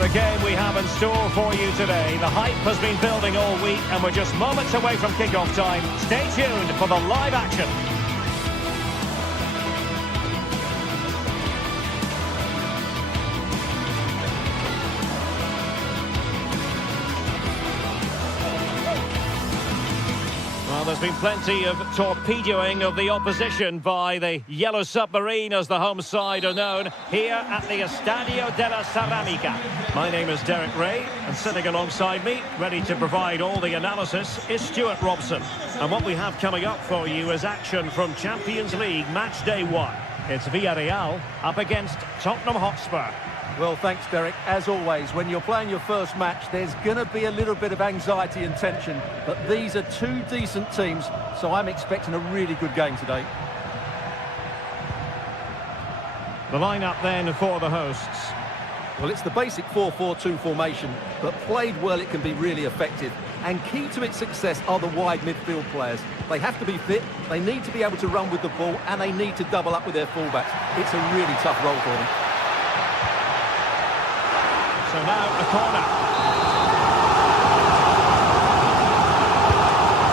What a game we have in store for you today. The hype has been building all week and we're just moments away from kick-off time. Stay tuned for the live action. Well, there's been plenty of torpedoing of the opposition by the Yellow Submarine, as the home side are known, here at the Estadio della Ceramica. My name is Derek Ray, and sitting alongside me, ready to provide all the analysis, is Stuart Robson. And what we have coming up for you is action from Champions League Match Day 1. It's Villarreal up against Tottenham Hotspur. Well, thanks, Derek. As always, when you're playing your first match, there's going to be a little bit of anxiety and tension. But these are two decent teams, so I'm expecting a really good game today. The lineup then for the hosts. Well, it's the basic 4-4-2 formation, but played well, it can be really effective. And key to its success are the wide midfield players. They have to be fit, they need to be able to run with the ball, and they need to double up with their fullbacks. It's a really tough role for them. So now a corner.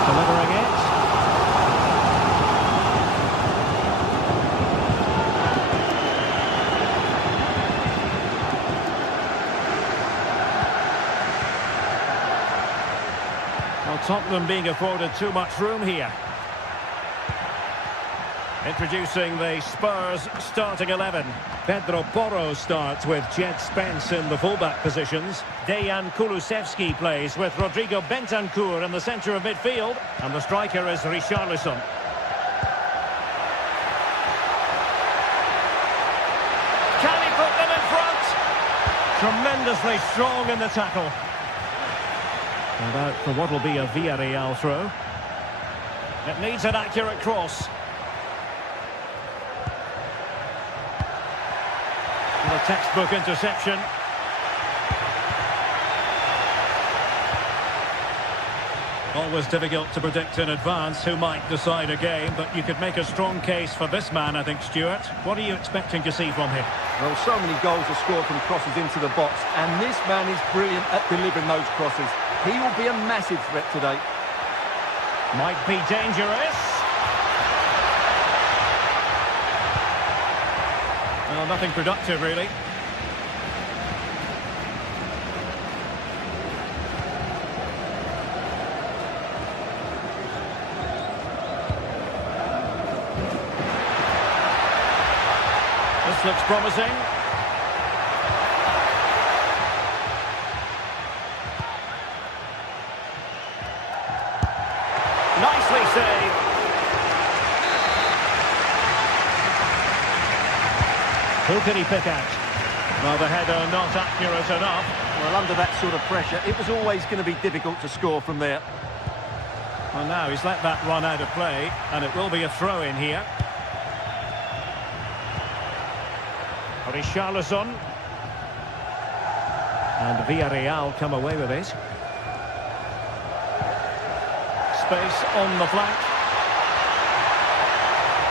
Delivering it. Well, Tottenham being afforded too much room here. Introducing the Spurs starting 11. Pedro Porro starts with Jed Spence in the fullback positions. Dejan Kulusevski plays with Rodrigo Bentancur in the centre of midfield. And the striker is Richarlison. Can he put them in front? Tremendously strong in the tackle. And out for what will be a Villarreal throw. It needs an accurate cross. A textbook interception. Always difficult to predict in advance who might decide a game, but you could make a strong case for this man, I think, Stuart. What are you expecting to see from him? Well, so many goals are scored from crosses into the box, and this man is brilliant at delivering those crosses. He will be a massive threat today. Might be dangerous. Well, nothing productive, really. This looks promising. Nicely saved. Who can he pick out? Well, the header not accurate enough. Well, under that sort of pressure, it was always going to be difficult to score from there. Well, now he's let that run out of play, and it will be a throw-in here. Richarlison. And Villarreal come away with it. Space on the flank.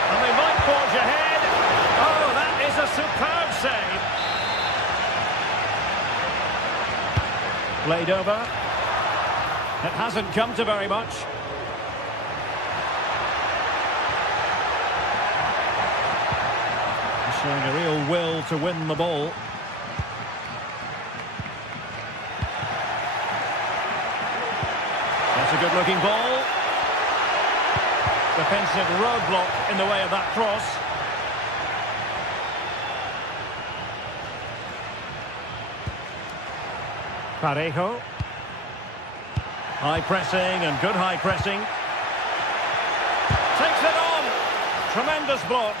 And they might forge ahead. Oh, that is a superb save. Played over. It hasn't come to very much. Showing a real will to win the ball. That's a good-looking ball. Defensive roadblock in the way of that cross. Parejo. High pressing and good high pressing. Takes it on. Tremendous block.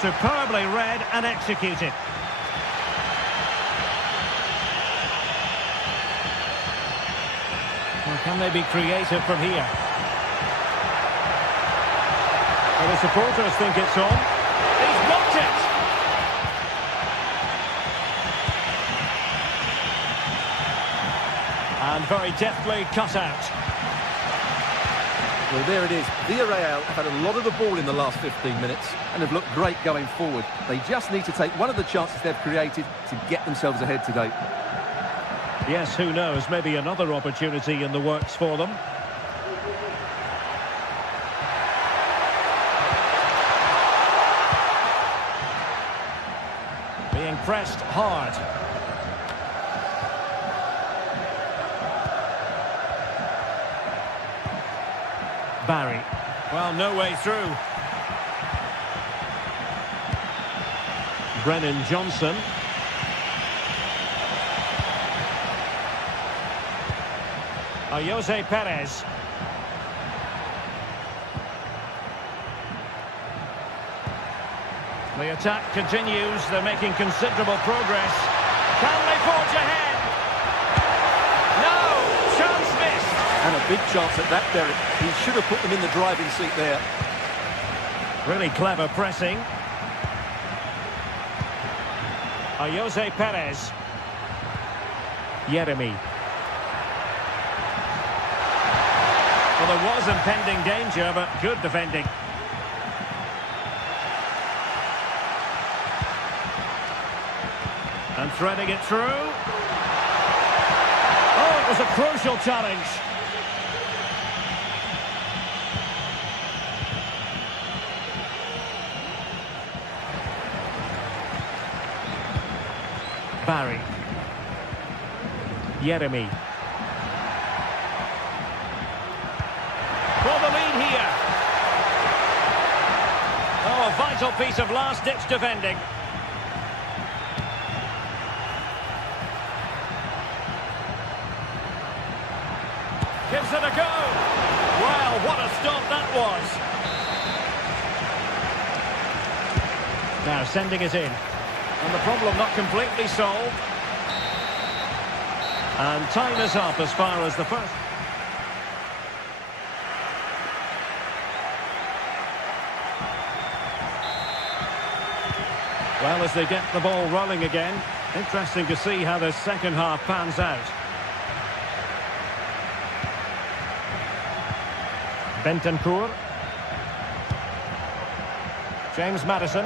Superbly read and executed. Well, can they be creative from here? Well, the supporters think it's on. He's blocked it! And very deftly cut out. Well, there it is. Villarreal have had a lot of the ball in the last 15 minutes and have looked great going forward. They just need to take one of the chances they've created to get themselves ahead today. Yes, who knows, maybe another opportunity in the works for them. Being pressed hard. Barry. Well, no way through. Brennan Johnson. Jose Perez. The attack continues. They're making considerable progress. Can they forge ahead? No! Chance missed! And a big chance at that, Derek. He should have put them in the driving seat there. Really clever pressing. Jose Perez. Yeremy. Well, there was impending danger, but good defending. And threading it through. Oh, it was a crucial challenge. Barry. Yeremy. For the lead here. Oh, a vital piece of last-ditch defending. Gives it a go. Well, what a stop that was. Now sending it in. And the problem not completely solved. And time is up as far as the first. Well, as they get the ball rolling again, interesting to see how the second half pans out. Bentancur. James Maddison.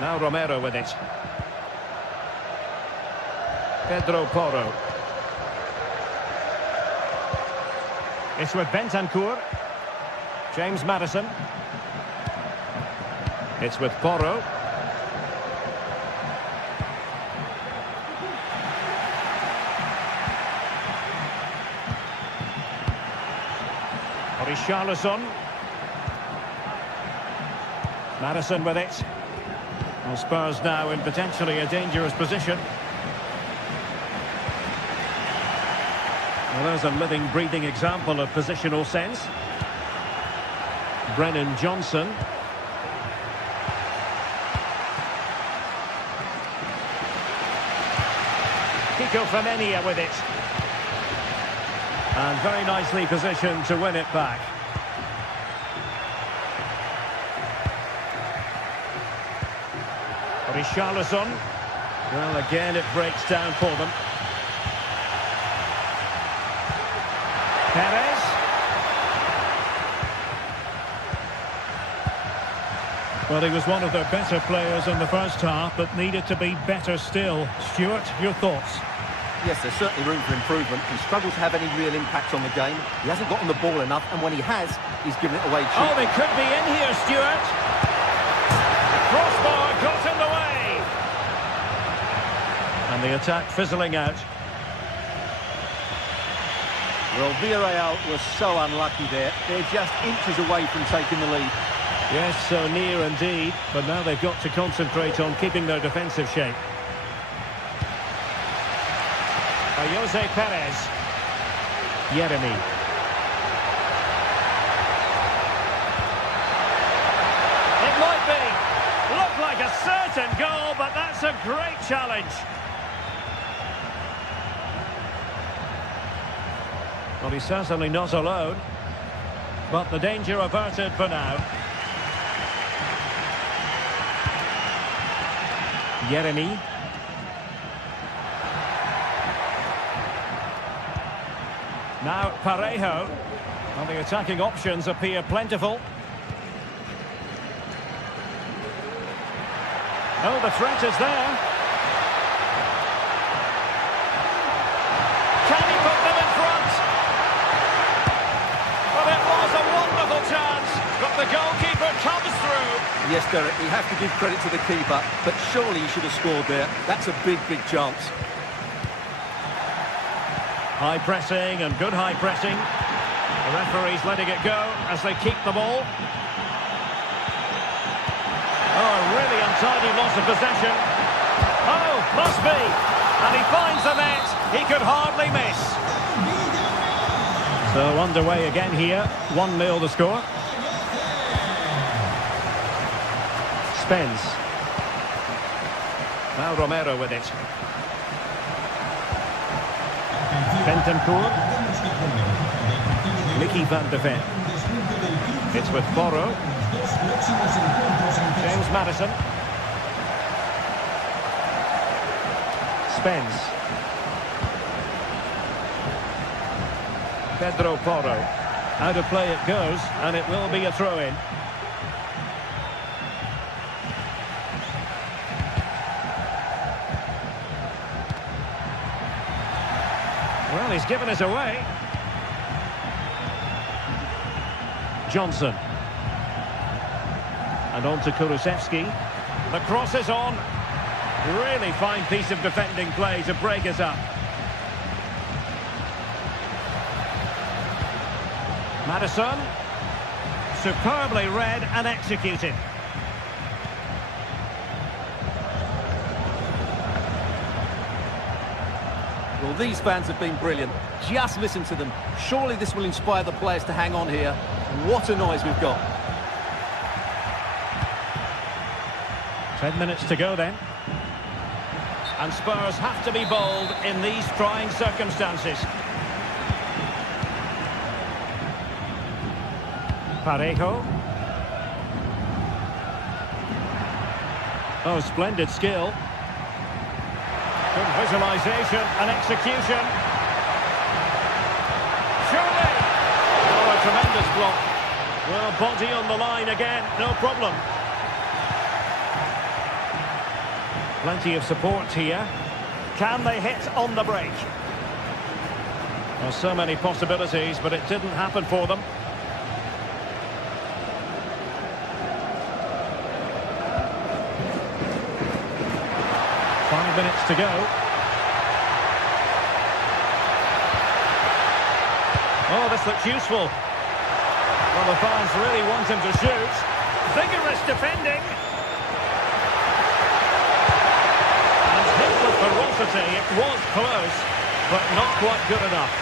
Now Romero with it. Pedro Porro. It's with Bentancur. James Maddison. It's with Porro. Richarlison. Maddison with it. Well, Spurs now in potentially a dangerous position. Well, there's a living, breathing example of positional sense. Brennan Johnson. Kiko Femenia with it. And very nicely positioned to win it back. Richarlison. Well, again, it breaks down for them. Perez. Well, he was one of their better players in the first half, but needed to be better still. Stuart, your thoughts? Yes, there's certainly room for improvement. He struggled to have any real impact on the game. He hasn't gotten the ball enough, and when he has, he's given it away cheap. Oh, they could be in here, Stuart. The crossbar got in the way. And the attack fizzling out. Well, Villarreal was so unlucky there. They're just inches away from taking the lead. Yes, so near indeed. But now they've got to concentrate on keeping their defensive shape. Jose Perez. Yeremy. It might be. Looked like a certain goal, but that's a great challenge. Well, he's certainly not alone. But the danger averted for now. Yeremy. Now Parejo. Well, the attacking options appear plentiful. Oh, the threat is there. Can he put them in front? Well, it was a wonderful chance, but the goalkeeper comes through. Yes, Derek, you have to give credit to the keeper, but surely he should have scored there. That's a big, big chance. High pressing and good high pressing. The referee's letting it go as they keep the ball. Oh, really untidy loss of possession. Oh, must be. And he finds the net. He could hardly miss. So underway again here. 1-0 the score. Spence. Now Romero with it. Bentancur. Mickey van de Ven. It's with Borro. James Maddison. Spence. Pedro Porro. Out of play it goes, and it will be a throw-in. Well, he's given us away. Johnson. And on to Kulusevski. The cross is on. Really fine piece of defending play to break us up. Maddison. Superbly read and executed. Well, these fans have been brilliant. Just listen to them. Surely this will inspire the players to hang on here. What a noise we've got. 10 minutes to go then. And Spurs have to be bold in these trying circumstances. Parejo. Oh, splendid skill. Good visualisation and execution. Surely! Oh, a tremendous block. Well, body on the line again, no problem. Plenty of support here. Can they hit on the break? Well, so many possibilities, but it didn't happen for them. Minutes to go. Oh, this looks useful. Well, the fans really want him to shoot. Vigorous defending. And hit with ferocity. It was close, but not quite good enough.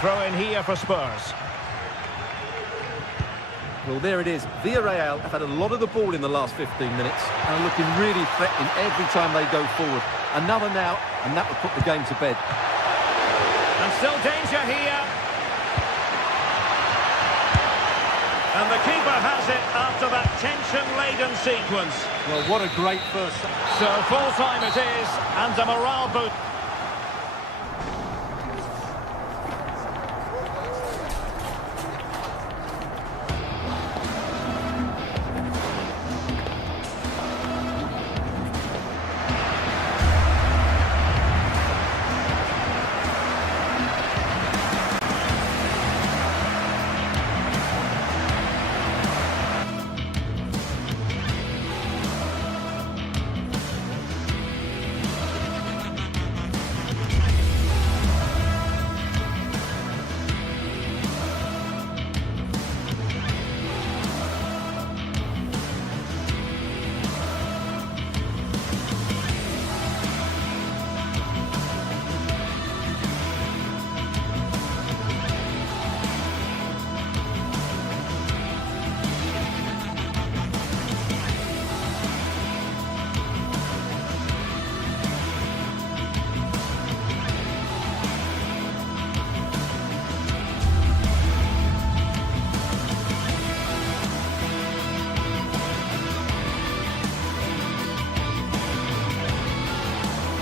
Throw in here for Spurs. Well, there it is. Villarreal have had a lot of the ball in the last 15 minutes and are looking really threatening every time they go forward. Another now, and that would put the game to bed. And still danger here. And the keeper has it after that tension-laden sequence. Well, what a great first. So full-time it is, and a morale boost.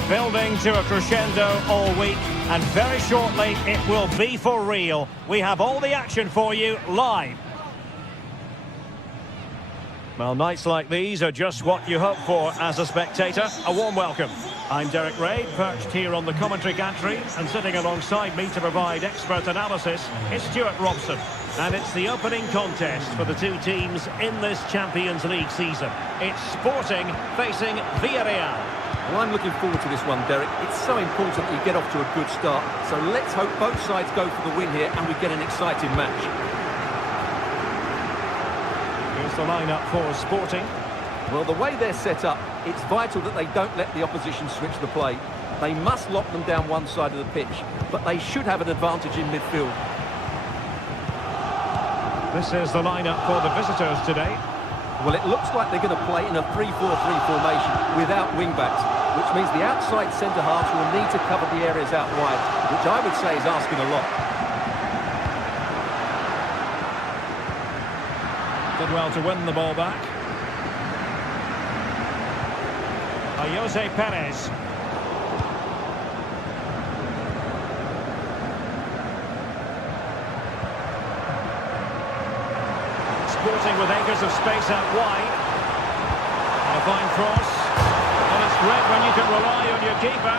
building to a crescendo all week, and very shortly it will be for real. We have all the action for you live. Well, nights like these are just what you hope for as a spectator. A warm welcome. I'm Derek Ray, perched here on the commentary gantry, and sitting alongside me to provide expert analysis is Stuart Robson. And it's the opening contest for the two teams in this Champions League season. It's Sporting facing Villarreal. Well, I'm looking forward to this one, Derek. It's so important that you get off to a good start. So let's hope both sides go for the win here and we get an exciting match. Here's the lineup for Sporting. Well, the way they're set up, it's vital that they don't let the opposition switch the play. They must lock them down one side of the pitch, but they should have an advantage in midfield. This is the lineup for the visitors today. Well, it looks like they're going to play in a 3-4-3 formation without wing-backs, which means the outside centre-halves will need to cover the areas out wide, which I would say is asking a lot. Did well to win the ball back. Jose Perez. Sporting with acres of space out wide. And a fine cross. And it's great when you can rely on your keeper.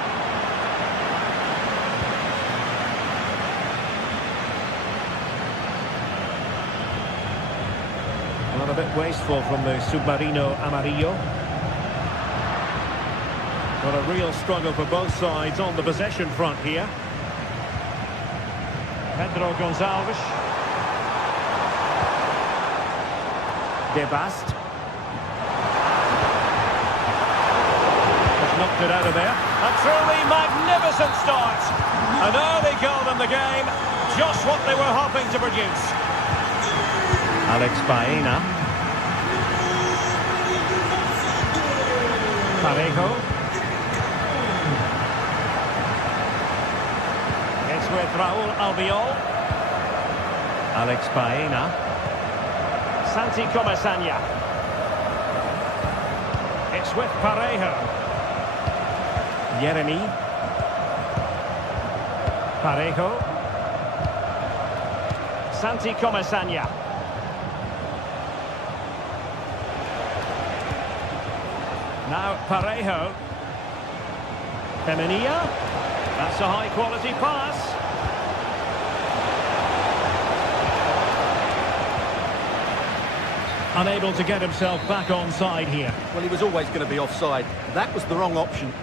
A bit wasteful from the Submarino Amarillo. Got a real struggle for both sides on the possession front here. Pedro Gonçalves. De Bast. Just knocked it out of there. A truly magnificent start. An early goal in the game. Just what they were hoping to produce. Alex Baena. Parejo. It's with Raúl Albiol. Alex Baena. Santi Comesaña. It's with Parejo. Yeremy. Parejo. Santi Comesaña. Now Parejo. Femenia. That's a high-quality pass. Unable to get himself back on side here. Well, he was always going to be offside. That was the wrong option.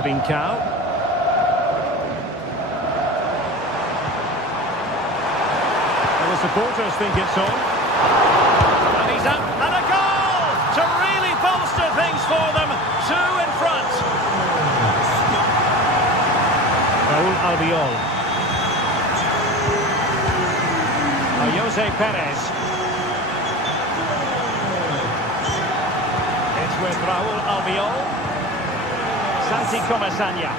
Trincao. Well, the supporters think it's on. And he's out. And a goal! To really bolster things for them. Two in front. Raúl Albiol. Jose Perez. It's with Raúl Albiol. Santi Comesaña.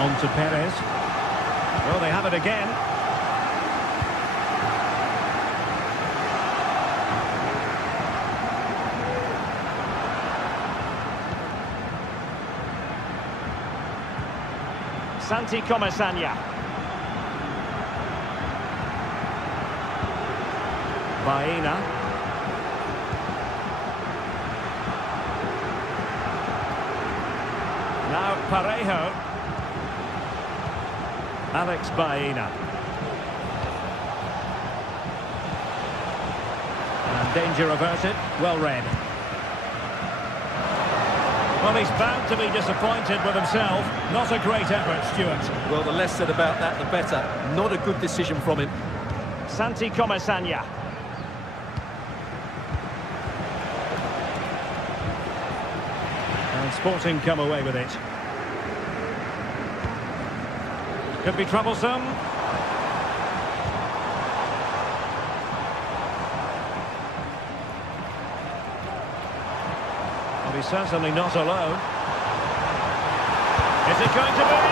On to Perez. Well, they have it again. Santi Comesaña. Baena. Now Parejo. Alex Baena. And danger averted. Well read. Well, he's bound to be disappointed with himself. Not a great effort, Stuart. Well, the less said about that, the better. Not a good decision from him. Santi Comesaña. And Sporting come away with it. Could be troublesome. Well, he's certainly not alone. Is it going to be?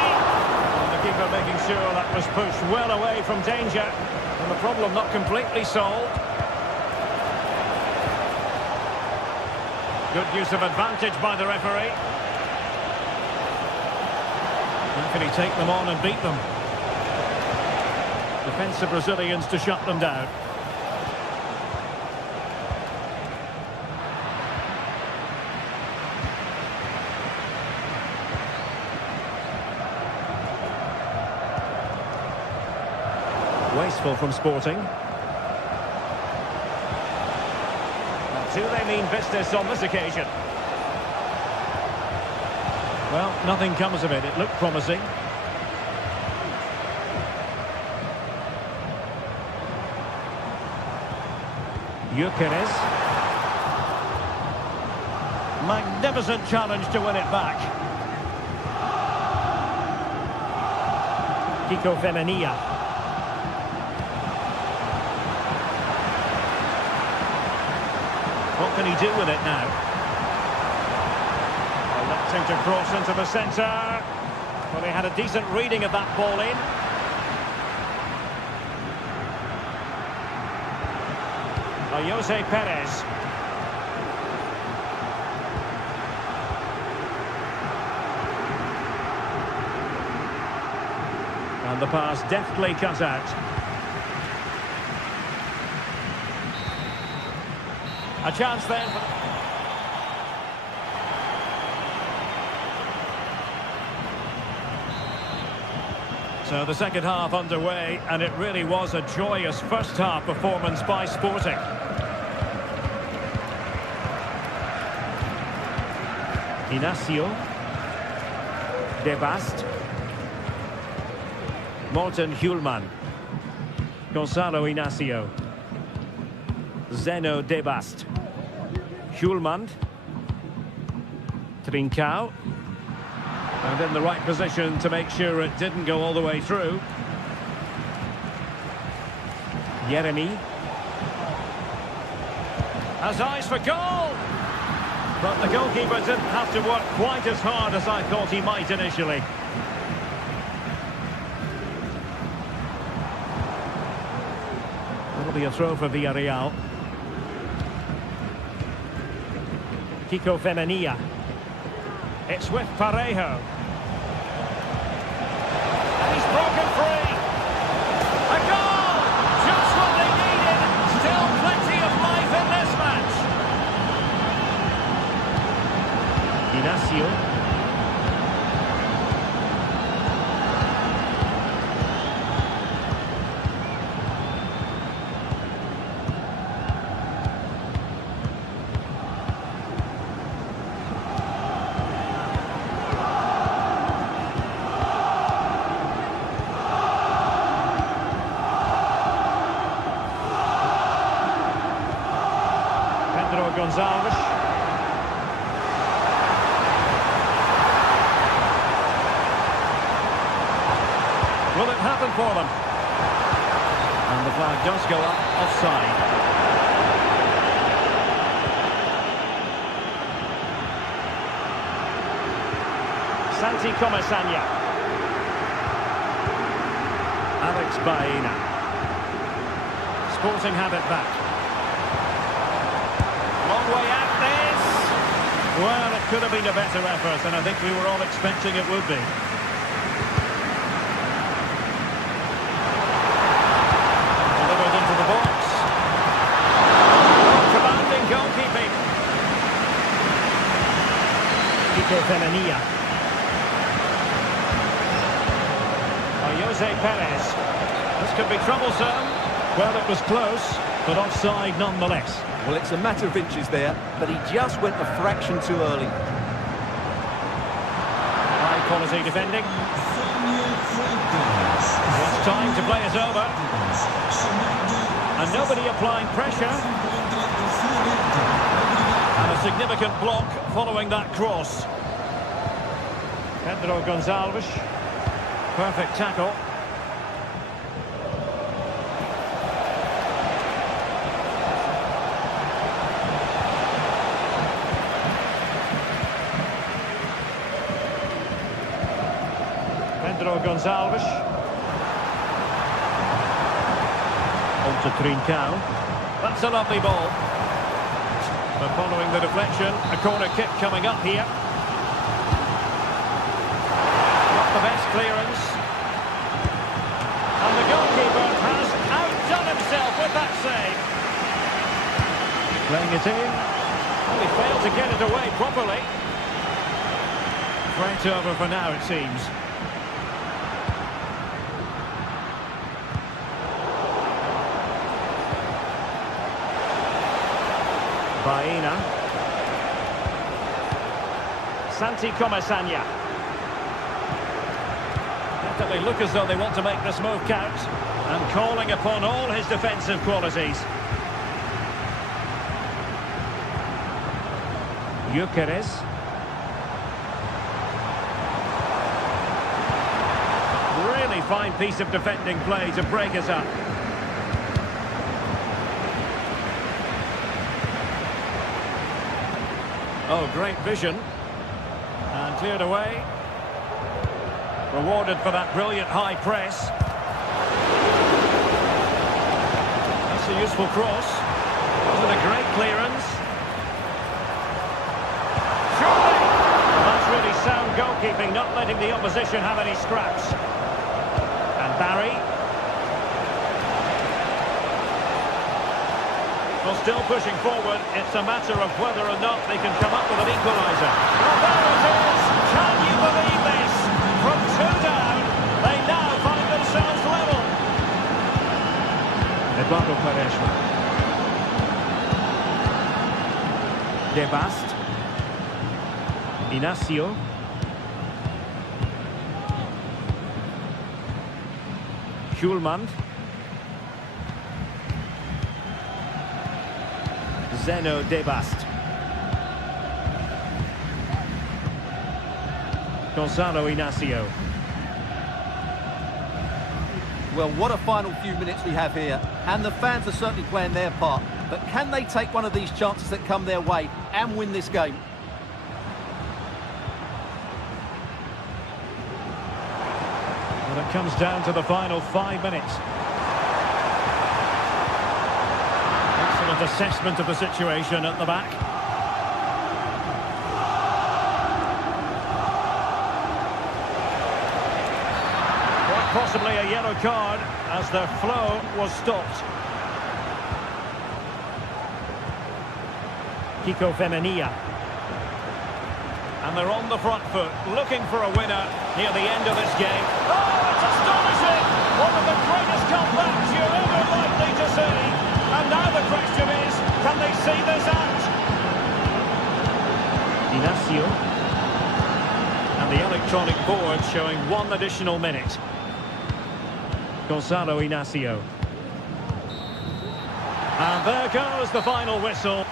And the keeper making sure that was pushed well away from danger. And the problem not completely solved. Good use of advantage by the referee. How can he take them on and beat them? Defensive Brazilians to shut them down. Wasteful from Sporting. Do they mean business on this occasion? Well, nothing comes of it. It looked promising. Gyökeres. Magnificent challenge to win it back. Kiko Femenia. What can he do with it now? Electing to cross into the centre. Well, he had a decent reading of that ball in. Jose Perez. And the pass deftly cut out. A chance then for... So the second half underway, and it really was a joyous first half performance by Sporting. Inacio. De Bast. Morten Hjulman. Gonzalo Inacio. Zeno De Bast. Hjulman. Trincao. And in the right position to make sure it didn't go all the way through. Jeremy. Has eyes for goal! But the goalkeeper didn't have to work quite as hard as I thought he might initially. It'll be a throw for Villarreal. Kiko Femenia. It's with Parejo. And he's broken free. A goal! Just what they needed. Still plenty of life in this match. Inacio. Gonzalez. Will it happen for them? And the flag does go up, offside. Santi Comesaña. Alex Baena. Sporting have it back. Long way out this. Well, it could have been a better effort, and I think we were all expecting it would be. Delivered into the box. Commanding goalkeeping. Kiko Femenia. Jose Perez. This could be troublesome. Well, it was close, but offside nonetheless. Well, it's a matter of inches there, but he just went a fraction too early. High quality defending. It's time to play it over. And nobody applying pressure. And a significant block following that cross. Pedro Gonzalez. Perfect tackle. Pedro Gonzalez. On to Trincao. That's a lovely ball. But following the deflection, a corner kick coming up here. Not the best clearance. And the goalkeeper has outdone himself with that save. Playing it in. Well, he failed to get it away properly. Threat over for now, it seems. Baena. Santi Comasagna. Definitely look as though they want to make this move count. And calling upon all his defensive qualities. Gyökeres. Really fine piece of defending play to break us up. Oh, great vision. And cleared away. Rewarded for that brilliant high press. That's a useful cross. Wasn't a great clearance. Surely! Well, that's really sound goalkeeping, not letting the opposition have any scraps. And Barry. Well, still pushing forward. It's a matter of whether or not they can come up with an equaliser. Well, there it is! Can you believe this? From 2 down, they now find themselves level. Eduardo Quaresma. De Bast. Inacio. Schulman. Zeno De Bast. Gonzalo Inacio. Well, what a final few minutes we have here. And the fans are certainly playing their part. But can they take one of these chances that come their way and win this game? Well, it comes down to the final 5 minutes. Excellent assessment of the situation at the back. Quite possibly a yellow card as the flow was stopped. Kiko Femenia. And they're on the front foot, looking for a winner near the end of this game. Oh, it's astonishing! One of the greatest comebacks you're ever likely to see. And now the question is, can they see this out? Inacio. And the electronic board showing 1 additional minute. Gonzalo Inacio. And there goes the final whistle.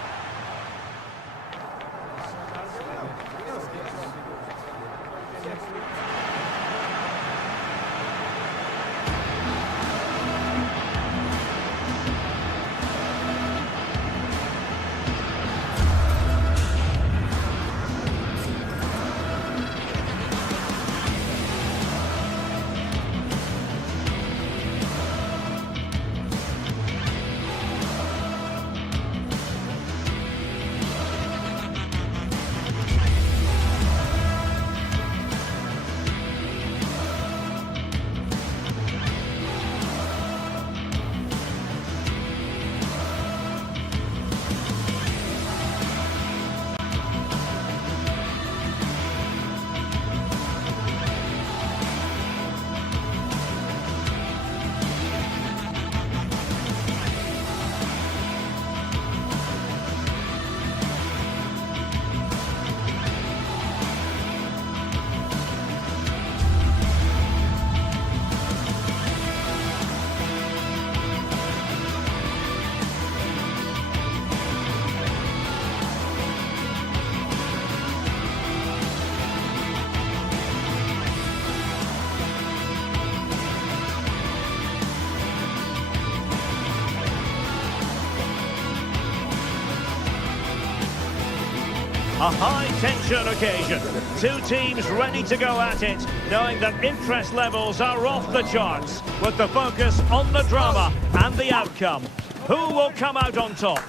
A high-tension occasion. 2 teams ready to go at it, knowing that interest levels are off the charts, with the focus on the drama and the outcome. Who will come out on top?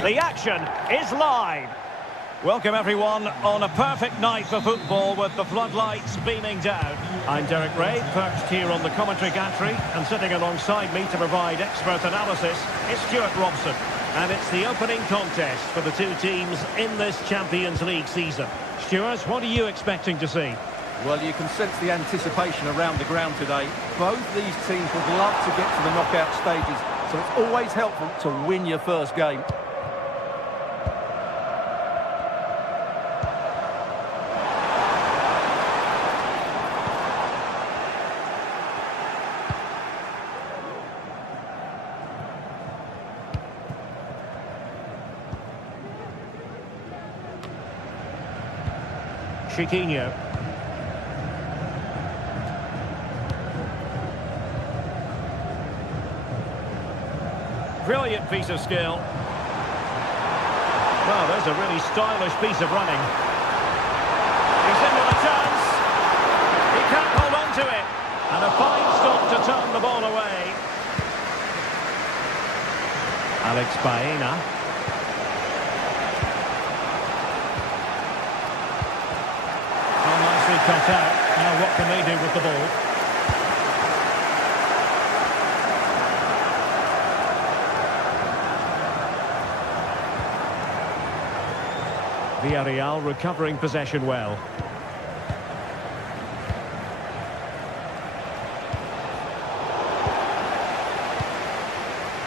The action is live. Welcome everyone on a perfect night for football with the floodlights beaming down. I'm Derek Ray, perched here on the commentary gantry, and sitting alongside me to provide expert analysis is Stuart Robson. And it's the opening contest for the two teams in this Champions League season. Stuart, what are you expecting to see? Well, you can sense the anticipation around the ground today. Both these teams would love to get to the knockout stages, so it's always helpful to win your first game. Chiquinho. Brilliant piece of skill. Well, there's a really stylish piece of running. He's in with a chance. He can't hold on to it. And a fine stop to turn the ball away. Alex Baena. Nicely cut out. Now what can they do with the ball? Villarreal recovering possession well.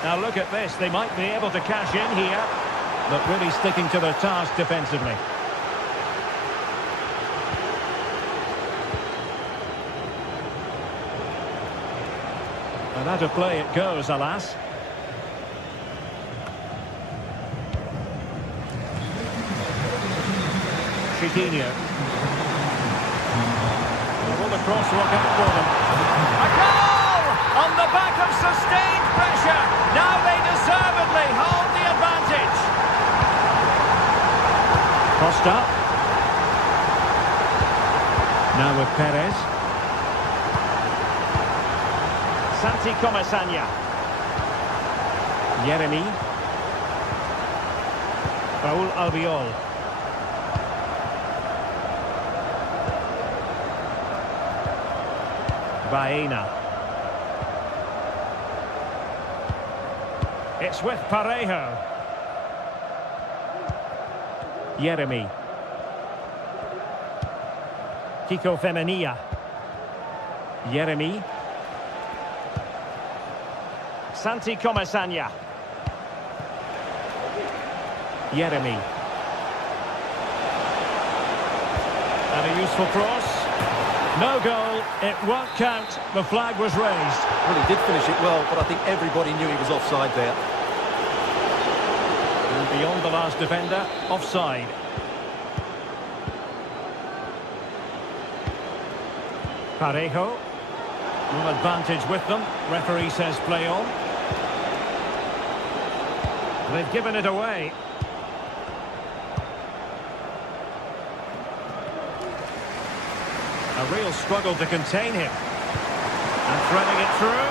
Now look at this. They might be able to cash in here, but really sticking to their task defensively. And out of play it goes, alas. Chiquinho. Will the cross work out for them? A goal! On the back of sustained pressure. Now they deservedly hold the advantage. Costa. Now with Perez. Santi Comesaña. Yeremy. Raúl Albiol. Baena. It's with Parejo. Yeremy. Kiko Femenia. Yeremy. Santi Comesaña. Yeremy. And a useful cross. No goal, it won't count, the flag was raised. Well, he did finish it well, but I think everybody knew he was offside there. And beyond the last defender, offside. Parejo. No advantage with them, referee says play on. They've given it away. A real struggle to contain him. And threading it through.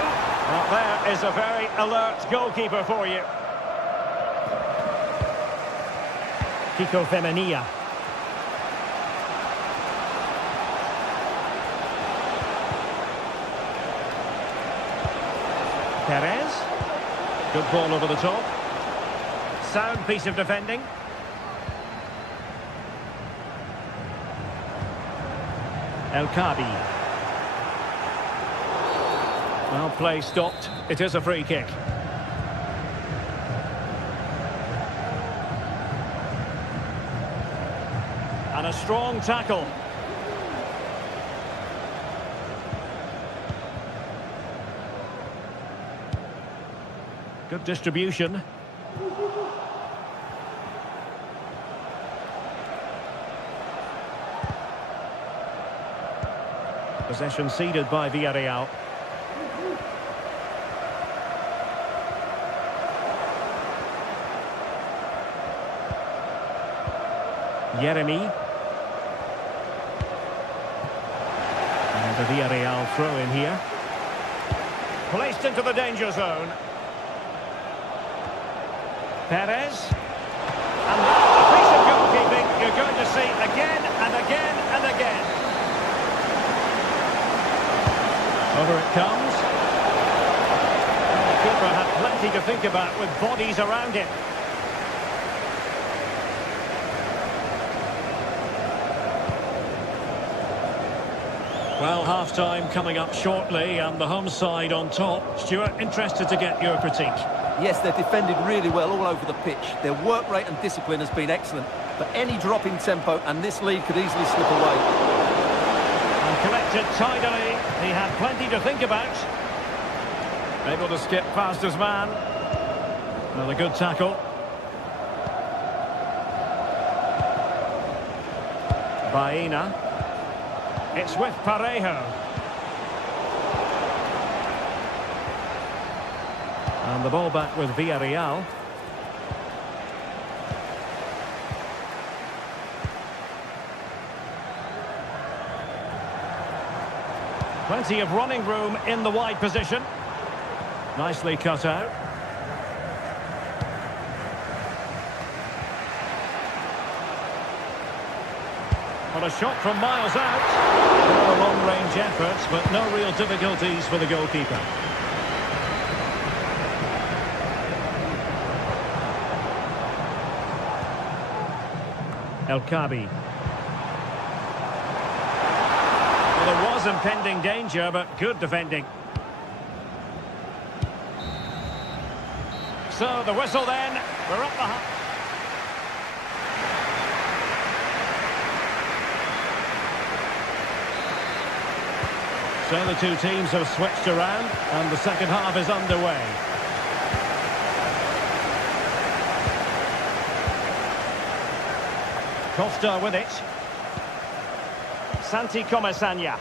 Well, there is a very alert goalkeeper for you. Kiko Femenia. Perez. Good ball over the top. Sound piece of defending. El Kabi. Well, play stopped. It is a free kick. And a strong tackle. Good distribution. Possession ceded by Villarreal. Yeremy. And the Villarreal throw in here. Placed into the danger zone. Perez. And that's a piece of goalkeeping you're going to see again and again and again. Over it comes. The keeper had plenty to think about with bodies around him. Well, half-time coming up shortly and the home side on top. Stuart, interested to get your critique. Yes, they're defended really well all over the pitch. Their work rate and discipline has been excellent. But any drop in tempo and this lead could easily slip away. And collected tidily. He had plenty to think about. Able to skip past his man. Another good tackle. Baena. It's with Parejo. And the ball back with Villarreal. Plenty of running room in the wide position. Nicely cut out. Well, a shot from miles out. Long-range efforts, but no real difficulties for the goalkeeper. El Kabi. Well, there was impending danger, but good defending. So the whistle then. We're up the high. So the two teams have switched around and the second half is underway. Costa with it. Santi Comesaña.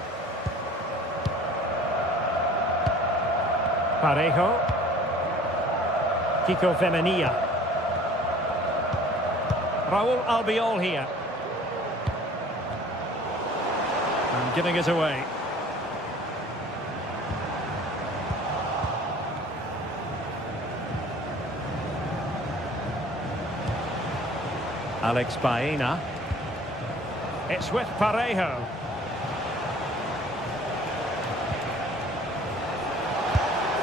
Parejo. Kiko Femenia. Raúl Albiol here. And giving it away. Alex Baena. It's with Parejo.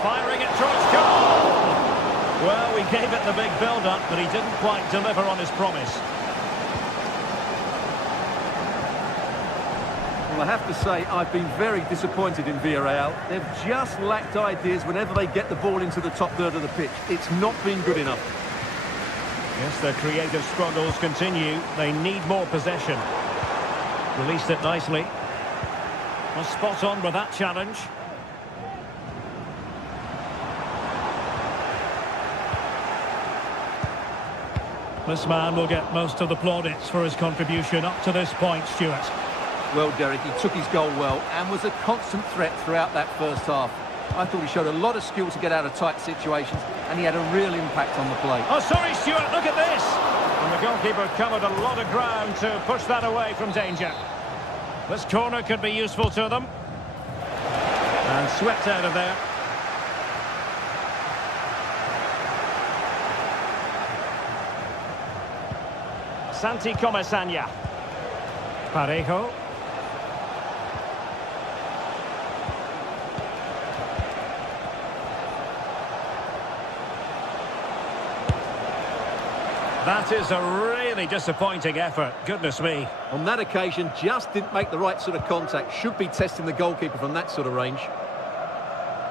Firing it towards goal. Well, we gave it the big build-up, but he didn't quite deliver on his promise. Well, I have to say, I've been very disappointed in Villarreal. They've just lacked ideas whenever they get the ball into the top third of the pitch. It's not been good enough. Yes, their creative struggles continue. They need more possession. Released it nicely. Was spot on with that challenge. This man will get most of the plaudits for his contribution up to this point, Stuart. Well, Derek, he took his goal well and was a constant threat throughout that first half. I thought he showed a lot of skill to get out of tight situations, and he had a real impact on the play. Oh, sorry, Stuart, look at this! And the goalkeeper covered a lot of ground to push that away from danger. This corner could be useful to them. And swept out of there. Santi Comesaña. Parejo. That is a really disappointing effort. Goodness me. On that occasion, just didn't make the right sort of contact. Should be testing the goalkeeper from that sort of range.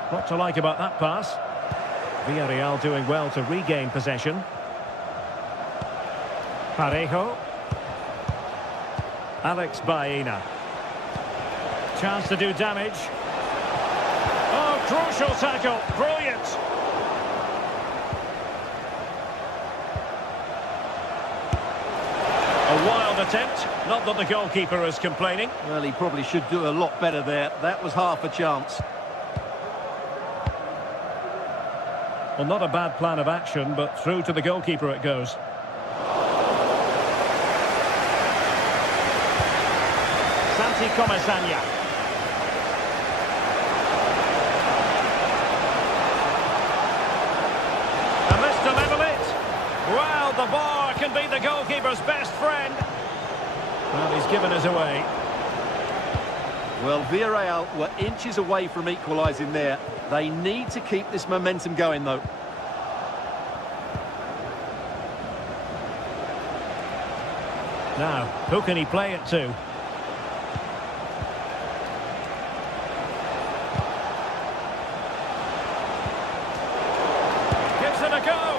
What to like about that pass? Villarreal doing well to regain possession. Parejo. Alex Baena. Chance to do damage. Oh, crucial tackle. Brilliant. A wild attempt. Not that the goalkeeper is complaining. Well, he probably should do a lot better there. That was half a chance. Well, not a bad plan of action, but through to the goalkeeper it goes. Santi Comesaña. And this to level it. Well, the bar can be the goalkeeper's best friend. Well, he's given us away. Well, Villarreal were inches away from equalising there. They need to keep this momentum going, though. Now, who can he play it to? Gives it a go.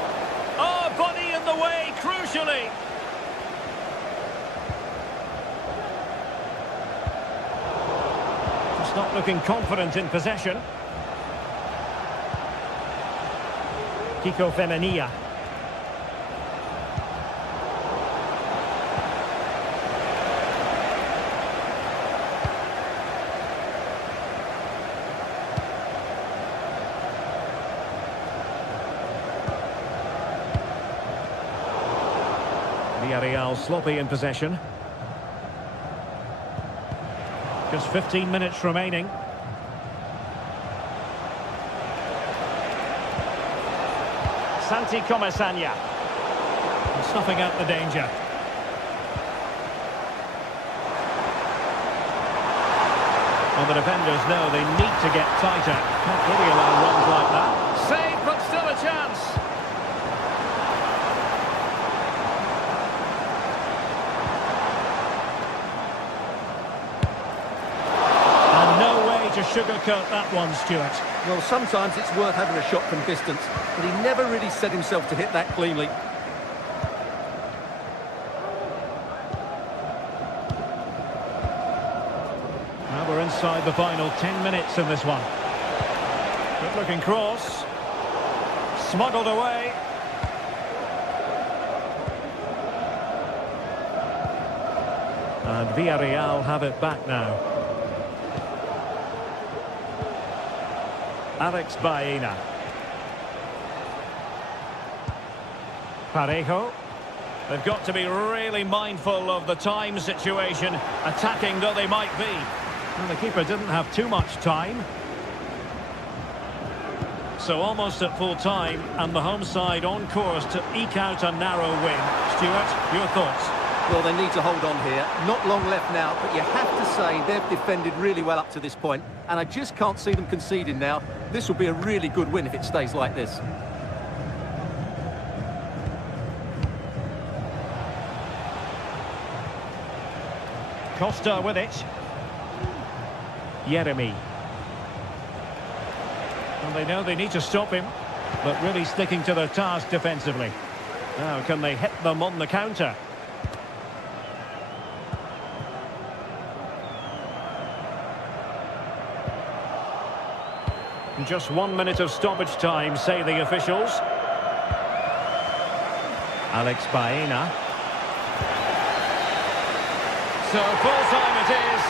Oh, body in the way, crucially. Just not looking confident in possession. Kiko Femenia. Villarreal sloppy in possession. Just 15 minutes remaining. Santi Comesaña. Snuffing out the danger. Well, the defenders know they need to get tighter. Can't really allow runs like that. Save, but still a chance. To sugarcoat that one, Stuart. Well, sometimes it's worth having a shot from distance, but he never really set himself to hit that cleanly. Now we're inside the final 10 minutes in this one. Good-looking cross. Smuggled away. And Villarreal have it back now. Alex Baena. Parejo. They've got to be really mindful of the time situation, attacking though they might be. Well, the keeper didn't have too much time. So almost at full time, and the home side on course to eke out a narrow win. Stuart, your thoughts? Well, they need to hold on here. Not long left now, but you have to say they've defended really well up to this point, and I just can't see them conceding now. This will be a really good win if it stays like this. Costa with it. Yeremy. And they know they need to stop him, but really sticking to their task defensively. Now, can they hit them on the counter? Just 1 minute of stoppage time, say the officials. Alex Baena. So full time it is.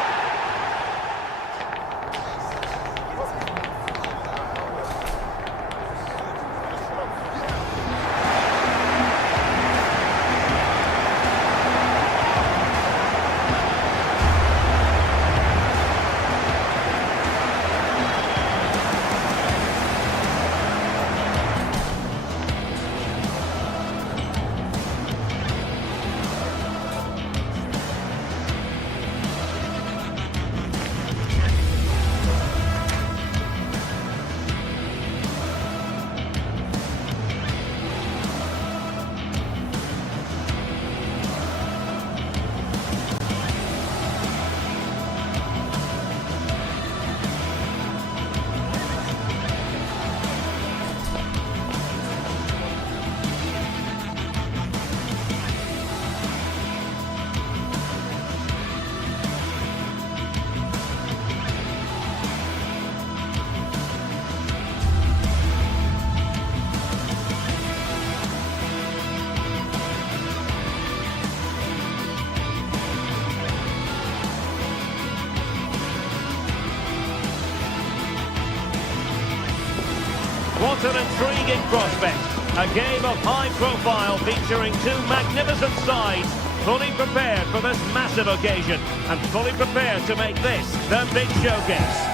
What an intriguing prospect. A game of high profile featuring two magnificent sides, fully prepared for this massive occasion and fully prepared to make this their big showcase.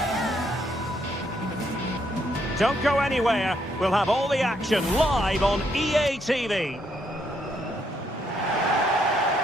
Don't go anywhere. We'll have all the action live on EA TV.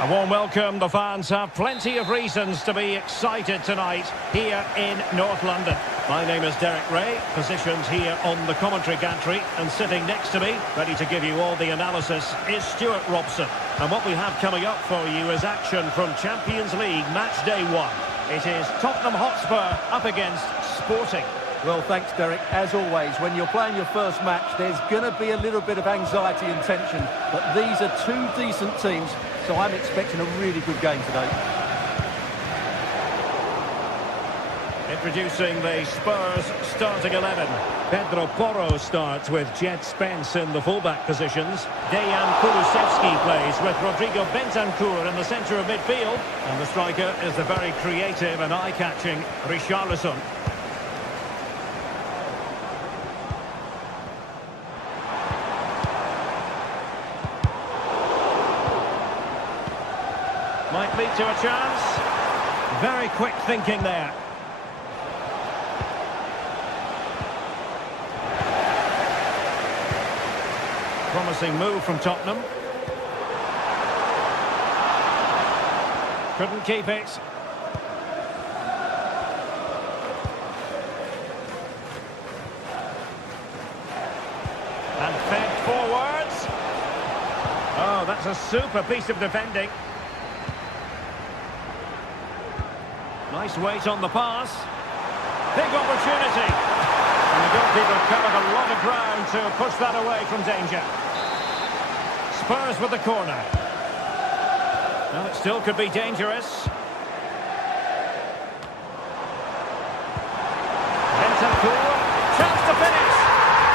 A warm welcome. The fans have plenty of reasons to be excited tonight here in North London. My name is Derek Ray, positioned here on the commentary gantry, and sitting next to me, ready to give you all the analysis, is Stuart Robson. And what we have coming up for you is action from Champions League match day 1. It is Tottenham Hotspur up against Sporting. Well, thanks, Derek. As always, when you're playing your first match, there's going to be a little bit of anxiety and tension. But these are two decent teams, so I'm expecting a really good game today. Introducing the Spurs starting 11. Pedro Porro starts with Jet Spence in the fullback positions. Dejan Kulusevski plays with Rodrigo Bentancur in the centre of midfield. And the striker is the very creative and eye-catching Richarlison. Might lead to a chance. Very quick thinking there. Promising move from Tottenham. Couldn't keep it. And fed forwards. Oh, that's a super piece of defending. Nice weight on the pass. Big opportunity. And the goalkeeper covered a lot of ground to push that away from danger. Spurs with the corner. Well, it still could be dangerous. Bentancur. Chance to finish.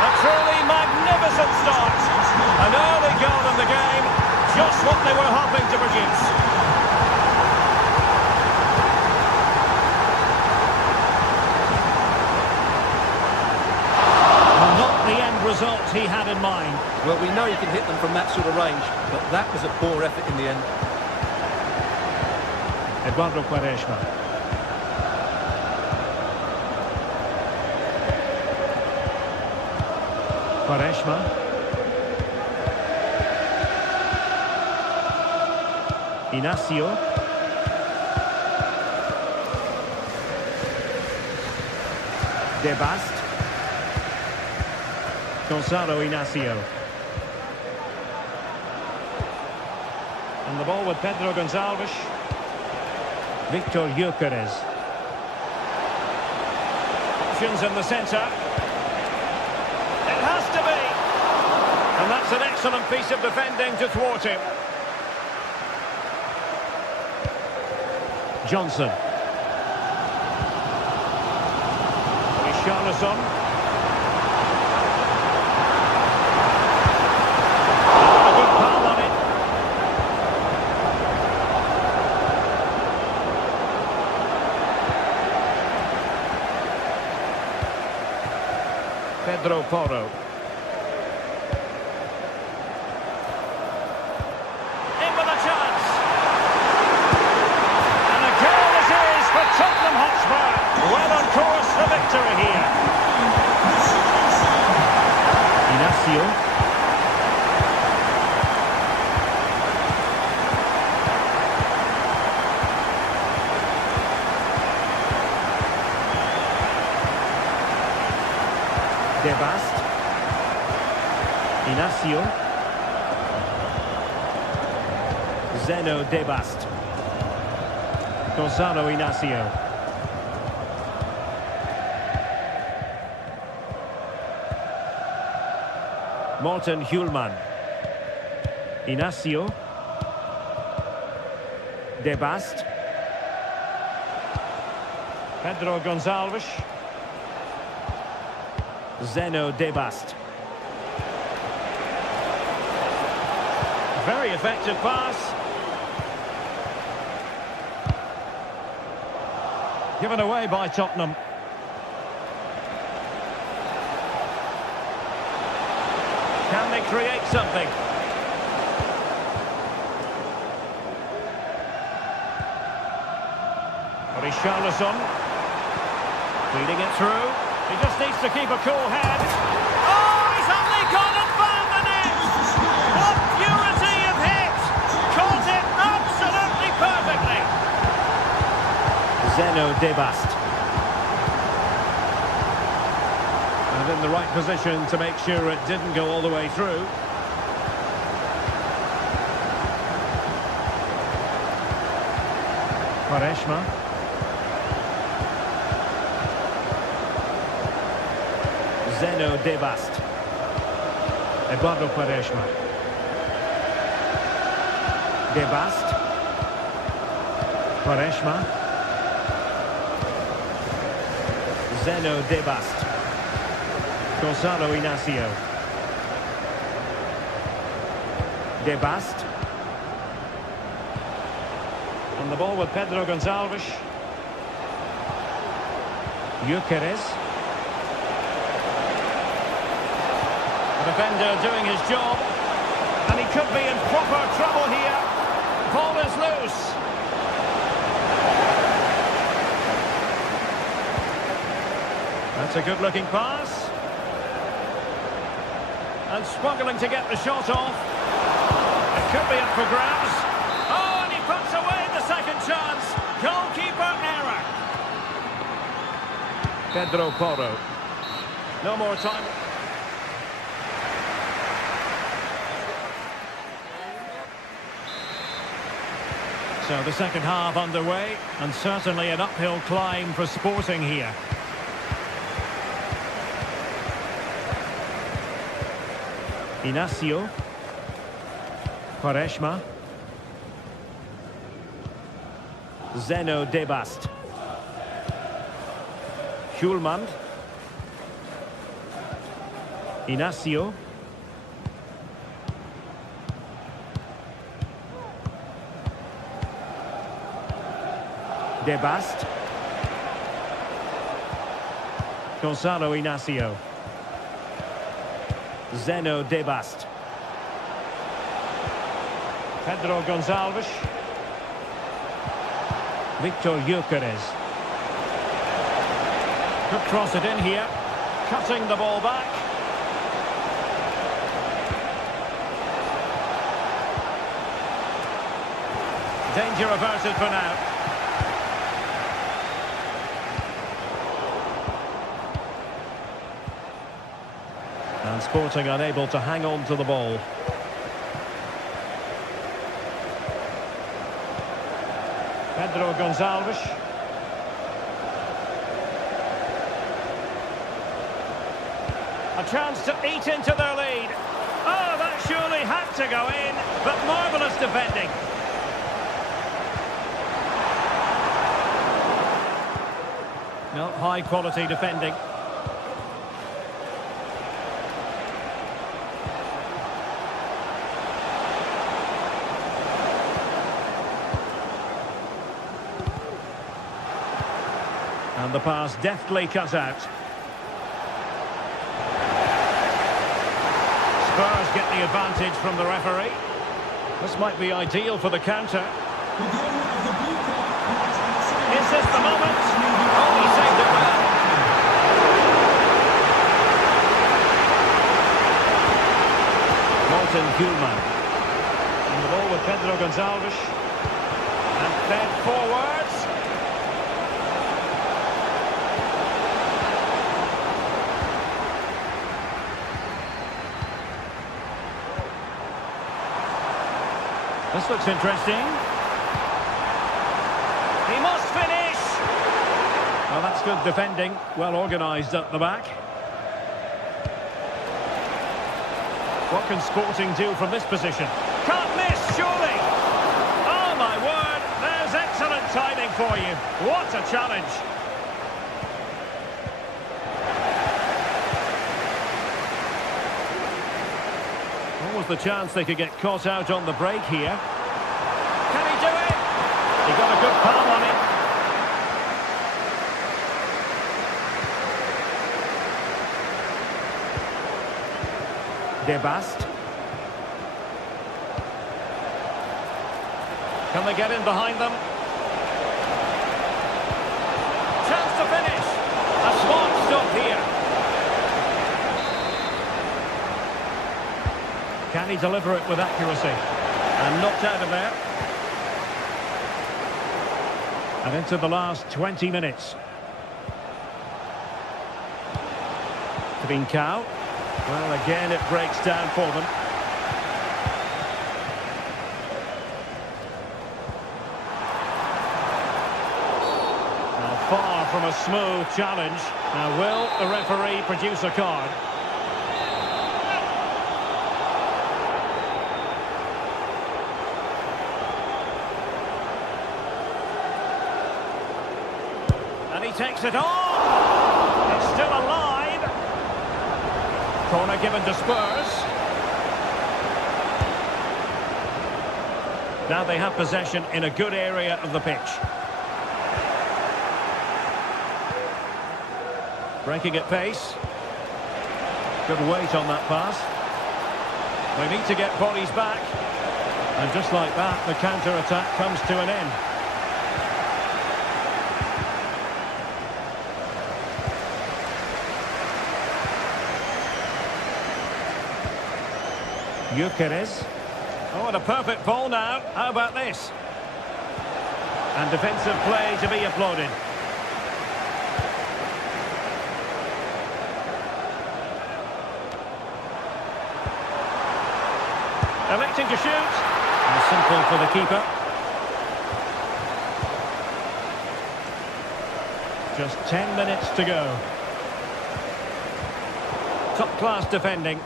A truly magnificent start. An early goal in the game. Just what they were hoping to produce. Result he had in mind. Well, we know he can hit them from that sort of range, but that was a poor effort in the end. Eduardo Quaresma. Quaresma. Inacio. Debast. Gonzalo Inacio. And the ball with Pedro Gonçalves. Victor Gyökeres. Options in the centre. It has to be. And that's an excellent piece of defending to thwart him. Johnson. Richarlison. Pedro Porro. In with a chance. And a goal it is for Tottenham Hotspur. Well on course for victory here. Inacio. Debast. Inacio. Zeno Debast. Gonzalo Inacio. Morten Hjulman. Inacio. Debast. Pedro Gonçalves. Zeno Debast. Very effective pass. Given away by Tottenham. Can they create something? Richarlison. Feeding it through. He just needs to keep a cool head. Oh, he's only gone and found the net! What purity of hit! Caught it absolutely! Zeno Debast. And in the right position to make sure it didn't go all the way through. Quaresma. Zeno Debast. Eduardo Quaresma. Debast. Quaresma. Zeno Debast. Gonzalo Inacio. Debast. On the ball with Pedro Gonçalves. Gyökeres. The defender doing his job. And he could be in proper trouble here. Ball is loose. That's a good-looking pass. And struggling to get the shot off. It could be up for grabs. Oh, and he puts away the second chance. Goalkeeper error. Pedro Porro. No more time. So the second half underway, and certainly an uphill climb for Sporting here. Inacio. Quaresma. Zeno Debast. Schulman. Inacio. Debast. Gonzalo Inacio. Zeno Debast. Pedro Gonçalves. Victor Gyökeres. Could cross it in here. Cutting the ball back. Danger averted for now. And Sporting unable to hang on to the ball. Pedro Gonçalves. A chance to eat into their lead. Oh, that surely had to go in, but marvellous defending. No, high quality defending. And the pass deftly cut out. Spurs get the advantage from the referee. This might be ideal for the counter. Is this the moment? Oh, he saved it well. Martin Schulman. And the ball with Pedro Gonçalves. And fed forwards. This looks interesting. He must finish! Well, that's good defending. Well organised at the back. What can Sporting do from this position? Can't miss, surely! Oh, my word! There's excellent timing for you. What a challenge! What was the chance they could get caught out on the break here? Can he do it? He got a good palm on it. Debast. Can they get in behind them? Chance to finish. A smart stop here. Can he deliver it with accuracy? And knocked out of there. And into the last 20 minutes. Trincao. Well, again, it breaks down for them. Now, far from a smooth challenge. Now, will the referee produce a card? And he takes it on. It's still alive. Corner given to Spurs. Now they have possession in a good area of the pitch. Breaking at pace. Good weight on that pass. They need to get bodies back. And just like that, the counter-attack comes to an end. Gyökeres. Oh, and a perfect ball now. How about this? And defensive play to be applauded. Electing to shoot. And simple for the keeper. Just 10 minutes to go. Top-class defending.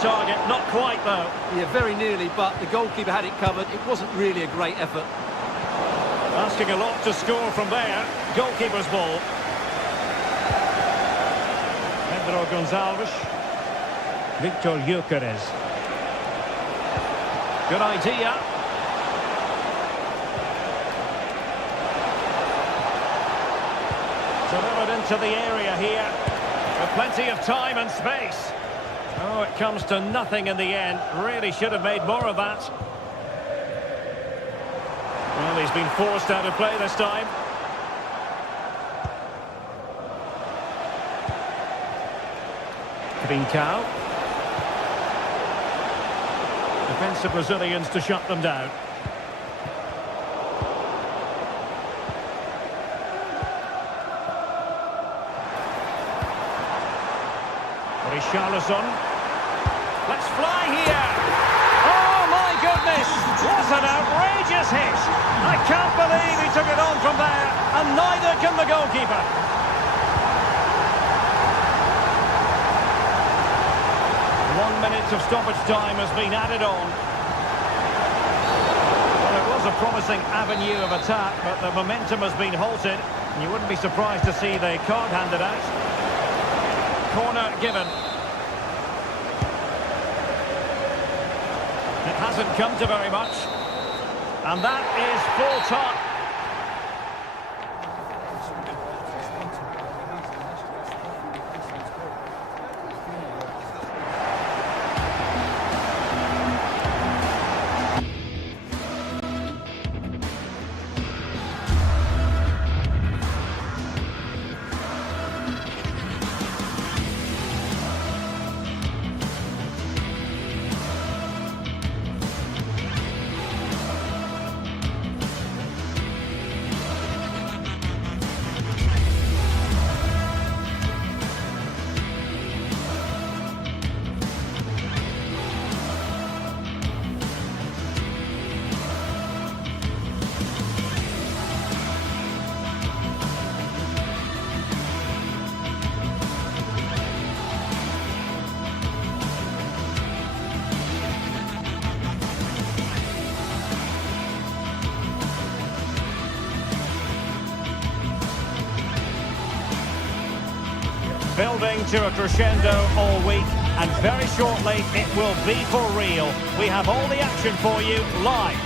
Target, not quite though. Yeah, very nearly, but the goalkeeper had it covered. It wasn't really a great effort. Asking a lot to score from there. Goalkeeper's ball. Pedro Gonçalves. Victor Gyökeres. Good idea. Delivered into the area here. With plenty of time and space. Oh, it comes to nothing in the end. Really should have made more of that. Well, he's been forced out of play this time. Trincao. Defensive Brazilians to shut them down. Richarlison. Let's fly here. Oh, my goodness. What an outrageous hit. I can't believe he took it on from there, and neither can the goalkeeper. 1 minute of stoppage time has been added on. Well, it was a promising avenue of attack, but the momentum has been halted, and you wouldn't be surprised to see the card handed out. Corner given. It hasn't come to very much. And that is full time. Building to a crescendo all week, and very shortly it will be for real. We have all the action for you live.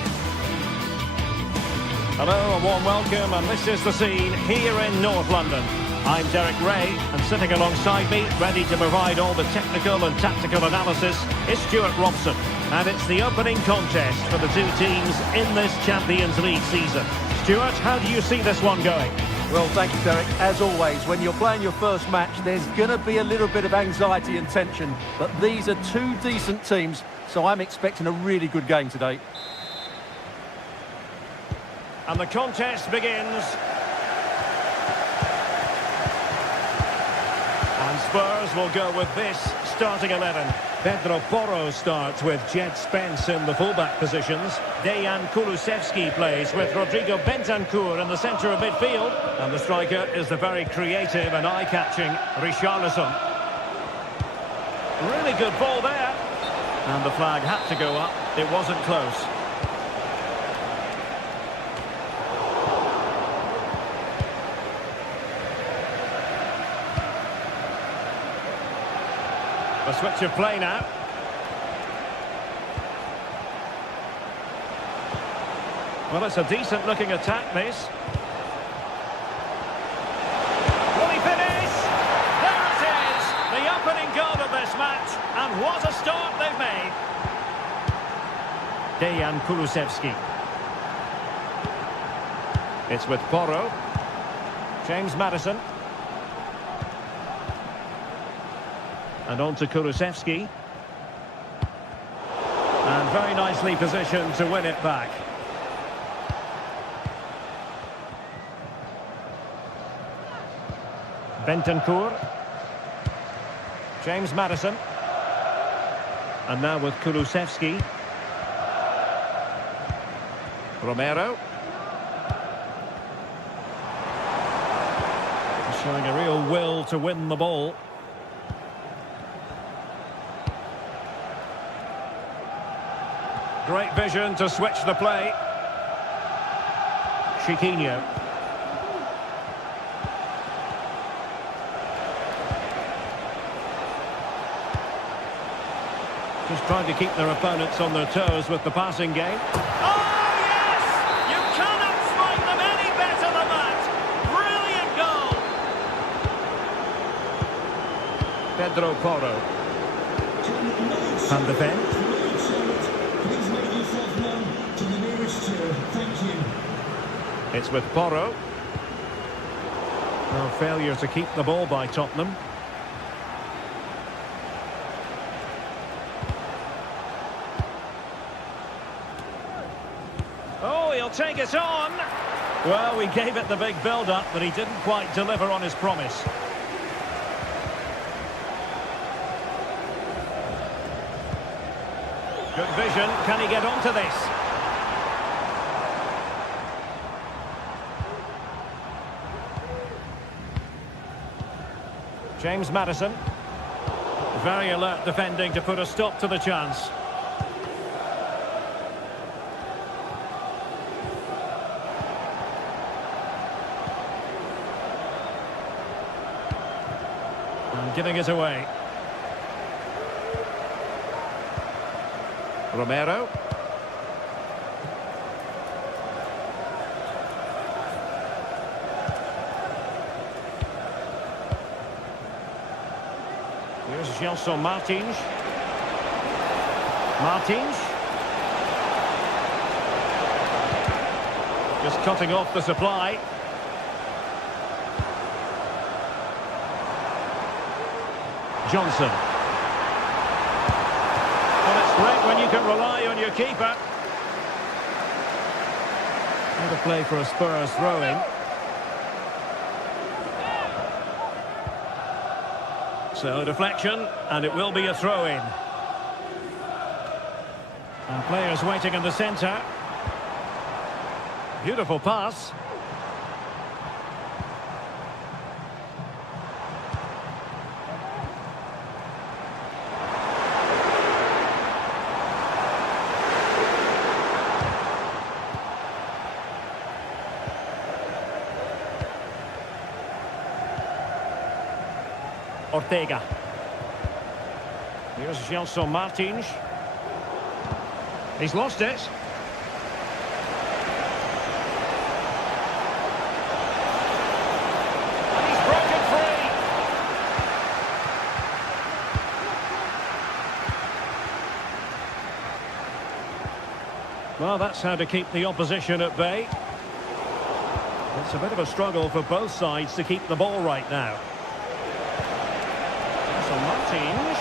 Hello, a warm welcome, and this is the scene here in North London. I'm Derek Ray, and sitting alongside me, ready to provide all the technical and tactical analysis, is Stuart Robson. And it's the opening contest for the two teams in this Champions League season. Stuart, how do you see this one going? Well, thank you, Derek. As always, when you're playing your first match, there's going to be a little bit of anxiety and tension. But these are two decent teams, so I'm expecting a really good game today. And the contest begins. And Spurs will go with this starting 11. Pedro Porro starts with Jed Spence in the fullback positions. Dejan Kulusevski plays with Rodrigo Bentancur in the centre of midfield. And the striker is the very creative and eye-catching Richarlison. Really good ball there. And the flag had to go up. It wasn't close. A switch of play now. Well, it's a decent-looking attack, this. Will he finish? There it is! The opening goal of this match. And what a start they've made. Dejan Kulusevski. It's with Porro. James Maddison. And on to Kulusevski. And very nicely positioned to win it back. Bentancur. James Maddison. And now with Kulusevski. Romero. Showing a real will to win the ball. Great vision to switch the play. Chiquinho. Just trying to keep their opponents on their toes with the passing game. Oh, yes! You cannot find them any better than that! Brilliant goal! Pedro Porro. Van de Ven. It's with Porro. No failure to keep the ball by Tottenham. Oh, he'll take it on. Well, we gave it the big build-up, but he didn't quite deliver on his promise. Good vision. Can he get onto this? James Maddison. Very alert defending to put a stop to the chance. And giving it away. Romero. Here's Gelson Martins. Martins. Just cutting off the supply. Johnson. Well, it's great when you can rely on your keeper. And a play for a Spurs throw-in. So a deflection, and it will be a throw-in. And players waiting in the centre. Beautiful pass. Ortega. Here's Gelson Martins. He's lost it. And he's broken free. Well, that's how to keep the opposition at bay. It's a bit of a struggle for both sides to keep the ball right now. So Martins.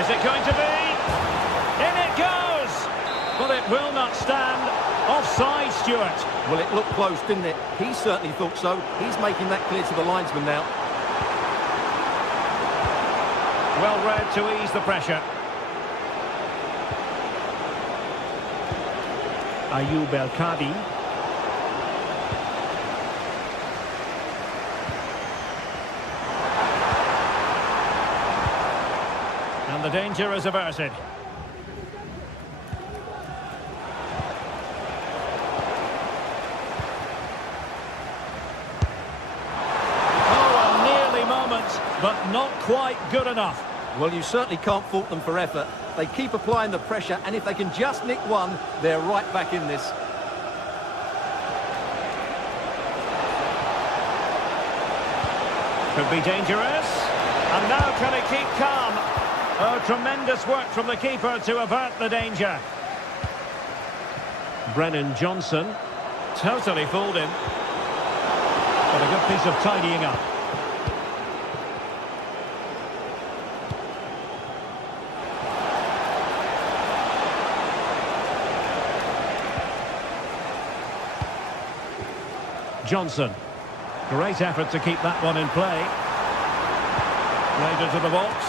Is it going to be? In it goes! But it will not stand. Offside, Stuart. Well, it looked close, didn't it? He certainly thought so. He's making that clear to the linesman now. Well read to ease the pressure. Ayoub El-Kadi. And the danger is averted. But not quite good enough. Well, you certainly can't fault them for effort. They keep applying the pressure, and if they can just nick one, they're right back in this. Could be dangerous. And now can he keep calm? Oh, tremendous work from the keeper to avert the danger. Brennan Johnson. Totally fooled him. But a good piece of tidying up. Johnson. Great effort to keep that one in play. Played into the box.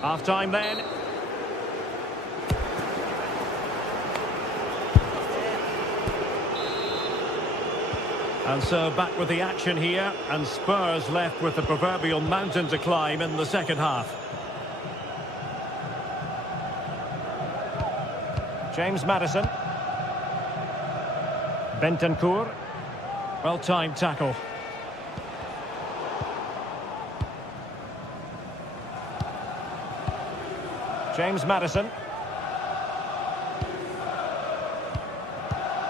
Half-time then. And so back with the action here, and Spurs left with the proverbial mountain to climb in the second half. James Maddison. Bentancur. Well-timed tackle. James Maddison.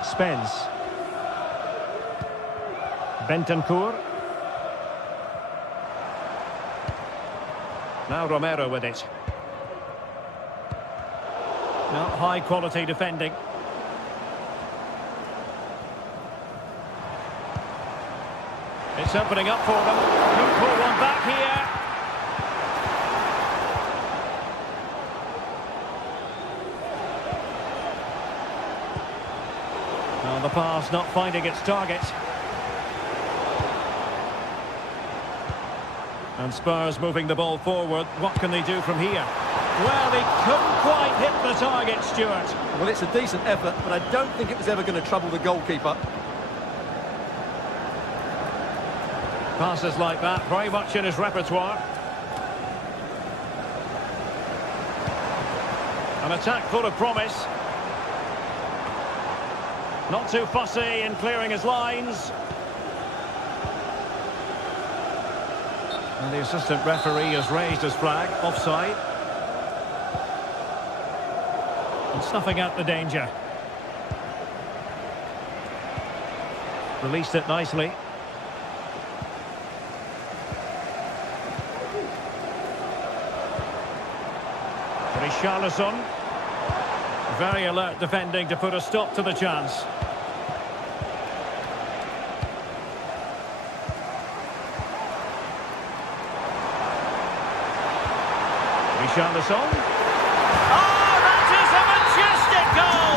Spence. Bentancur. Now Romero with it. Now high-quality defending. It's opening up for them. Could pull one back here. Now the pass not finding its target. And Spurs moving the ball forward. What can they do from here? Well, he couldn't quite hit the target, Stuart. Well, it's a decent effort, but I don't think it was ever going to trouble the goalkeeper. Passes like that, very much in his repertoire. An attack full of promise. Not too fussy in clearing his lines. And the assistant referee has raised his flag, offside. And snuffing out the danger. Released it nicely. Richarlison. Very alert defending to put a stop to the chance. Richarlison. Oh, that is a majestic goal!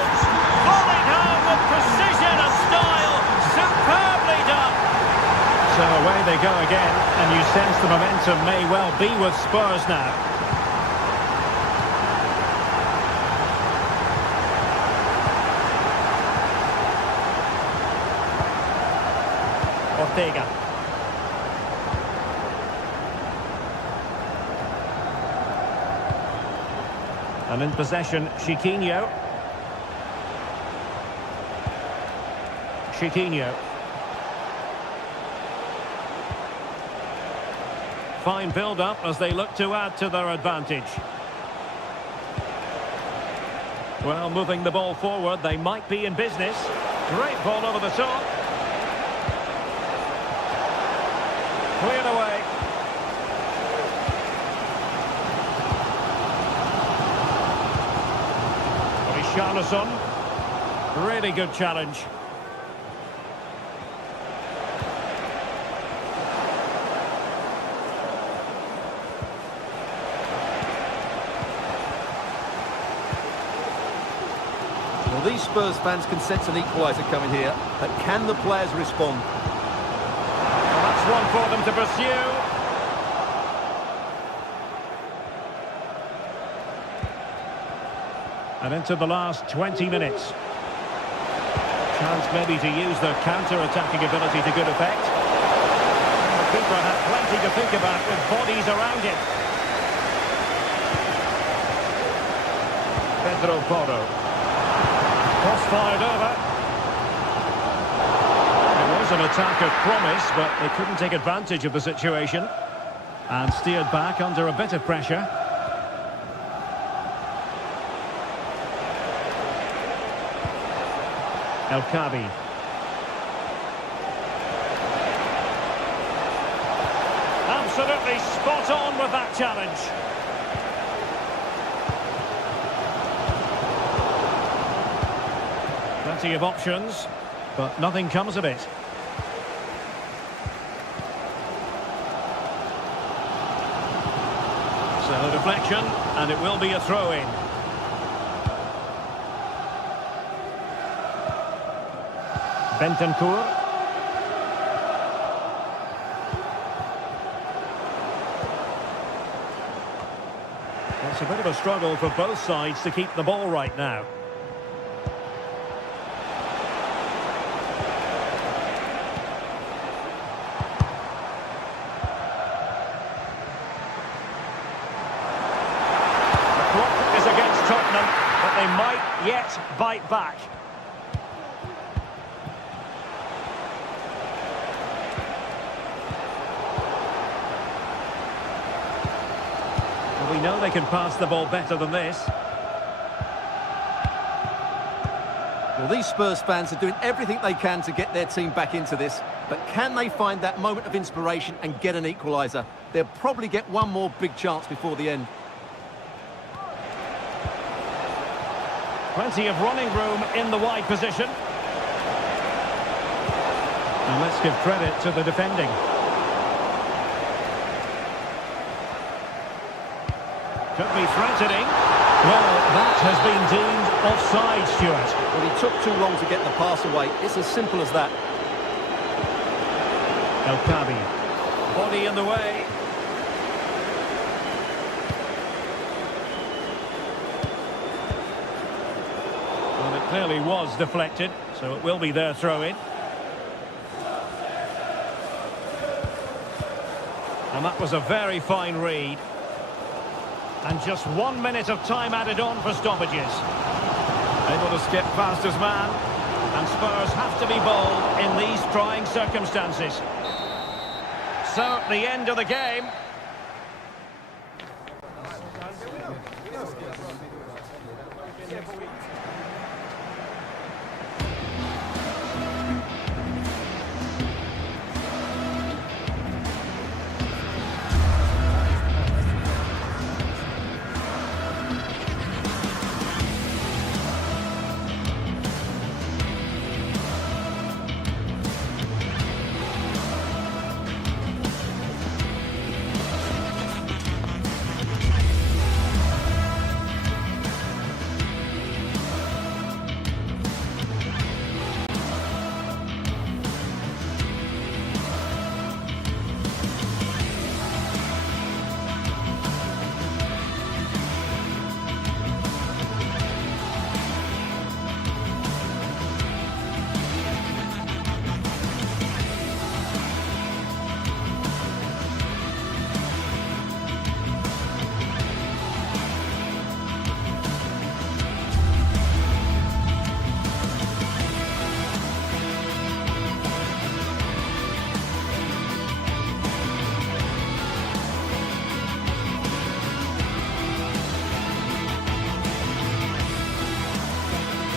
Falling home with precision and style. Superbly done. So away they go again, and you sense the momentum may well be with Spurs now. Ortega. And in possession, Chiquinho. Chiquinho. Fine build-up as they look to add to their advantage. Well, moving the ball forward, they might be in business. Great ball over the top. Cleared away. Richarlison. Really good challenge. Well, these Spurs fans can sense an equaliser coming here, but can the players respond? Well, that's one for them to pursue. And into the last 20 minutes. Chance maybe to use their counter-attacking ability to good effect. The keeper had plenty to think about with bodies around him. Pedro Porro. Cross fired over. It was an attack of promise, but they couldn't take advantage of the situation. And steered back under a bit of pressure. El Kabi. Absolutely spot on with that challenge. Plenty of options, but nothing comes of it. So deflection, and it will be a throw-in. Bentancur. It's a bit of a struggle for both sides to keep the ball right now. The clock is against Tottenham, but they might yet bite back. We know they can pass the ball better than this. Well, these Spurs fans are doing everything they can to get their team back into this, but can they find that moment of inspiration and get an equaliser? They'll probably get one more big chance before the end. Plenty of running room in the wide position. And let's give credit to the defending. Could be threatening. Well, that has been deemed offside, Stuart. Well, he took too long to get the pass away. It's as simple as that. El Kabi. Body in the way. Well, it clearly was deflected, so it will be their throw-in. And that was a very fine read. And just 1 minute of time added on for stoppages. Able to skip past his man. And Spurs have to be bold in these trying circumstances. So, the end of the game.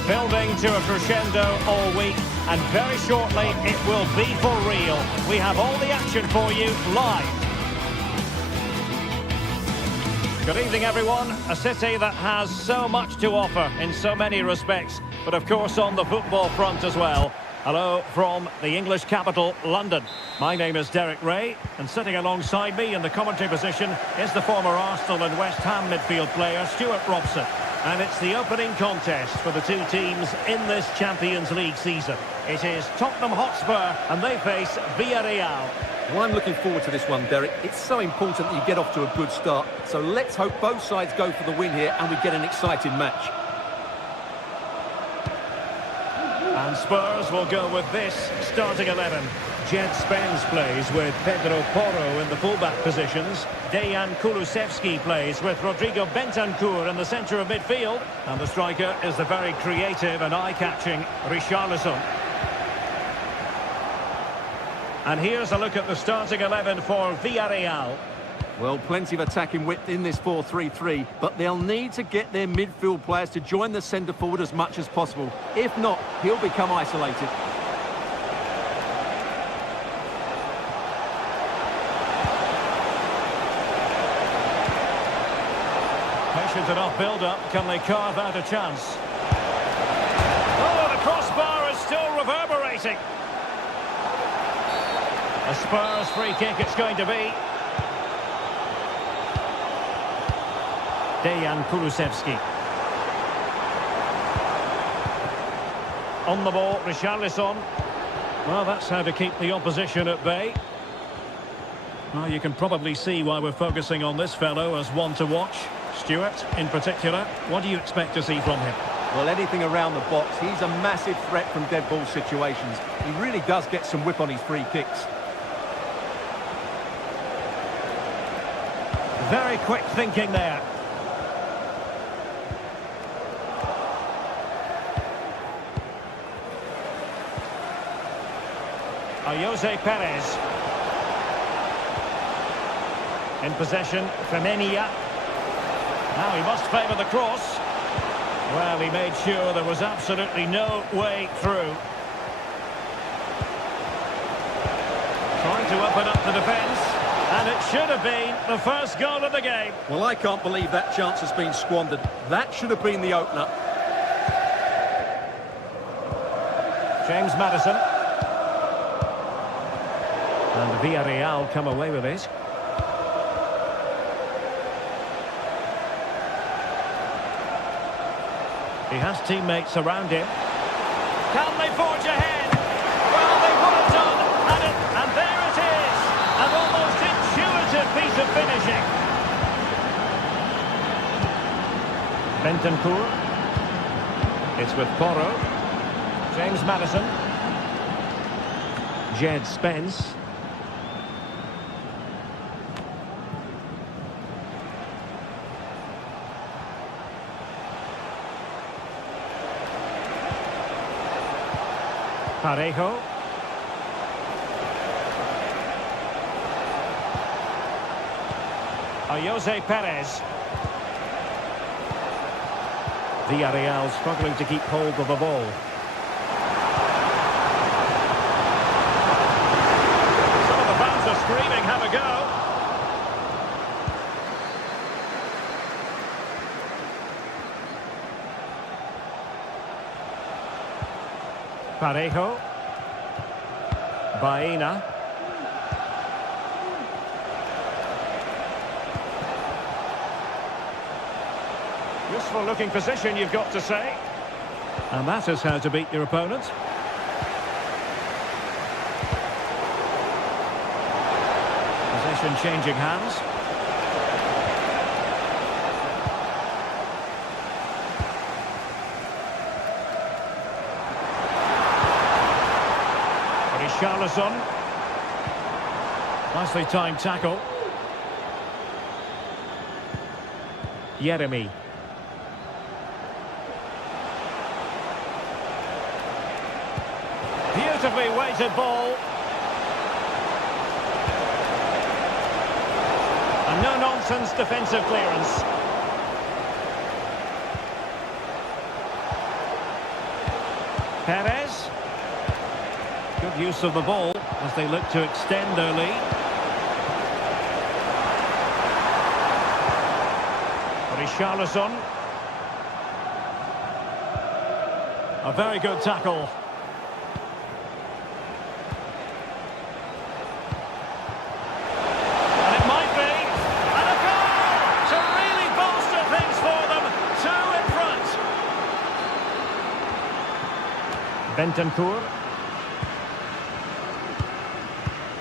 Building to a crescendo all week, and very shortly it will be for real. We have all the action for you live. Good evening, everyone. A city that has so much to offer in so many respects, but of course on the football front as well. Hello from the English capital, London. My name is Derek Ray, and sitting alongside me in the commentary position is the former Arsenal and West Ham midfield player, Stuart Robson. And it's the opening contest for the two teams in this Champions League season. It is Tottenham Hotspur, and they face Villarreal. Well, I'm looking forward to this one, Derek. It's so important that you get off to a good start. So let's hope both sides go for the win here and we get an exciting match. And Spurs will go with this starting 11. Jed Spence plays with Pedro Porro in the fullback positions. Dejan Kulusevski plays with Rodrigo Bentancur in the centre of midfield. And the striker is the very creative and eye-catching Richarlison. And here's a look at the starting 11 for Villarreal. Well, plenty of attacking width in this 4-3-3, but they'll need to get their midfield players to join the centre forward as much as possible. If not, he'll become isolated. Patient enough build-up. Can they carve out a chance? Oh, the crossbar is still reverberating. A Spurs free kick it's going to be. Dejan Kulusevski. On the ball, Richarlison. Well, that's how to keep the opposition at bay. Well, you can probably see why we're focusing on this fellow as one to watch. Stuart, in particular, what do you expect to see from him? Well, anything around the box. He's a massive threat from dead ball situations. He really does get some whip on his free kicks. Very quick thinking there. Jose Perez. In possession, Femenia. Now he must favour the cross. Well, he made sure there was absolutely no way through. Trying to open up the defence. And it should have been the first goal of the game. Well, I can't believe that chance has been squandered. That should have been the opener. James Maddison. And Villarreal come away with it. He has teammates around him. Can they forge ahead? Well, they would have done. And there it is. An almost intuitive piece of finishing. Bentancur. It's with Porro. James Maddison. Jed Spence. Parejo. Jose Perez. Villarreal struggling to keep hold of the ball. Some of the fans are screaming, have a go. Parejo. Baena. Useful looking position, you've got to say. And that is how to beat your opponent. Possession changing hands. Richarlison. Nicely timed tackle. Yeremy. Beautifully weighted ball. A no-nonsense defensive clearance. Perez. Good use of the ball as they look to extend their lead. Richarlison. A very good tackle. And it might be. And a goal to really bolster things for them. 2 in front. Bentancur.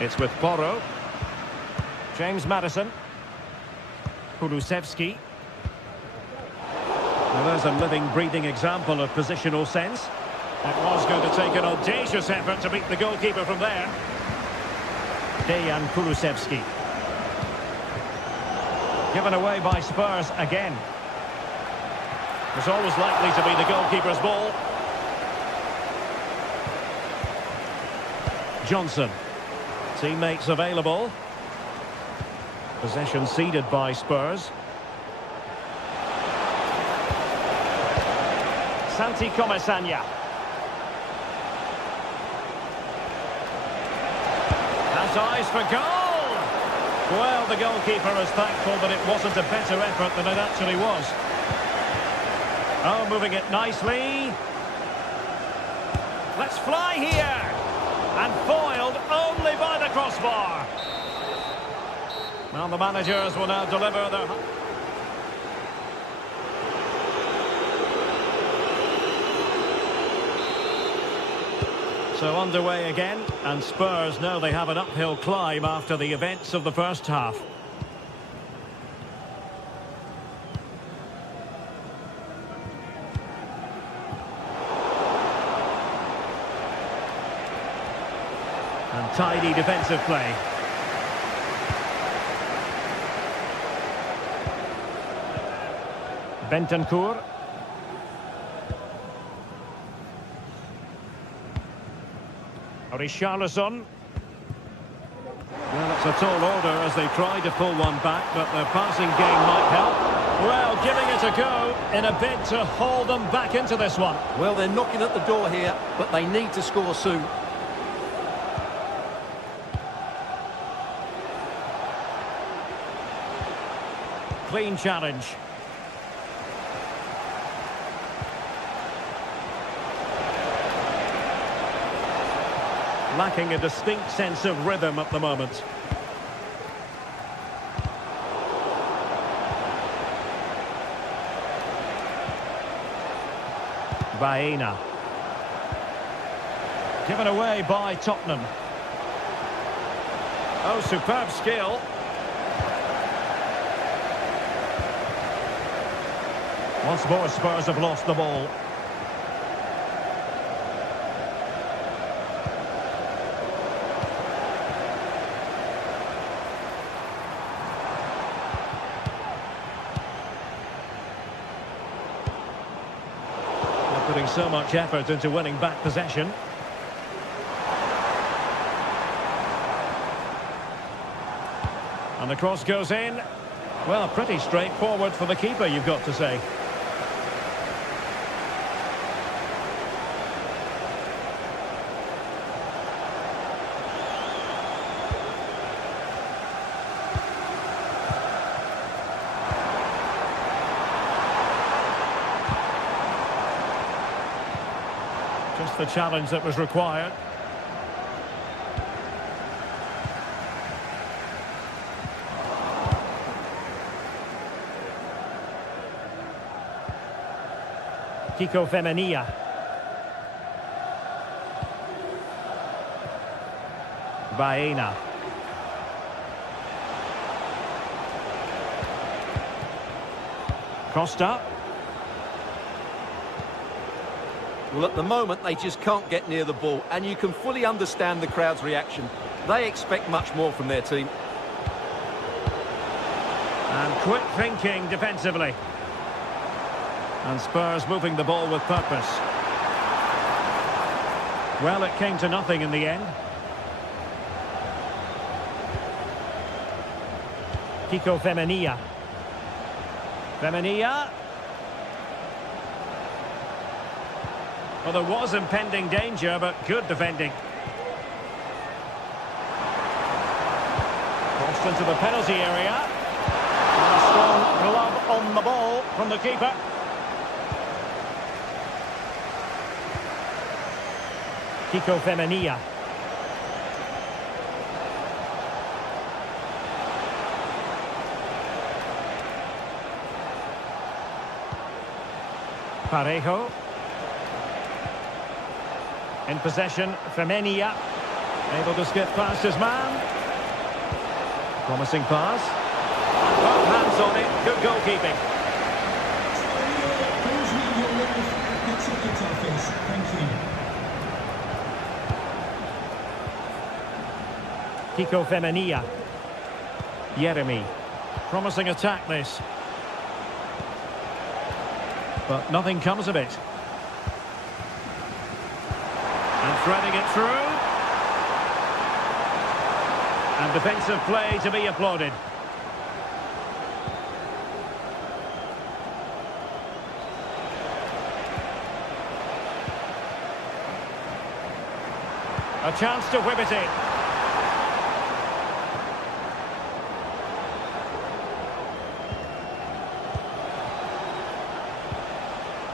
It's with Porro. James Maddison. Kulusevski. Well, there's a living, breathing example of positional sense. It was going to take an audacious effort to beat the goalkeeper from there. Dejan Kulusevski. Given away by Spurs again. It was always likely to be the goalkeeper's ball. Johnson. Teammates available. Possession ceded by Spurs. Santi Comesanya. Has eyes for goal! Well, the goalkeeper is thankful that it wasn't a better effort than it actually was. Oh, moving it nicely. Let's fly here! And foiled only by the crossbar. Well, the managers will now deliver their... So underway again, and Spurs know they have an uphill climb after the events of the first half. And tidy defensive play. Bentancur. Richarlison. Well, it's a tall order as they try to pull one back, but their passing game might help. Well, giving it a go in a bid to haul them back into this one. Well, they're knocking at the door here, but they need to score soon. Clean challenge. Lacking a distinct sense of rhythm at the moment. Baena. Given away by Tottenham. Oh, superb skill. Once more, Spurs have lost the ball. Putting so much effort into winning back possession. And the cross goes in. Well, pretty straightforward for the keeper, you've got to say. Just the challenge that was required. Kiko Femenia. Baena. Costa. Well, at the moment, they just can't get near the ball, and you can fully understand the crowd's reaction. They expect much more from their team. And quick thinking defensively. And Spurs moving the ball with purpose. Well, it came to nothing in the end. Kiko Femenia. Femenia. Well, there was impending danger, but good defending. Crossed into the penalty area. And a Strong glove on the ball from the keeper. Kiko Femenia. Parejo. In possession, Femenia. Able to skip past his man. Promising pass. Both hands on it. Good goalkeeping. Kiko Femenia. Jeremy. Promising attack this. But nothing comes of it. And threading it through. And defensive play to be applauded. A chance to whip it in.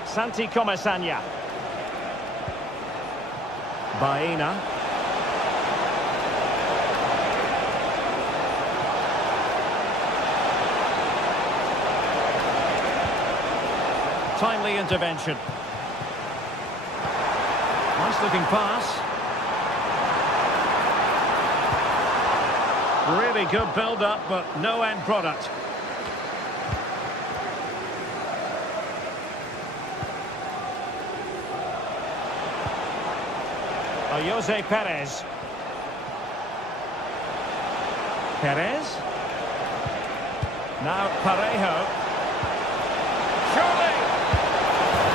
Santi Comesaña. Baena. Timely intervention. Nice looking pass. Really good build-up, but no end product. Jose Perez. Perez. Now Parejo. Surely.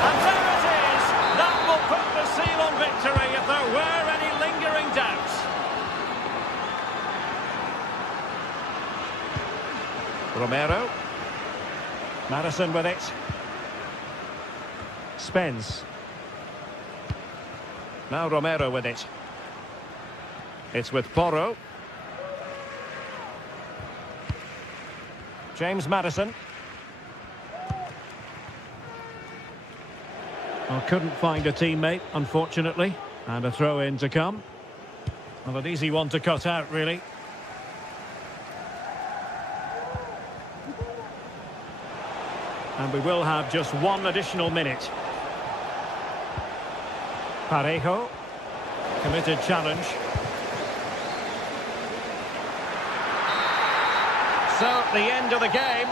And there it is. That will put the seal on victory if there were any lingering doubts. Romero. Madison with it. Spence. Now Romero with it. It's with Porro. James Madison. Well, couldn't find a teammate, unfortunately. And a throw-in to come. Well, an easy one to cut out, really. And we will have just one additional minute. Parejo. Committed challenge. So, the end of the game.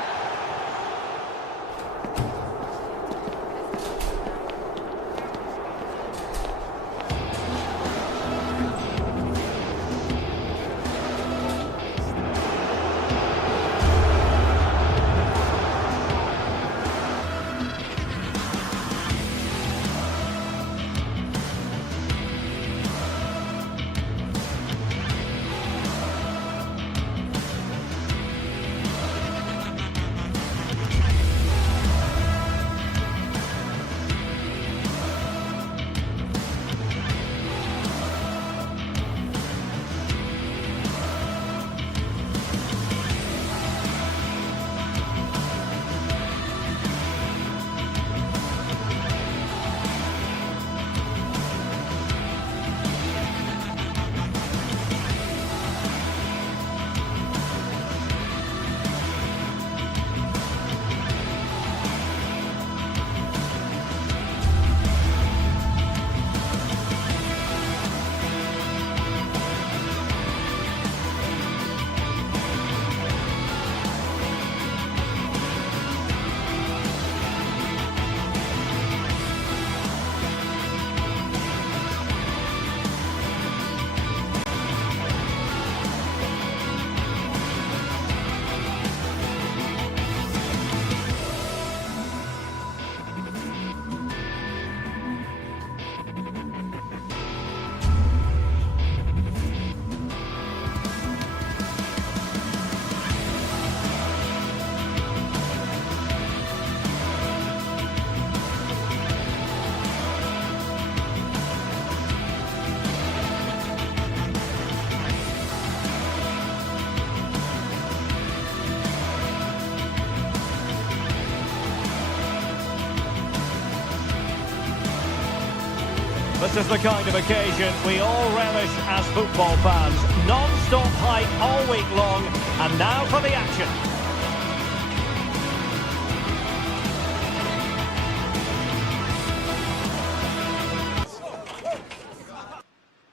This is the kind of occasion we all relish as football fans. Non-stop hype all week long, and now for the action.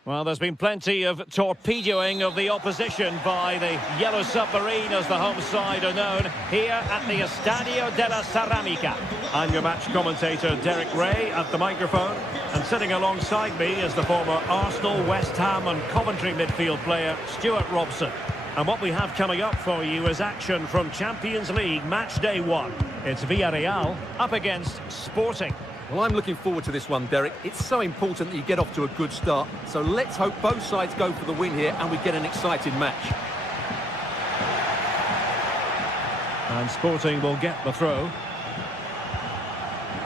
Well, there's been plenty of torpedoing of the opposition by the Yellow Submarine, as the home side are known, here at the Estadio della Ceramica. I'm your match commentator, Derek Ray, at the microphone. And sitting alongside me is the former Arsenal, West Ham and Coventry midfield player, Stuart Robson. And what we have coming up for you is action from Champions League match day 1. It's Villarreal up against Sporting. Well, I'm looking forward to this one, Derek. It's so important that you get off to a good start. So let's hope both sides go for the win here and we get an exciting match. And Sporting will get the throw.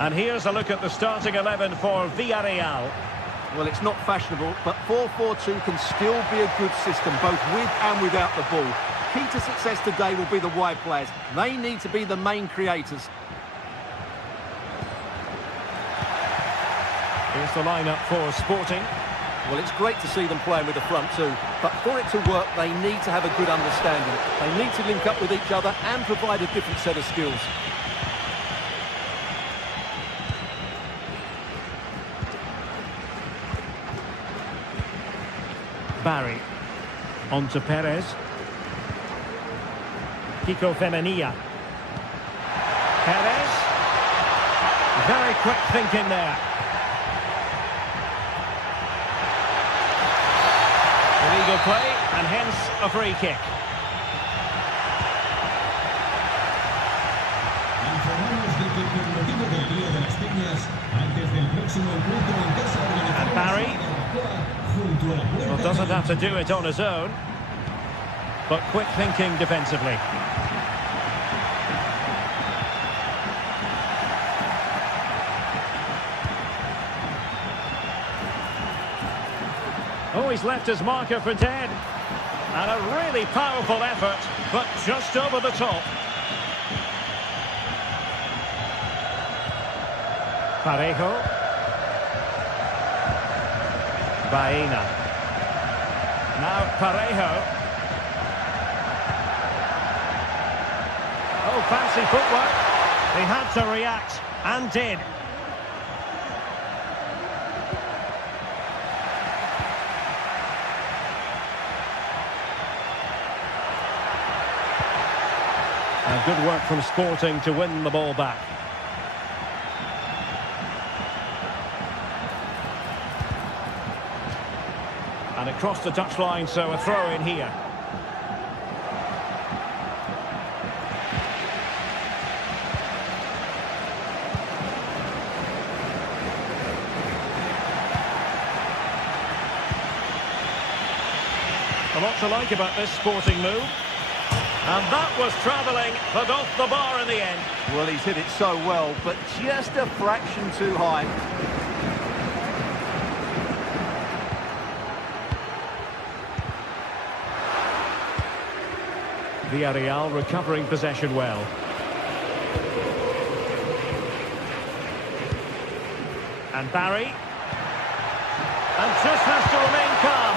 And here's a look at the starting 11 for Villarreal. Well, it's not fashionable, but 4-4-2 can still be a good system, both with and without the ball. Key to success today will be the wide players. They need to be the main creators. Here's the lineup for Sporting. Well, it's great to see them playing with the front two, but for it to work, they need to have a good understanding. They need to link up with each other and provide a different set of skills. Barry. On to Perez. Kiko Femenia. Perez. Very quick thinking there. Illegal play, and hence a free kick. And Barry. Well, doesn't have to do it on his own, but quick thinking defensively. Oh, he's left his marker for dead. And a really powerful effort, but just over the top. Parejo. Baena. Now Parejo. Oh, fancy footwork. He had to react, and did. And good work from Sporting to win the ball back. And it crossed the touchline, so a throw in here. A lot to like about this Sporting move. And that was travelling, but off the bar in the end. Well, he's hit it so well, but just a fraction too high. Villarreal recovering possession well. And Barry. And just has to remain calm.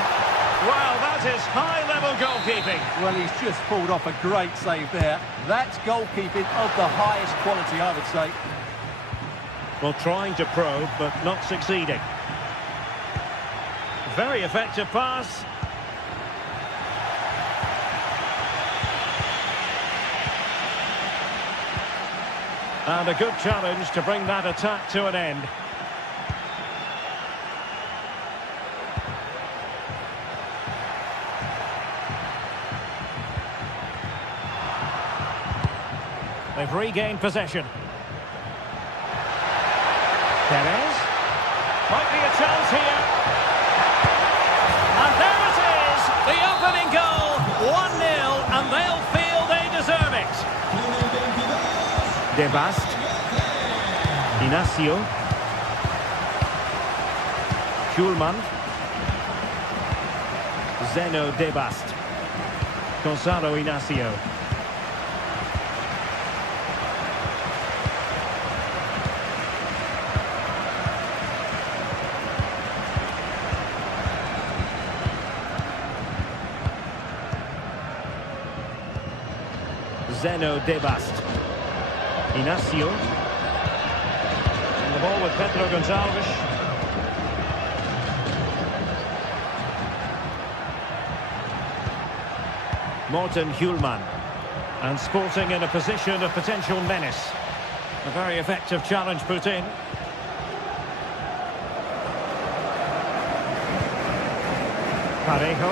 Wow, that is high-level goalkeeping. Well, he's just pulled off a great save there. That's goalkeeping of the highest quality, I would say. Well, trying to probe, but not succeeding. Very effective pass. And a good challenge to bring that attack to an end. They've regained possession. Perez. Might be a chance here. And there it is! The opening goal! 1-0, and they'll feel they deserve it. Debast. Inacio. Schulman. Zeno Debast. Gonzalo Inacio. Zeno Debast. Inacio. And the ball with Pedro Gonçalves. Morten Hjulman. And Sporting in a position of potential menace. A very effective challenge put in. Parejo.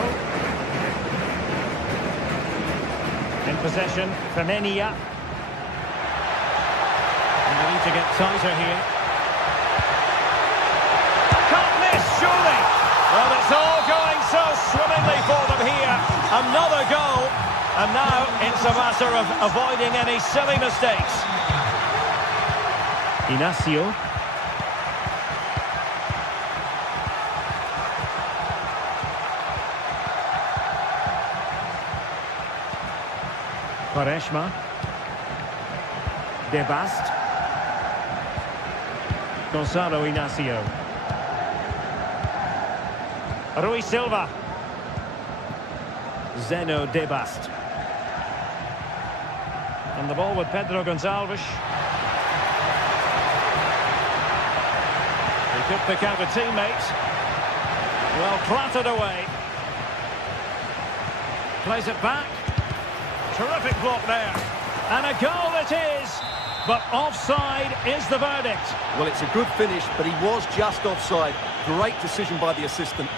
In possession, Femenia. And they need to get tighter here. Can't miss, surely! Well, it's all going so swimmingly for them here. Another goal. And now it's a matter of avoiding any silly mistakes. Inacio. Quaresma. Debast. Gonçalo Inacio. Rui Silva. Zeno Debast. And the ball with Pedro Gonçalves. He could pick out a teammate. Well, clattered away. Plays it back. Terrific block there. And a goal it is. But offside is the verdict. Well, it's a good finish, but he was just offside. Great decision by the assistant.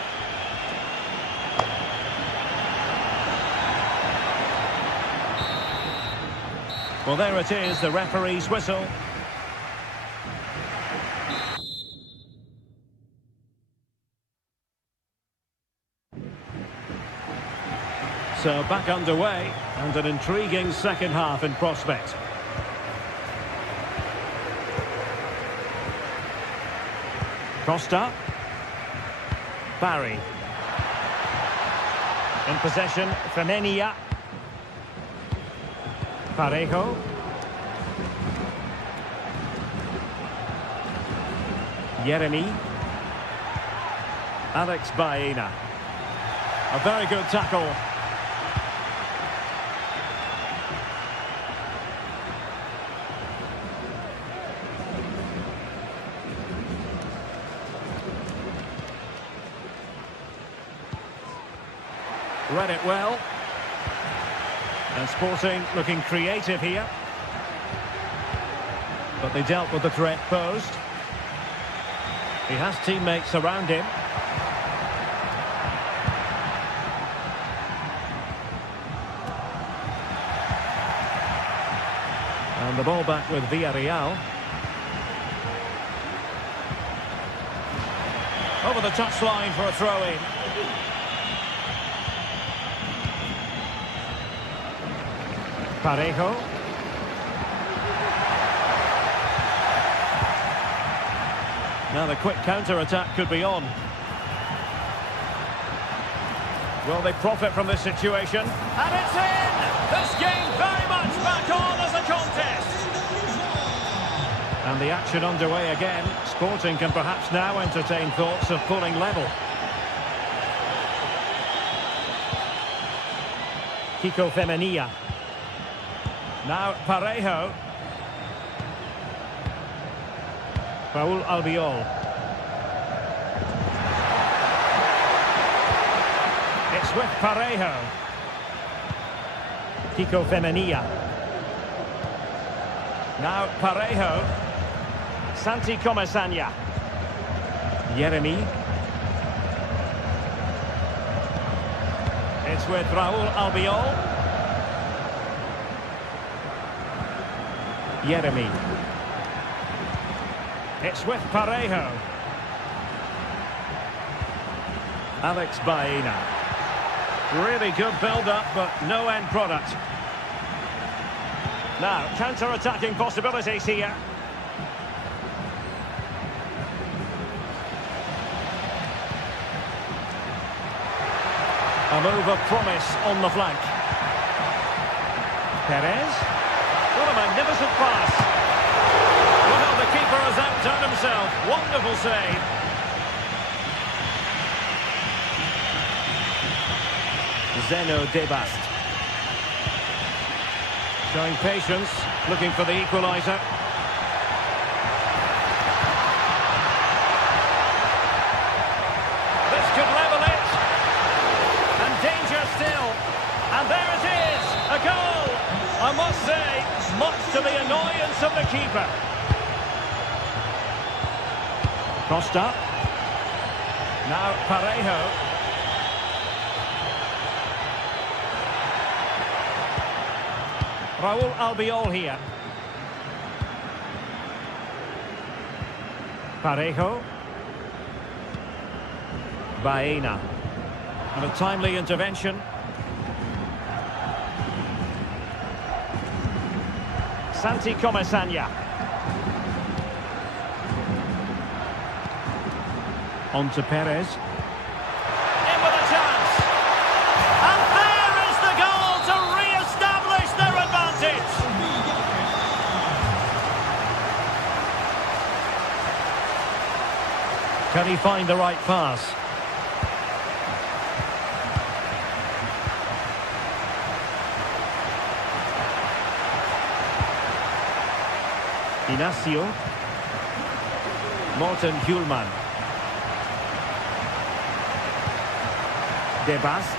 Well, there it is, the referee's whistle. So back underway, and an intriguing second half in prospect. Costa. Barry. In possession, Femenia. Parejo. Yeremy. Alex Baena. A very good tackle. Read it well. And Sporting looking creative here. But they dealt with the threat posed. He has teammates around him. And the ball back with Villarreal. Over the touchline for a throw-in. Parejo. Now the quick counter-attack could be on. Will they profit from this situation? And it's in! This game very much back on as a contest. And the action underway again. Sporting can perhaps now entertain thoughts of pulling level. Kiko Femenia. Now Parejo. Raúl Albiol. It's with Parejo. Kiko Femenia. Now Parejo. Santi Comesaña. Yeremy. It's with Raúl Albiol. Yeremy. It's with Parejo. Alex Baena. Really good build-up, but no end product. Now, counter-attacking possibilities here. A move of promise on the flank. Perez. What a magnificent pass. Well, the keeper has outdone himself. Wonderful save. Zeno Debast. Showing patience, looking for the equaliser. This could level it. And danger still. And there it is, a goal. I must say, much to the annoyance of the keeper. Costa. Now Parejo. Raúl Albiol here. Parejo. Baena. And a timely intervention. Santi Comesaña. On to Perez. In with a chance. And there is the goal to re-establish their advantage. Can he find the right pass? Inacio. Morten Hjulman. De Bast.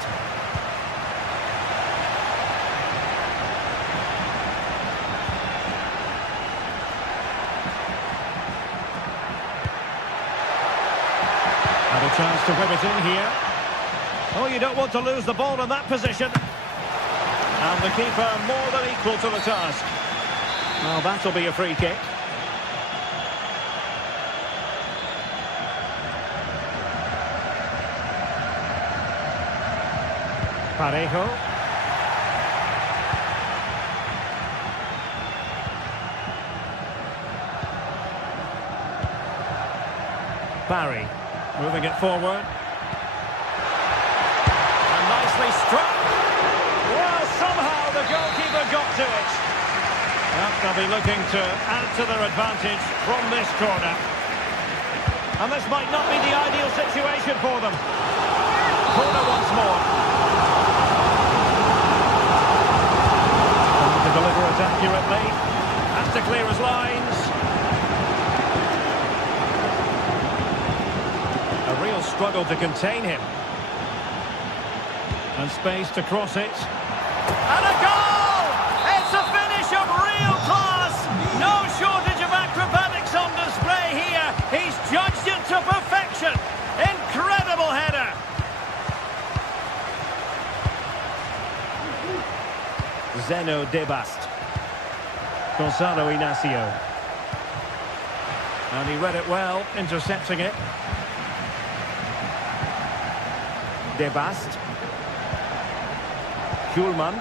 And a chance to whip it in here. Oh, you don't want to lose the ball in that position. And the keeper more than equal to the task. Well, that'll be a free kick. Parejo. Barry, moving it forward. And nicely struck. Well, somehow the goalkeeper got to it. Well, they'll be looking to add to their advantage from this corner. And this might not be the ideal situation for them. Corner once more. To deliver it accurately. Has to clear his lines. A real struggle to contain him. And space to cross it. And a goal! It's a finish of real class. No shortage of acrobatics on display here. He's judged it to perfection. Incredible header. Zeno De Bast. Gonzalo Inacio. And he read it well, intercepting it. De Bast. Hjulman.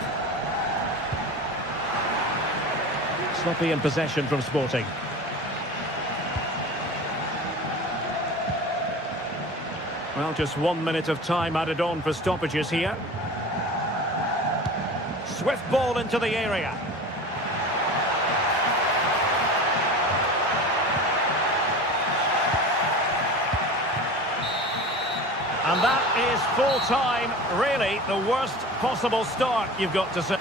Sloppy in possession from Sporting. Well, just 1 minute of time added on for stoppages here. Swift ball into the area. And that is full time. Really, the worst possible start, you've got to say.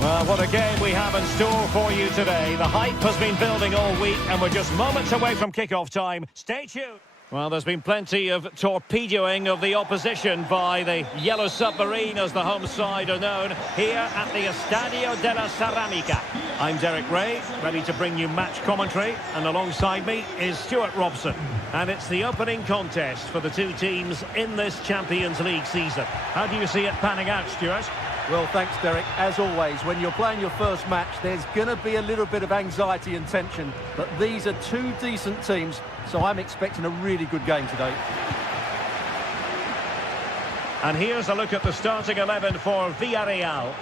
Well, what a game we have in store for you today. The hype has been building all week and we're just moments away from kick-off time. Stay tuned. Well, there's been plenty of torpedoing of the opposition by the Yellow Submarine, as the home side are known, here at the Estadio della Ceramica. I'm Derek Ray, ready to bring you match commentary, and alongside me is Stuart Robson. And it's the opening contest for the two teams in this Champions League season. How do you see it panning out, Stuart? Well, thanks, Derek. As always, when you're playing your first match, there's going to be a little bit of anxiety and tension. But these are two decent teams, so I'm expecting a really good game today. And here's a look at the starting 11 for Villarreal.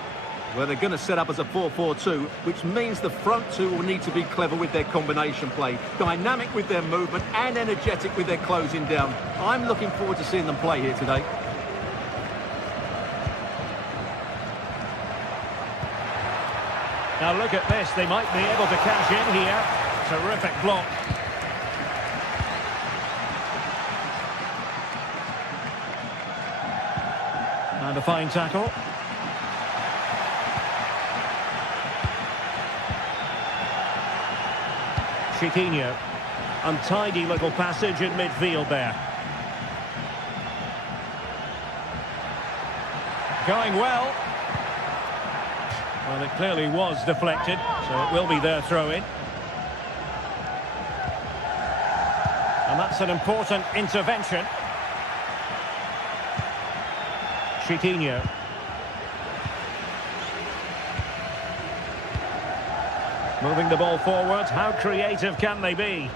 Well, they're going to set up as a 4-4-2, which means the front two will need to be clever with their combination play, dynamic with their movement and energetic with their closing down. I'm looking forward to seeing them play here today. Now look at this, they might be able to cash in here. Terrific block. And a fine tackle. Chiquinho. Untidy little passage in midfield there. Going well. Well, it clearly was deflected, so it will be their throw-in. And that's an important intervention. Chiquinho. Moving the ball forward, how creative can they be?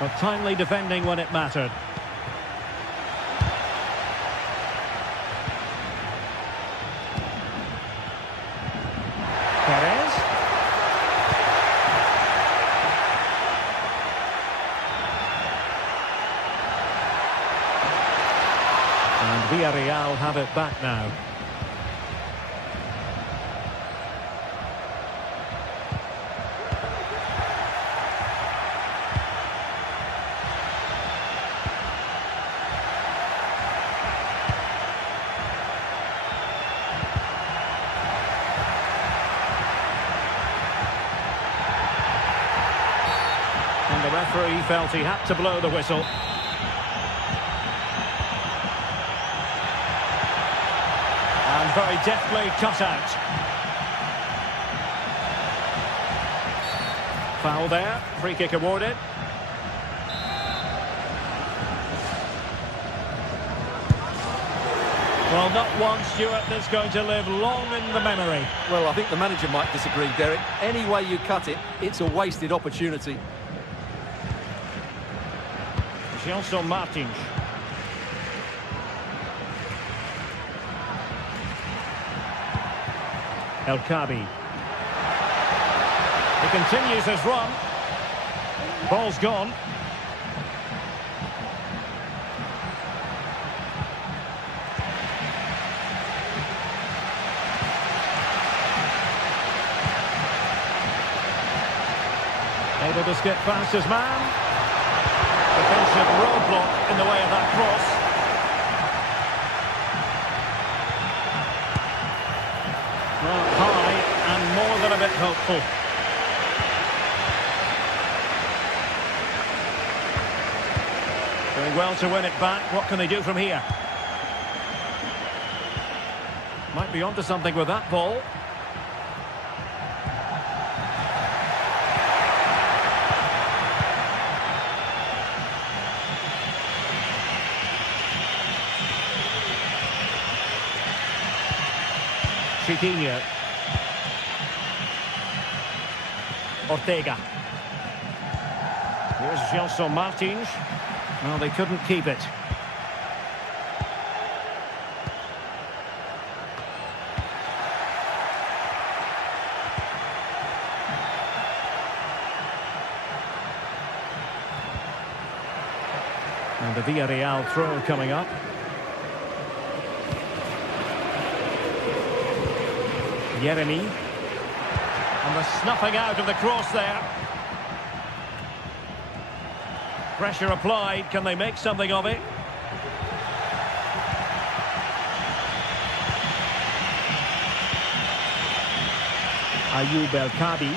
But timely defending when it mattered. And Villarreal have it back now. And the referee felt he had to blow the whistle. And very deftly cut out. Foul there, free kick awarded. Well, not one, Stuart, that's going to live long in the memory. Well, I think the manager might disagree, Derek. Any way you cut it, it's a wasted opportunity. Gelson Martins. El Kabi. He continues his run. Ball's gone. Able to skip past his man. Defensive roadblock in the way of that cross. Well, high and more than a bit hopeful. Doing well to win it back. What can they do from here? Might be onto something with that ball. Chiquinho. Ortega. Here's Gelson Martins. Well, they couldn't keep it. And the Villarreal throw coming up. Jeremy. And the snuffing out of the cross there. Pressure applied. Can they make something of it? Ayoub El Kabi.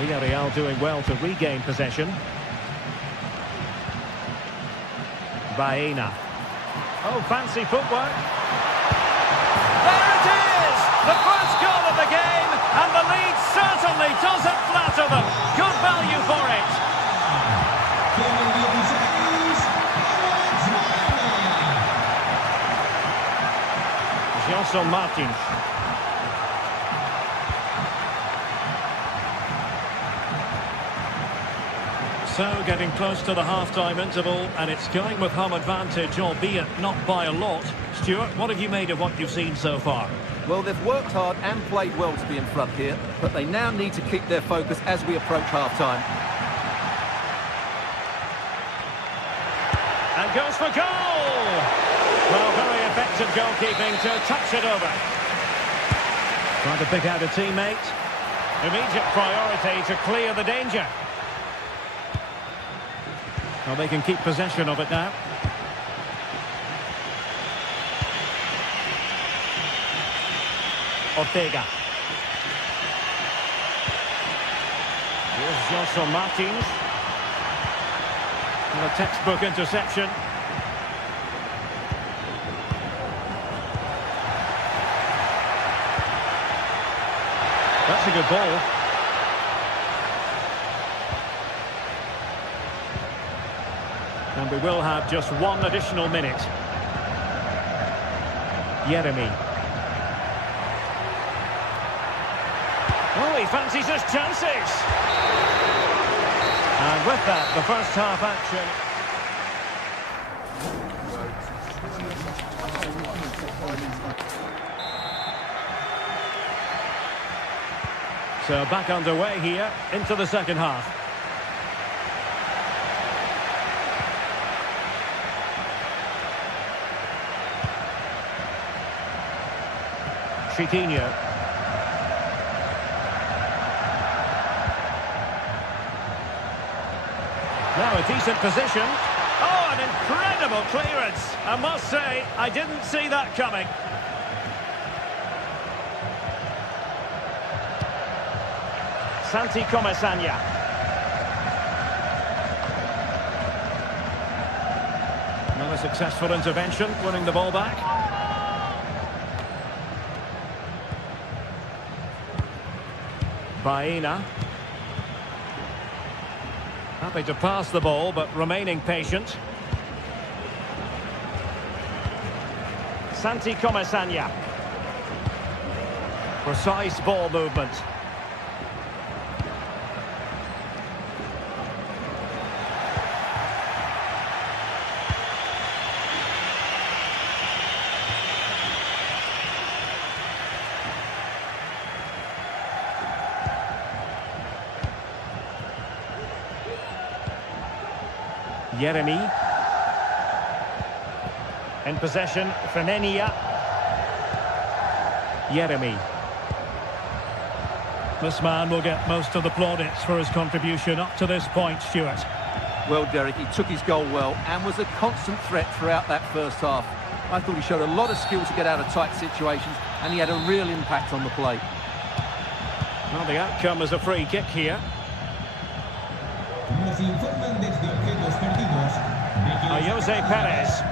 Villarreal doing well to regain possession. Baena. Oh, fancy footwork. There it is! The first goal of the game, and the lead certainly doesn't flatter them. Good value for it. Gelson Martins. So, getting close to the half-time interval, and it's going with home advantage, albeit not by a lot. Stuart, what have you made of what you've seen so far? Well, they've worked hard and played well to be in front here, but they now need to keep their focus as we approach half-time. And goes for goal! Well, very effective goalkeeping to touch it over. Trying to pick out a teammate. Immediate priority to clear the danger. Well, they can keep possession of it now. Ortega. Here's Gelson Martins. And a textbook interception. That's a good ball. And we will have just one additional minute. Yeremy. Oh, he fancies his chances. And with that, the first half action. So back underway here into the second half. Chiquinho. Now a decent position. Oh, an incredible clearance. I must say, I didn't see that coming. Santi Comesaña. Another successful intervention, winning the ball back. Baena. Happy to pass the ball, but remaining patient. Santi Comesaña. Precise ball movement. Yeremy. In possession, Femenia. Yeremy. This man will get most of the plaudits for his contribution up to this point, Stuart. Well, Derek, he took his goal well and was a constant threat throughout that first half. I thought he showed a lot of skill to get out of tight situations, and he had a real impact on the play. Well, the outcome is a free kick here. Jose Perez.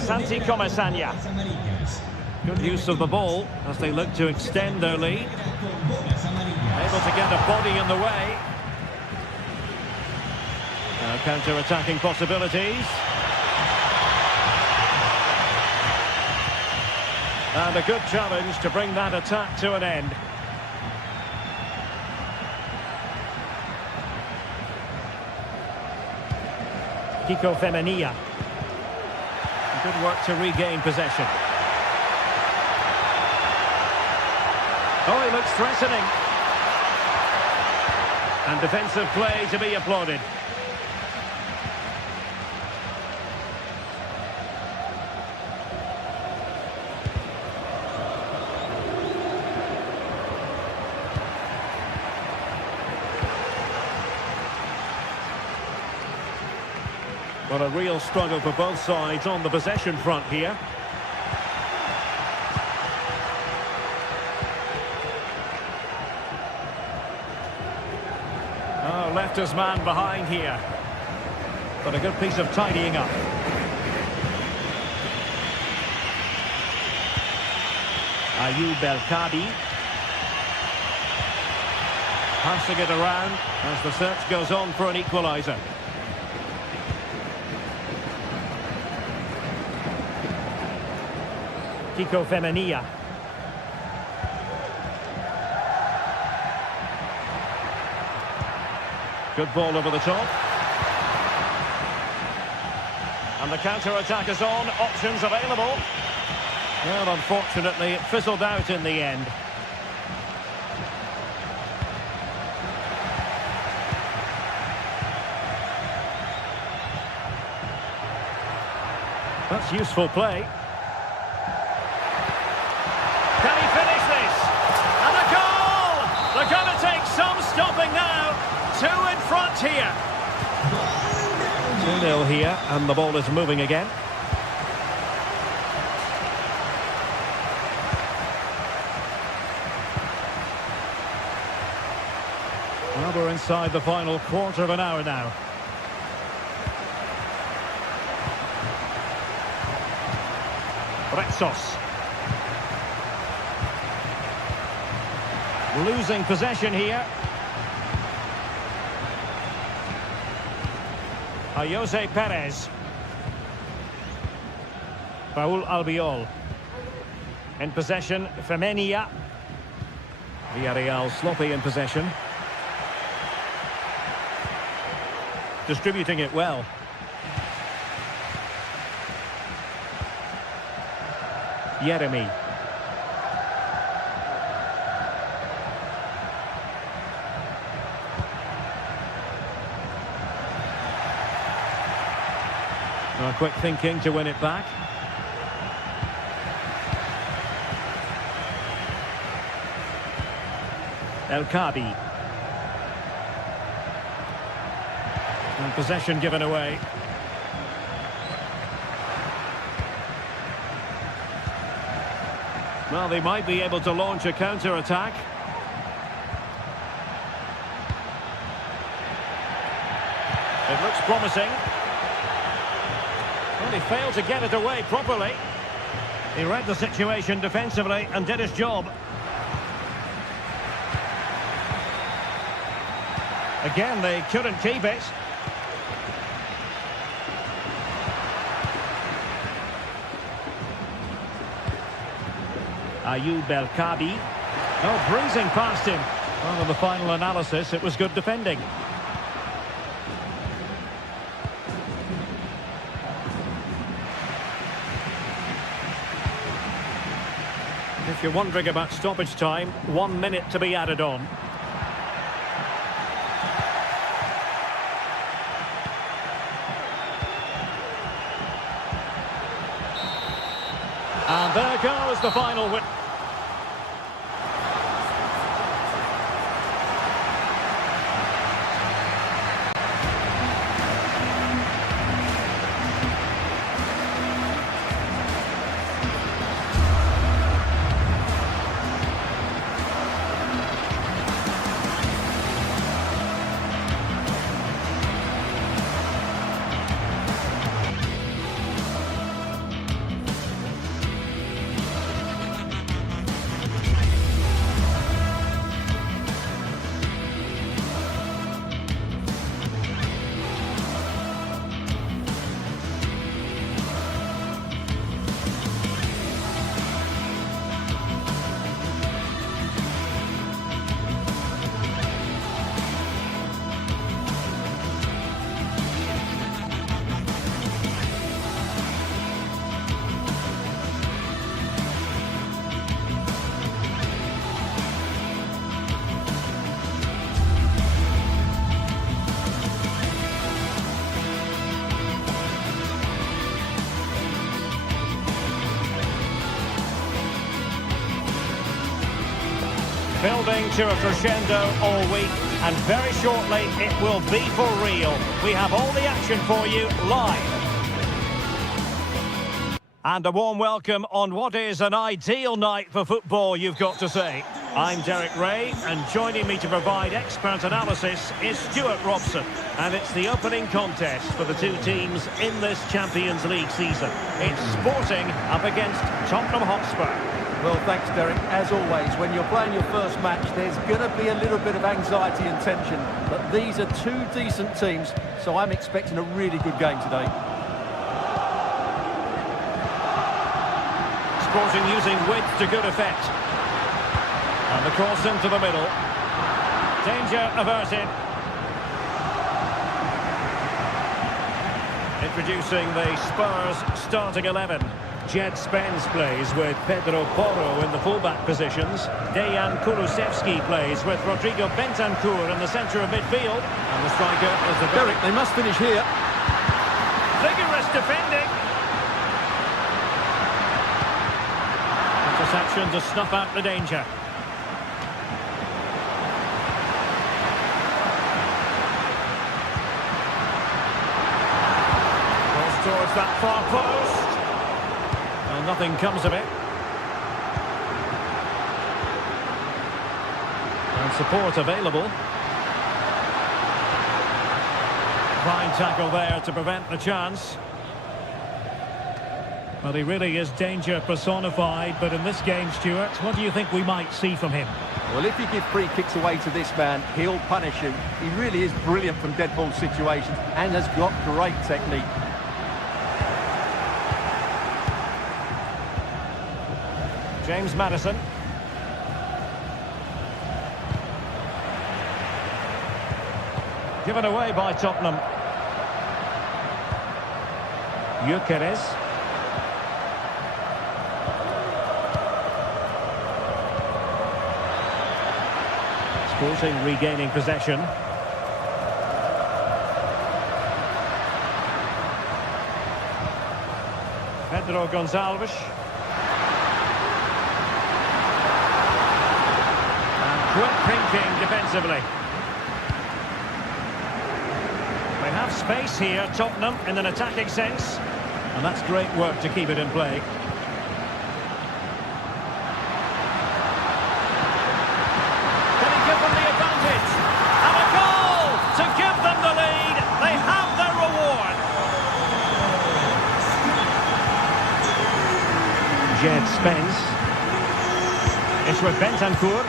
Santi Comesaña. Good use of the ball as they look to extend their lead. Able to get a body in the way. Counter-attacking possibilities. And a good challenge to bring that attack to an end. Kiko Femenia. Good work to regain possession. Oh, he looks threatening. And defensive play to be applauded. Well, a real struggle for both sides on the possession front here. left his man behind here. But a good piece of tidying up. Ayoub El-Kadi. Passing it around as the search goes on for an equaliser. Kiko Femenia. Good ball over the top. And the counter-attack is on. Options available. Well, unfortunately, it fizzled out in the end. That's useful play. Can he finish this? And a goal! They're going to take some stopping now. 2 in front here. 2-0 here, and the ball is moving again. Well, we're inside the final quarter of an hour now. Retsos. Losing possession here. Jose Perez. Raul Albiol. In possession, Femenia. Villarreal sloppy in possession. Distributing it well. Yeremy. Quick thinking to win it back. El-Kadi. And possession given away. Well, they might be able to launch a counter-attack. It looks promising. Well, he failed to get it away properly. He read the situation defensively and did his job. Again, they couldn't keep it. Ayoub El-Kadi. Oh, breezing past him. Well, in the final analysis, it was good defending. If you're wondering about stoppage time, 1 minute to be added on. And there goes the final win. Building to a crescendo all week, and very shortly it will be for real. We have all the action for you live. And a warm welcome on what is an ideal night for football, you've got to say. I'm Derek Ray, and joining me to provide expert analysis is Stuart Robson. And it's the opening contest for the two teams in this Champions League season. It's Sporting up against Tottenham Hotspur. Well, thanks, Derek. As always, when you're playing your first match, there's going to be a little bit of anxiety and tension. But these are two decent teams, so I'm expecting a really good game today. Sporting using width to good effect. And the cross into the middle. Danger averted. Introducing the Spurs starting 11. Jed Spence plays with Pedro Porro in the fullback positions. Dejan Kulusevski plays with Rodrigo Bentancur in the centre of midfield. And the striker is the... Derek, they must finish here. Vigorous defending. Interception to snuff out the danger. Cross towards that far post. Well, nothing comes of it. And support available. Fine tackle there to prevent the chance. Well, he really is danger personified, but in this game, Stuart, what do you think we might see from him? Well, if you give free kicks away to this man, he'll punish you. He really is brilliant from dead ball situations and has got great technique. James Maddison. Given away by Tottenham. Gyökeres. Sporting regaining possession. Pedro Gonçalves. Quick thinking defensively. They have space here, Tottenham, in an attacking sense. And that's great work to keep it in play. Can he give them the advantage? And a goal to give them the lead. They have their reward. Jed Spence. It's with Bentancur.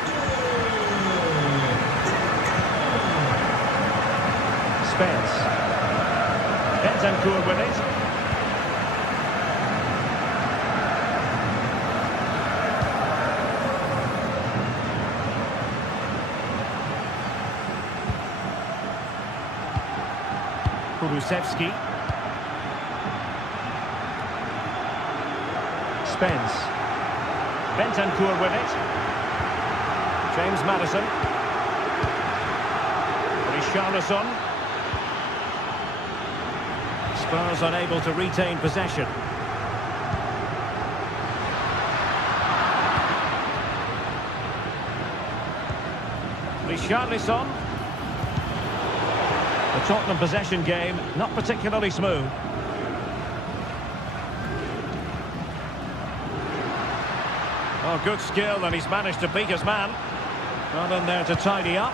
Spence. Bentancur with it. Kulusevski. Spence. Bentancur with it. James Maddison. Richarlison. Spurs unable to retain possession. Richarlison. The Tottenham possession game not particularly smooth. Oh, good skill, and he's managed to beat his man. Well in there to tidy up.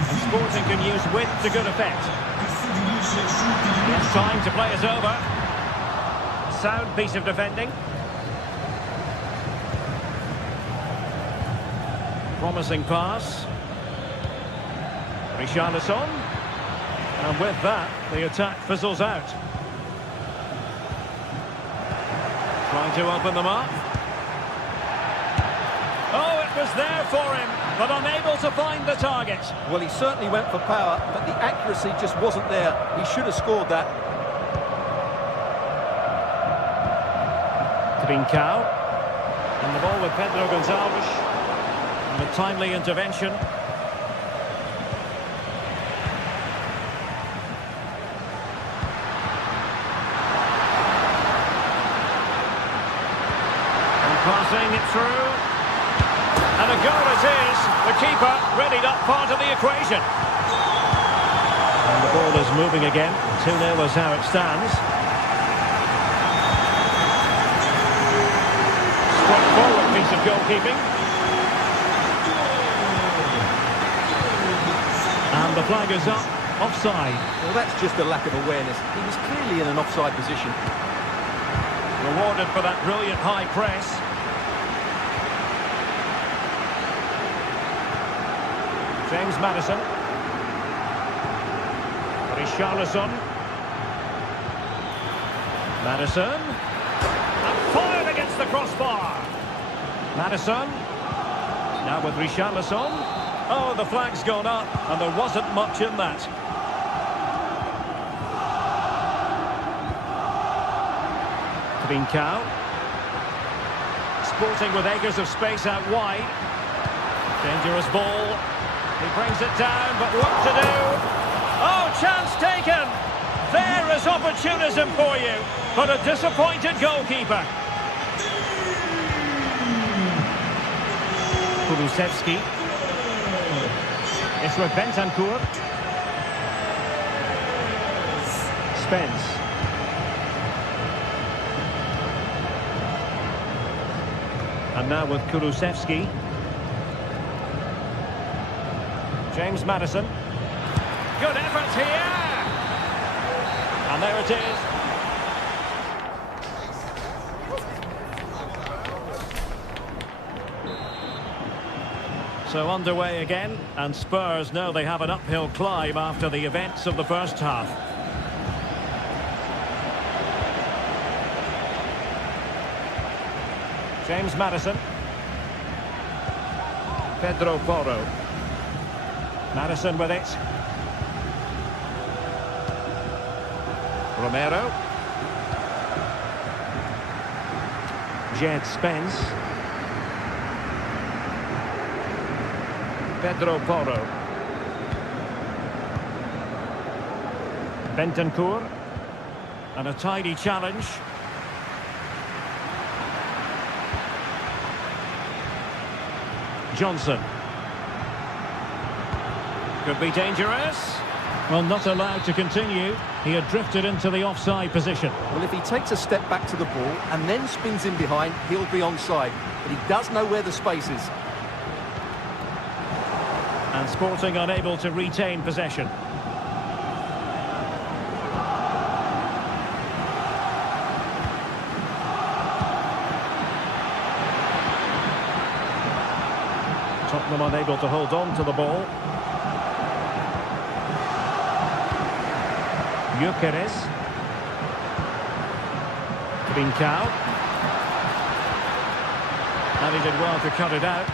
And Sporting can use width to good effect. It's time to play it over. Sound piece of defending. Promising pass. Richarlison. And with that, the attack fizzles out. Trying to open them up. Oh, it was there for him, but unable to find the target. Well, he certainly went for power, but the accuracy just wasn't there. He should have scored that. Trincao. And the ball with Pedro Gonçalves. And a timely intervention. Passing it through. And a goal it is. The keeper readied up part of the equation. ball is moving again. 2-0 is how it stands. Straightforward piece of goalkeeping. And the flag is up. Offside. Well, that's just a lack of awareness. He was clearly in an offside position. Rewarded for that brilliant high press. James Maddison. Richarlison. Maddison. And fired against the crossbar. Maddison. Now with Richarlison. Oh, the flag's gone up, and there wasn't much in that. Trincao. Sporting with acres of space out wide. Dangerous ball. He brings it down, but what to do? Oh, chance taken. There is opportunism for you, but a disappointed goalkeeper. Kulusevski. It's with Bentancur. Spence. And now with Kulusevski. James Maddison. Good effort here. And there it is. So underway again, and Spurs know they have an uphill climb after the events of the first half. James Maddison. Pedro Porro. Maddison with it. Romero. Jed Spence. Pedro Porro. Bentancur. And a tidy challenge. Johnson. Could be dangerous. Well, not allowed to continue. He had drifted into the offside position. Well, if he takes a step back to the ball and then spins in behind, he'll be onside. But he does know where the space is. And Sporting unable to retain possession. Tottenham unable to hold on to the ball. Gyökeres. Trincao. And he did well to cut it out.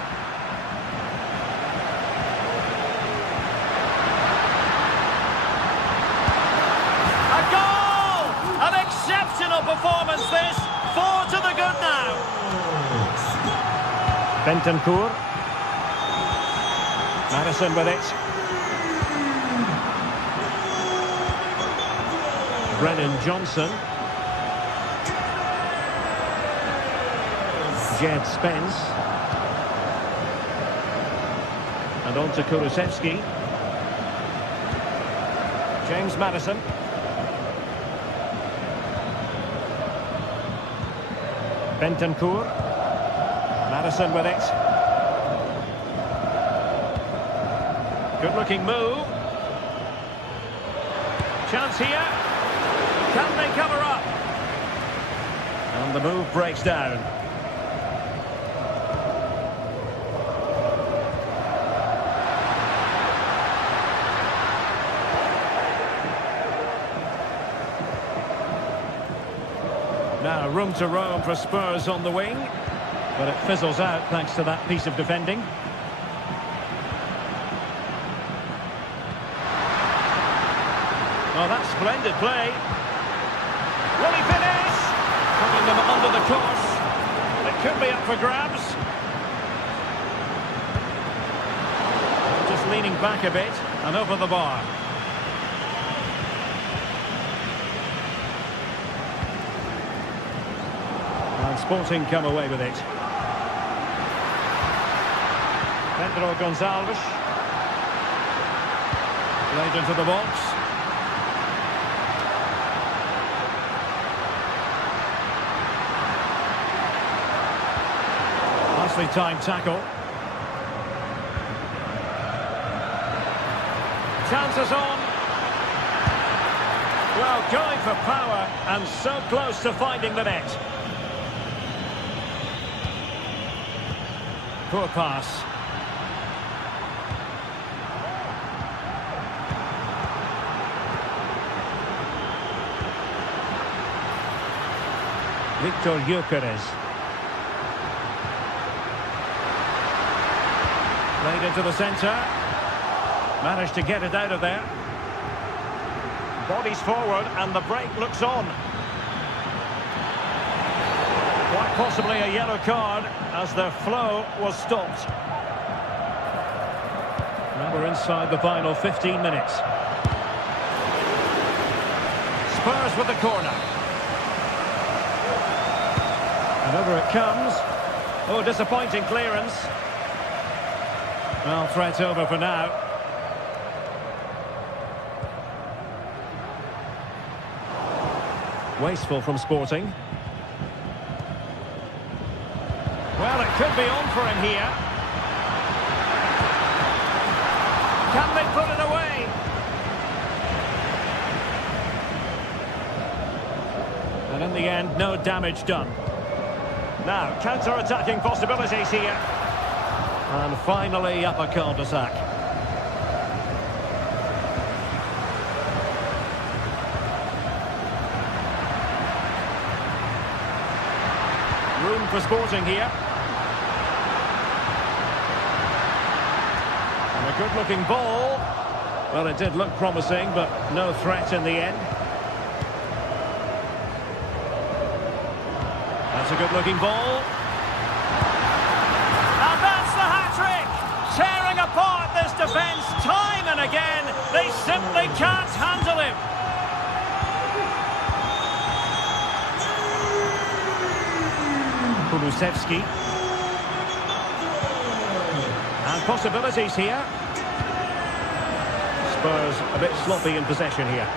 A goal! An exceptional performance this. 4 to the good now. Bentancur. Maddison with it. Brennan Johnson. Jed Spence. And on to Kulusevski. James Maddison. Bentancur. Maddison with it. Good looking move. Chance here. Can they cover up? And the move breaks down. Now room to roam for Spurs on the wing, but it fizzles out thanks to that piece of defending. Oh, that's splendid play. Will he finish? Putting them under the course. It could be up for grabs. Just leaning back a bit and over the bar. And Sporting come away with it. Pedro Gonçalves. Played into the box. Nicely timed tackle. Chances on. Well, going for power and so close to finding the net. Poor pass. Victor Gyökeres. Played into the centre. Managed to get it out of there. Bodies forward and the break looks on. Quite possibly a yellow card as their flow was stopped. Now we're inside the final 15 minutes. Spurs with the corner. And over it comes. Oh, disappointing clearance. Well, threat over for now. Wasteful from Sporting. Well, it could be on for him here. Can they put it away? And in the end, no damage done. Now, counter-attacking possibilities here. And finally, up a cul-de-sac. Room for Sporting here. And a good-looking ball. Well, it did look promising, but no threat in the end. That's a good-looking ball. And that's the hat-trick! Tearing apart this defence time and again. They simply can't handle him. Kulusevski. And possibilities here. Spurs a bit sloppy in possession here.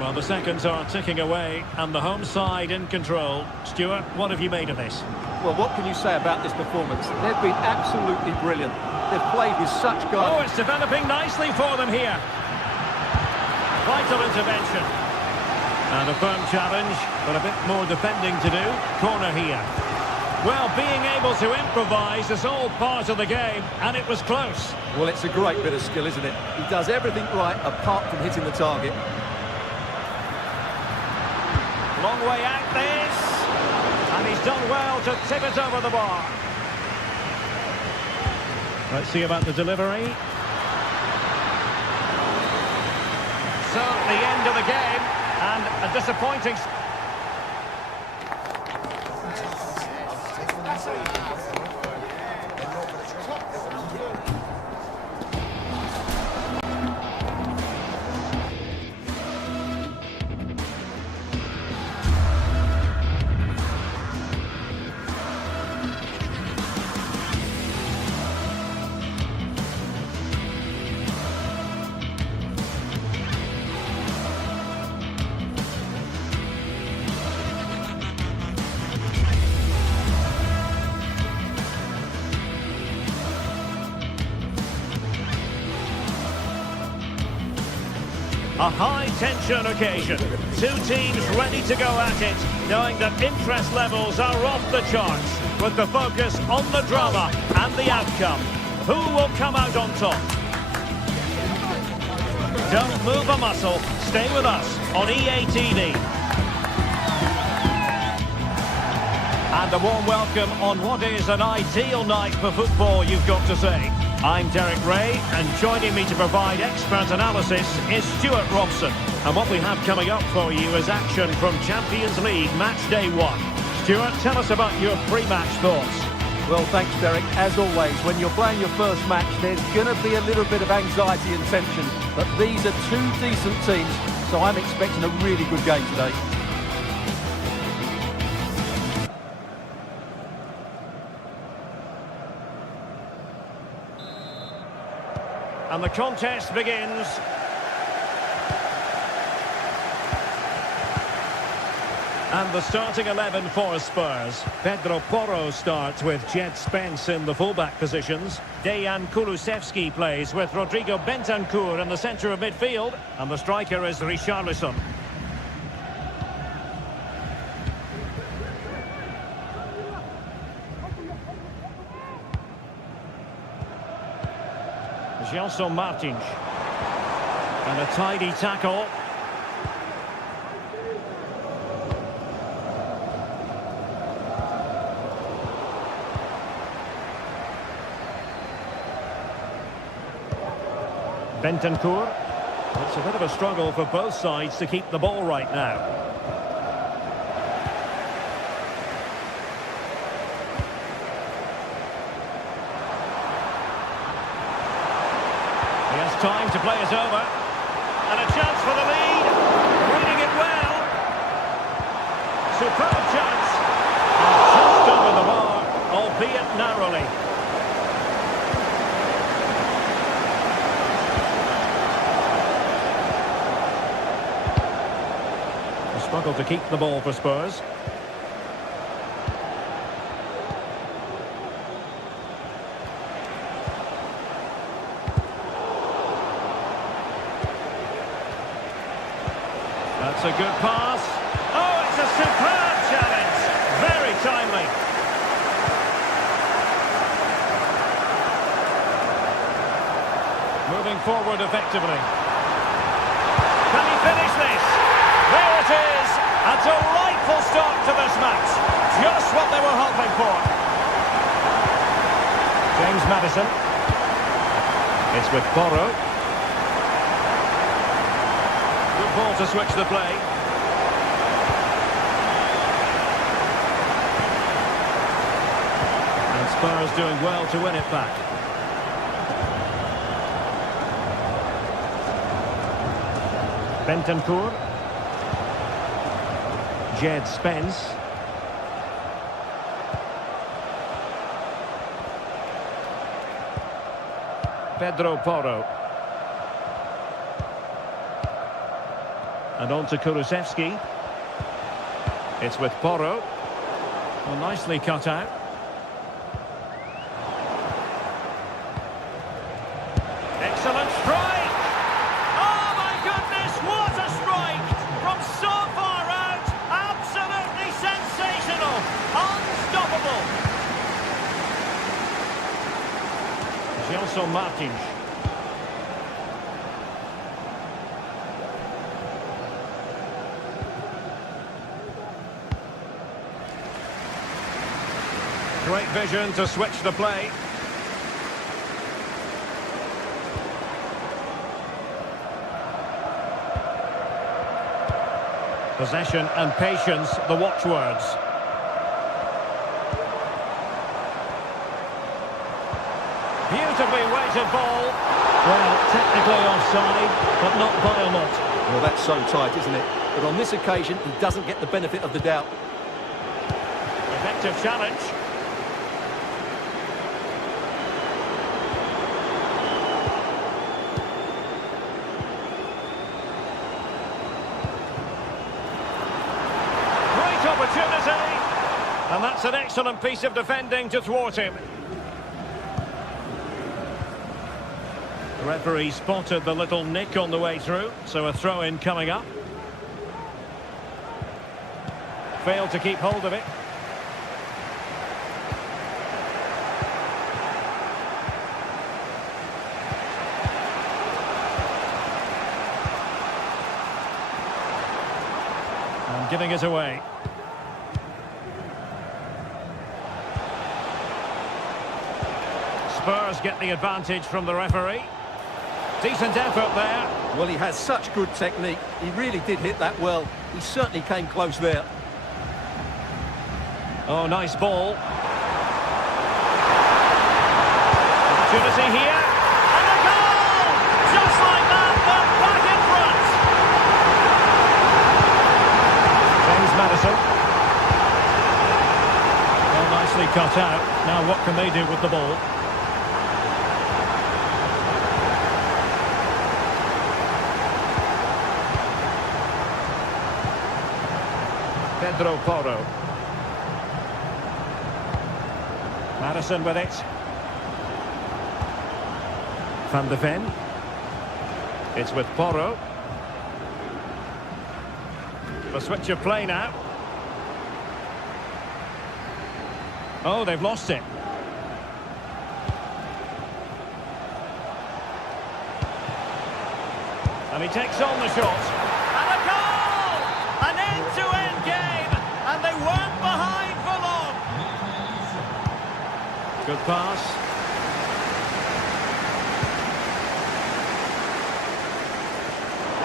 Well, the seconds are ticking away and the home side in control. Stuart, what have you made of this? Well, what can you say about this performance? They've been absolutely brilliant. They've played with such guts. Oh, it's developing nicely for them here. Vital intervention. And a firm challenge, but a bit more defending to do. Corner here. Well, being able to improvise is all part of the game, and it was close. Well, it's a great bit of skill, isn't it? He does everything right apart from hitting the target. Long way out this. And he's done well to tip it over the bar. Let's see about the delivery. So, the end of the game, and a disappointing... A high-tension occasion. Two teams ready to go at it, knowing that interest levels are off the charts, with the focus on the drama and the outcome. Who will come out on top? Don't move a muscle. Stay with us on EA TV. And a warm welcome on what is an ideal night for football, you've got to say. I'm Derek Ray, and joining me to provide expert analysis is Stuart Robson. And what we have coming up for you is action from Champions League Match Day 1. Stuart, tell us about your pre-match thoughts. Well, thanks, Derek. As always, when you're playing your first match, there's going to be a little bit of anxiety and tension. But these are two decent teams, so I'm expecting a really good game today. And the contest begins. And the starting 11 for Spurs. Pedro Porro starts with Jed Spence in the fullback positions. Dejan Kulusevski plays with Rodrigo Bentancur in the centre of midfield. And the striker is Richarlison. Gelson Martins. And a tidy tackle. Bentancur. It's a bit of a struggle for both sides to keep the ball right now. He has time to play it over. And a chance for the lead. Reading it well. Superb chance. And just over the bar, albeit narrowly. Struggle to keep the ball for Spurs. That's a good pass. Oh, it's a superb challenge. Very timely. Moving forward effectively. Can he finish this? There it is. A delightful start to this match. Just what they were hoping for. James Maddison. It's with Porro. Good ball to switch the play. And Spurs doing well to win it back. Bentancur. Jed Spence. Pedro Porro. And on to Kulusevski. It's with Porro. Well, nicely cut out. Excellent strike! Oh my goodness, what a strike! From so far out, absolutely sensational! Unstoppable! Gelson Martins. Great vision to switch the play. Possession and patience, the watchwords. Beautifully weighted ball. Well, technically offside, but not by a lot. Well, that's so tight, isn't it? But on this occasion, he doesn't get the benefit of the doubt. Effective challenge. Great opportunity. And that's an excellent piece of defending to thwart him. The referee spotted the little nick on the way through, so a throw-in coming up. Failed to keep hold of it. And giving it away. Spurs get the advantage from the referee. Decent effort there. Well, he has such good technique. He really did hit that well. He certainly came close there. Oh, nice ball. Opportunity here. And a goal! Just like that, but back in front. James Maddison. Well, nicely cut out. Now what can they do with the ball? Pedro Porro. Madison with it. Van de Ven. It's with Porro. A switch of play now. Oh, they've lost it. And he takes on the shot. And a goal! An end-to-end game, and they weren't behind for long. Good pass.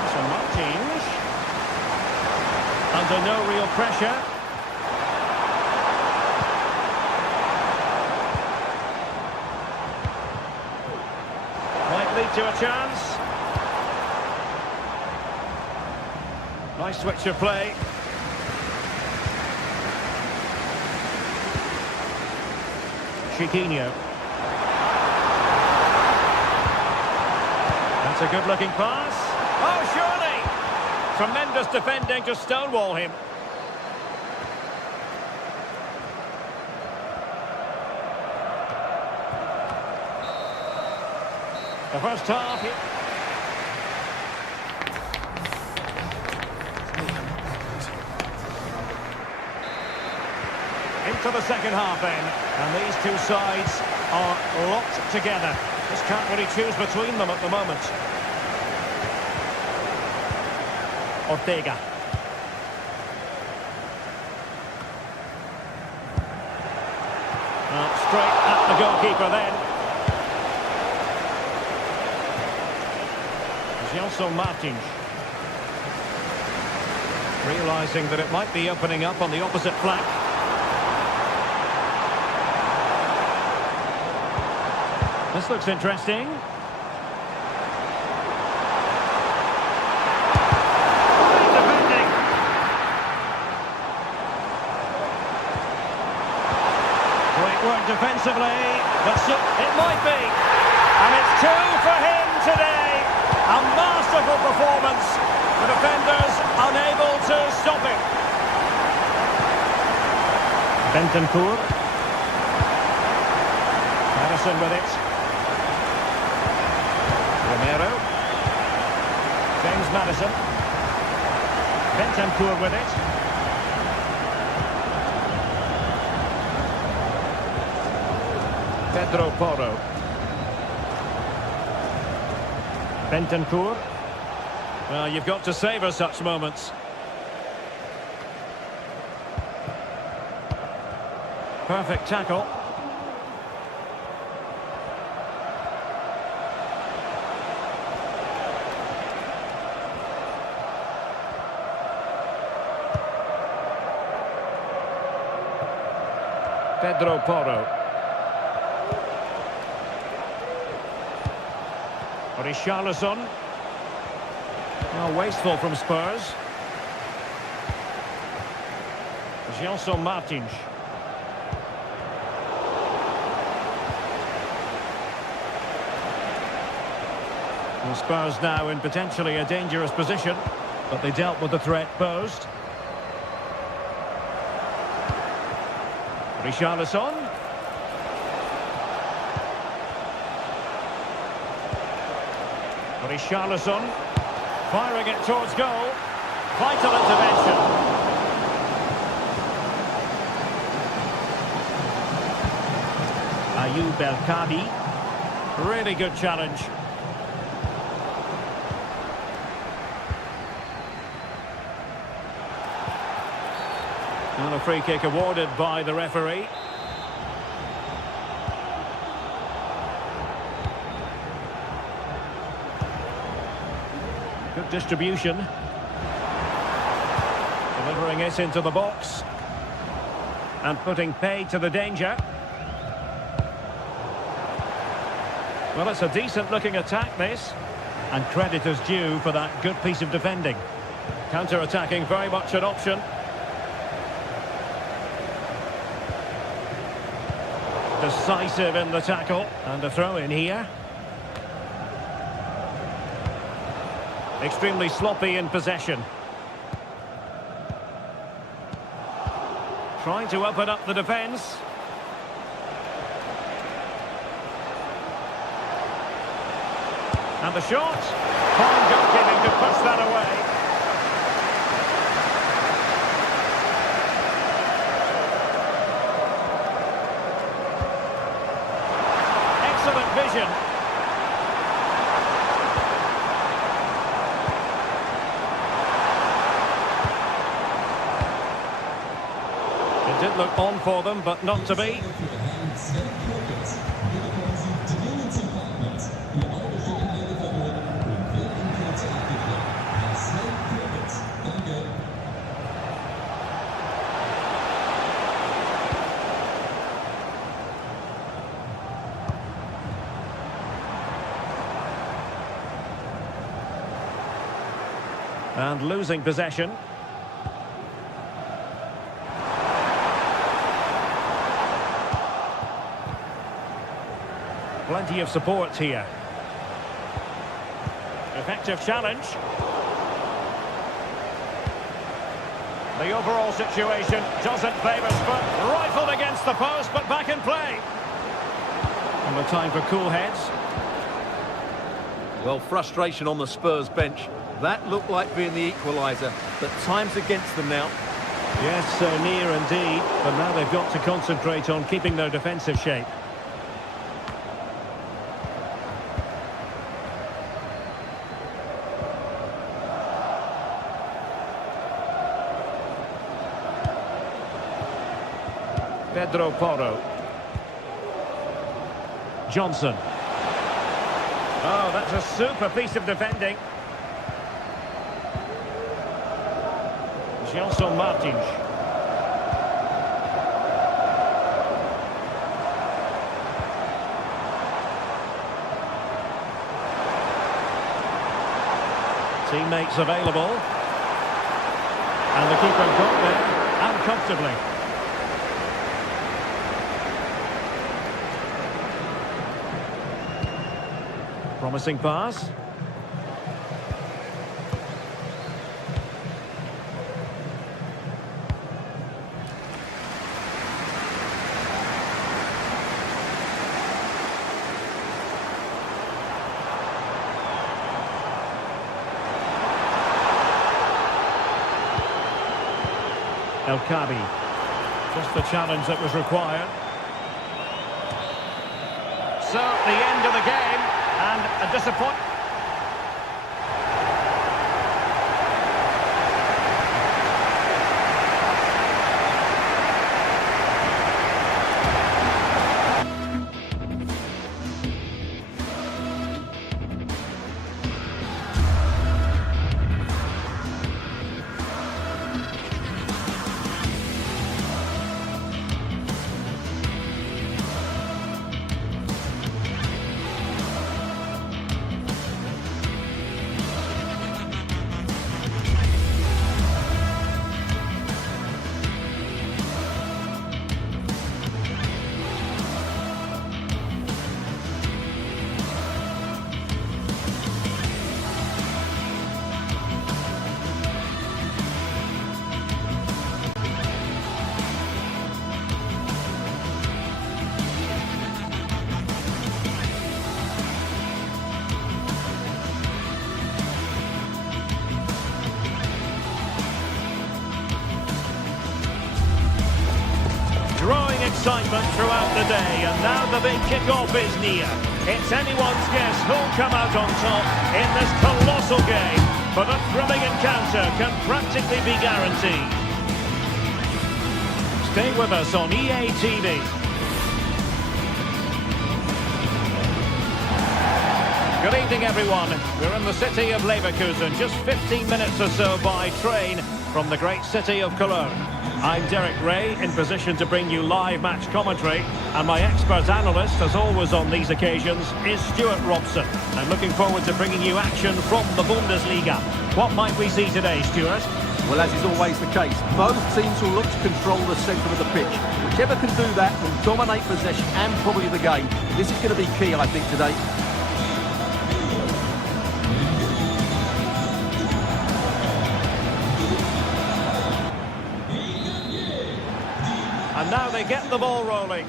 So Martins. Under no real pressure. Might lead to a chance. Nice switch of play. Chiquinho. That's a good-looking pass. Oh, surely! Tremendous defending to stonewall him. The first half. Into the second half then, and these two sides are locked together. Just can't really choose between them at the moment. Ortega. Straight at the goalkeeper then. Gelson Martins. Realising that it might be opening up on the opposite flank. This looks interesting. Great defending. Great work defensively, but it might be. And it's 2 for him today. A masterful performance. The defenders unable to stop it. Bentancur. Madison with it. Romero. James Madison. Bentancur with it. Pedro Porro. Bentancur. Well, you've got to savour such moments. Perfect tackle. Pedro Porro. Richarlison. Well, wasteful from Spurs. Gelson Martins. And Spurs now in potentially a dangerous position, but they dealt with the threat posed. Richarlison. Richarlison firing it towards goal. Vital intervention. Ayoub El Kadi. Really good challenge. And a free kick awarded by the referee. Good distribution. Delivering it into the box. And putting paid to the danger. Well, it's a decent-looking attack, this. And credit is due for that good piece of defending. Counter-attacking, very much an option. Decisive in the tackle. And a throw-in here. Extremely sloppy in possession. Trying to open up the defence. And the shot. Fine goalkeeping to push that away. Excellent vision. It did look on for them, but not to be. And losing possession. Plenty of support here. Effective challenge. The overall situation doesn't favour Spurs. Rifled against the post, but back in play. And the time for cool heads. Well, frustration on the Spurs bench. That looked like being the equaliser, but time's against them now. Yes, so near indeed, but now they've got to concentrate on keeping their defensive shape. Pedro Porro. Johnson. Oh, that's a super piece of defending. Gelson Martins. Teammates available. And the keeper got there, and comfortably. Promising pass. El Kabi. Just the challenge that was required. So, the end of the game, and a disappointment. Growing excitement throughout the day, and now the big kick-off is near. It's anyone's guess who'll come out on top in this colossal game, but a thrilling encounter can practically be guaranteed. Stay with us on EA TV. Good evening, everyone. We're in the city of Leverkusen, just 15 minutes or so by train from the great city of Cologne. I'm Derek Ray, in position to bring you live match commentary, and my expert analyst, as always on these occasions, is Stuart Robson. I'm looking forward to bringing you action from the Bundesliga. What might we see today, Stuart? Well, as is always the case, both teams will look to control the centre of the pitch. Whichever can do that will dominate possession and probably the game. This is going to be key, I think, today. they get the ball rolling.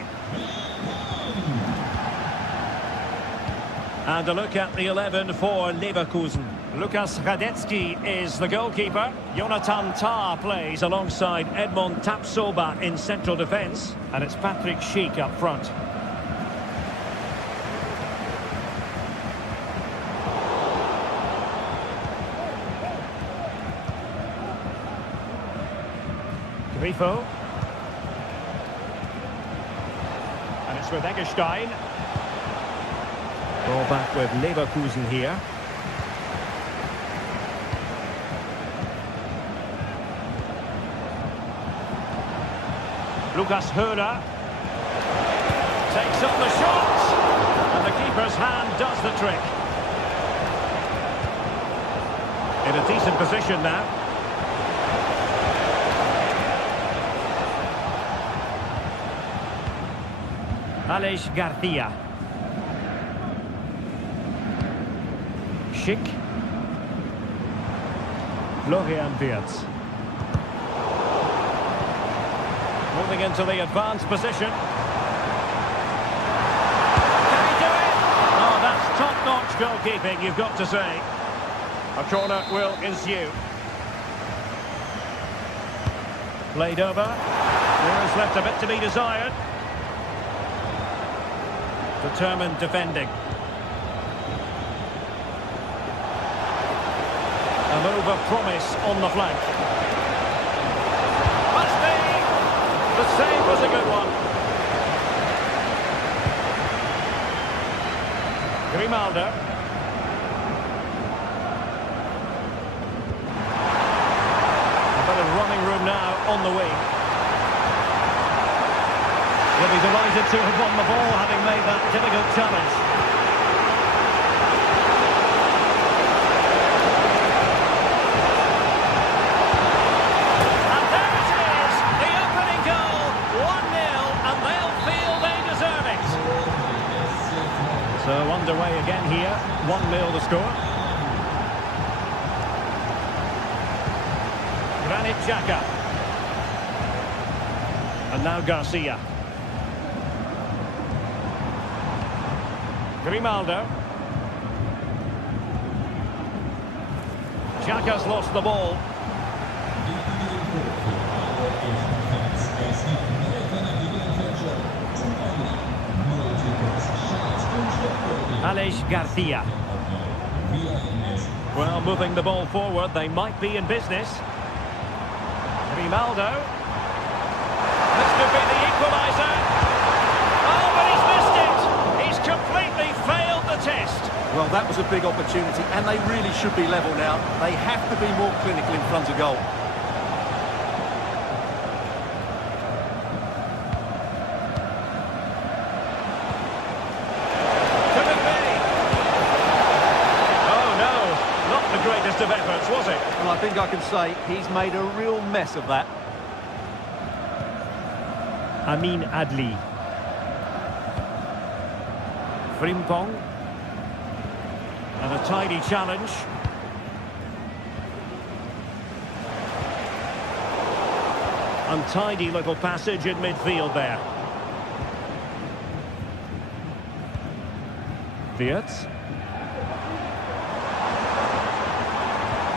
And a look at the 11 for Leverkusen. Lukas Radetzky is the goalkeeper. Jonathan Tah plays alongside Edmond Tapsoba in central defence. And it's Patrick Schick up front. Grifo. And it's with Eggestein. Ball back with Leverkusen here. Lucas Hörer takes up the shot, and the keeper's hand does the trick. In a decent position now. Aleix Garcia. Schick. Florian Wirtz. Moving into the advanced position. Can he do it? Oh, that's top-notch goalkeeping, you've got to say. A corner will ensue. Played over. There's left a bit to be desired. Determined defending. A move of promise on the flank. Must be! The save was a good one. Grimaldo. A bit of running room now on the wing. He'll be delighted to have won the ball, having made that difficult challenge. And there it is, the opening goal, 1-0, and they'll feel they deserve it. So underway again here, 1-0 the score. Granit Xhaka. And now Garcia. Grimaldo. Xhaka's lost the ball. Aleix Garcia. Well, moving the ball forward, they might be in business. Grimaldo. This could be the equaliser. Oh, but he's missed it. He's completely failed the test. Well, that was a big opportunity, and they really should be level now. They have to be more clinical in front of goal. Could it be? Oh, no. Not the greatest of efforts, was it? Well, I think I can say he's made a real mess of that. Amin Adli. Frimpong. And a tidy challenge. Untidy little passage in midfield there. Wirtz.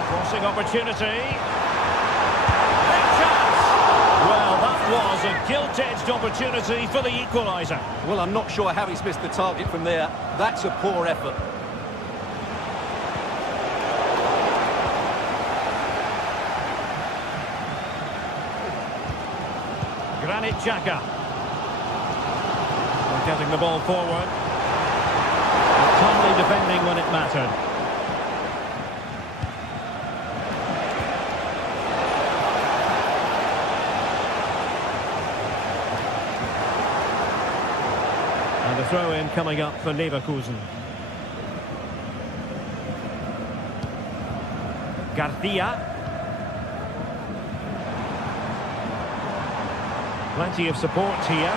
Crossing opportunity. Big chance. Well, that was a gilt-edged opportunity for the equaliser. Well, I'm not sure how he's missed the target from there. That's a poor effort. Granit Xhaka. We're getting the ball forward. Calmly defending when it mattered. And the throw-in coming up for Leverkusen. Garcia. Plenty of support here.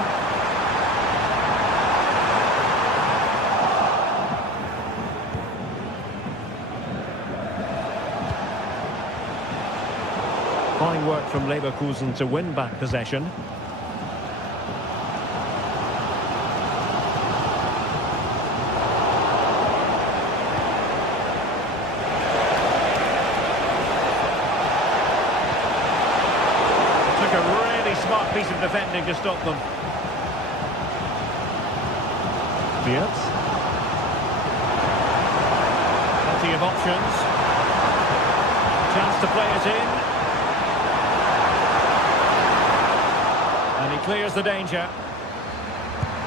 Fine work from Leverkusen to win back possession. piece of defending to stop them. Fields. Plenty of options. Chance to play it in. And he clears the danger.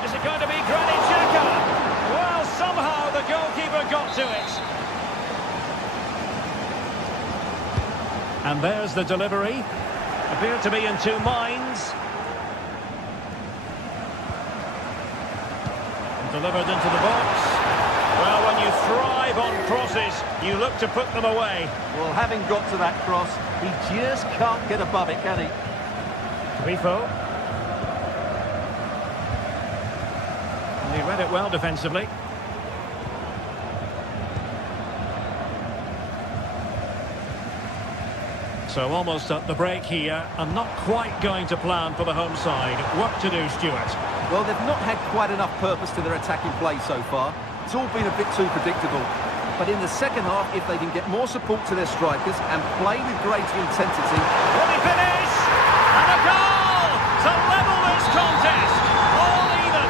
Is it going to be Granit Xhaka? Well, somehow the goalkeeper got to it. And there's the delivery. Appeared to be in two minds. Delivered into the box. Well, when you thrive on crosses, you look to put them away. Well, having got to that cross, he just can't get above it, can he? Grifo. And he read it well defensively. So almost at the break here, and not quite going to plan for the home side. Work to do, Stuart. Well, they've not had quite enough purpose to their attacking play so far. It's all been a bit too predictable. But in the second half, if they can get more support to their strikers and play with greater intensity... Will he finish? And a goal to level this contest. All even.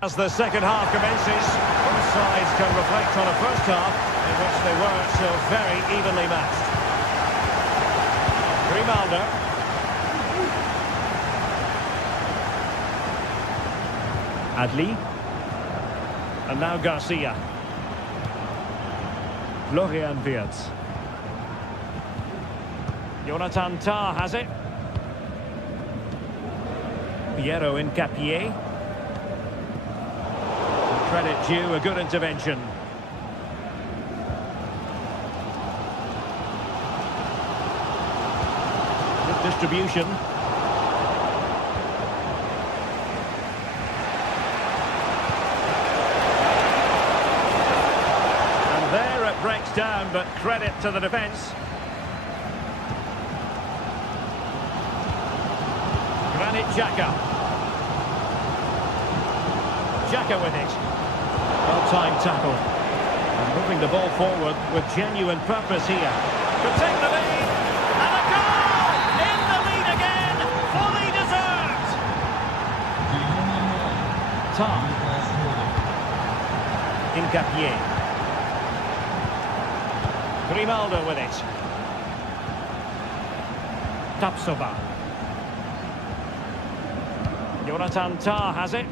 As the second half commences, both sides can reflect on a first half in which they weren't so very evenly matched. Grimaldo. Adli. And now Garcia. Florian Wirtz. Jonathan Tah has it. Piero Incapié. Credit due, a good intervention. Good distribution. And there it breaks down, but credit to the defence. Granit Xhaka. Xhaka with it. Well-timed tackle. And moving the ball forward with genuine purpose here. To take the lead. And a goal! In the lead again. Fully deserved. Tom. Incapié. Grimaldo with it. Tapsoba. Jonathan Tah has it.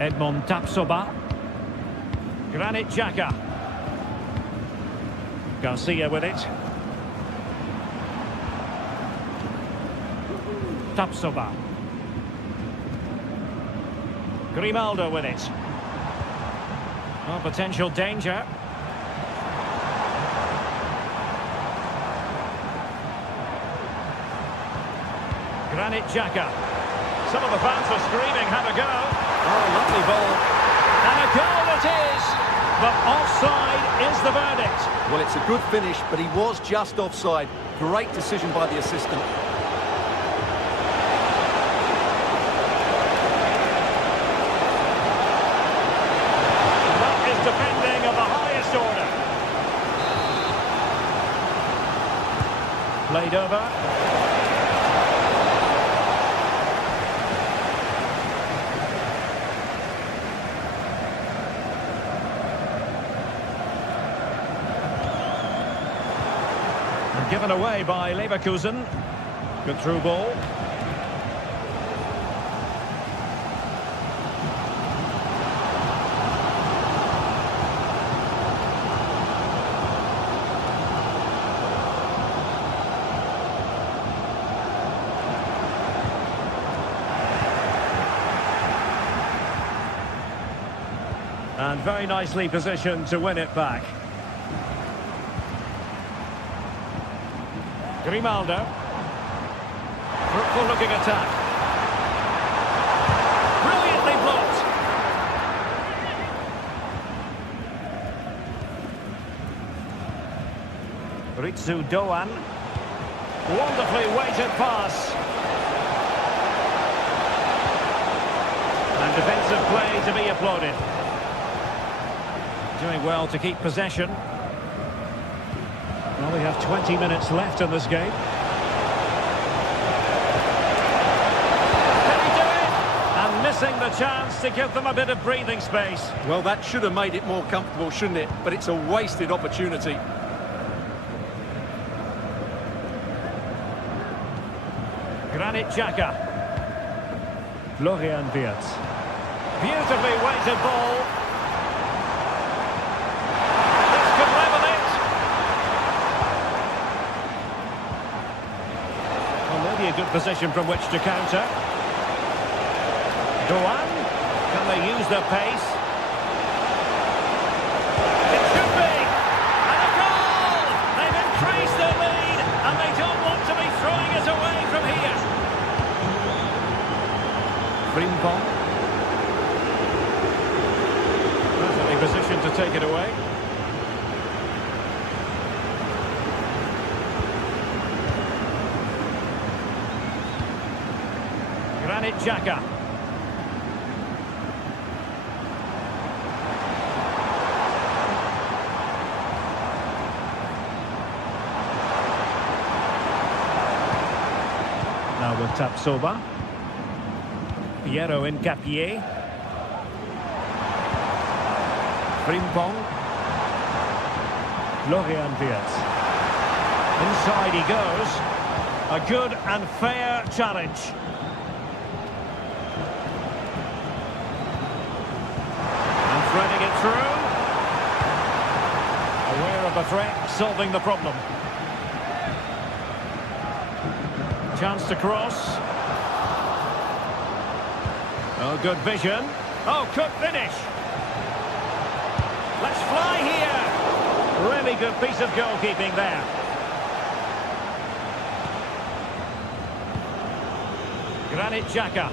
Edmond Tapsoba. Granit Xhaka. Garcia with it. Tapsoba. Grimaldo with it. Oh, potential danger. Granit Xhaka. Some of the fans are screaming, have a go. Oh, lovely ball. And a goal it is. But offside is the verdict. Well, it's a good finish, but he was just offside. Great decision by the assistant. That is defending of the highest order. Played over. Given away by Leverkusen. Good through ball. And very nicely positioned to win it back. Grimaldo. Fruitful looking attack. Brilliantly blocked. Ritsu Doan. Wonderfully weighted pass. And And defensive play to be applauded. Doing well to keep possession. Well, we have 20 minutes left in this game. Can he do it? And missing the chance to give them a bit of breathing space. Well, that should have made it more comfortable, shouldn't it? But it's a wasted opportunity. Granit Xhaka. Florian Wirtz. Beautifully weighted ball. This could level it. Well, maybe a good position from which to counter. Doan. Can they use their pace? It should be. And a goal! They've increased their lead, and they don't want to be throwing it away from here. Frimpong. Perfectly positioned to take it away. Granit Xhaka. Now with Tapsoba. Piero Hincapié. Frimpong. Florian Wirtz. Inside he goes. A good and fair challenge. And threading it through. Aware of the threat, solving the problem. Chance to cross. Oh, good vision. Oh, could finish. Let's fly here. Really good piece of goalkeeping there. Granit Xhaka.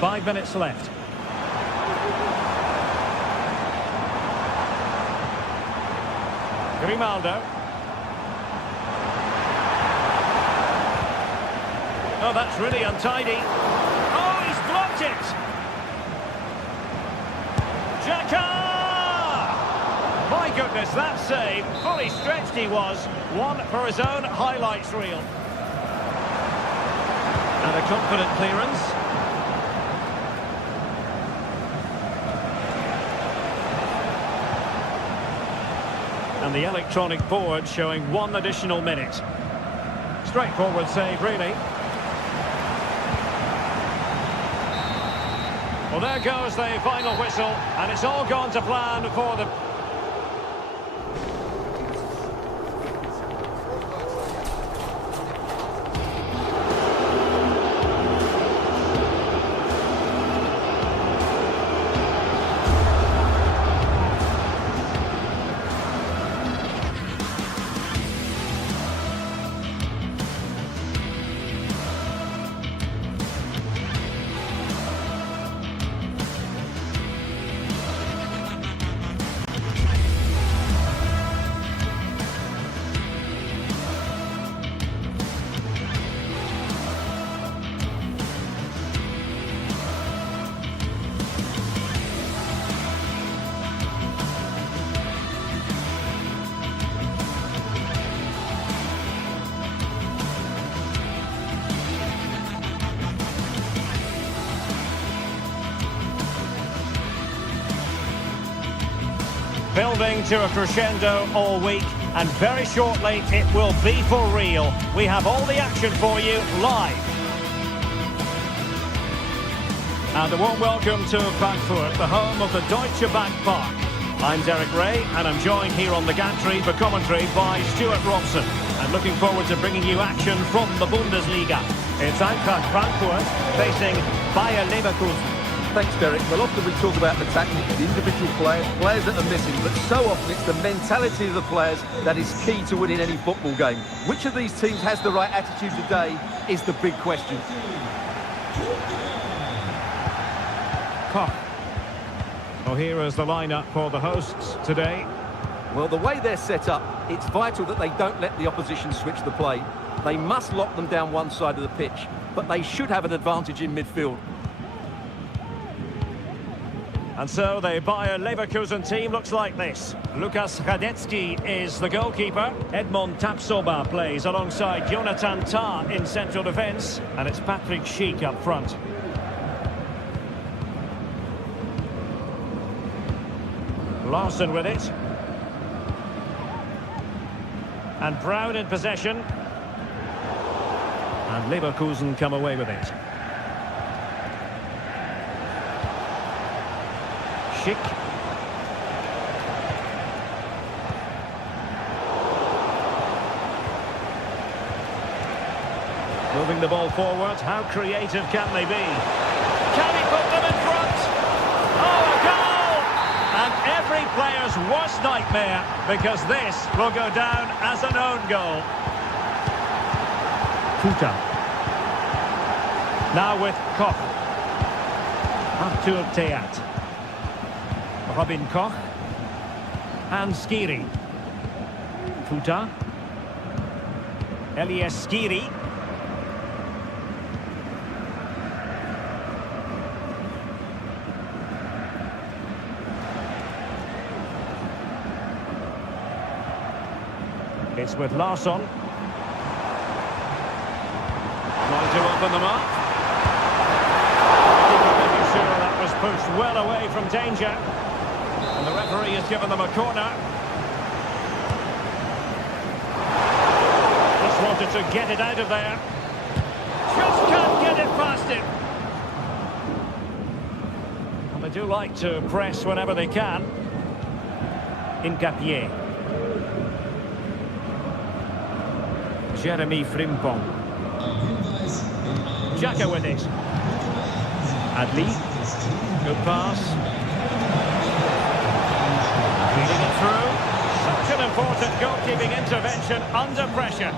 5 minutes left. Grimaldo. Oh, that's really untidy. Oh, he's blocked it. Xhaka! My goodness, that save. Fully stretched he was. One for his own highlights reel. And a confident clearance. And the electronic board showing 1 additional minute. Straightforward save, really. Well, there goes the final whistle, and it's all gone to plan for the... Building to a crescendo all week, and very shortly it will be for real. We have all the action for you live. And a warm welcome to Frankfurt, the home of the Deutsche Bank Park. I'm Derek Ray, and I'm joined here on the gantry for commentary by Stuart Robson. And looking forward to bringing you action from the Bundesliga. It's Eintracht Frankfurt facing Bayer Leverkusen. Thanks, Derek. Well, often we talk about the tactics, the individual players that are missing, but so often it's the mentality of the players that is key to winning any football game. Which of these teams has the right attitude today is the big question. Koch. Well, here is the lineup for the hosts today. Well, the way they're set up, it's vital that they don't let the opposition switch the play. They must lock them down one side of the pitch. but they should have an advantage in midfield. And so the Bayer Leverkusen team looks like this. Lukas Radecki is the goalkeeper. Edmond Tapsoba plays alongside Jonathan Tah in central defence. And it's Patrick Schick up front. Larson with it. And Brown in possession. And Leverkusen come away with it. Schick. Moving the ball forward. How creative can they be? Can he put them in front? Oh, a goal! And every player's worst nightmare, because this will go down as an own goal. Kuta. Now with Koch. Arthur Theat. Robin Koch. And Skiri. Kuta. Elias Skiri. It's with Larsson. Trying to open them up. Making sure that was pushed well away from danger. And the referee has given them a corner. Just wanted to get it out of there. Just can't get it past him. And they do like to press whenever they can. Incapié. Jeremy Frimpong. Xhaka with it. Adli. Good pass. Reading it through. Such an important goalkeeping intervention under pressure.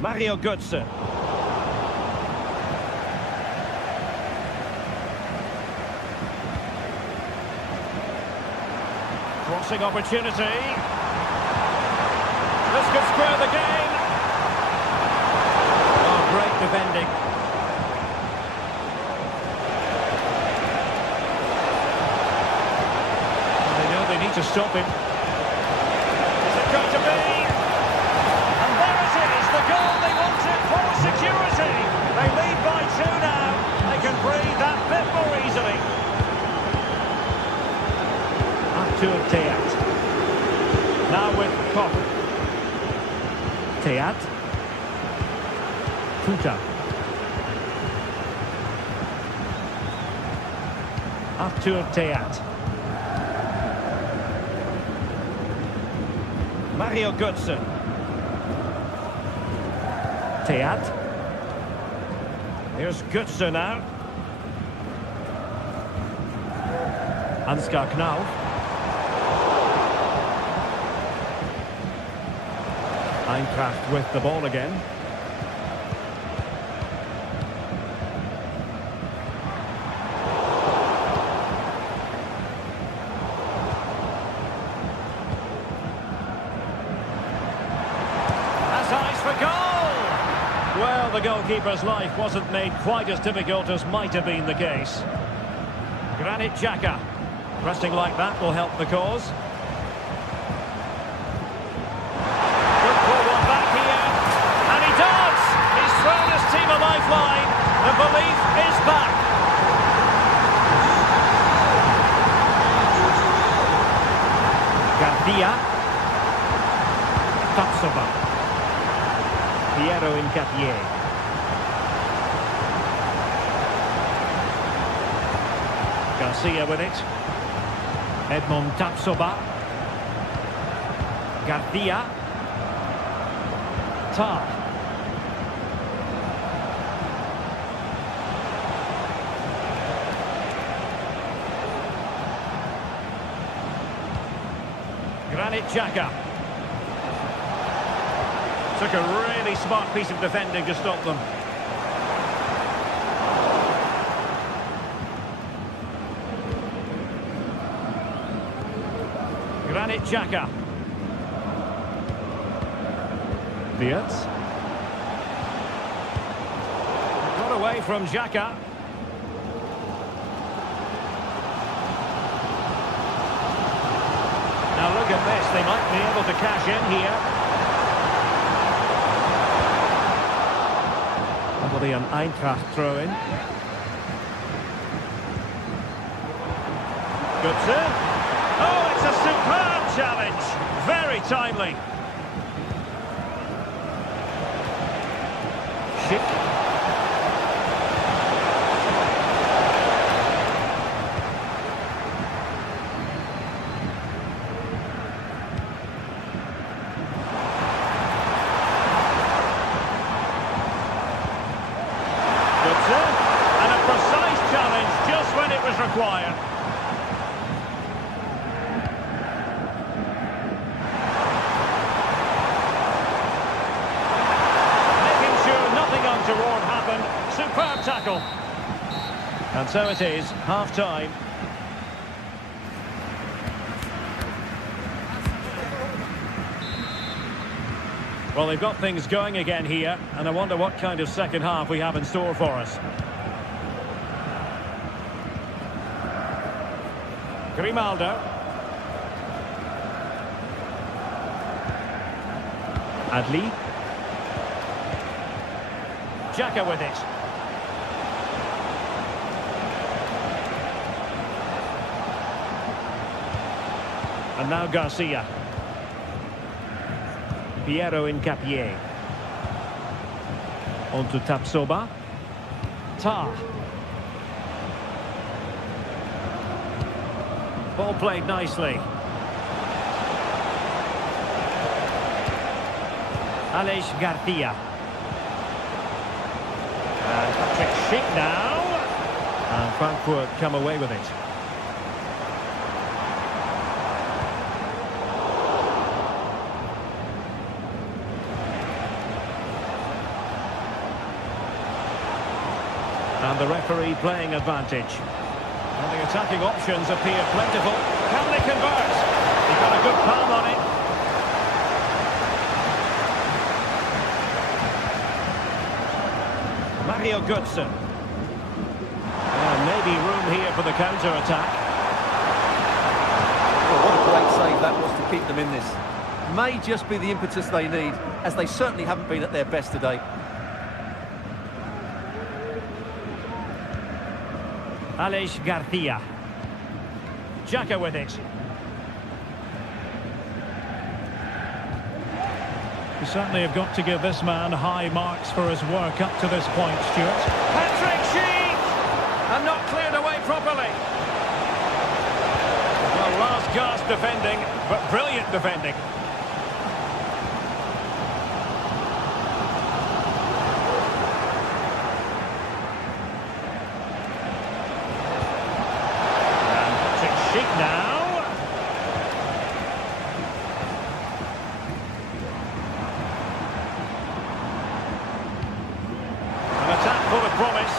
Mario Götze. Crossing opportunity. This could square the game. Oh, great defending. Well, they know they need to stop him. Is it going to be? And there it is, the goal they wanted for security. They lead by 2 now. They can breathe that bit more easily. Arthur Theat. Now with Koch. Theat. Kuta. Arthur Theat. Mario Götze. Theat. Here's Götze now. Ansgar Knauf. Eintracht with the ball again. That's eyes for goal! Well, the goalkeeper's life wasn't made quite as difficult as might have been the case. Granit Xhaka. Pressing like that will help the cause. Team a lifeline. The belief is back. Garcia. Tapsoba. Piero Incapié. Garcia with it. Edmond Tapsoba. Garcia. Tah. Granit Xhaka. Took a really smart piece of defending to stop them. Granit Xhaka. Wirtz. Got away from Xhaka. Now look at this, they might be able to cash in here. That'll be an Eintracht throw-in. Götze. Oh, it's a superb challenge. Very timely. Schick. And a precise challenge just when it was required. Making sure nothing untoward happened. Superb tackle. And so it is, half-time. Well, they've got things going again here, and I wonder what kind of second half we have in store for us. Grimaldo. Adli. Xhaka with it. And now Garcia. Piero Incapié. On to Tapsoba. Tar. Ball played nicely. Aleix Garcia. And Patrick Schick now. And Frankfurt come away with it. And the referee playing advantage. And the attacking options appear plentiful. Can they convert? He got a good palm on it. Mario Götze. And maybe room here for the counter-attack. Well, what a great save that was to keep them in this. May just be the impetus they need, as they certainly haven't been at their best today. Aleix Garcia. Xhaka with it. You certainly have got to give this man high marks for his work up to this point, Stuart. Patrick Schick! And not cleared away properly. Well, last gasp defending, but brilliant defending. Now. An attack full of promise.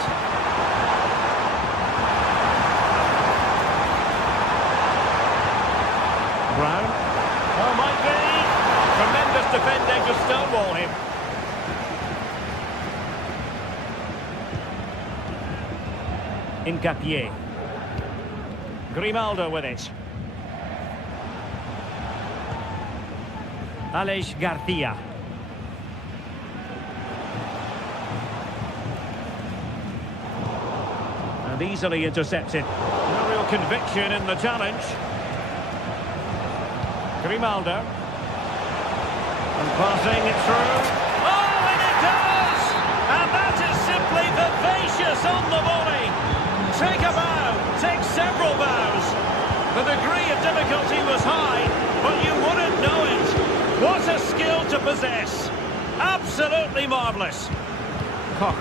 Brown. Oh, might be. Tremendous defending to stonewall him. Incapié. Grimaldo with it. Aleix Garcia. And easily intercepted. No real conviction in the challenge. Grimaldo. And passing it through. Oh, and it does! And that is simply vivacious on the volley. Take a bow. Take several bows. The degree of difficulty was high, but you wouldn't know it. What a skill to possess. Absolutely marvellous. Koch.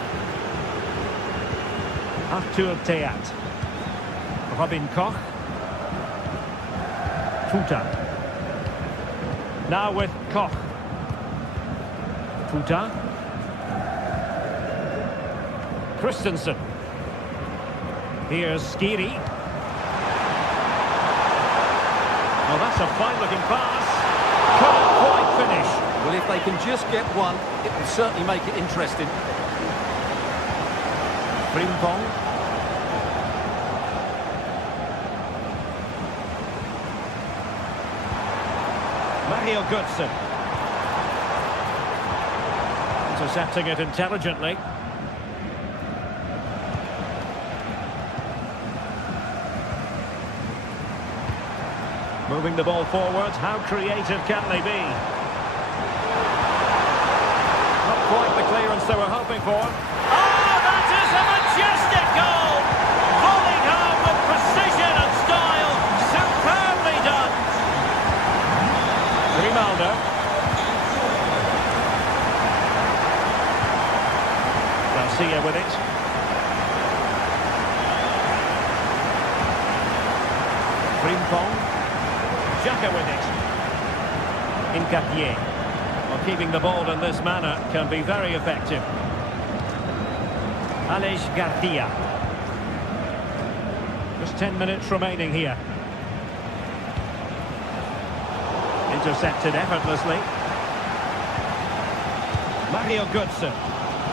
Arthur Theat. Robin Koch. Tuta. Now with Koch. Tuta. Christensen. Here's Skiri. Well, that's a fine-looking pass. Couldn't quite finish. Well, if they can just get one, it will certainly make it interesting. Frimpong. Mario Götze. Intercepting it intelligently. Moving the ball forward. How creative can they be? Not quite the clearance they were hoping for. Oh, that is a majestic goal! Volleyed home with precision and style. Superbly done. Grimaldo. Garcia with it. Frimpong. Xhaka with it. Nketiah. Well, keeping the ball in this manner can be very effective. Aleix Garcia. Just 10 minutes remaining here. Intercepted effortlessly. Mario Götze.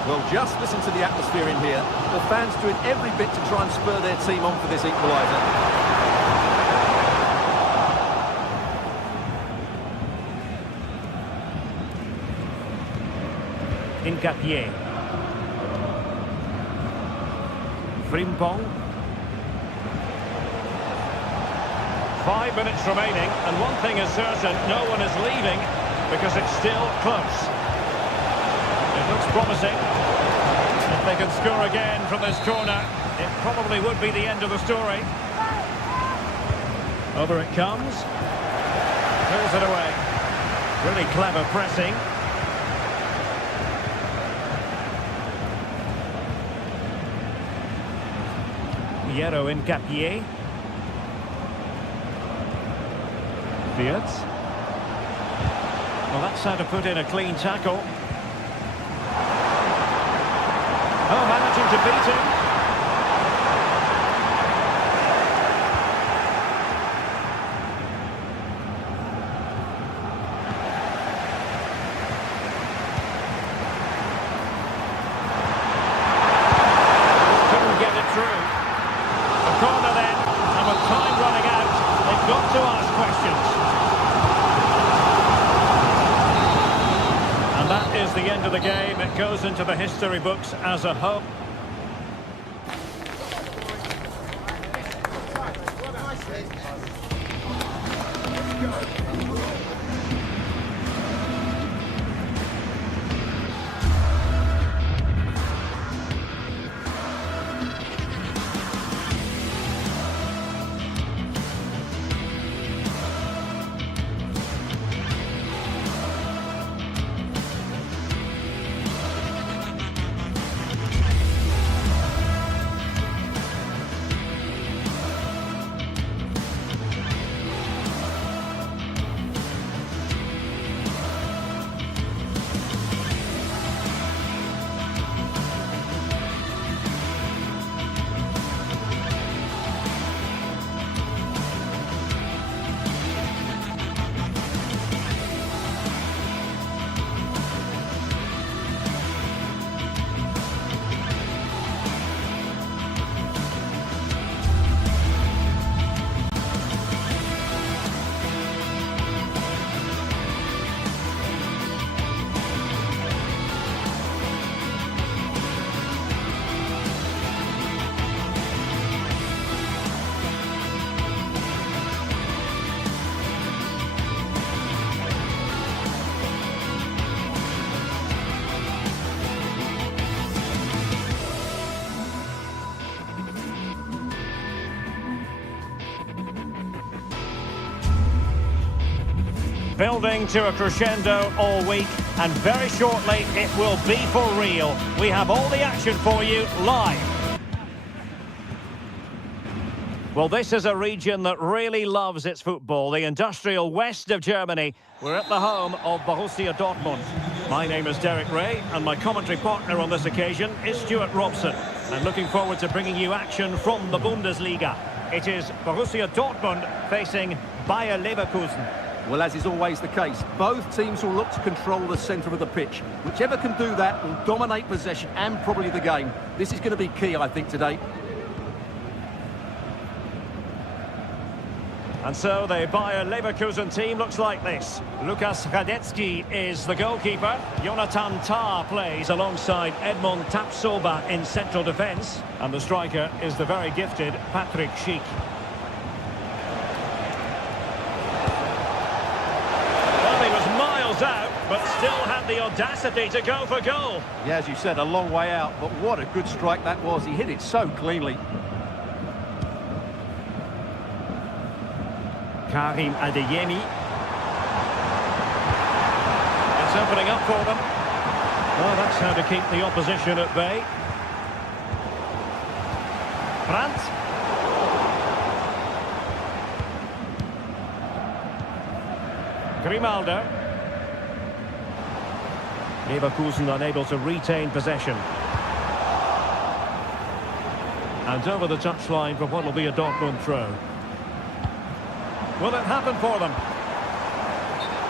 Well, just listen to the atmosphere in here. The fans doing every bit to try and spur their team on for this equaliser. Nketiah. Frimpong. 5 minutes remaining, and one thing is certain, no one is leaving because it's still close. It looks promising. If they can score again from this corner, it probably would be the end of the story. Over it comes. Pulls it away. Really clever pressing. Piero Nketiah. Fiat. Well, that's how to put in a clean tackle. Oh, managing to beat him. Couldn't get it through. A corner then, and with time running out, they've got to ask questions. And that is the end of the game. It goes into the history books as a hope. Building to a crescendo all week, and very shortly it will be for real. We have all the action for you live. Well, this is a region that really loves its football, the industrial west of Germany. We're at the home of Borussia Dortmund. My name is Derek Ray, and my commentary partner on this occasion is Stuart Robson. I'm looking forward to bringing you action from the Bundesliga. It is Borussia Dortmund facing Bayer Leverkusen. Well, as is always the case, both teams will look to control the centre of the pitch. Whichever can do that will dominate possession and probably the game. This is going to be key, I think, today. And so the Bayer Leverkusen team looks like this. Lukas Radetzky is the goalkeeper. Jonathan Tah plays alongside Edmond Tapsoba in central defence. And the striker is the very gifted Patrick Schick. Well, he was miles out, but still had the audacity to go for goal. Yeah, as you said, a long way out, but what a good strike that was. He hit it so cleanly. Karim Adeyemi. It's opening up for them. Well, that's how to keep the opposition at bay. Brandt. Grimaldo. Leverkusen unable to retain possession. And over the touchline for what will be a Dortmund throw. Will it happen for them?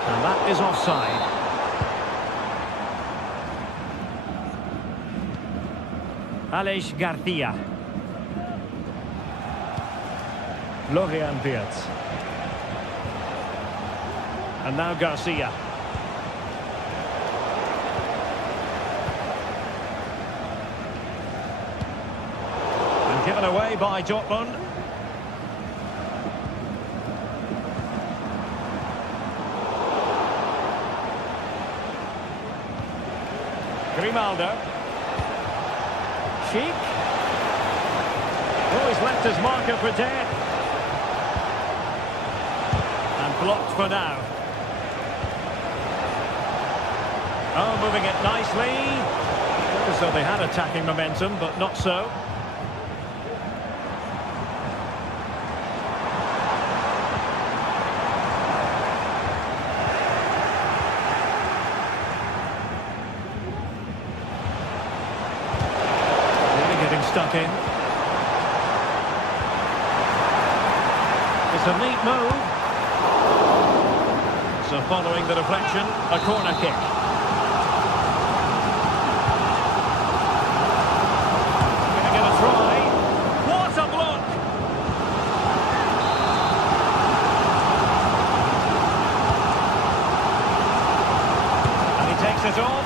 And that is offside. Aleix Garcia. Florian Wirtz. And now Garcia. And given away by Dortmund. Grimaldo. Schick. Oh, he's left his marker for dead. And blocked for now. Oh, moving it nicely. So they had attacking momentum, but not so. Stuck in. It's a neat move. So following the deflection, a corner kick. Gonna get a try. What a block! And he takes it on.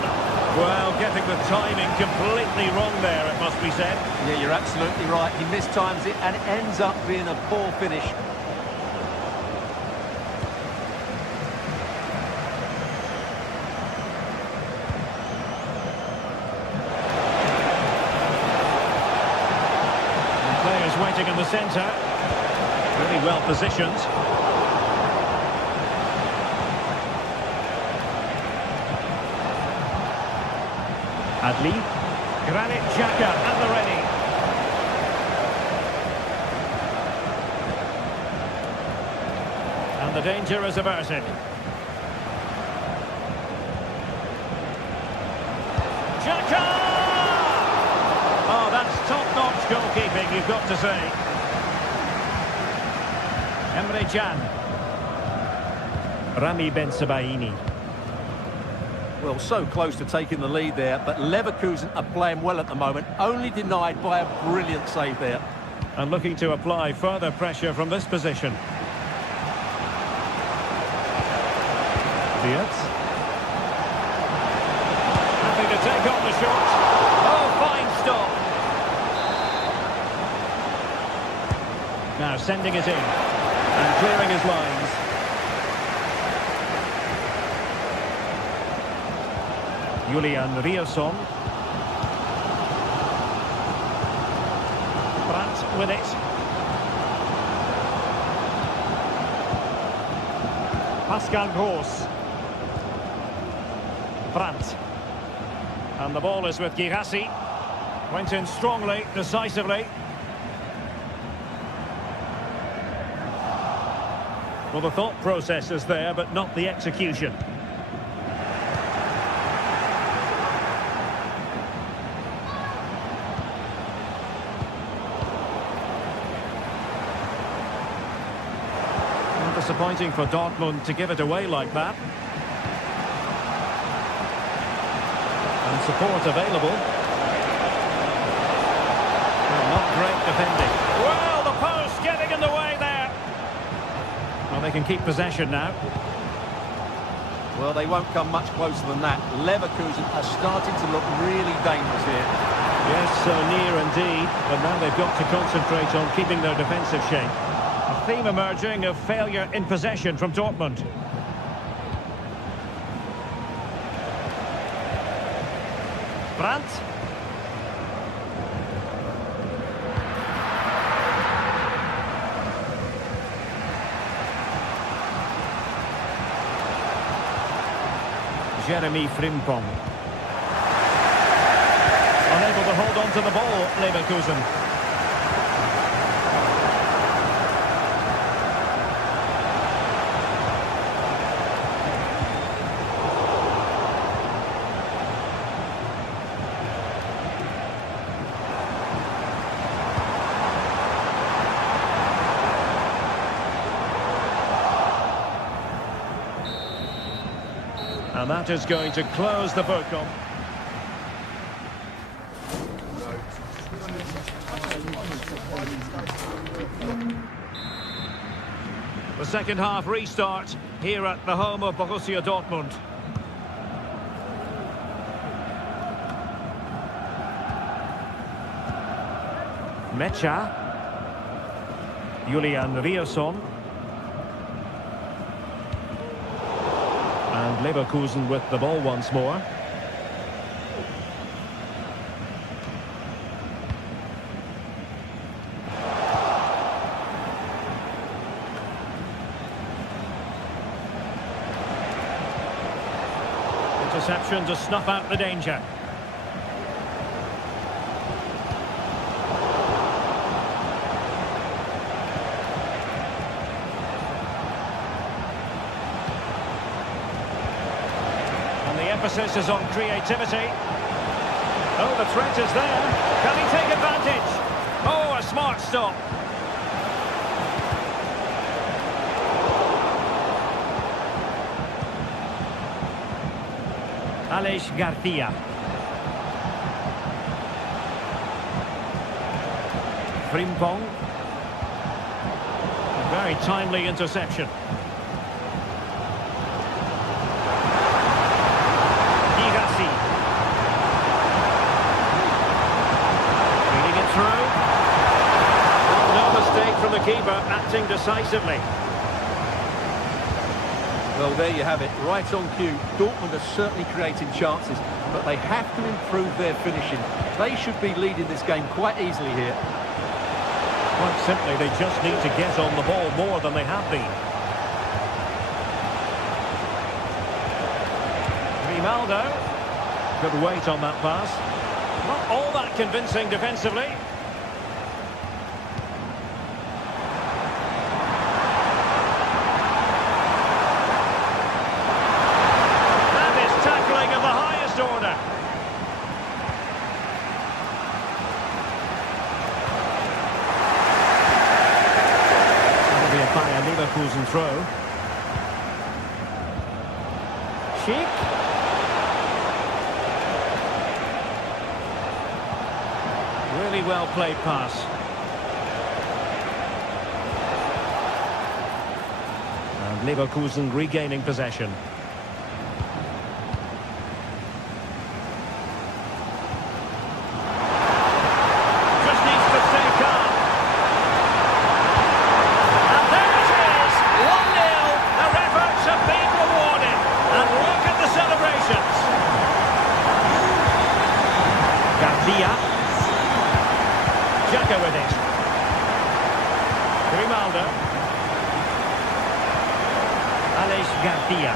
Well, getting the timing completely wrong there, it must be said. Yeah, you're absolutely right. He mistimes it and it ends up being a poor finish. And players waiting in the centre. Really well positioned. Adli. Granit Xhaka at the ready. And the danger is averted. Xhaka! Oh, that's top-notch goalkeeping, you've got to say. Emre Can. Rami Bensebaini. Well, so close to taking the lead there, but Leverkusen are playing well at the moment, only denied by a brilliant save there. And looking to apply further pressure from this position. Wirtz. Happy to take on the shot. Oh, fine stop. Now sending it in and clearing his lines. Julian Riosson. Brandt with it. Pascal Gross. Brandt. And the ball is with Girassi. Went in strongly, decisively. Well, the thought process is there, but not the execution. disappointing for Dortmund to give it away like that. And support available. Well, not great defending. Well, the post getting in the way there. Well, they can keep possession now. Well, they won't come much closer than that. Leverkusen are starting to look really dangerous here. Yes, so near indeed. But now they've got to concentrate on keeping their defensive shape. A theme emerging of failure in possession from Dortmund. Brandt. Jeremy Frimpong. Unable to hold on to the ball, Leverkusen. And that is going to close the book on. The second half restart here at the home of Borussia Dortmund. Mecha. Julian Rierson. And Leverkusen with the ball once more. Interception to snuff out the danger. Emphasis is on creativity. Oh, the threat is there. Can he take advantage? Oh, a smart stop. Aleix Garcia. Frimpong. Very timely interception. From the keeper, acting decisively. Well, there you have it, right on cue. Dortmund are certainly creating chances, but they have to improve their finishing. They should be leading this game quite easily here. Quite simply, they just need to get on the ball more than they have been. Grimaldo. Good weight on that pass. Not all that convincing defensively. Leverkusen throw. Schick. Really well played pass. And Leverkusen regaining possession. Xhaka with it. Grimaldo. Aleix Garcia.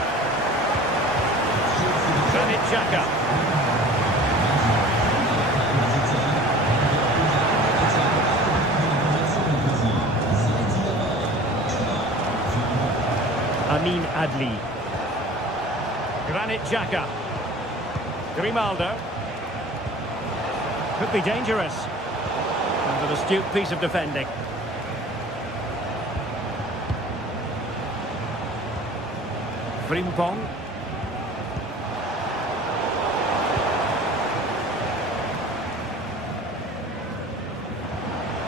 Granit Xhaka. Amin Adli. Granit Xhaka. Grimaldo. Could be dangerous. And an astute piece of defending. Frimpong.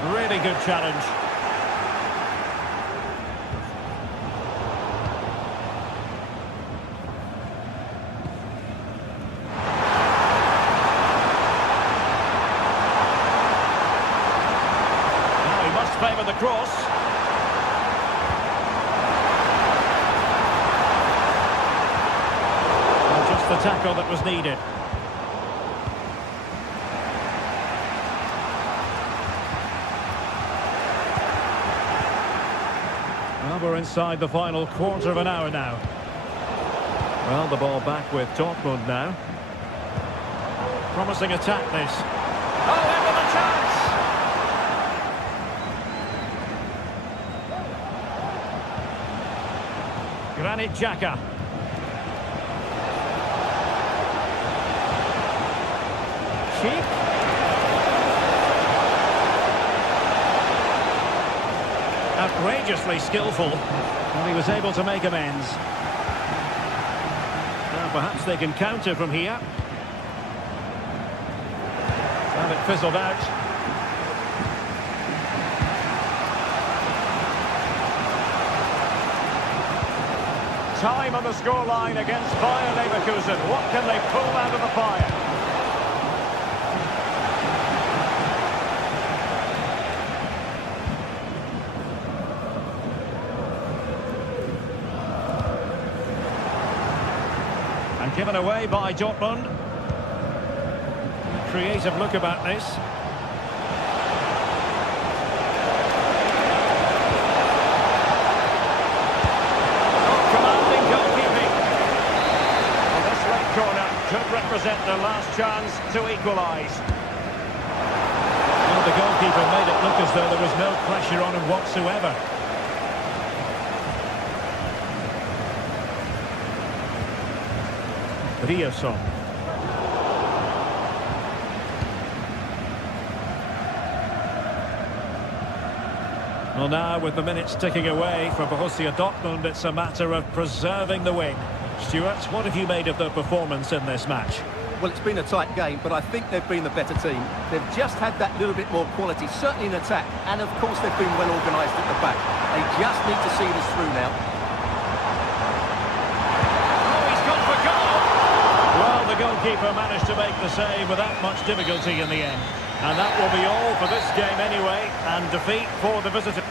Really good challenge. Now he must favour the cross. And just the tackle that was needed. Well, we're inside the final quarter of an hour now. Well, the ball back with Dortmund now. Promising attack, this. Oh, into the chance! Granit Xhaka. Sheep. Outrageously skillful, and he was able to make amends. Now perhaps they can counter from here. And it fizzled out. Time on the scoreline against Bayer Leverkusen. What can they pull out of the fire? And given away by Dortmund. Creative look about this. Oh, commanding goalkeeping. Well, this late corner could represent their last chance to equalise. Well, the goalkeeper made it look as though there was no pressure on him whatsoever. Rioson. Well, now with the minutes ticking away for Borussia Dortmund, it's a matter of preserving the win. Stuart, what have you made of their performance in this match? Well, it's been a tight game, but I think they've been the better team. They've just had that little bit more quality, certainly in attack, and of course they've been well organised at the back. They just need to see this through now. The goalkeeper managed to make the save without much difficulty in the end. And that will be all for this game anyway, and defeat for the visitors.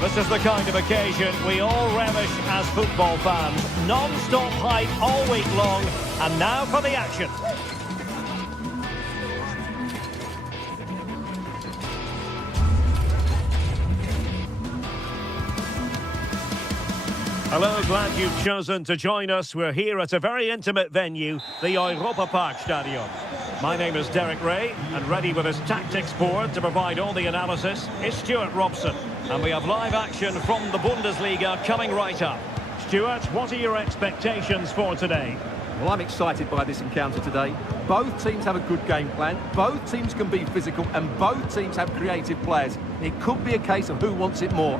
This is the kind of occasion we all relish as football fans. Non-stop hype all week long, and now for the action. Hello, glad you've chosen to join us. We're here at a very intimate venue, the Europa Park Stadion. My name is Derek Ray, and ready with his tactics board to provide all the analysis is Stuart Robson. And we have live action from the Bundesliga coming right up. Stuart, what are your expectations for today? Well, I'm excited by this encounter today. Both teams have a good game plan, both teams can be physical, and both teams have creative players. It could be a case of who wants it more.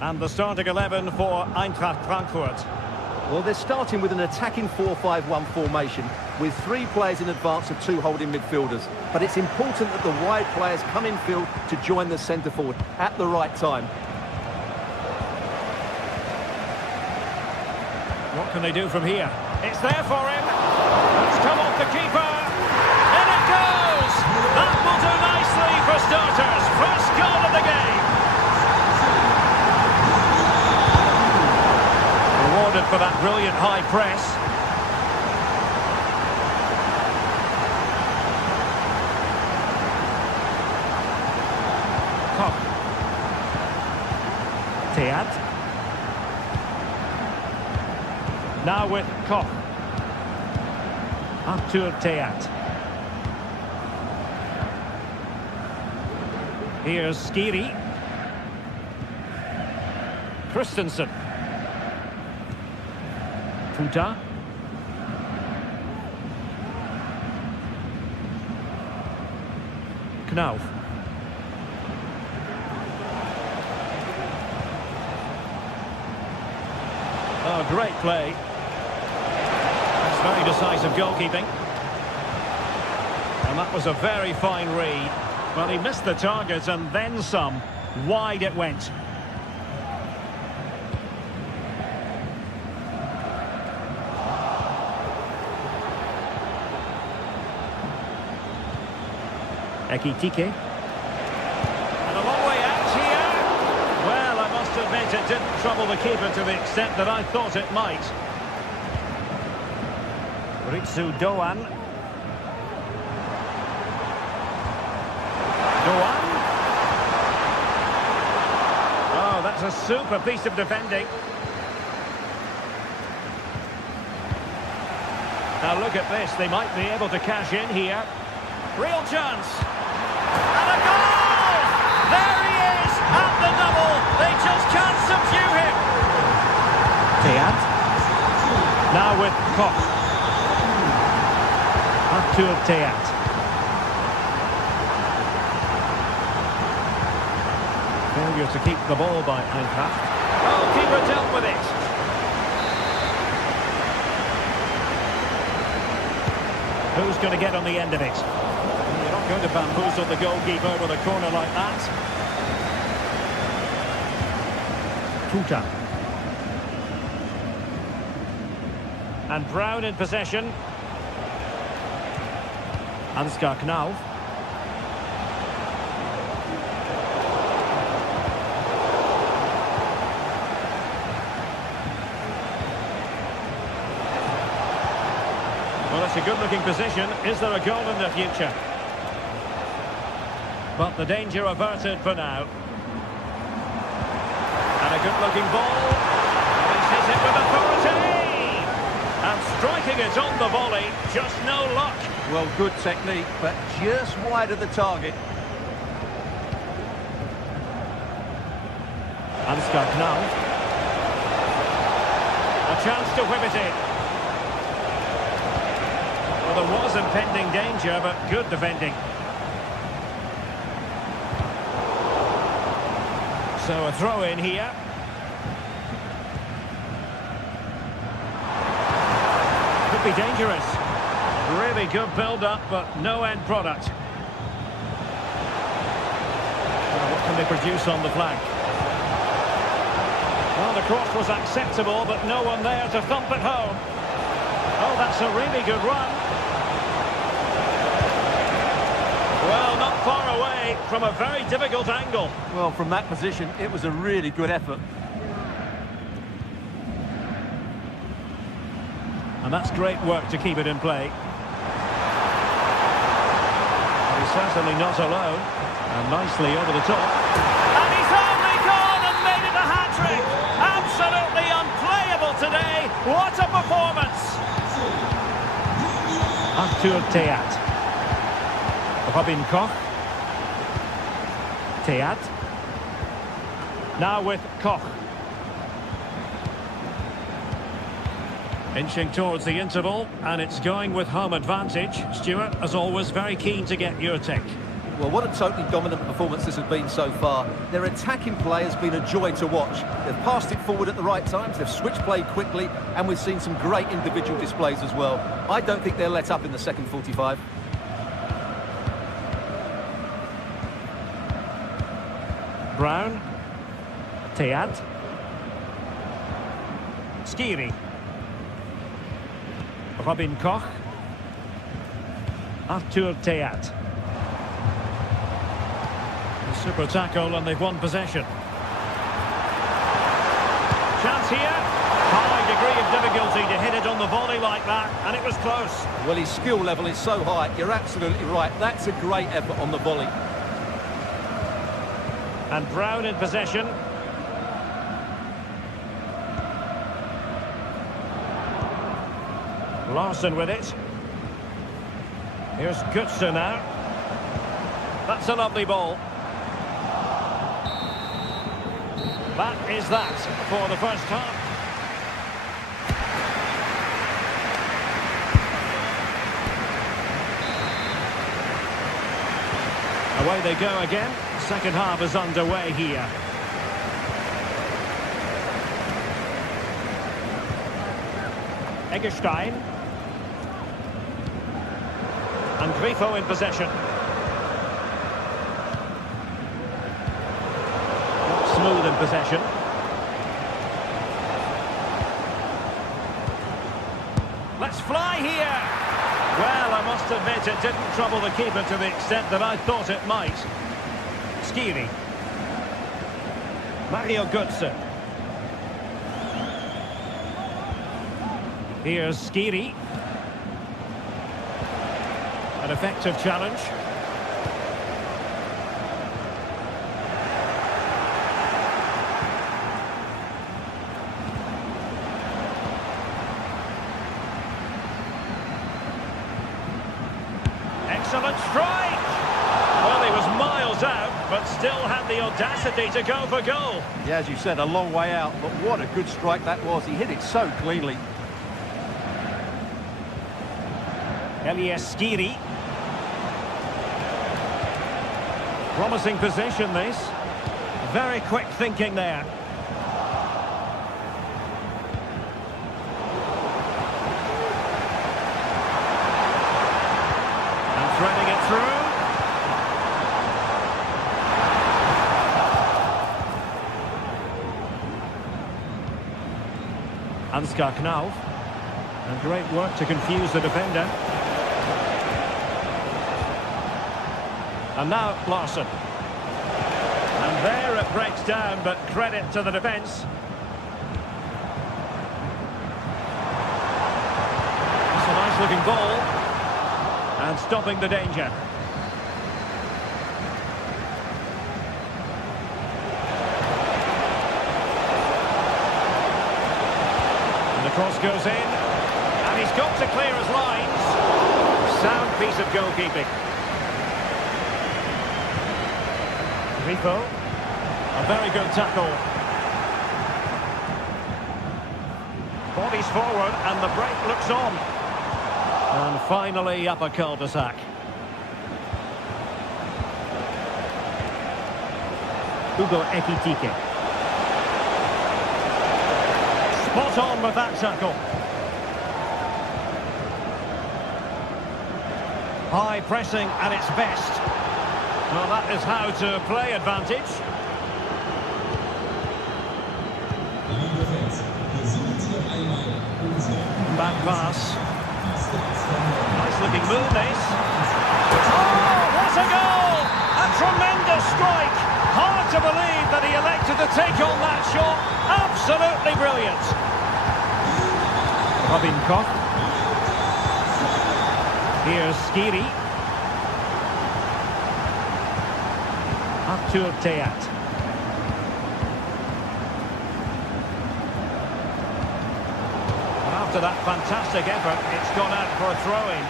And the starting 11 for Eintracht Frankfurt. Well, they're starting with an attacking 4-5-1 formation with 3 players in advance of 2 holding midfielders. But it's important that the wide players come in field to join the centre forward at the right time. What can they do from here? It's there for him. It's come off the keeper. In it goes. That will do nicely for starters. First goal of the game. Rewarded for that brilliant high press. Koch. Teat. Now with Koch. Arthur Teat. Here's Skiri. Christensen. Puta. Knauf. Oh, great play. That's very decisive goalkeeping. And that was a very fine read. Well, he missed the target and then some. Wide it went. Ekitike. And a long way out here. Well, I must admit it didn't trouble the keeper to the extent that I thought it might. Ritsu Doan. Doan. Oh, that's a super piece of defending. Now look at this. They might be able to cash in here. Real chance. And a goal! There he is at the double. They just can't subdue him. Teat. Now with Koch. Arthur Teat. Failure to keep the ball by Eintracht. Oh, keeper dealt with it. Who's going to get on the end of it? You're not going to bamboozle the goalkeeper with a corner like that. Puta. And Brown in possession. Ansgar Knauf. Well, it's a good-looking position. Is there a goal in the future? But the danger averted for now. And a good-looking ball. And he's hit it with authority. And striking it on the volley. Just no luck. Well, good technique, but just wide of the target. Ansgar Knauf. A chance to whip it in. Well, there was impending danger, but good defending. So a throw in here. Could be dangerous. Really good build-up, but no end product. Well, what can they produce on the flank? Well, the cross was acceptable, but no one there to thump it home. Oh, that's a really good run. Well, not far away from a very difficult angle. Well, from that position, it was a really good effort. And that's great work to keep it in play. And he's certainly not alone. And nicely over the top. And he's only gone and made it a hat-trick. Absolutely unplayable today. What a performance. Arthur Teat. Robin Koch. Teat. Now with Koch. Inching towards the interval, and it's going with home advantage. Stuart, as always, very keen to get your take. Well, what a totally dominant performance this has been so far. Their attacking play has been a joy to watch. They've passed it forward at the right times, they've switched play quickly, and we've seen some great individual displays as well. I don't think they'll let up in the second 45. Brown. Teat. Skiri. Robin Koch. Arthur Teat. Super tackle, and they've won possession. Chance here. High degree of difficulty to hit it on the volley like that, and it was close. Well, his skill level is so high, you're absolutely right. That's a great effort on the volley. And Brown in possession. Larson with it. Here's Götze now. That's a lovely ball. That is that for the first half. Away they go again. Second half is underway here. Eggestein. And Grifo in possession. Smooth in possession. Let's fly here. Well, I must admit it didn't trouble the keeper to the extent that I thought it might. Skiri. Mario Götze. Here's Skiri. An effective challenge. Excellent strike! Well, he was miles out, but still had the audacity to go for goal. Yeah, as you said, a long way out, but what a good strike that was. He hit it so cleanly. Elias Skiri. Promising position, this. Very quick thinking there. And threading it through. Ansgar Knauf. And great work to confuse the defender. And now Larson. And there it breaks down, but credit to the defence. It's a nice looking ball. And stopping the danger. And the cross goes in. And he's got to clear his lines. Sound piece of goalkeeping. Grifo, a very good tackle. Bodies forward and the break looks on. And finally up a cul-de-sac. Hugo Ekitike. Spot on with that tackle. High pressing at its best. Well, that is how to play advantage. Back pass. Nice looking move, this. Oh, what a goal! A tremendous strike. Hard to believe that he elected to take on that shot. Absolutely brilliant. Robin Koch. Here's Skiri. Arthur Teat. After that fantastic effort, it's gone out for a throw-in.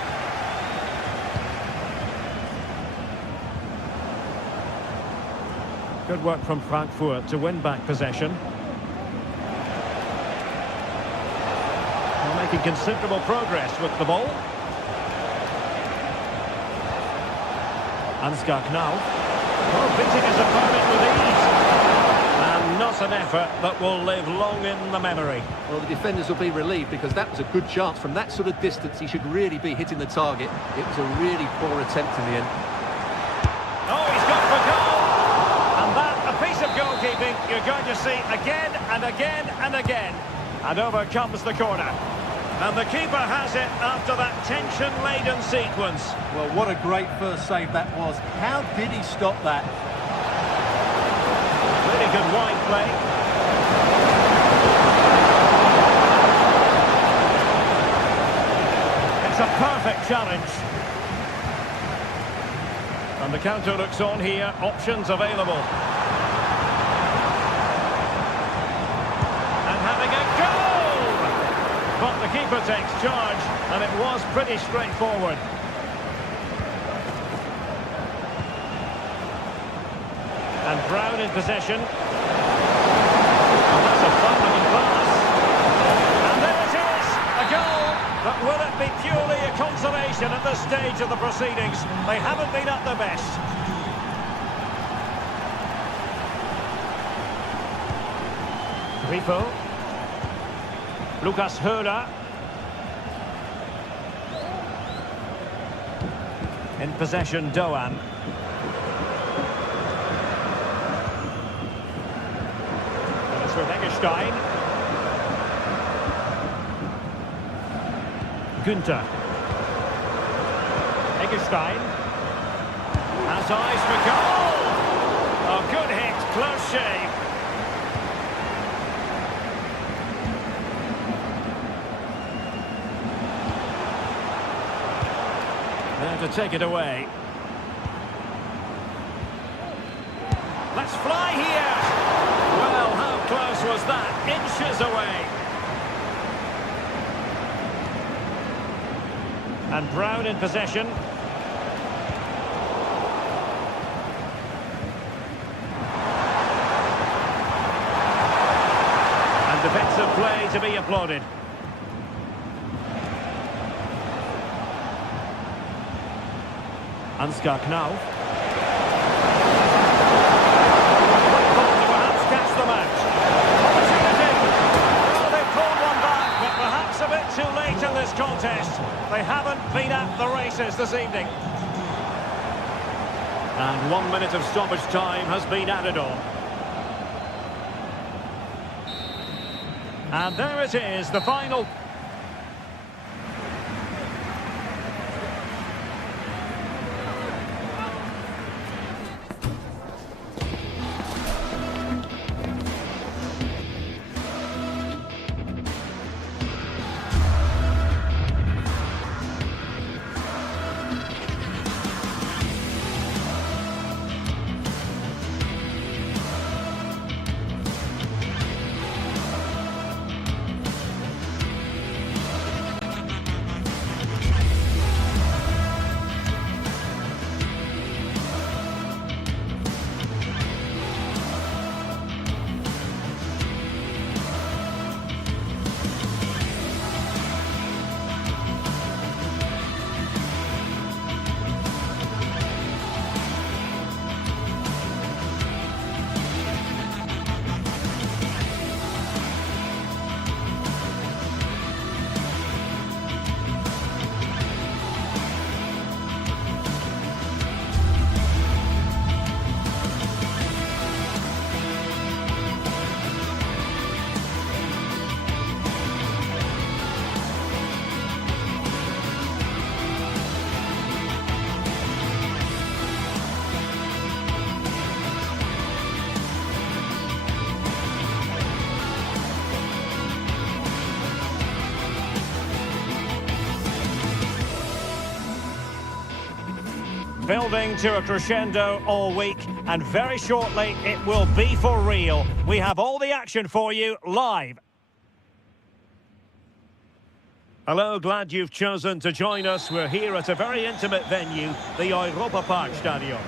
Good work from Frankfurt to win back possession. Well, making considerable progress with the ball. Ansgar Knauf. Oh, beating his opponent with ease. And not an effort that will live long in the memory. Well, the defenders will be relieved because that was a good chance. From that sort of distance, he should really be hitting the target. It was a really poor attempt in the end. Oh, he's gone for goal! And that, a piece of goalkeeping you're going to see again and again and again. And over comes the corner. And the keeper has it after that tension-laden sequence. Well, what a great first save that was. How did he stop that? Really good wide play. It's a perfect challenge. And the counter looks on here. Options available. And having a goal! But the keeper takes charge, and it was pretty straightforward. And Brown in possession. And that's a fine-looking pass. And there it is, a goal. But will it be purely a consolation at this stage of the proceedings? They haven't been at their best. Grifo. Lucas Höra. In possession, Doan. And it's with Eggestein. Günther. Eggestein. Has eyes for goal! Oh, good hit, close shave. There to take it away. Let's fly here! Well, how close was that? Inches away. And Brown in possession. And defensive play to be applauded. Ansgar Knauf. Perhaps catch the match. Opportunity. Well, they've pulled one back, but perhaps a bit too late in this contest. They haven't been at the races this evening. And 1 minute of stoppage time has been added on. And there it is, the final. Building to a crescendo all week, and very shortly it will be for real. We have all the action for you live. Hello, glad you've chosen to join us. We're here at a very intimate venue, the Europa Park Stadium.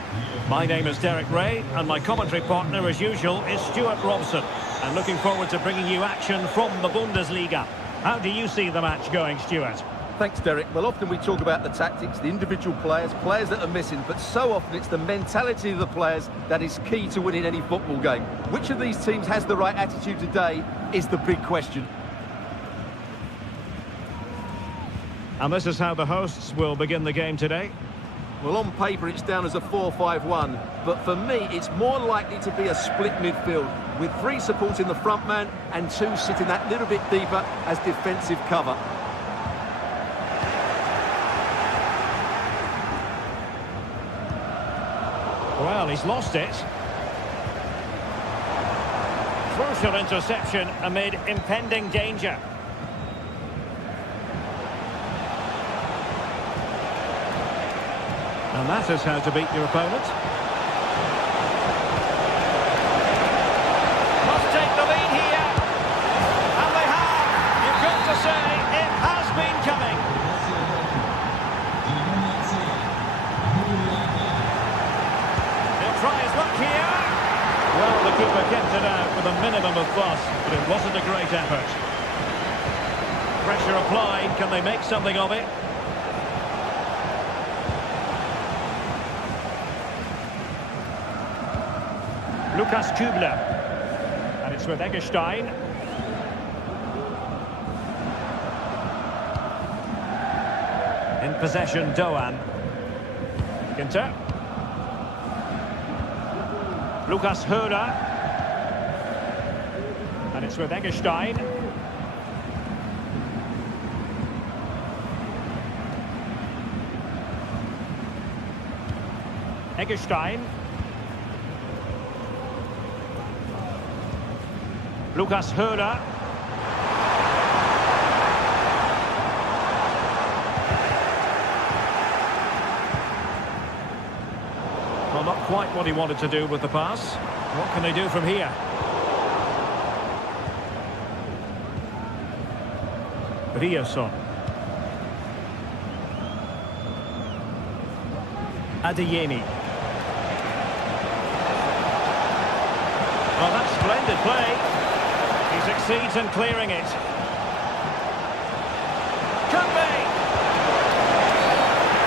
My name is Derek Ray, and my commentary partner, as usual, is Stuart Robson. I'm looking forward to bringing you action from the Bundesliga. How do you see the match going, Stuart? Thanks, Derek. Well, often we talk about the tactics, the individual players that are missing, but so often it's the mentality of the players that is key to winning any football game. Which of these teams has the right attitude today is the big question. And this is how the hosts will begin the game today. Well, on paper it's down as a 4-5-1, but for me it's more likely to be a split midfield, with 3 supporting the front man and 2 sitting that little bit deeper as defensive cover. Well, he's lost it. Crucial interception amid impending danger. And that is how to beat your opponent. Must take the lead here. And they have. You've got to say, it has been coming. He'll try his luck here. Well, the keeper kept it out with a minimum of fuss, but it wasn't a great effort. Pressure applied. Can they make something of it? Lukas Kübler. And it's with Eggestein. In possession, Doan. Ginter. Lukas Höhler. And it's with Eggestein. Eggestein. Lukas Höhler. Well, not quite what he wanted to do with the pass. What can they do from here? Rioson. Adeyemi. Well, that's splendid play. He succeeds in clearing it. Could be.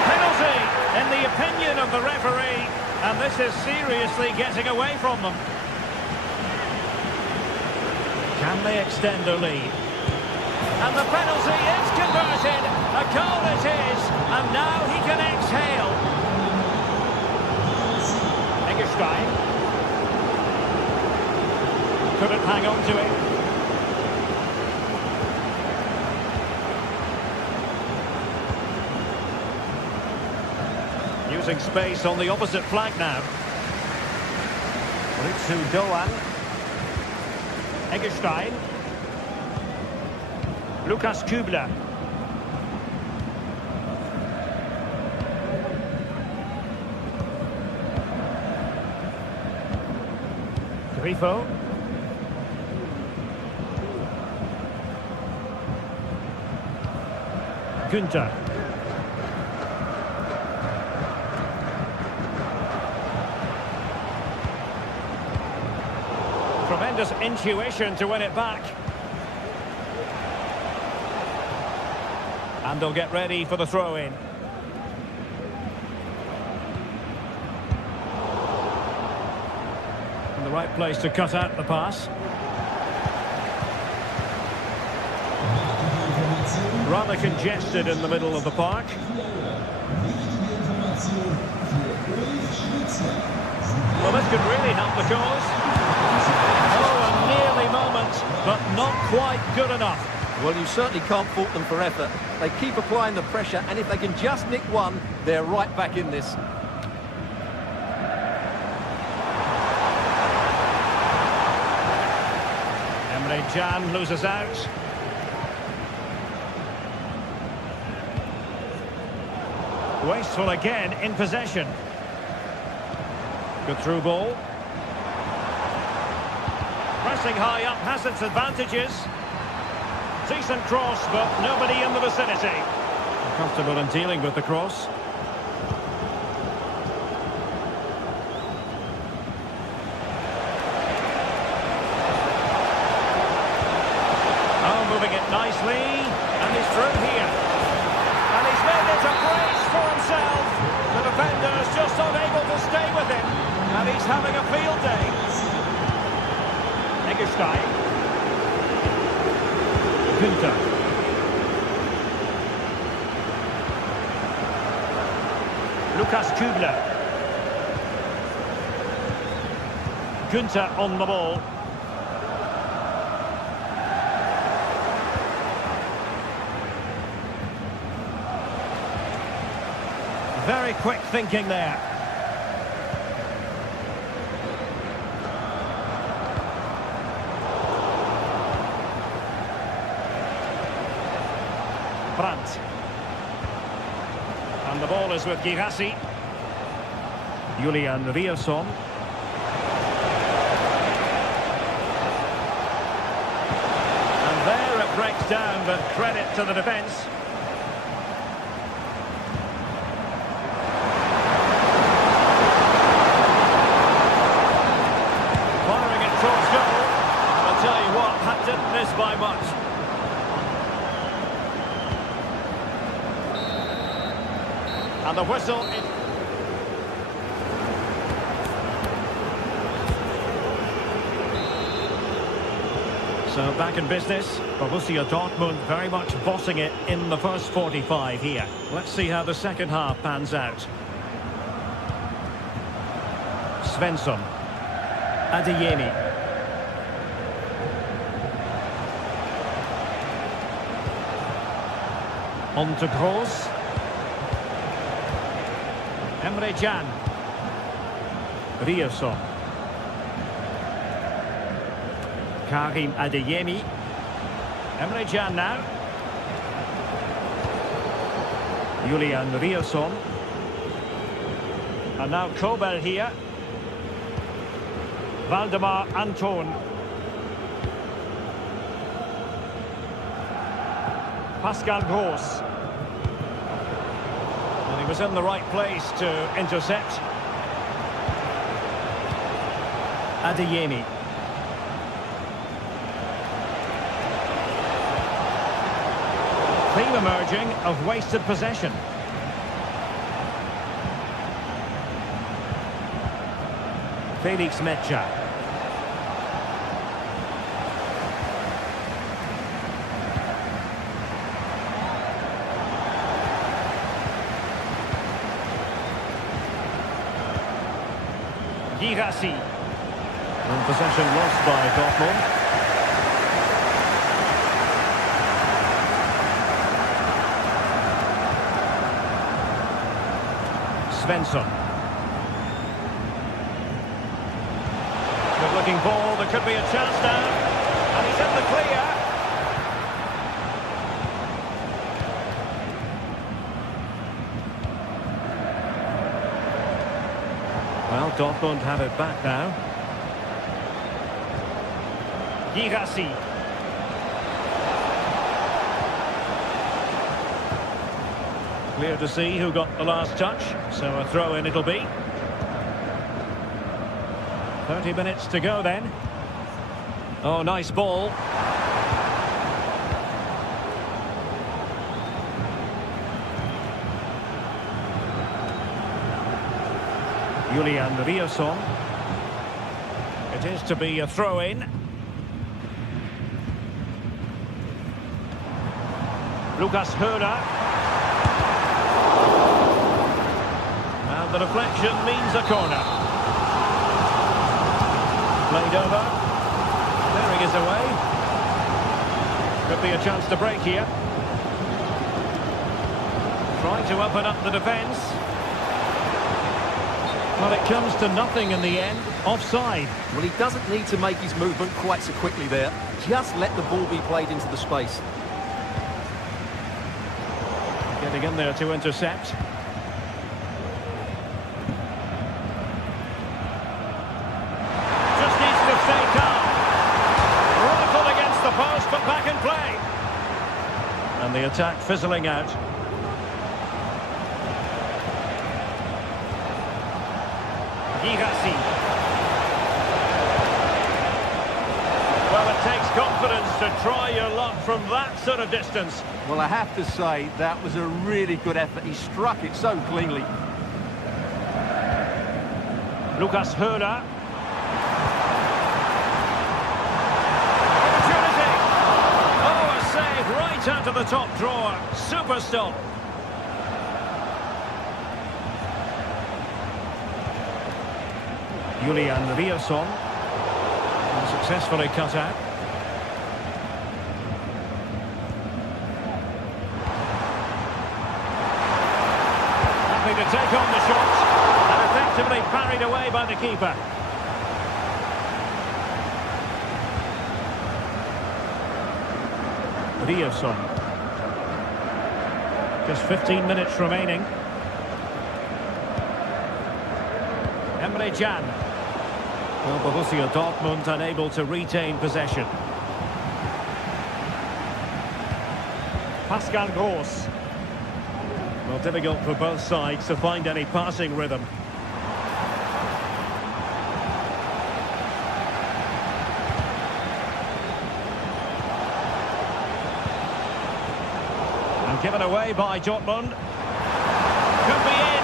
Penalty, in the opinion of the referee. And this is seriously getting away from them. Can they extend their lead? And the penalty is converted. A goal it is. And now he can exhale. Eggestein. Couldn't hang on to it. Using space on the opposite flank now. Ritsu Doan. Eggestein. Lukas Kübler. Grifo. Günther. Tremendous intuition to win it back. And they'll get ready for the throw-in. In the right place to cut out the pass. Rather congested in the middle of the park. Well, this could really help the cause. Oh, a nearly moment, but not quite good enough. Well, you certainly can't fault them for effort. They keep applying the pressure, and if they can just nick one, they're right back in this. Emre Can loses out. Wasteful again in possession. Good through ball. Pressing high up has its advantages. Decent cross, but nobody in the vicinity. Comfortable in dealing with the cross. Oh, moving it nicely, and he's through here. And he's made it a brace for himself. The defender's just unable to stay with him, and he's having a field day. Eggestein. Günther. Lukas Kübler. Günther on the ball. Very quick thinking there. Brandt. And the ball is with Girassi. Julian Rierson. And there it breaks down, but credit to the defence. Firing it towards goal. I'll tell you what, that didn't miss by much. And the whistle is... So back in business, Borussia Dortmund very much bossing it in the first 45 here. Let's see how the second half pans out. Svensson. Adeyemi. On to Gross. Emre Can. Rierson. Karim Adeyemi. Emre Can now. Julian Rierson. And now Kobel here. Valdemar Anton. Pascal Gross. And he was in the right place to intercept. Adeyemi. Theme emerging of wasted possession. Felix Metscher. Girassi. And possession lost by Dortmund. Svensson. Good looking ball, there could be a chance now. And he's in the clear. Well, Dortmund have it back now. Girassi. Clear to see who got the last touch, so a throw-in it'll be. 30 minutes to go then. Oh, nice ball. Julian Rierson. It is to be a throw-in. Lucas Höder. The deflection means a corner. Played over. Clearing is away. Could be a chance to break here. Trying to open up the defence. But it comes to nothing in the end. Offside. Well, he doesn't need to make his movement quite so quickly there. Just let the ball be played into the space. Getting in there to intercept. Back in play. And the attack fizzling out. Girassi. Well, it takes confidence to try your luck from that sort of distance. Well, I have to say, that was a really good effort. He struck it so cleanly. Lucas Höder. Opportunity. Oh, a save right out of the top drawer. Super stop. Julian Rierson. Successfully cut out. Happy to take on the shot. And effectively parried away by the keeper. Rierson. Just 15 minutes remaining. Emre Can. Well, Borussia Dortmund unable to retain possession. Pascal Gross. Well, difficult for both sides to find any passing rhythm. And given away by Dortmund. Could be in.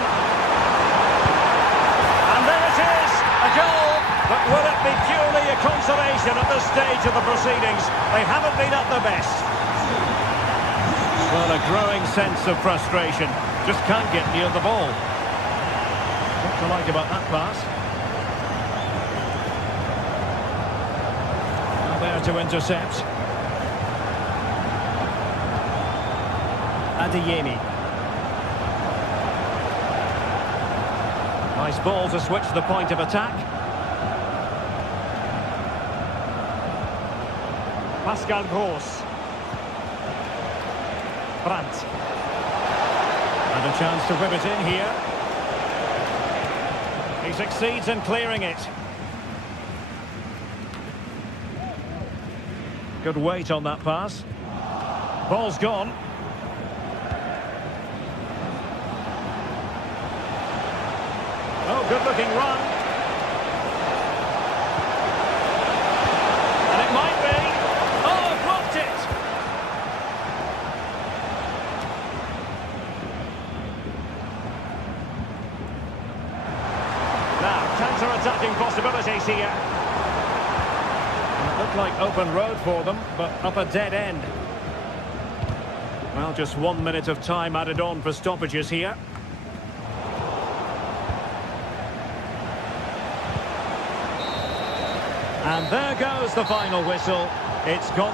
And there it is, a goal. But will it be purely a consolation at this stage of the proceedings? They haven't been at their best. Well, a growing sense of frustration. Just can't get near the ball. What to like about that pass? Now there to intercept. Adeyemi. Nice ball to switch the point of attack. Pascal Gross. Brandt. And a chance to whip it in here. He succeeds in clearing it. Good weight on that pass. Ball's gone. Oh, good-looking run. And it might be. Oh, blocked it. Now, counter-attacking possibilities here. And it looked like open road for them, but up a dead end. Well, just 1 minute of time added on for stoppages here. And there goes the final whistle. It's gone.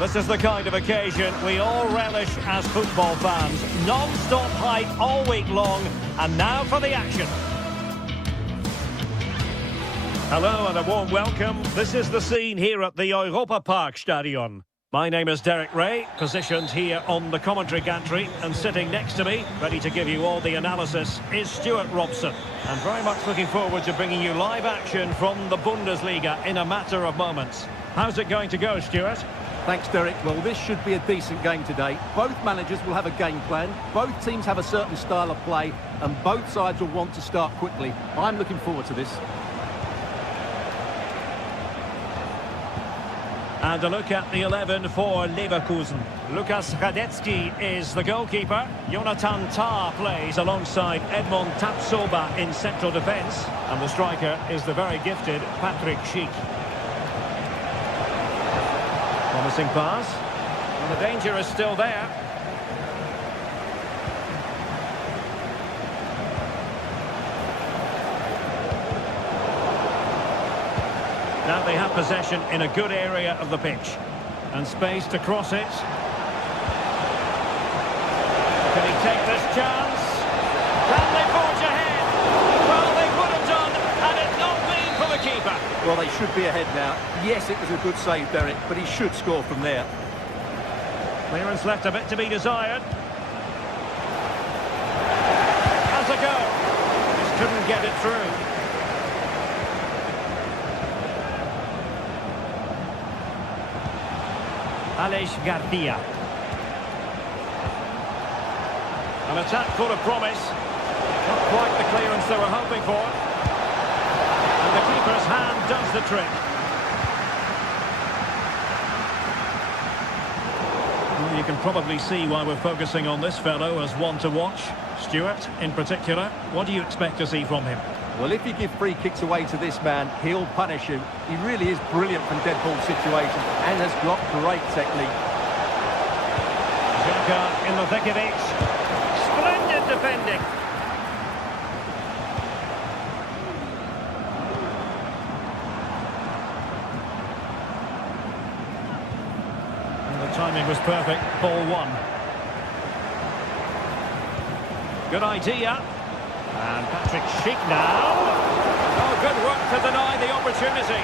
This is the kind of occasion we all relish as football fans. Non-stop hype all week long, and now for the action. Hello and a warm welcome. This is the scene here at the Europa Park Stadion. My name is Derek Ray, positioned here on the commentary gantry, and sitting next to me, ready to give you all the analysis, is Stuart Robson. And very much looking forward to bringing you live action from the Bundesliga in a matter of moments. How's it going to go, Stuart? Thanks, Derek. Well, this should be a decent game today. Both managers will have a game plan. Both teams have a certain style of play, and both sides will want to start quickly. I'm looking forward to this. And a look at the 11 for Leverkusen. Lukas Radetzky is the goalkeeper. Jonathan Tah plays alongside Edmond Tapsoba in central defence. And the striker is the very gifted Patrick Schick. Promising pass. And the danger is still there. Now they have possession in a good area of the pitch. And space to cross it. Can he take this chance? Can they forge ahead? Well, they would have done had it not been for the keeper. Well, they should be ahead now. Yes, it was a good save, Derek, but he should score from there. Clearance left a bit to be desired. Has a go. Just couldn't get it through. Aleix Garcia. An attack full of promise. Not quite the clearance they were hoping for. And the keeper's hand does the trick. Well, you can probably see why we're focusing on this fellow as one to watch. Stuart, in particular, what do you expect to see from him? Well, if you give free kicks away to this man, he'll punish him. He really is brilliant from dead ball situations and has got great technique. Xhaka in the thick of it. Splendid defending. And the timing was perfect. Ball one. Good idea. And Patrick Schick now. Oh, good work to deny the opportunity.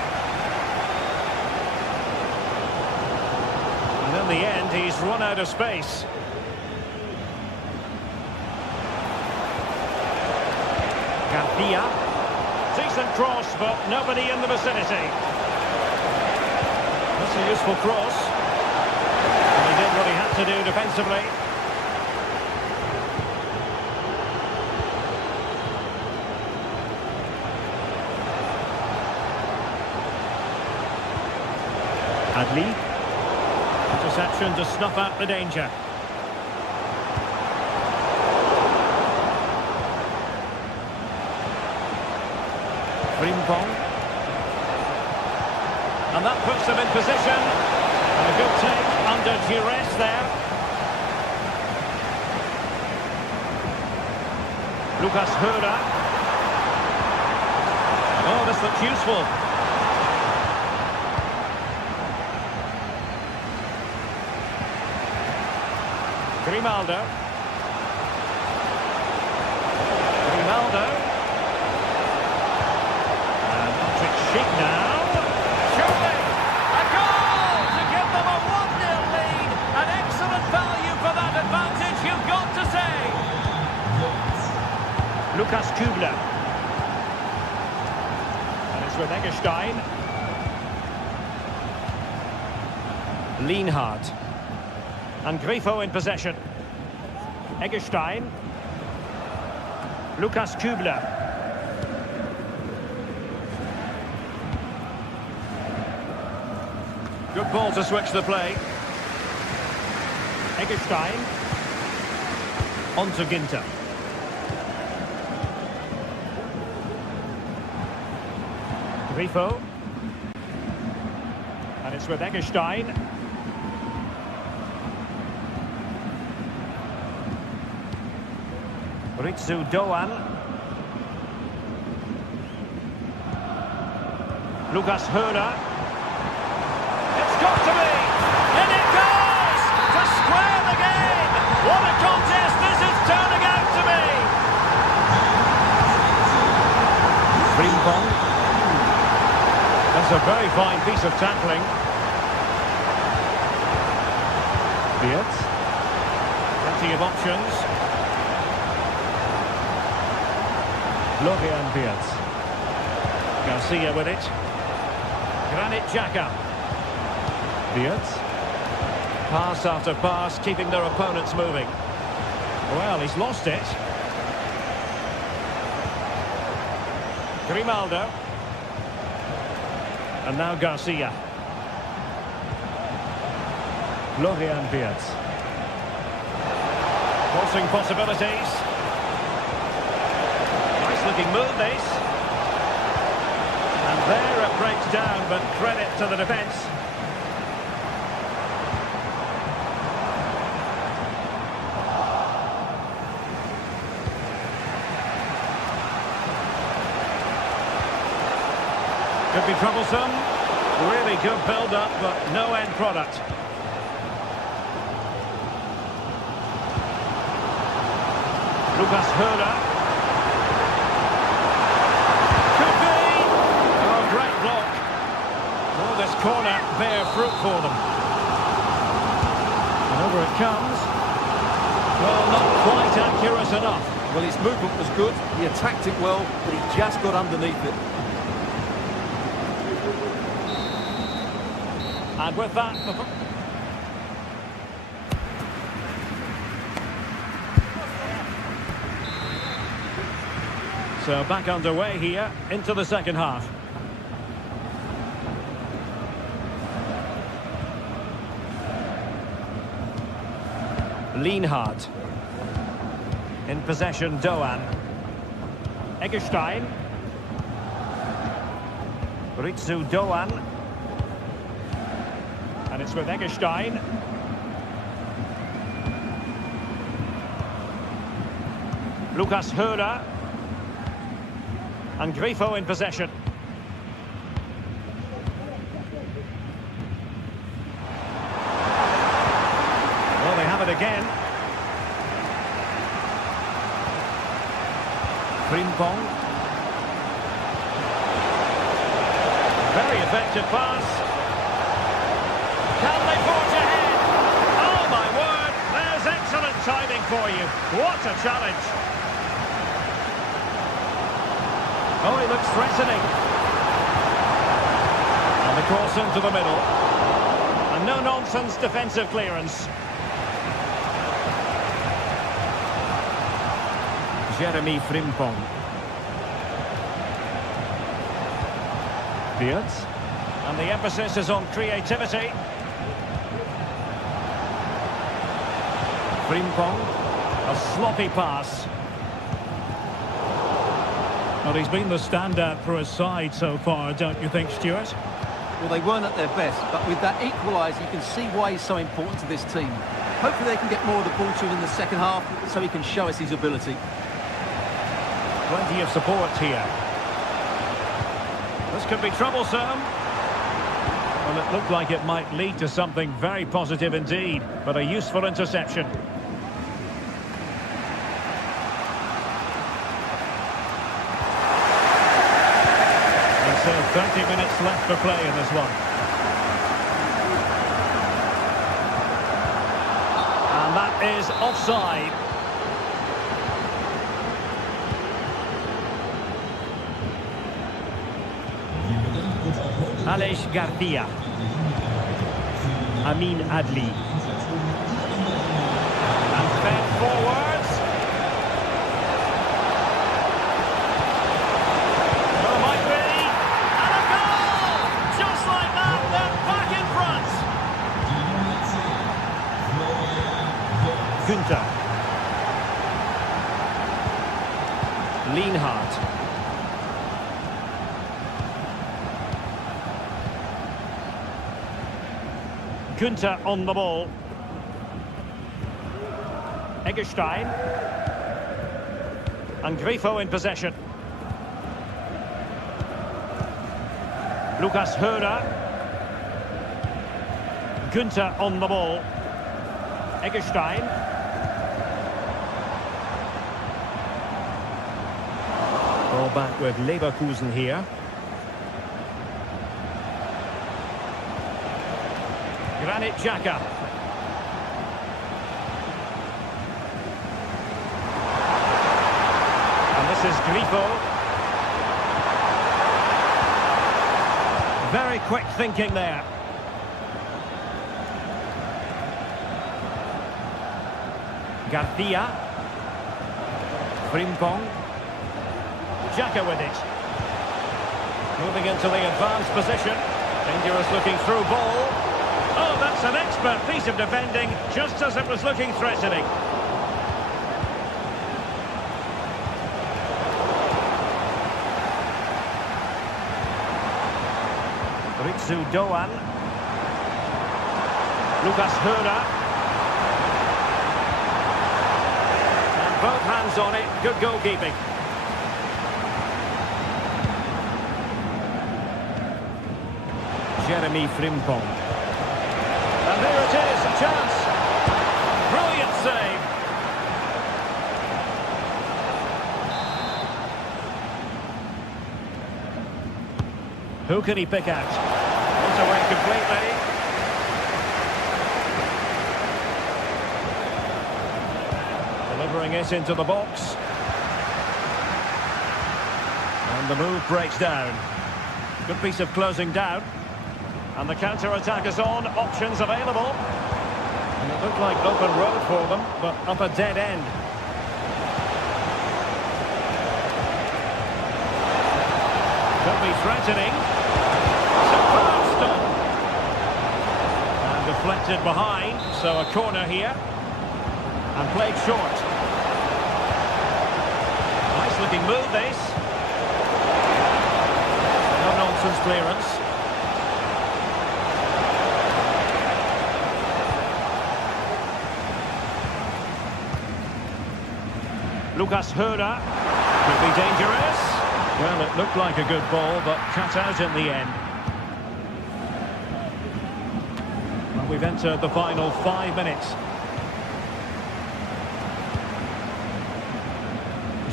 And in the end, he's run out of space. Garcia. Decent cross, but nobody in the vicinity. That's a useful cross. And he did what he had to do defensively. Adli. Interception to snuff out the danger. Frimpong. And that puts them in position. And a good take under duress there. Lucas Höra. Oh, this looks useful. Grimaldo. And Patrick Schick now. Surely a goal to give them a 1-0 lead. An excellent value for that advantage, you've got to say. Lukas Kübler. And it's with Eggestein. Lienhardt. And Grifo in possession. Eggestein. Lukas Kübler. Good ball to switch the play. Eggestein. On to Ginter. Grifo. And it's with Eggestein. Ritsu Doan. Lucas Höra. It's got to be! And it was a very fine piece of tackling. Beat. Plenty of options. Florian Beat. Garcia with it. Granit Xhaka. Beat. Pass after pass, keeping their opponents moving. Well, he's lost it. Grimaldo. And now Garcia. Florian Beat. Crossing possibilities. Nice looking move, this. And there it breaks down, but credit to the defence. Could be troublesome. Really good build-up, but no end product. Lucas Höder. Could be. Oh, great block. Will this corner bear fruit for them? And over it comes. Well, not quite accurate enough. Well, his movement was good. He attacked it well, but he just got underneath it. And with that... So back underway here, into the second half. Lienhard. In possession, Doan. Eggestein. Ritsu Doan. And it's with Eggestein. Lucas Höder. And Grifo in possession. Well, they have it again. Frimpong. Very effective pass. Can they forge ahead? Oh my word, there's excellent timing for you. What a challenge. Oh, he looks threatening. And the cross into the middle. And no-nonsense defensive clearance. Jeremy Frimpong. Beat. And the emphasis is on creativity. Frimpong. A sloppy pass. Well, he's been the standout for his side so far, don't you think, Stuart? Well, they weren't at their best, but with that equaliser, you can see why he's so important to this team. Hopefully they can get more of the ball to him in the second half, so he can show us his ability. Plenty of support here. This could be troublesome. Well, it looked like it might lead to something very positive indeed, but a useful interception. So 30 minutes left for play in this one. And that is offside. Aleix Garcia. Amin Adli. And fed forwards. Günther. Lienhard. Günther on the ball. Eggestein. And Grifo in possession. Lucas Höder. Günther on the ball. Eggestein. Ball back with Leverkusen here. Granit Xhaka. And this is Grifo. Very quick thinking there. Garcia. Frimpong. Xhaka with it. Moving into the advanced position. Dangerous looking through ball. Oh, that's an expert piece of defending, just as it was looking threatening. Ritsu Doan. Lucas Höra. And both hands on it, good goalkeeping. Jeremy Frimpong. And there it is, a chance. Brilliant save. Who can he pick out? It's away completely. Delivering it into the box. And the move breaks down. Good piece of closing down. And the counter-attack is on, options available. And it looked like open road for them, but up a dead end. Could be threatening. Superb stop. And deflected behind, so a corner here. And played short. Nice looking move, this. No-nonsense clearance. Lucas Höra could be dangerous. Well, it looked like a good ball, but cut out in the end. Well, we've entered the final 5 minutes.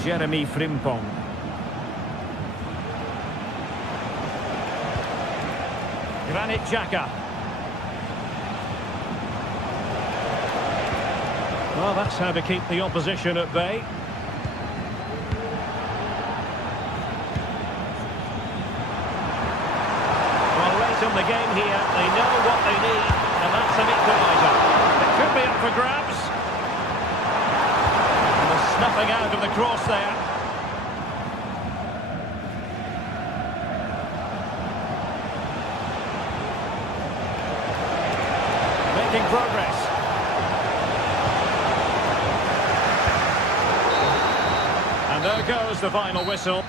Jeremy Frimpong. Granit Xhaka. Well, that's how to keep the opposition at bay. In the game here, they know what they need, and that's an equaliser. It could be up for grabs. And the snuffing out of the cross there. Making progress. And there goes the final whistle.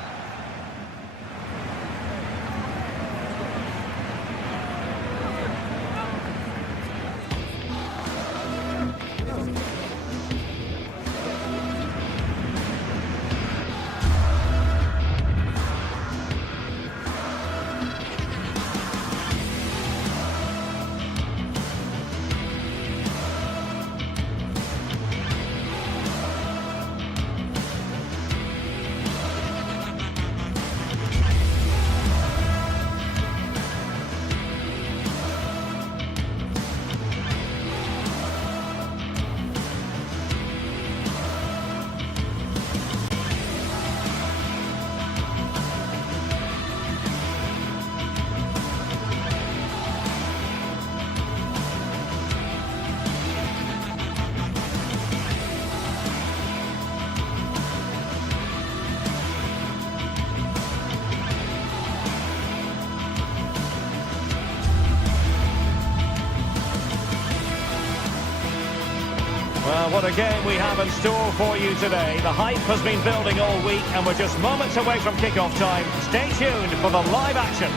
Well, what a game we have in store for you today. The hype has been building all week and we're just moments away from kick-off time. Stay tuned for the live action.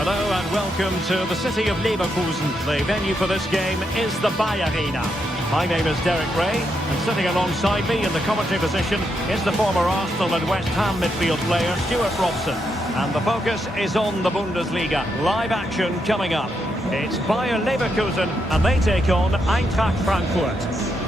Hello and welcome to the city of Leverkusen. The venue for this game is the Bayer Arena. My name is Derek Ray, and sitting alongside me in the commentary position is the former Arsenal and West Ham midfield player Stuart Robson. And the focus is on the Bundesliga. Live action coming up. It's Bayer Leverkusen, and they take on Eintracht Frankfurt.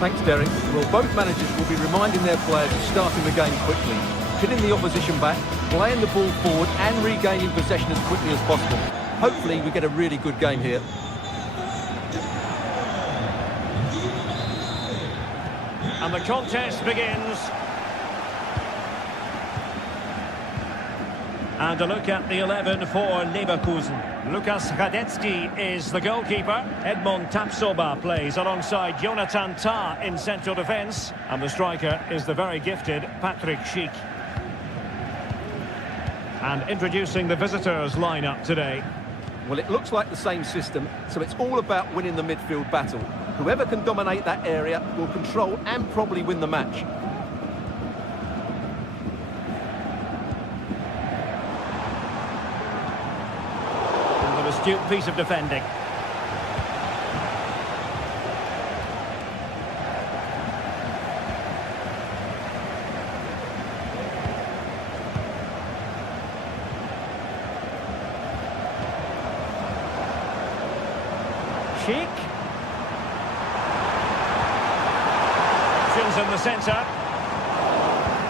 Thanks, Derek. Well, both managers will be reminding their players of starting the game quickly, pinning the opposition back, playing the ball forward and regaining possession as quickly as possible. Hopefully we get a really good game here. And the contest begins. And a look at the 11 for Leverkusen. Lukas Radetzky is the goalkeeper. Edmond Tapsoba plays alongside Jonathan Tah in central defence. And the striker is the very gifted Patrick Schick. And introducing the visitors' lineup today. Well, it looks like the same system, so it's all about winning the midfield battle. Whoever can dominate that area will control and probably win the match. Astute piece of defending. Schick. Options in the centre.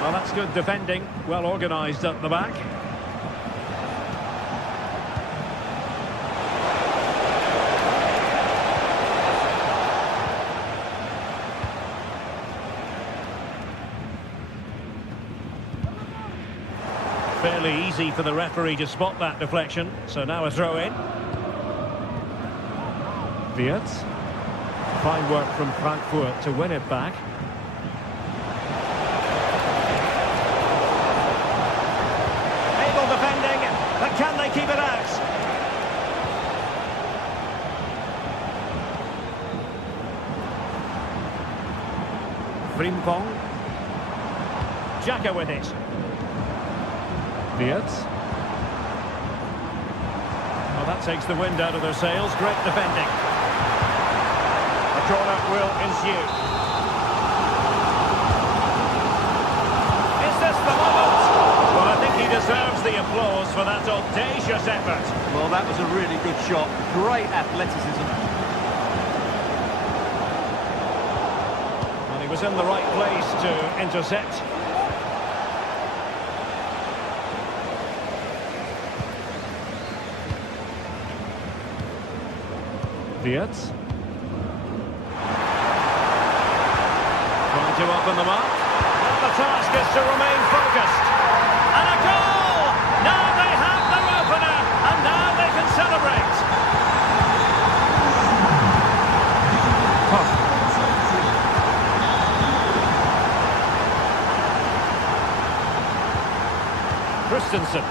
Well, that's good defending. Well organised at the back. Fairly easy for the referee to spot that deflection. So now a throw in. Wirtz. Fine work from Frankfurt to win it back. Able defending, but can they keep it out? Frimpong. Xhaka with it. Wirtz. Well, that takes the wind out of their sails. Great defending. A corner will ensue. Is this the moment? Well, I think he deserves the applause for that audacious effort. Well, that was a really good shot. Great athleticism. And he was in the right place to intercept. Wirtz. Trying to open them up. And the task is to remain focused. And a goal! Now they have their opener, and now they can celebrate. Koch. Christensen.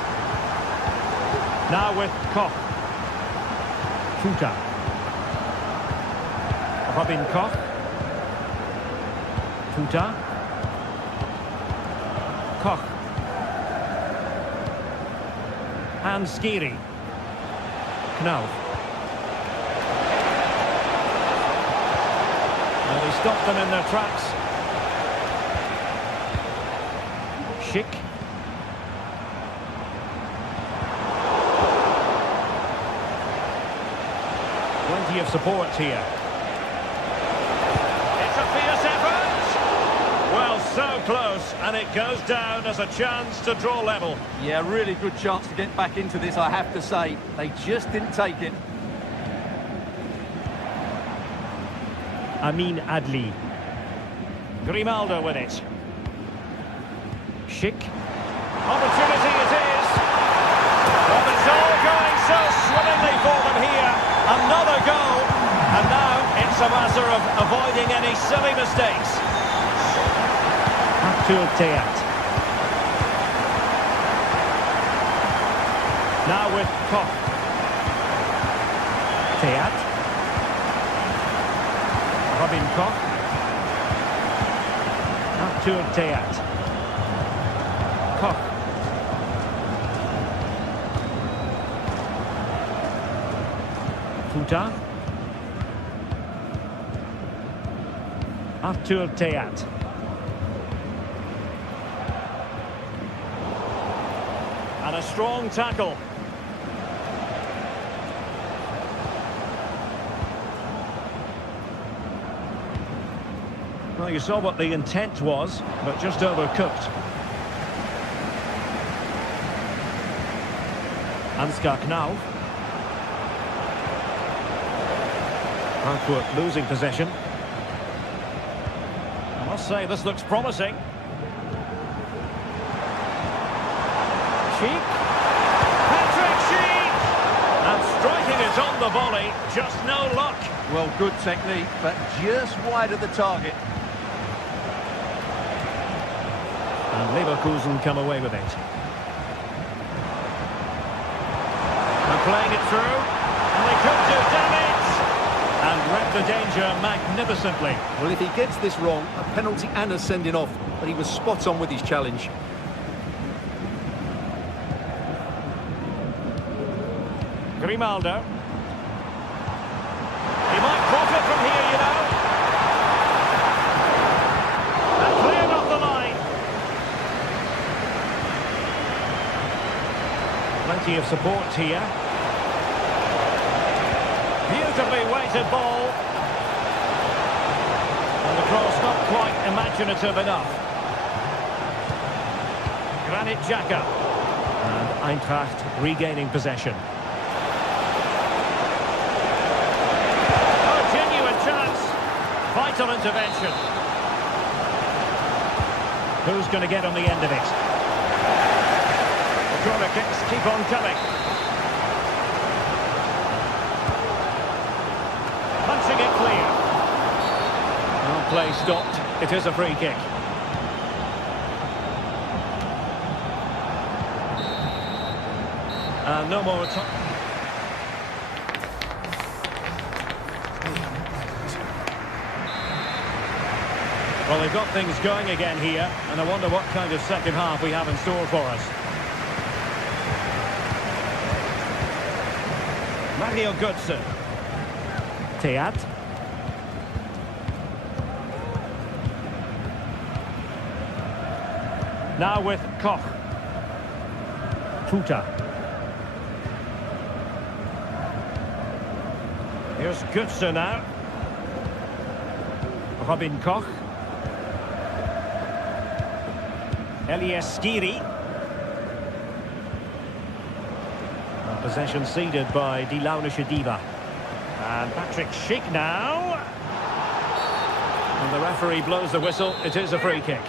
Now with Koch. Futa. Robin Koch. Futa. Koch. And Skiri. Knauf. Well, he stopped them in their tracks. Schick. Plenty of support here. Well, so close, and it goes down as a chance to draw level. Yeah, really good chance to get back into this, I have to say. They just didn't take it. Amin Adli. Grimaldo with it. Schick. Opportunity it is. Well, it's all going so swimmingly for them here. Another goal. And now it's a matter of avoiding any silly mistakes. Teat. Now with Koch. Teat. Robin Koch. Arthur Teat. Koch. Futa. Arthur Teat. And a strong tackle. Well, you saw what the intent was, but just overcooked. Ansgar Knauf. Frankfurt losing possession. must say, this looks promising. Sheik. Patrick Sheik! And striking it on the volley, just no luck. Well, good technique, but just wide of the target. And Leverkusen come away with it. And playing it through, and they could do damage! And read the danger magnificently. Well, if he gets this wrong, a penalty and a sending off, but he was spot on with his challenge. Grimaldo. He might profit from here, you know. And cleared off the line. Plenty of support here. Beautifully weighted ball. And the cross not quite imaginative enough. Granit Xhaka. And Eintracht regaining possession. Oh, genuine chance. Vital intervention. Who's going to get on the end of it? The corner kicks keep on coming. Punching it clear. Well, play stopped. It is a free kick. No more time. Well, they've got things going again here, and I wonder what kind of second half we have in store for us. Mario Götze. Teat. Now with Koch. Tuta. Here's Götze now. Robin Koch. Elias Skiri. Possession ceded by Di Launische Diva. And Patrick Schick now. And the referee blows the whistle. It is a free kick.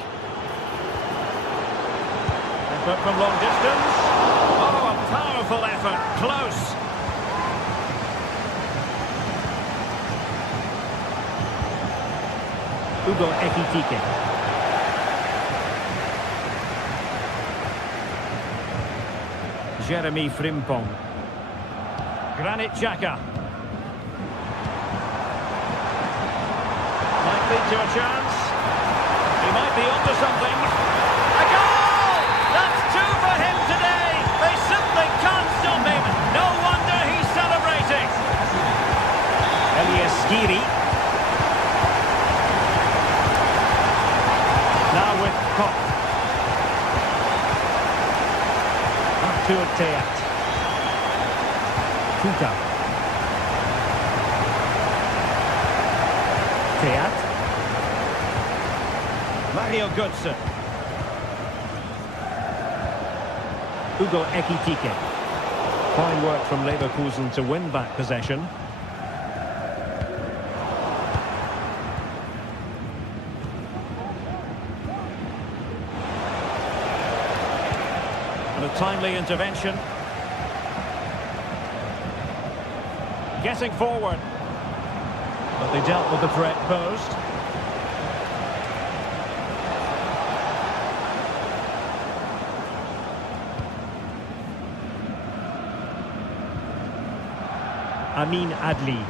Effort from long distance. Oh, a powerful effort. Close. Hugo Ekitike. Jeremy Frimpong. Granit Xhaka. Might lead to a chance. He might be onto something. A goal! That's two for him today. They simply can't stop him. No wonder he's celebrating. Elias Skiri. Now with Koch. Arthur Teat. Tuta. Teat. Mario Götze. Hugo Ekitike. Fine work from Leverkusen to win back possession. And a timely intervention. Getting forward. But they dealt with the threat posed. Amin Adli.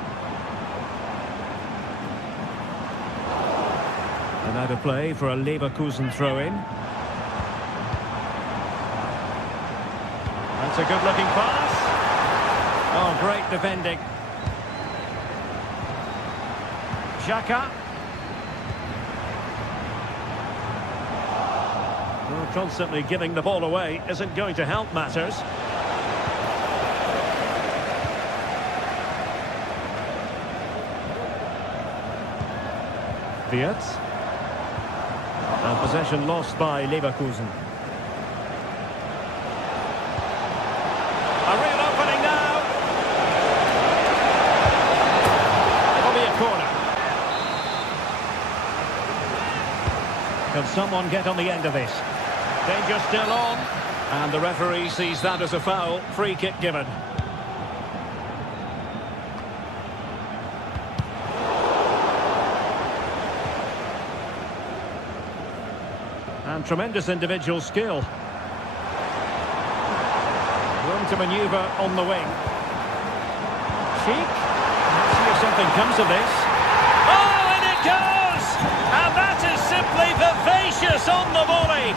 And out of play for a Leverkusen throw-in. That's a good-looking pass. Oh, great defending. Xhaka. Well, constantly giving the ball away isn't going to help matters. Wirtz. And possession lost by Leverkusen. A real opening now. It'll be a corner. someone get on the end of this? Danger still on. And the referee sees that as a foul. Free kick given. And tremendous individual skill. Room to manoeuvre on the wing. Cheek. Let's see if something comes of this. Oh, and it goes! And that is simply vivacious on the volley.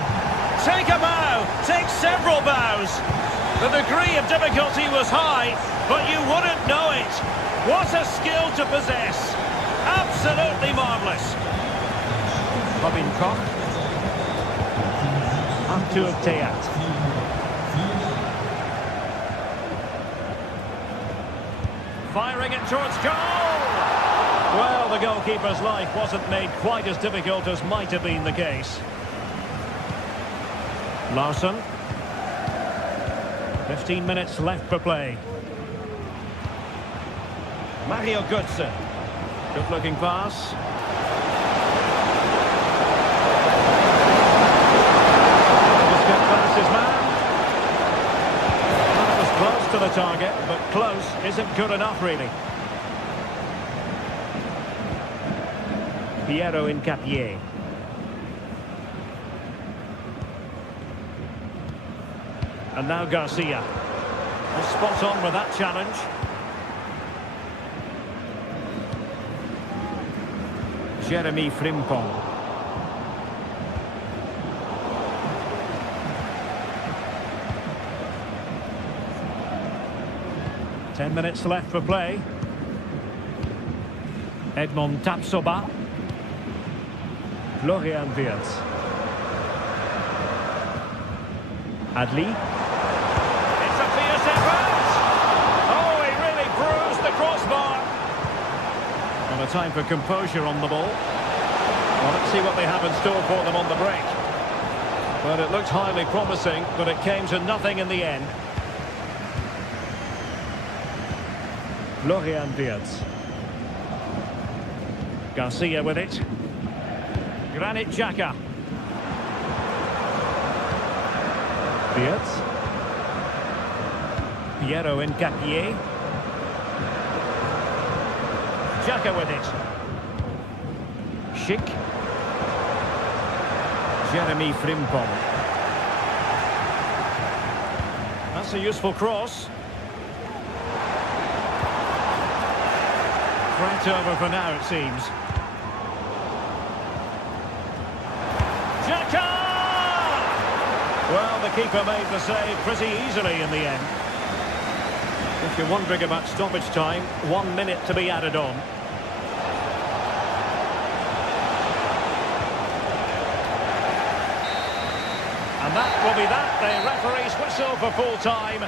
Take a bow, take several bows. The degree of difficulty was high, but you wouldn't know it. What a skill to possess. Absolutely marvellous. Robin Koch. Arthur Theat. Firing it towards goal! Well, the goalkeeper's life wasn't made quite as difficult as might have been the case. Larsson. 15 minutes left for play. Mario Götze. Good-looking pass. Just get past his man. Well, it was close to the target, but close isn't good enough, really. Piero Incapié. And now Garcia. Well, spot on with that challenge. Jeremy Frimpong. Ten minutes left for play. Edmond Tapsoba. Florian Wirtz. Adli. It's a fierce effort. Oh, he really bruised the crossbar. And a time for composure on the ball. Well, let's see what they have in store for them on the break. But it looked highly promising, but it came to nothing in the end. Florian Wirtz. Garcia with it. Granit Xhaka. Wirtz. Piero Incapié. Xhaka with it. Schick. Jeremy Frimpong. That's a useful cross. Threat over for now, it seems. Xhaka! Well, the keeper made the save pretty easily in the end. If you're wondering about stoppage time, 1 minute to be added on. And that will be that. The referee's whistle for full time.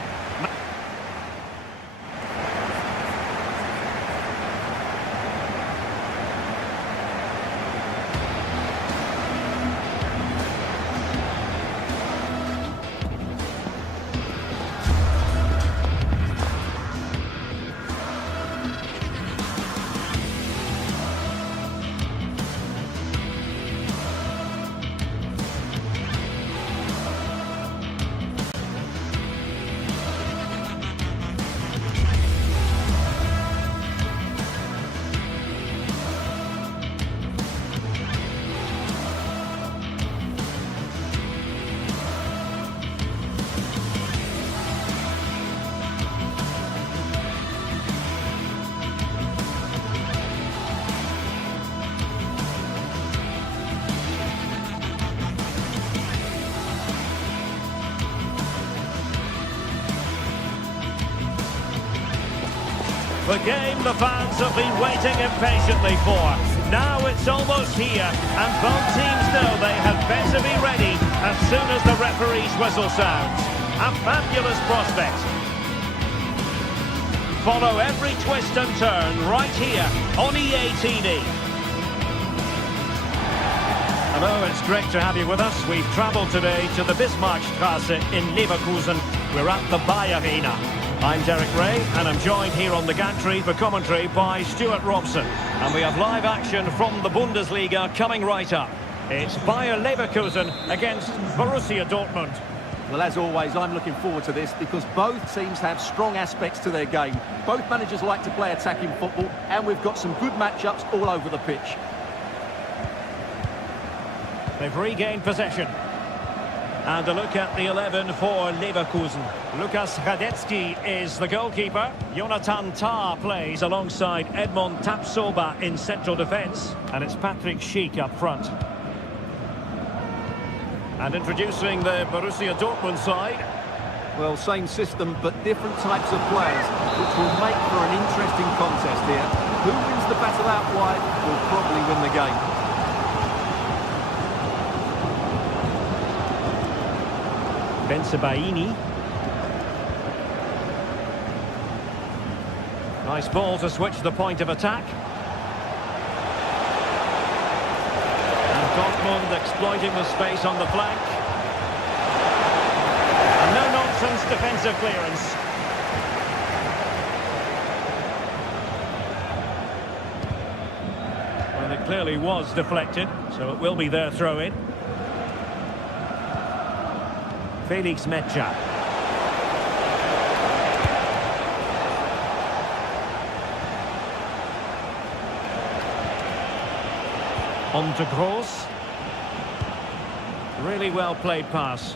The game the fans have been waiting impatiently for. Now it's almost here, and both teams know they had better be ready as soon as the referee's whistle sounds. A fabulous prospect. Follow every twist and turn right here on EA TV. Hello, it's great to have you with us. We've travelled today to the Bismarckstraße in Leverkusen. We're at the Bayer Arena. I'm Derek Ray, and I'm joined here on the gantry for commentary by Stuart Robson. And we have live action from the Bundesliga coming right up. It's Bayer Leverkusen against Borussia Dortmund. Well, as always, I'm looking forward to this because both teams have strong aspects to their game. Both managers like to play attacking football, and we've got some good matchups all over the pitch. They've regained possession. And a look at the 11 for Leverkusen. Lukas Radetzky is the goalkeeper. Jonathan Tah plays alongside Edmond Tapsoba in central defence. And it's Patrick Schick up front. And introducing the Borussia Dortmund side. Well, same system, but different types of players, which will make for an interesting contest here. Who wins the battle out wide will probably win the game. Bensebaini. Nice ball to switch the point of attack. And Dortmund exploiting the space on the flank. And no-nonsense defensive clearance. Well, it clearly was deflected, so it will be their throw-in. Felix Mecha. On to Gross. Really well played pass.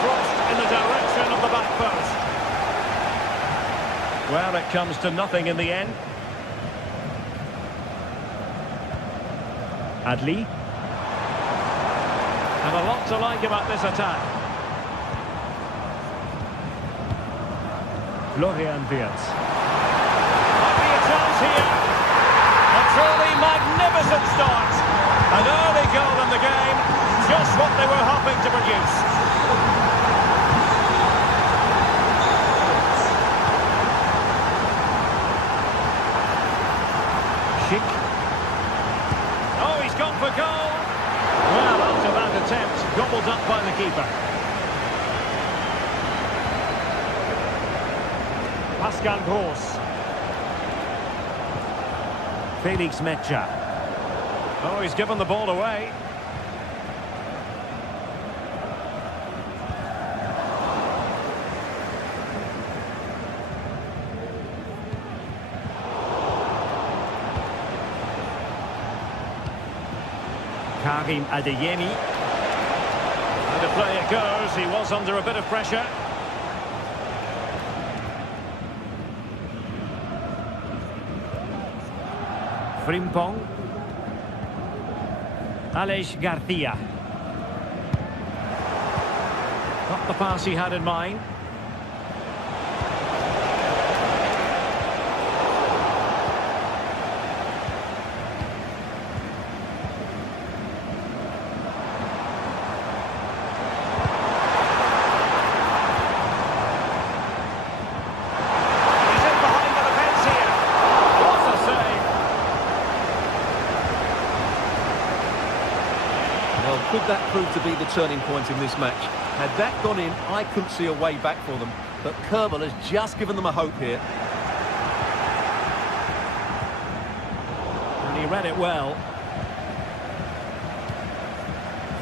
Crossed in the direction of the back post. Well, it comes to nothing in the end. Adli. And a lot to like about this attack. Florian Wirtz. Might be a chance here. A truly magnificent start. An early goal in the game. Just what they were hoping to produce. Schick. Oh, he's gone for goal. Well, after that attempt, gobbled up by the keeper. Pascal Gross. Felix Mecha. Oh, he's given the ball away. Karim Adeyemi. And the play it goes. He was under a bit of pressure. Frimpong. Aleix Garcia. Not the pass he had in mind. Could that prove to be the turning point in this match? Had that gone in, I couldn't see a way back for them. But Kerbal has just given them a hope here. And he read it well.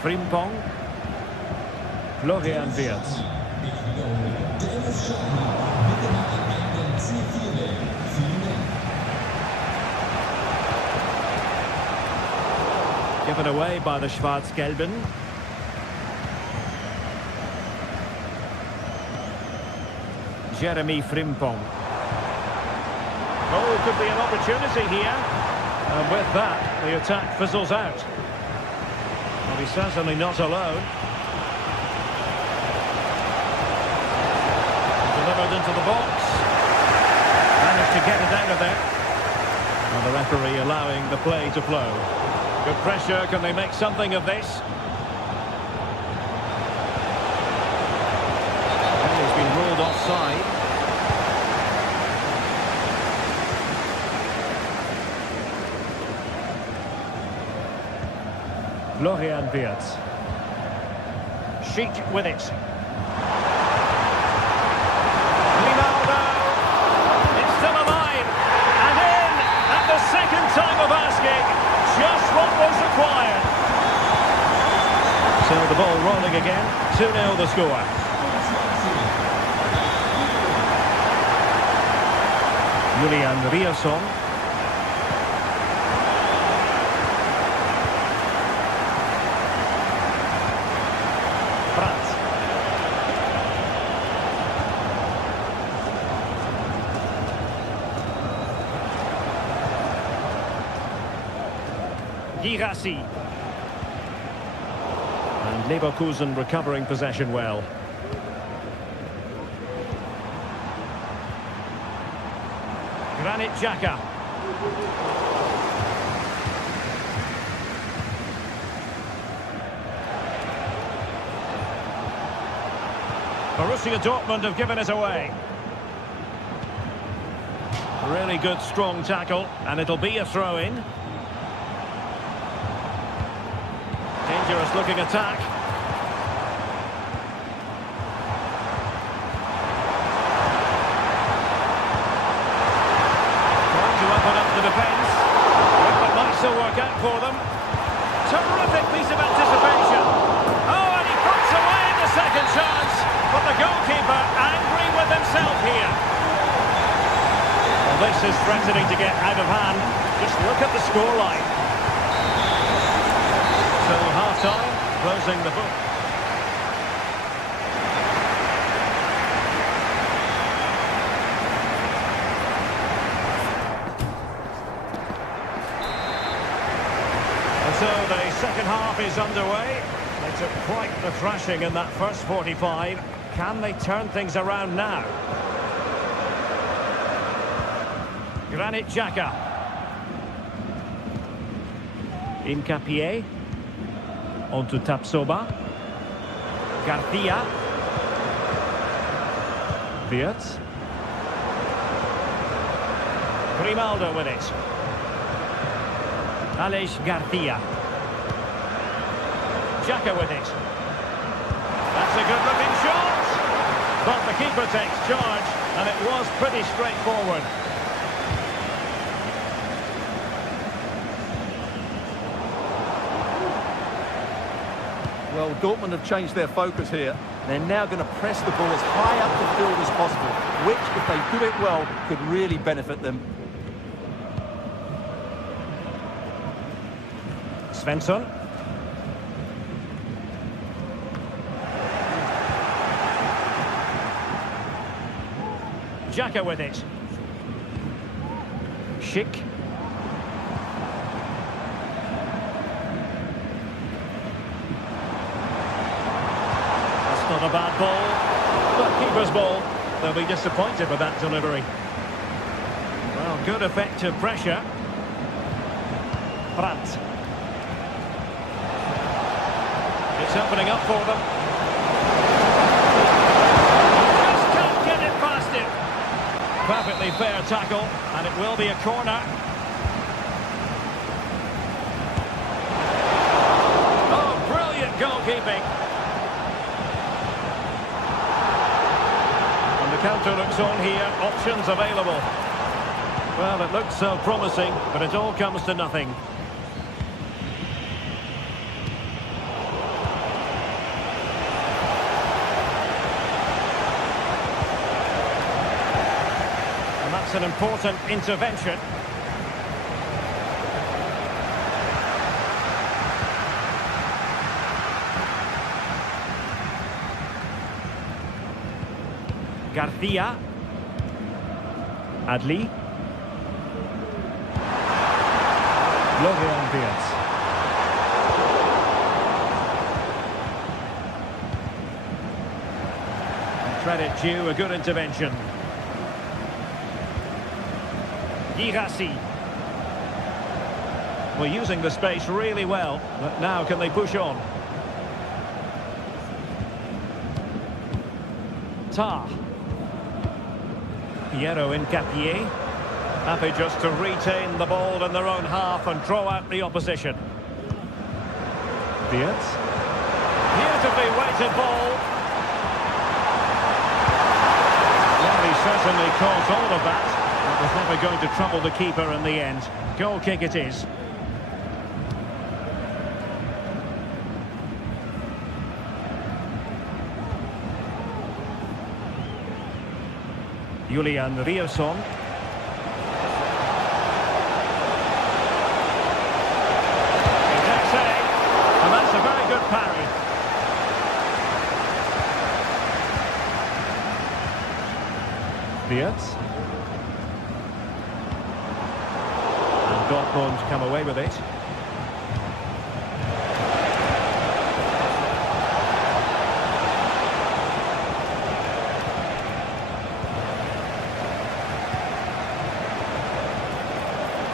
Frimpong. Florian Wirtz. Given away by the Schwarz-Gelben. Jeremy Frimpong. Oh, could be an opportunity here. And with that, the attack fizzles out. Well, he's certainly not alone. Delivered into the box. Managed to get it out of there. And the referee allowing the play to flow. Good pressure, can they make something of this? And he's been ruled offside. Florian Wirtz. Schick with it. Ronaldo. It's still alive. And in at the second time of asking. again. 2-0 the score. Julian Rierson. Brandt. Girassi. And Leverkusen recovering possession well. Granit Xhaka. Borussia Dortmund have given it away. Really good strong tackle, and it'll be a throw-in. Dangerous looking attack. Trying to open up the defence. Well, it might still work out for them. Terrific piece of anticipation. Oh, and he puts away the second chance. But the goalkeeper angry with himself here. Well, this is threatening to get out of hand. Just look at the scoreline. So half-time, closing the book. And so the second half is underway. They took quite the thrashing in that first 45. Can they turn things around now? Granit Xhaka. Incapié. On to Tapsoba. Garcia. Wirtz. Grimaldo with it. Aleix Garcia. Xhaka with it. That's a good-looking shot. But the keeper takes charge, and it was pretty straightforward. Well, Dortmund have changed their focus here. They're now going to press the ball as high up the field as possible, which, if they do it well, could really benefit them. Svensson. Xhaka with it. Schick. That's not a bad ball, but keeper's ball. They'll be disappointed with that delivery. Well, good effective pressure. Brandt. It's opening up for them. Just can't get it past him. Perfectly fair tackle, and it will be a corner. Oh, brilliant goalkeeping. And the counter looks on here, options available. Well, it looks so promising, but it all comes to nothing. And that's an important intervention. Garcia. Adli. Florian Wirtz. Credit due, a good intervention. Girassi. Well, using the space really well, but now can they push on? Tar. Piero Incapié. Happy just to retain the ball in their own half and draw out the opposition. Wirtz. Beautifully weighted ball. Well, he certainly caught all of that. It was never going to trouble the keeper in the end. Goal kick it is. Julian Rierson. And that's a very good parry. Diaz. And Dortmund come away with it.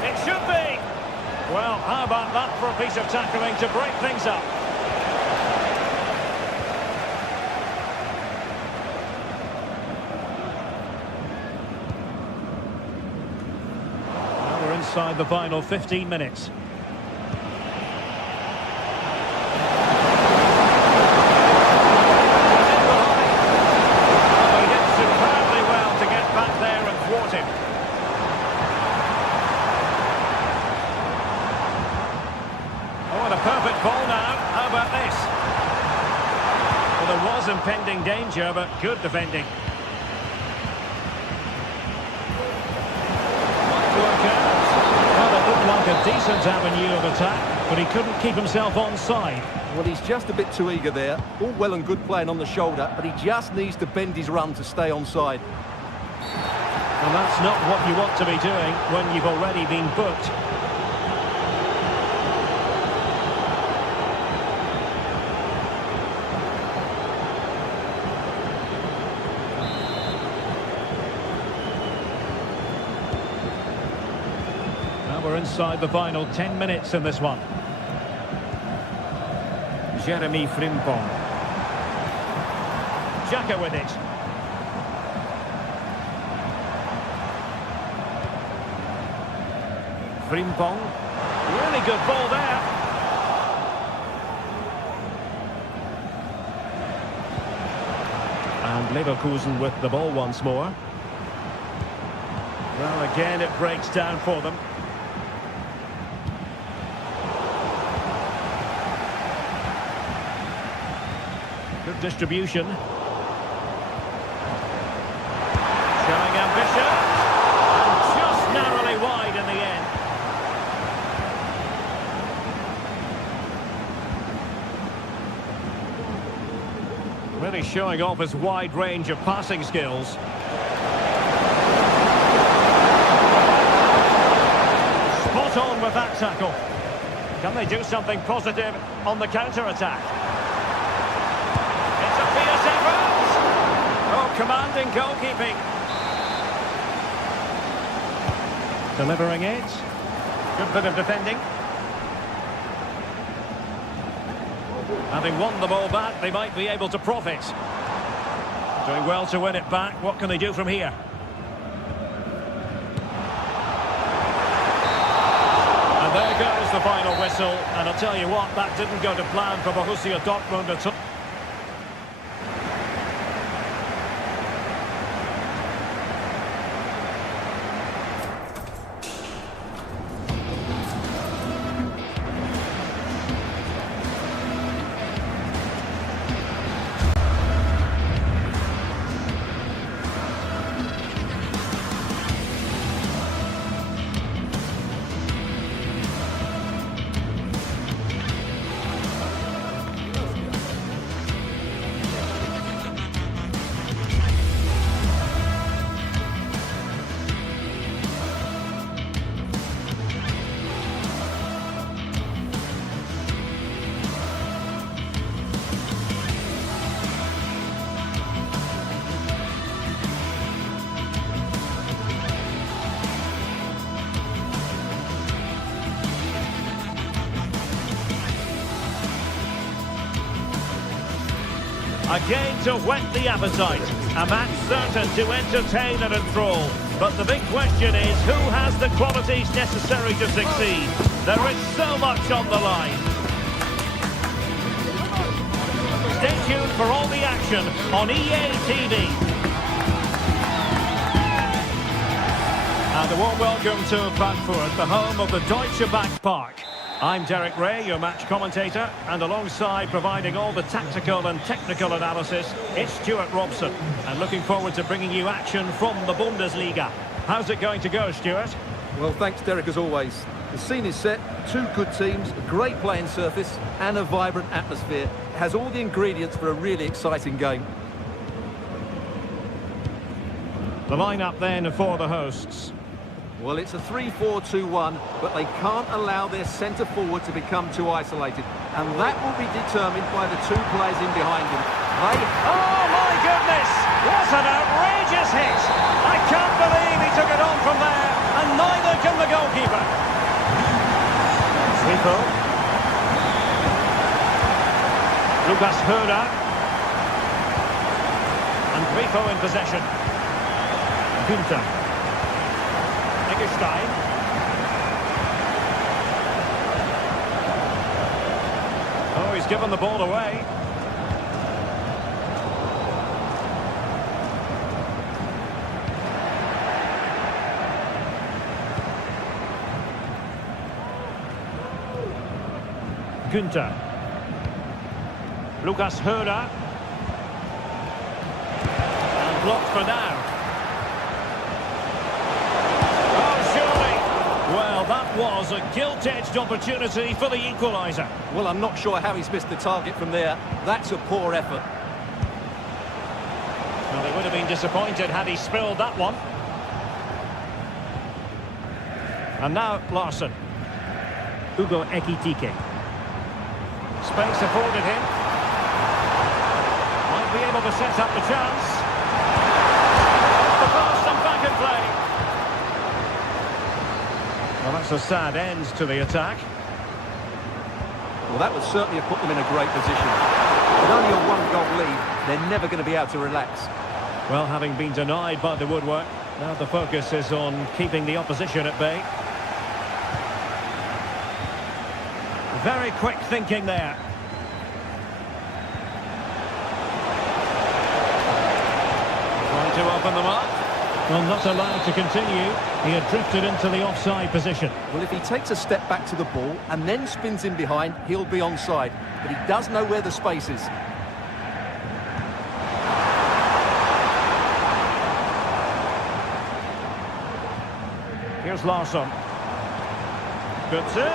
It should be. Well, how about that for a piece of tackling to break things up? Now we're inside the final 15 minutes. He did superbly well to get back there and thwart him. A perfect ball now. How about this? Well, there was impending danger, but good defending. Well, it looked like a decent avenue of attack, but he couldn't keep himself onside. Well, he's just a bit too eager there. All well and good playing on the shoulder, but he just needs to bend his run to stay onside. And that's not what you want to be doing when you've already been booked. We're inside the final 10 minutes in this one. Jeremy Frimpong. Xhaka with it. Frimpong. Really good ball there. And Leverkusen with the ball once more. Well, again, it breaks down for them. Good distribution. Showing ambition. And just narrowly wide in the end. Really showing off his wide range of passing skills. Spot on with that tackle. Can they do something positive on the counter-attack? Oh, commanding goalkeeping. Delivering it. Good bit of defending. Having won the ball back, they might be able to profit. Doing well to win it back. What can they do from here? And there goes the final whistle. And I'll tell you what, that didn't go to plan for Borussia Dortmund at all. A game to whet the appetite. A match certain to entertain and enthrall. But the big question is, who has the qualities necessary to succeed? There is so much on the line. Stay tuned for all the action on EA TV. And a warm welcome to Frankfurt, the home of the Deutsche Bank Park. I'm Derek Ray, your match commentator, and alongside providing all the tactical and technical analysis, it's Stuart Robson. And looking forward to bringing you action from the Bundesliga. How's it going to go, Stuart? Well, thanks, Derek, as always. The scene is set, two good teams, a great playing surface, and a vibrant atmosphere. It has all the ingredients for a really exciting game. The lineup then for the hosts. Well, it's a 3-4-2-1, but they can't allow their centre-forward to become too isolated. And that will be determined by the two players in behind him. Oh, my goodness! What an outrageous hit! I can't believe he took it on from there, and neither can the goalkeeper. Grifo. Lucas Höder. And Grifo in possession. Günther. Stein. Oh, he's given the ball away. Günther. Lucas Höder. And blocked for now. Well, that was a gilt-edged opportunity for the equaliser. Well, I'm not sure how he's missed the target from there. That's a poor effort. Well, he would have been disappointed had he spilled that one. And now Larsson. Hugo Ekitike. Space afforded him. Might be able to set up the chance. The pass and back in play. Well, that's a sad end to the attack. Well, that would certainly have put them in a great position. With only a one-goal lead, they're never going to be able to relax. Well, having been denied by the woodwork, now the focus is on keeping the opposition at bay. Very quick thinking there. Trying to open them up. Well, not allowed to continue. He had drifted into the offside position. Well, if he takes a step back to the ball and then spins in behind, he'll be onside. But he does know where the space is. Here's Larsson. Götze.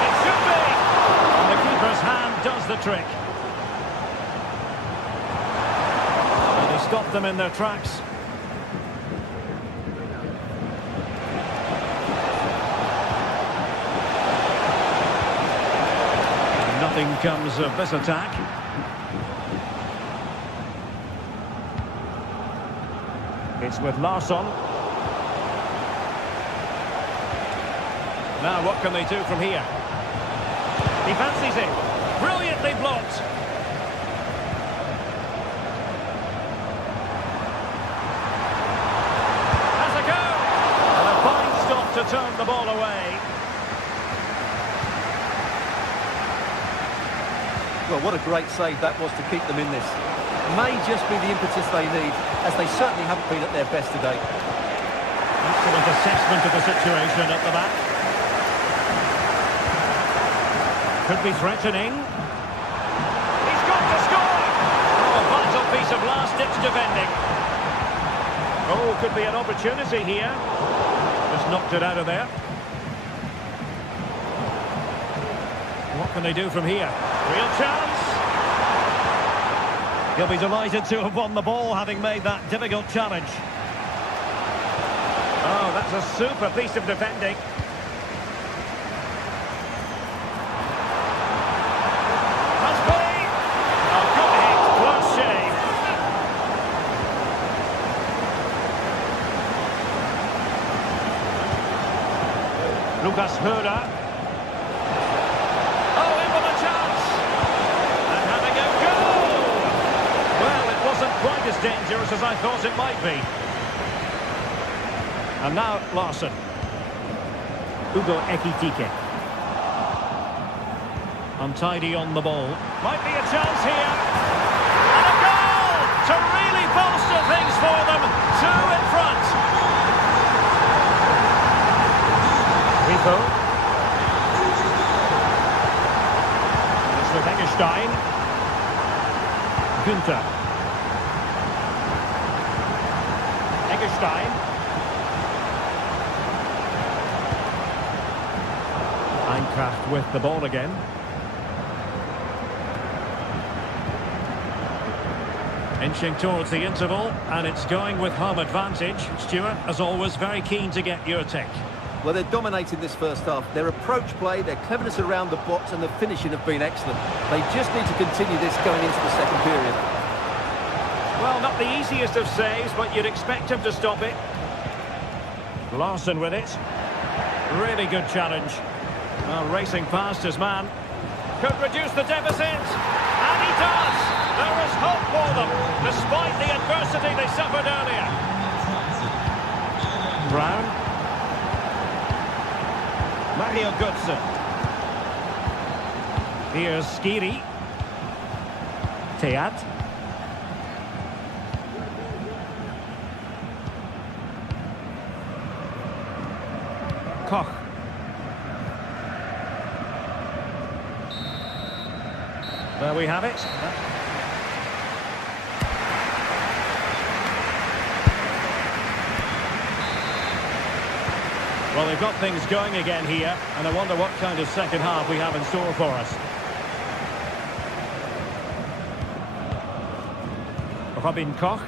It should be! And the keeper's hand does the trick. Stop them in their tracks. Nothing comes of this attack. It's with Larsson. Now what can they do from here? He fancies it. Brilliantly blocked. To turn the ball away. Well, what a great save that was to keep them in this. May just be the impetus they need, as they certainly haven't been at their best today. Excellent assessment of the situation at the back. Could be threatening. He's got to score! Oh, a vital piece of last-ditch defending. Oh, could be an opportunity here. Just knocked it out of there. What can they do from here? Real chance. He'll be delighted to have won the ball, having made that difficult challenge. Oh, that's a super piece of defending. Must be. Oh, good hit. Close shave. Lucas Höder. Oh, in with a chance. And having a goal. Well, it wasn't quite as dangerous as I thought it might be. And now Larsson. Hugo Ekitike. Untidy on the ball. Might be a chance here. And a goal to really bolster things for them. Two in front. Günther. Eggestein. Eintracht with the ball again. Inching towards the interval, and it's going with home advantage. Stuart, as always, very keen to get your take. Well, they're dominating this first half. Their approach play, their cleverness around the box and the finishing have been excellent. They just need to continue this going into the second period. Well, not the easiest of saves, but you'd expect him to stop it. Larson with it. Really good challenge. Well, racing past his man. Could reduce the deficit. And he does! There is hope for them, despite the adversity they suffered earlier. Brown. Mario Götze. Here's Skiri. Teat. Koch. There we have it. Well, they've got things going again here, and I wonder what kind of second half we have in store for us. Robin Koch.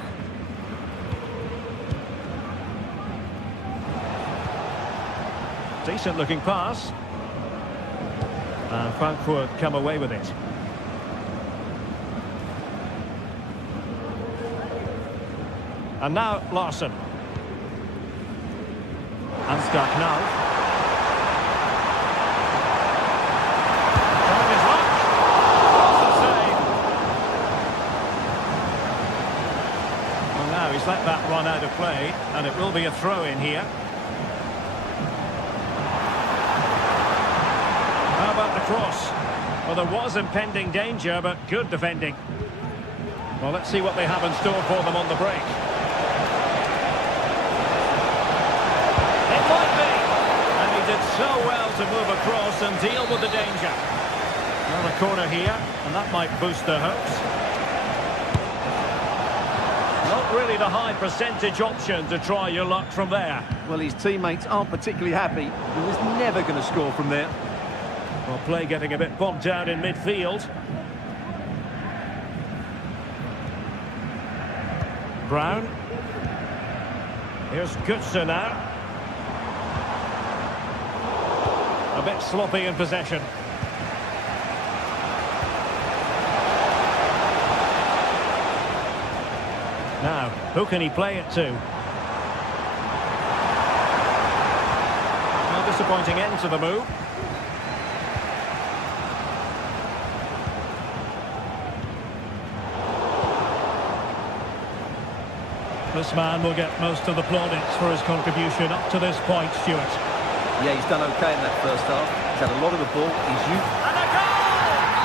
Decent looking pass. And Frankfurt come away with it. And now Larson. Ansgar now. Trying his luck. Awesome save. Well, now he's let that run out of play, and it will be a throw-in here. How about the cross? Well, there was impending danger, but good defending. Well, let's see what they have in store for them on the break. Did so well to move across and deal with the danger. Another corner here, and that might boost their hopes. Not really the high percentage option to try your luck from there. Well, his teammates aren't particularly happy. He was never going to score from there. Well, play getting a bit bogged down in midfield. Brown. Here's Götze now. A bit sloppy in possession. Now, who can he play it to? Well, disappointing end to the move. This man will get most of the plaudits for his contribution up to this point, Stuart. Yeah, he's done okay in that first half. He's had a lot of the ball. He's used... And a goal!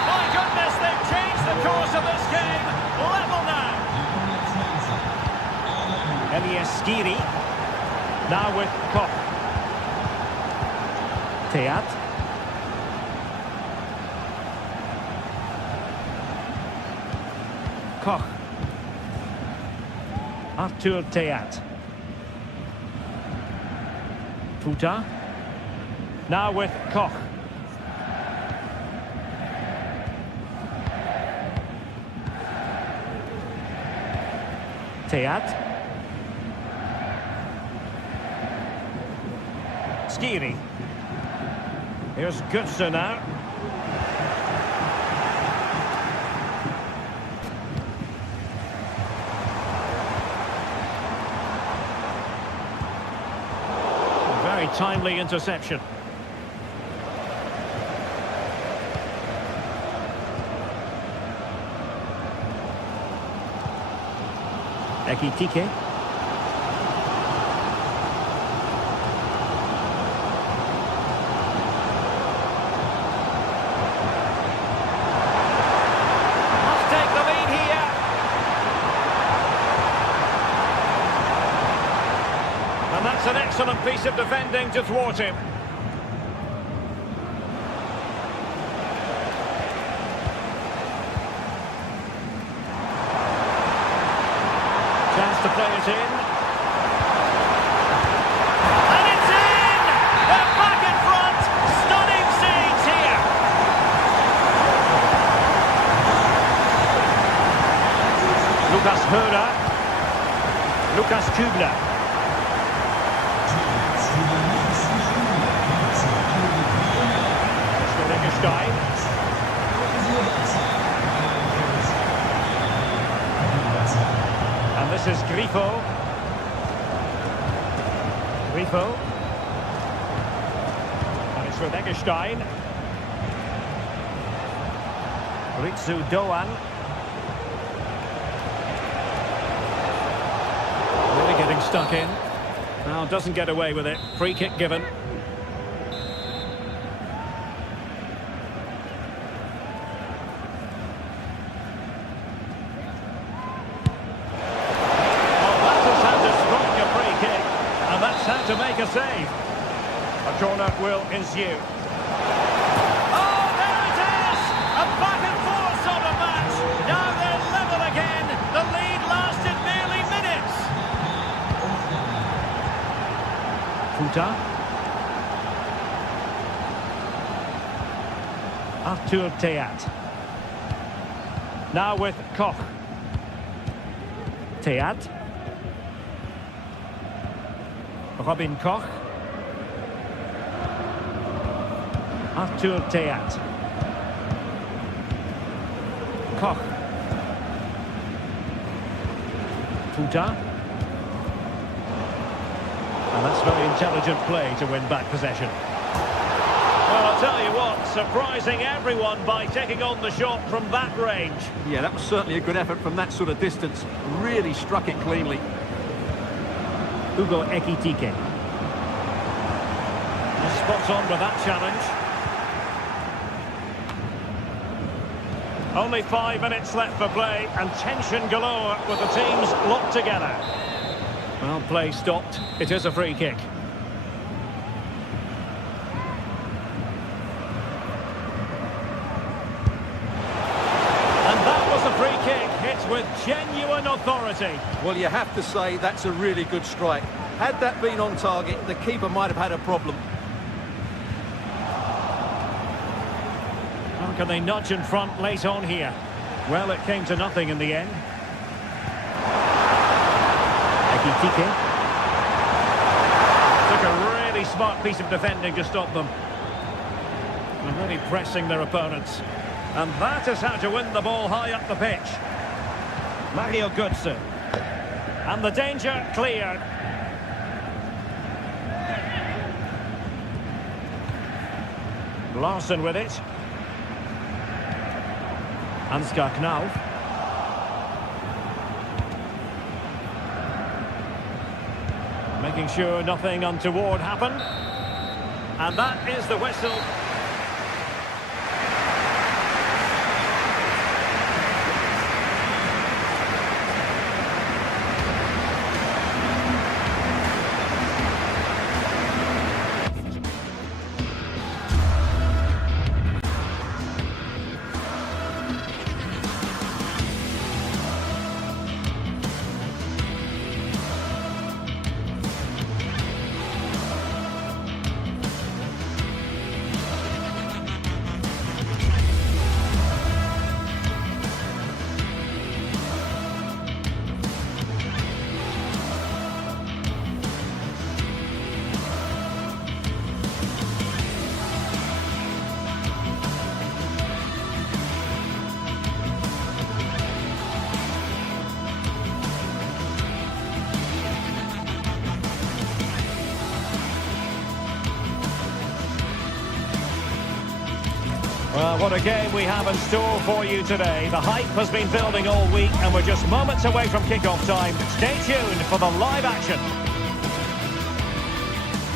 My goodness, they've changed the course of this game. Level now. Elias Skiri. Now with Koch. Teat. Koch. Arthur Teat. Puta. Now with Koch. Teat. Skiri. Here's Götze now. Very timely interception. Ekitike. Must take the lead here. And that's an excellent piece of defending to thwart him. Chance to play it in. And it's in! They're back in front! Stunning scenes here! Lukas Höhler. Lukas Kübler. Stein. And this is Grifo. And it's with Eggestein. Ritsu Doan. Really getting stuck in. Now doesn't get away with it. Free kick given. To make a save. A corner will ensue. Oh, there it is! A back and forth sort of match. Now they're level again. The lead lasted merely minutes. Futa. Arthur Theat. Now with Koch. Theat. Robin Koch. Arthur Theat. Koch. Futa. And that's very intelligent play to win back possession. Well, I'll tell you what, surprising everyone by taking on the shot from that range. Yeah, that was certainly a good effort from that sort of distance. Really struck it cleanly. Hugo Ekitike. Spots on with that challenge. Only 5 minutes left for play and tension galore with the teams locked together. Well, play stopped. It is a free kick. And that was a free kick. It's with genuine authority. Well, you have to say that's a really good strike. Had that been on target, the keeper might have had a problem. How can they nudge in front late on here? Well, it came to nothing in the end. Ekitike. Took a really smart piece of defending to stop them. And really pressing their opponents. And that is how to win the ball high up the pitch. Mario Götze. And the danger cleared. Larson with it. Ansgar Knauf. Making sure nothing untoward happened. And that is the whistle. Well, what a game we have in store for you today. The hype has been building all week and we're just moments away from kick-off time. Stay tuned for the live action.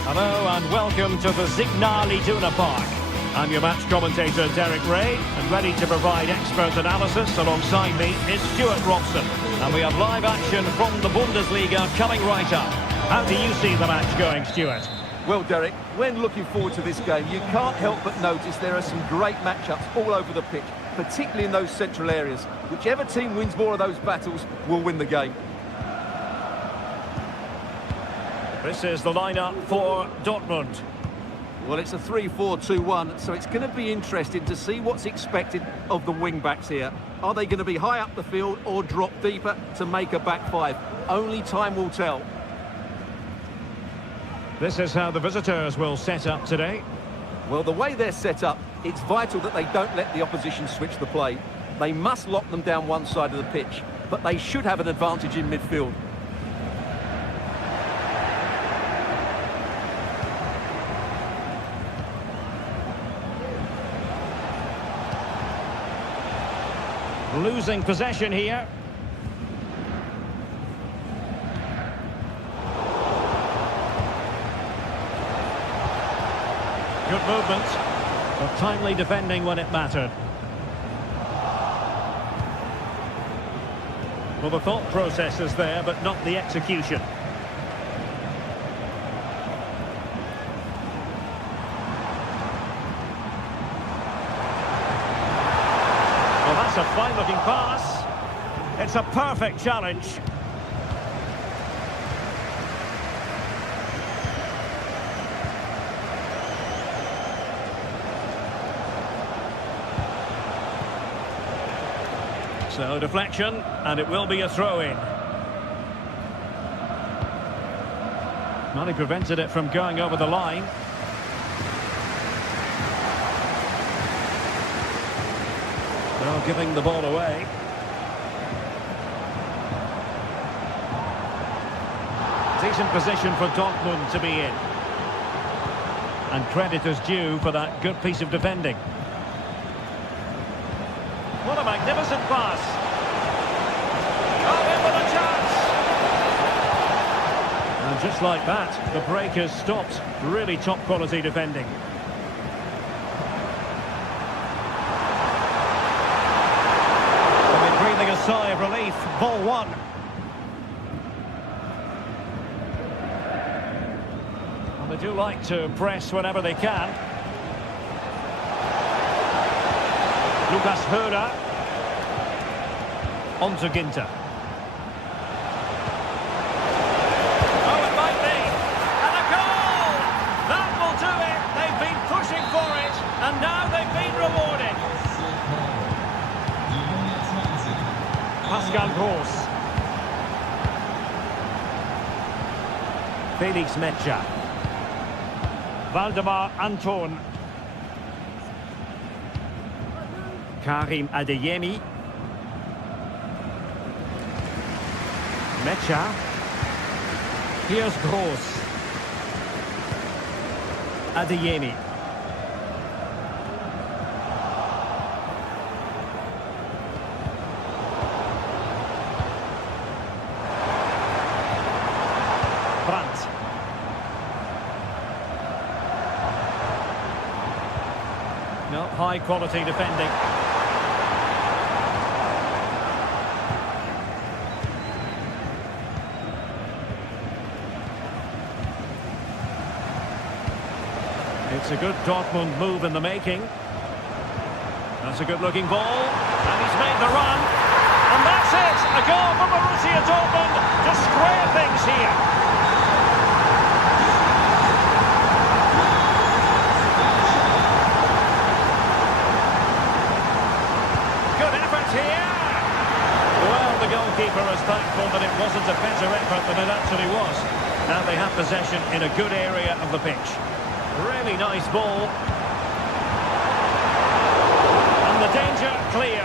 Hello and welcome to the Signal Iduna Park. I'm your match commentator Derek Ray, and ready to provide expert analysis alongside me is Stuart Robson. And we have live action from the Bundesliga coming right up. How do you see the match going, Stuart? Well, Derek, when looking forward to this game, you can't help but notice there are some great matchups all over the pitch, particularly in those central areas. Whichever team wins more of those battles will win the game. This is the lineup for Dortmund. Well, it's a 3-4-2-1, so it's going to be interesting to see what's expected of the wing-backs here. Are they going to be high up the field or drop deeper to make a back five? Only time will tell. This is how the visitors will set up today. Well, the way they're set up, it's vital that they don't let the opposition switch the play. They must lock them down one side of the pitch, but they should have an advantage in midfield. Losing possession here. Good movement, but timely defending when it mattered. Well, the thought process is there, but not the execution. Well, that's a fine-looking pass. It's a perfect challenge. So, deflection, and it will be a throw-in. Well, he prevented it from going over the line. Well, giving the ball away. Decent position for Dortmund to be in. And credit is due for that good piece of defending. What a magnificent pass. Oh, in with a chance. And just like that, the break has stopped. Really top quality defending. And they're breathing a sigh of relief. Ball one. And they do like to press whenever they can. Lucas Hörer. On to Ginter. Oh, it might be. And a goal! That will do it. They've been pushing for it, and now they've been rewarded. Pascal Gross. Felix Metscher. Waldemar Anton. Karim Adeyemi. Metscher. Here's Gross. Adeyemi. Brandt. No, high quality defending. It's a good Dortmund move in the making. That's a good-looking ball. And he's made the run. And that's it! A goal for Borussia Dortmund to square things here. Good effort here. Well, the goalkeeper is thankful that it wasn't a better effort than it actually was. Now they have possession in a good area of the pitch. Really nice ball. And the danger clear.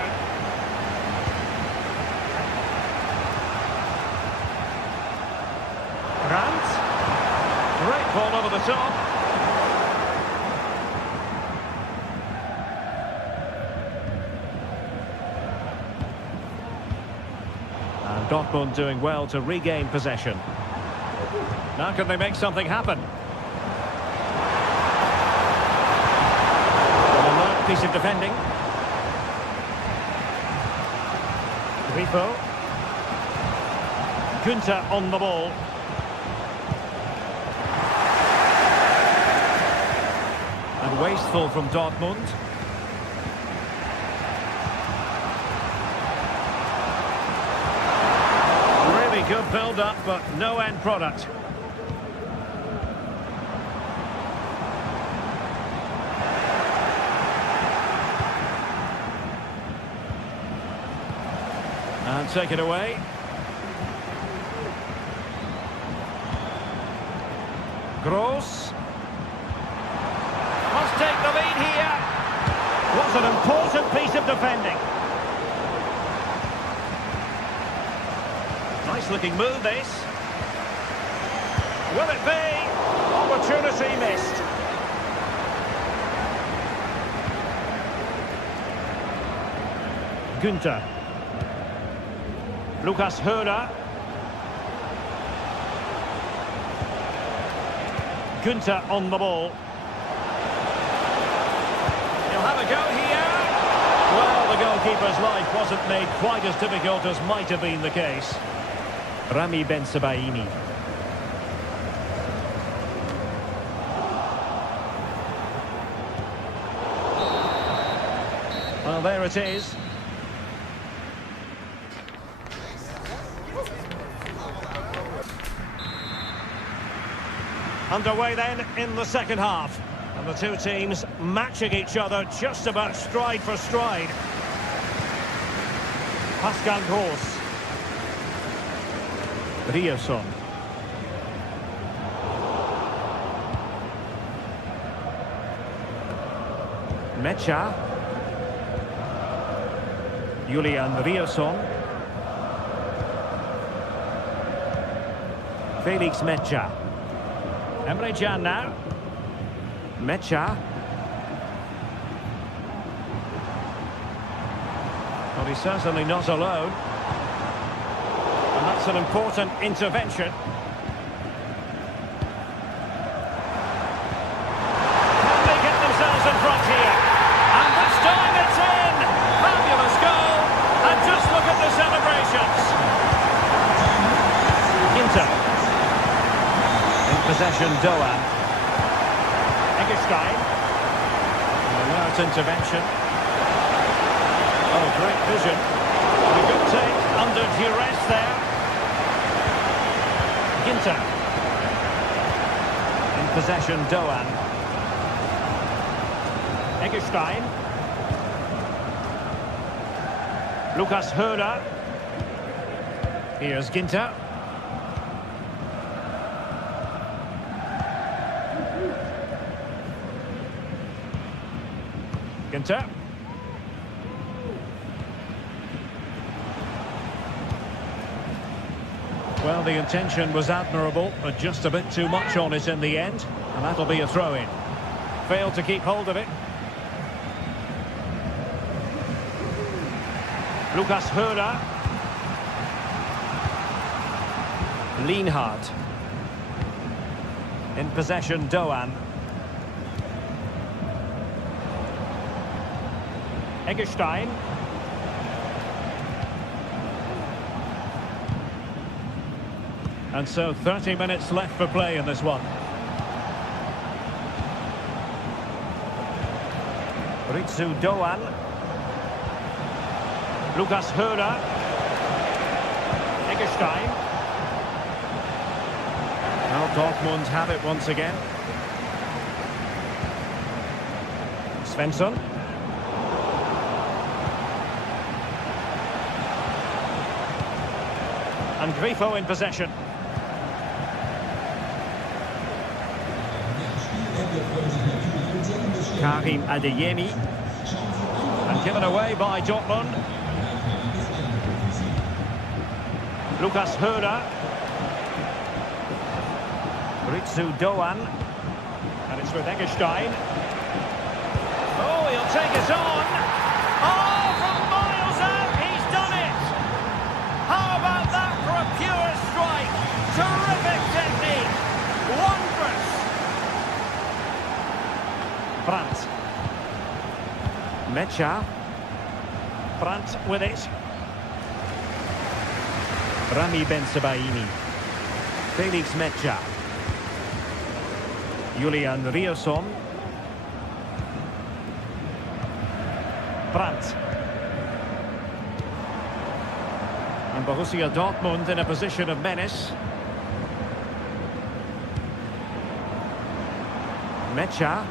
Brandt. Great ball over the top. And Dortmund doing well to regain possession. Now can they make something happen? Piece of defending. Grifo. Günther on the ball. And wasteful from Dortmund. Really good build-up, but no end product. And take it away. Gross. Must take the lead here. Was an important piece of defending. Nice looking move, this. Will it be? Opportunity missed. Günther. Lucas Höhler. Günther on the ball. He'll have a go here. Well, the goalkeeper's life wasn't made quite as difficult as might have been the case. Rami Bensebaini. Well, there it is. Underway then in the second half. And the two teams matching each other just about stride for stride. Pascal Gross. Ryerson. Mecha. Julian Ryerson. Felix Mecha. Emre Can now. Mecha. Well, he's certainly not alone. And that's an important intervention. Can they get themselves in front here? And this time it's in! Fabulous goal! And just look at the celebrations. Ginter. In possession, Doan. Eggestein. Alert intervention. Oh, great vision. A good take under duress there. Ginter. In possession, Doan. Eggestein. Lucas Höhler. Here's Ginter. Ginter. Well, the intention was admirable, but just a bit too much on it in the end, and that'll be a throw-in. Failed to keep hold of it. Lucas Höhler. Lienhardt. In possession, Doan. Eggestein. And so 30 minutes left for play in this one. Ritsu Doan. Lucas Höhler. Eggestein. Now Dortmund have it once again. Svensson. And Grifo in possession. Karim Adeyemi. And given away by Dortmund. Lucas Höhler. Ritsu Doan. And it's with Eggestein. Oh, he'll take it on. Oh, from miles out, he's done it. How about that for a pure strike? Terrific technique. Wondrous. Brandt. Mecha. Brandt with it. Rami Bensebaini. Felix Mecha. Julian Ryerson. Brandt. And Borussia Dortmund in a position of menace. Mecha.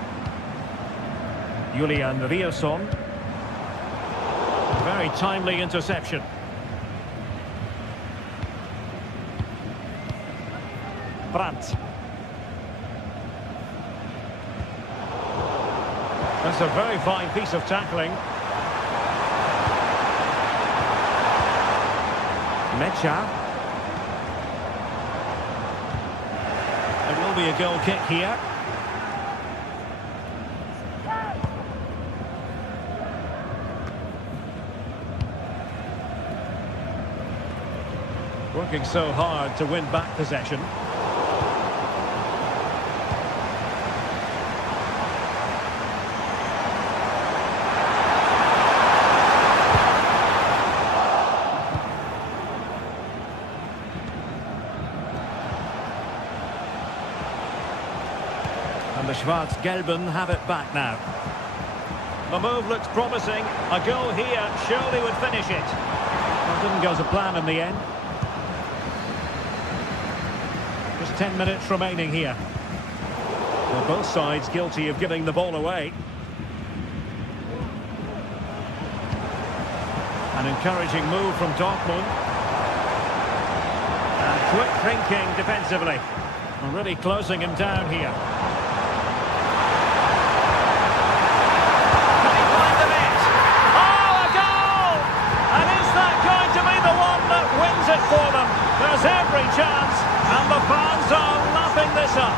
Julian Ryerson. Very timely interception. Brandt. That's a very fine piece of tackling. Mecha. It will be a goal kick here. Working so hard to win back possession. And the Schwarz-Gelben have it back now. The move looks promising. A goal here surely would finish it. Well, didn't go to plan in the end. Just 10 minutes remaining here. Well, both sides guilty of giving the ball away. An encouraging move from Dortmund. And quick thinking defensively. And really closing him down here. Can he find the net? Oh, a goal! And is that going to be the one that wins it for them? There's every chance, and the fans are lapping this up.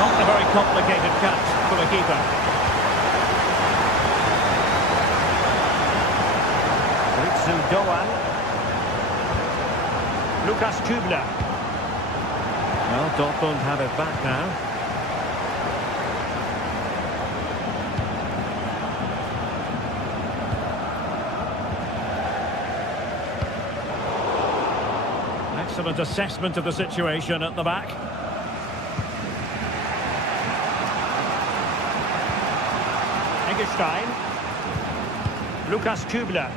Not a very complicated catch for the keeper. Ritsu Doan. Lukas Kübler. Well, Dortmund have it back now. Excellent assessment of the situation at the back. Eggestein. Lukas Kübler.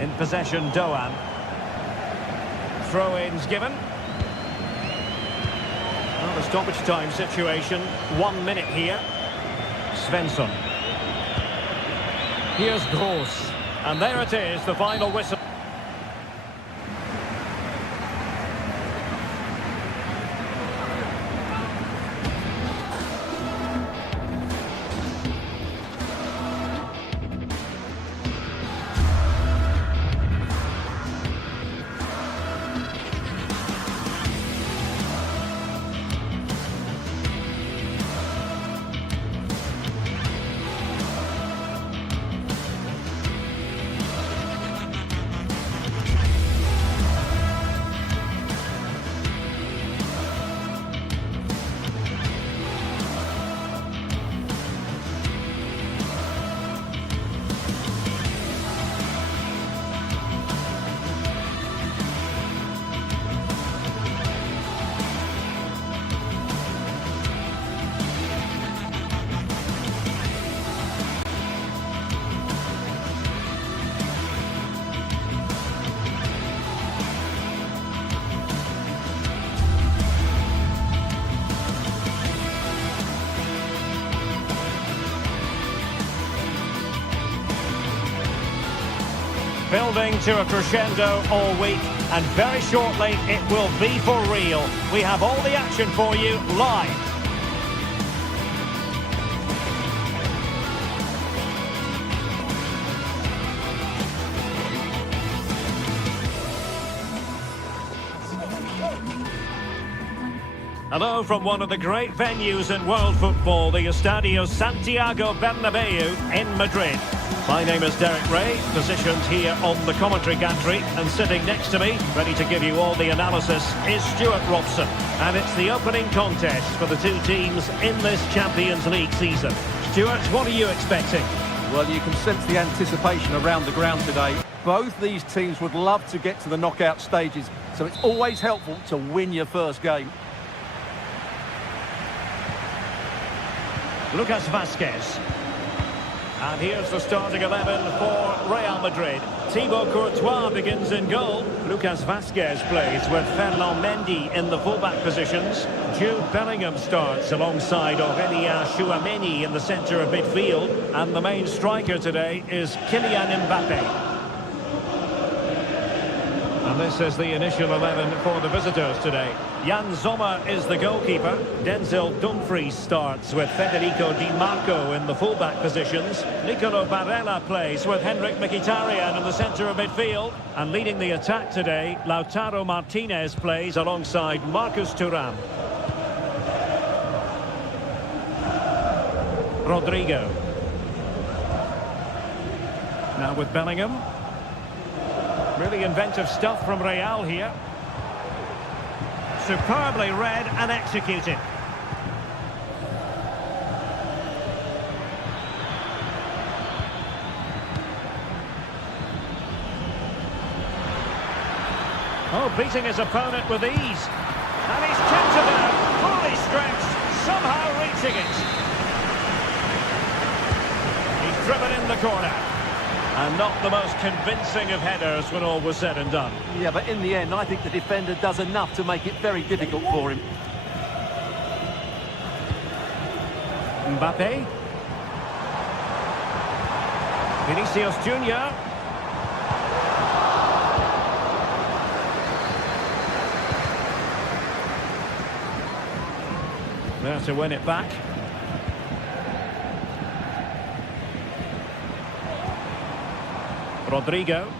In possession, Doan. Throw-ins given. Well, the stoppage time situation, 1 minute here. Svensson. Here's Gross. And there it is, the final whistle. Building to a crescendo all week, and very shortly it will be for real. We have all the action for you live. Hello from one of the great venues in world football, the Estadio Santiago Bernabeu in Madrid. My name is Derek Ray, positioned here on the commentary gantry, and sitting next to me, ready to give you all the analysis, is Stuart Robson. And it's the opening contest for the two teams in this Champions League season. Stuart, what are you expecting? Well, you can sense the anticipation around the ground today. Both these teams would love to get to the knockout stages, so it's always helpful to win your first game. Lucas Vazquez. And here's the starting 11 for Real Madrid. Thibaut Courtois begins in goal. Lucas Vazquez plays with Ferland Mendy in the fullback positions. Jude Bellingham starts alongside Aurélien Tchouameni in the centre of midfield. And the main striker today is Kylian Mbappé. And this is the initial 11 for the visitors today. Jan Sommer is the goalkeeper. Denzel Dumfries starts with Federico Di Marco in the fullback positions. Nicolo Barella plays with Henrik Mkhitaryan in the centre of midfield. And leading the attack today, Lautaro Martinez plays alongside Marcus Thuram. Rodrigo. Now with Bellingham. Really inventive stuff from Real here. Superbly read and executed. Oh, beating his opponent with ease. And he's kept it out, fully stretched, somehow reaching it. He's driven in the corner. And not the most convincing of headers when all was said and done. Yeah, but in the end, I think the defender does enough to make it very difficult for him. Mbappe. Vinicius Junior. There to win it back. Rodrigo.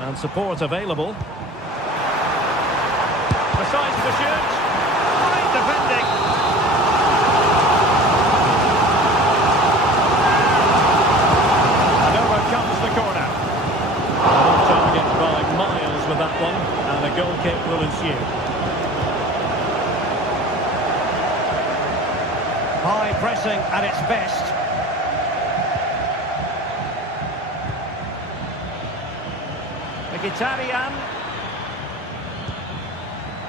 And support available. Precise to shoot. Great defending. And over comes the corner. Off target by Miles with that one. And a goal kick will ensue. High pressing at its best. Mkhitaryan.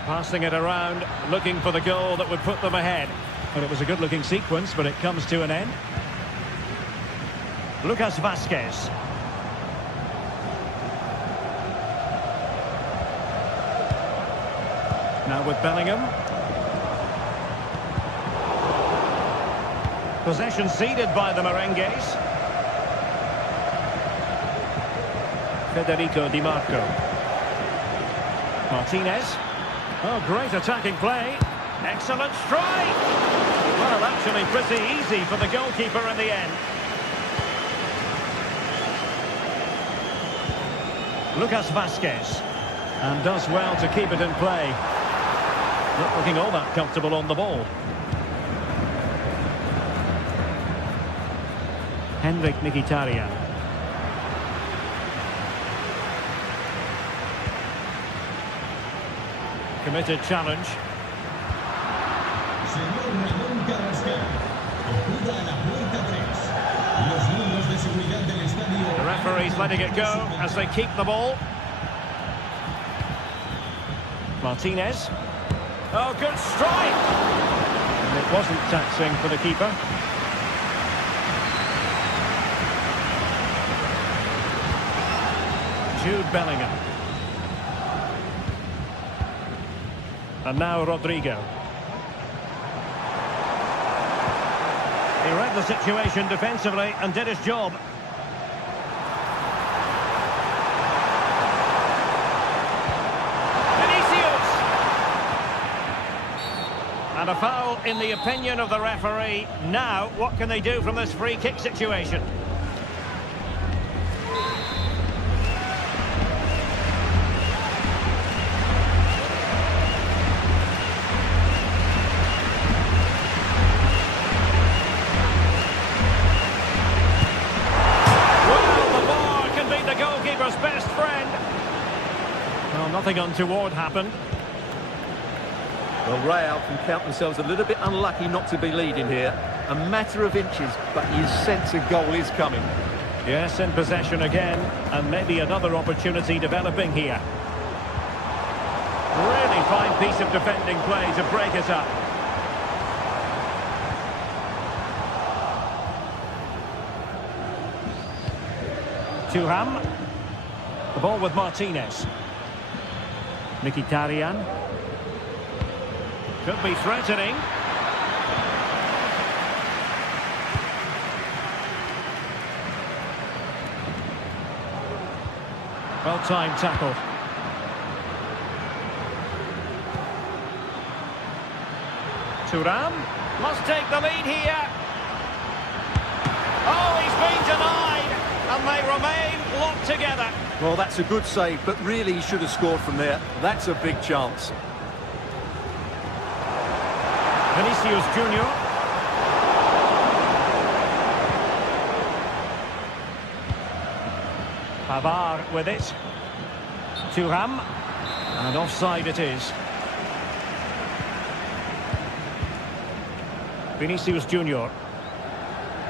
Passing it around, looking for the goal that would put them ahead. Well, it was a good-looking sequence, but it comes to an end. Lucas Vazquez. Now with Bellingham. Possession ceded by the Merengues. Federico Di Marco. Martinez. Oh, great attacking play. Excellent strike. Well, actually pretty easy for the goalkeeper in the end. Lucas Vazquez. And does well to keep it in play. Not looking all that comfortable on the ball. Henrik Mkhitaryan. Committed challenge. The referee's letting it go as they keep the ball. Martinez. Oh, good strike! And it wasn't taxing for the keeper. Jude Bellingham. And now Rodrigo. He read the situation defensively and did his job. Vinicius! And a foul in the opinion of the referee. Now, what can they do from this free kick situation? Best friend. Well, nothing untoward happened. Well, Real can count themselves a little bit unlucky not to be leading here. A matter of inches, but you sense a goal is coming. Yes, in possession again, and maybe another opportunity developing here. Really fine piece of defending play to break it up. Thuram. The ball with Martinez. Mkhitaryan. Could be threatening. Well-timed tackle. Thuram must take the lead here. Oh, he's been denied, and they remain locked together. Well, that's a good save, but really he should have scored from there. That's a big chance. Vinicius Junior. Pavard with it. Thuram. And offside it is. Vinicius Junior.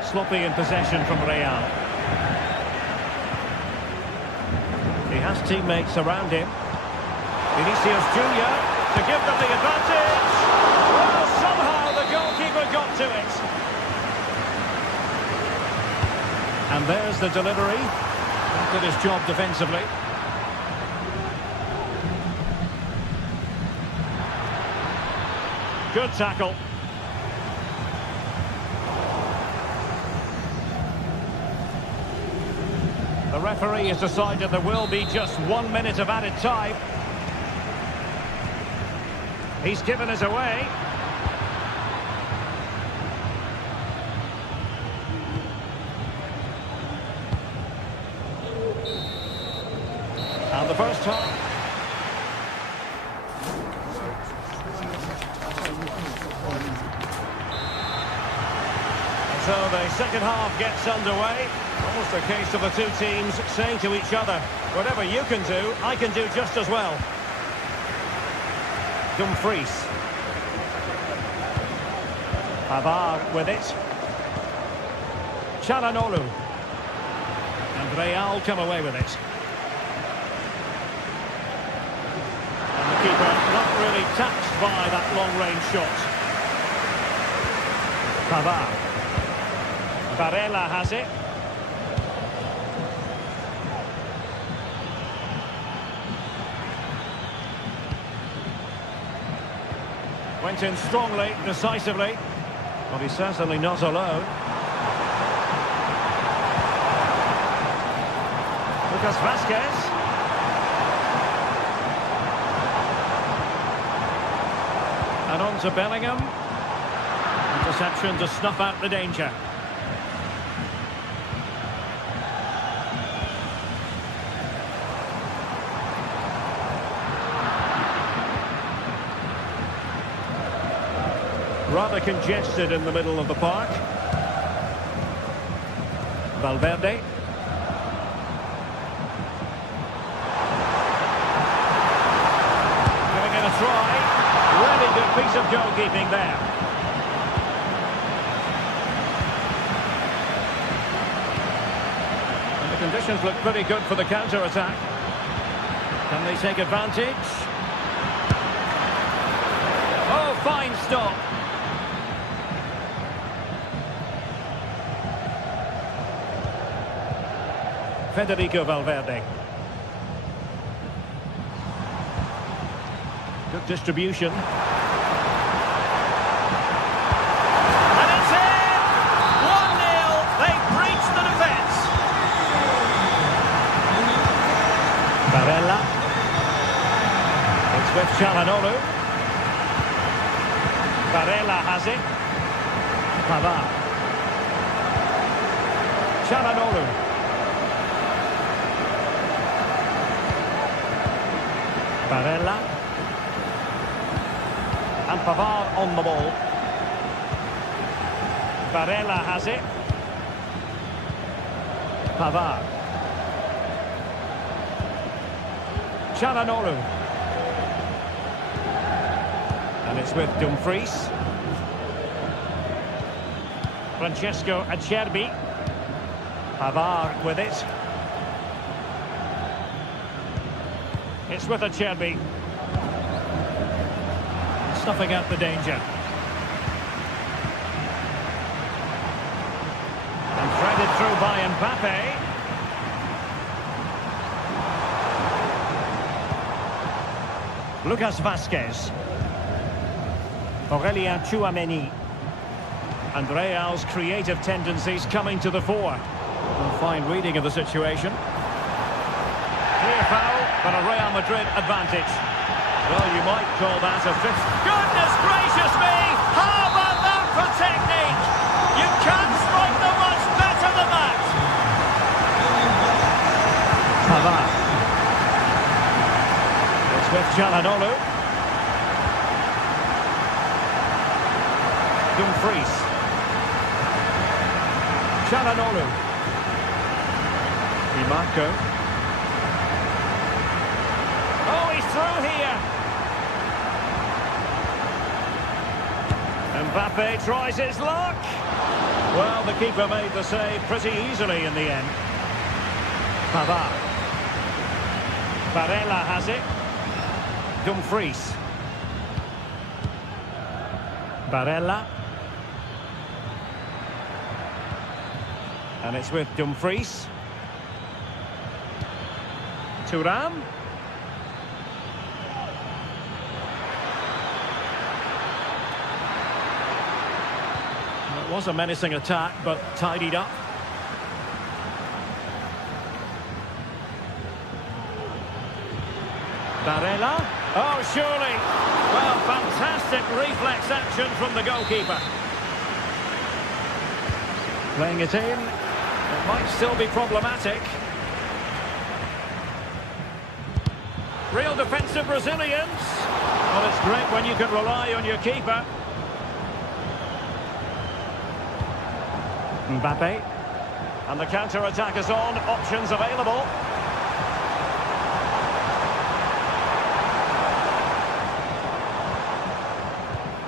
Sloppy in possession from Real. He has teammates around him. Vinicius Junior to give them the advantage. Well, somehow the goalkeeper got to it. And there's the delivery. Did his job defensively. Good tackle. The referee has decided there will be just 1 minute of added time. He's given us away. And the first half. So the second half gets underway. Almost a case of the two teams saying to each other, whatever you can do, I can do just as well. Dumfries. Pavard with it. Çalhanoğlu. And Real come away with it. And the keeper not really touched by that long-range shot. Pavard. Barella has it. Went in strongly, decisively. Well, he's certainly not alone. Lucas Vazquez. And on to Bellingham. Interception to snuff out the danger. Rather congested in the middle of the park. Valverde. Giving it a try. Really good piece of goalkeeping there. And the conditions look pretty good for the counter-attack. Can they take advantage? Oh, fine stop. Federico Valverde. Good distribution. And it's in! 1-0. They breached the defence. Barella. It's with Çalhanoğlu. Barella has it. Pavard. Çalhanoğlu. Barella. And Pavard on the ball. Barella has it. Pavard. Çalhanoğlu. And it's with Dumfries. Francesco Acerbi. Pavard with it. It's with Acerbi. Snuffing out the danger. And threaded through by Mbappe. Lucas Vazquez. Aurélien Tchouaméni. And Real's creative tendencies coming to the fore. A fine reading of the situation. clear foul, but a Real Madrid advantage. Well, you might call that a fifth. Goodness gracious me! How about that for technique? You can't strike them much better than that. Pavard. It's with Çalhanoğlu. Dumfries. Çalhanoğlu. Di Marco. Oh, he's through here. Mbappe tries his luck. Well, the keeper made the save pretty easily in the end. Pavard. Barella has it. Dumfries. Barella. And it's with Dumfries. Thuram. It was a menacing attack, but tidied up. Barella. Oh, surely. Well, fantastic reflex action from the goalkeeper. Playing it in. It might still be problematic. Real defensive resilience. Well, it's great when you can rely on your keeper. Mbappe. And the counter-attack is on. Options available.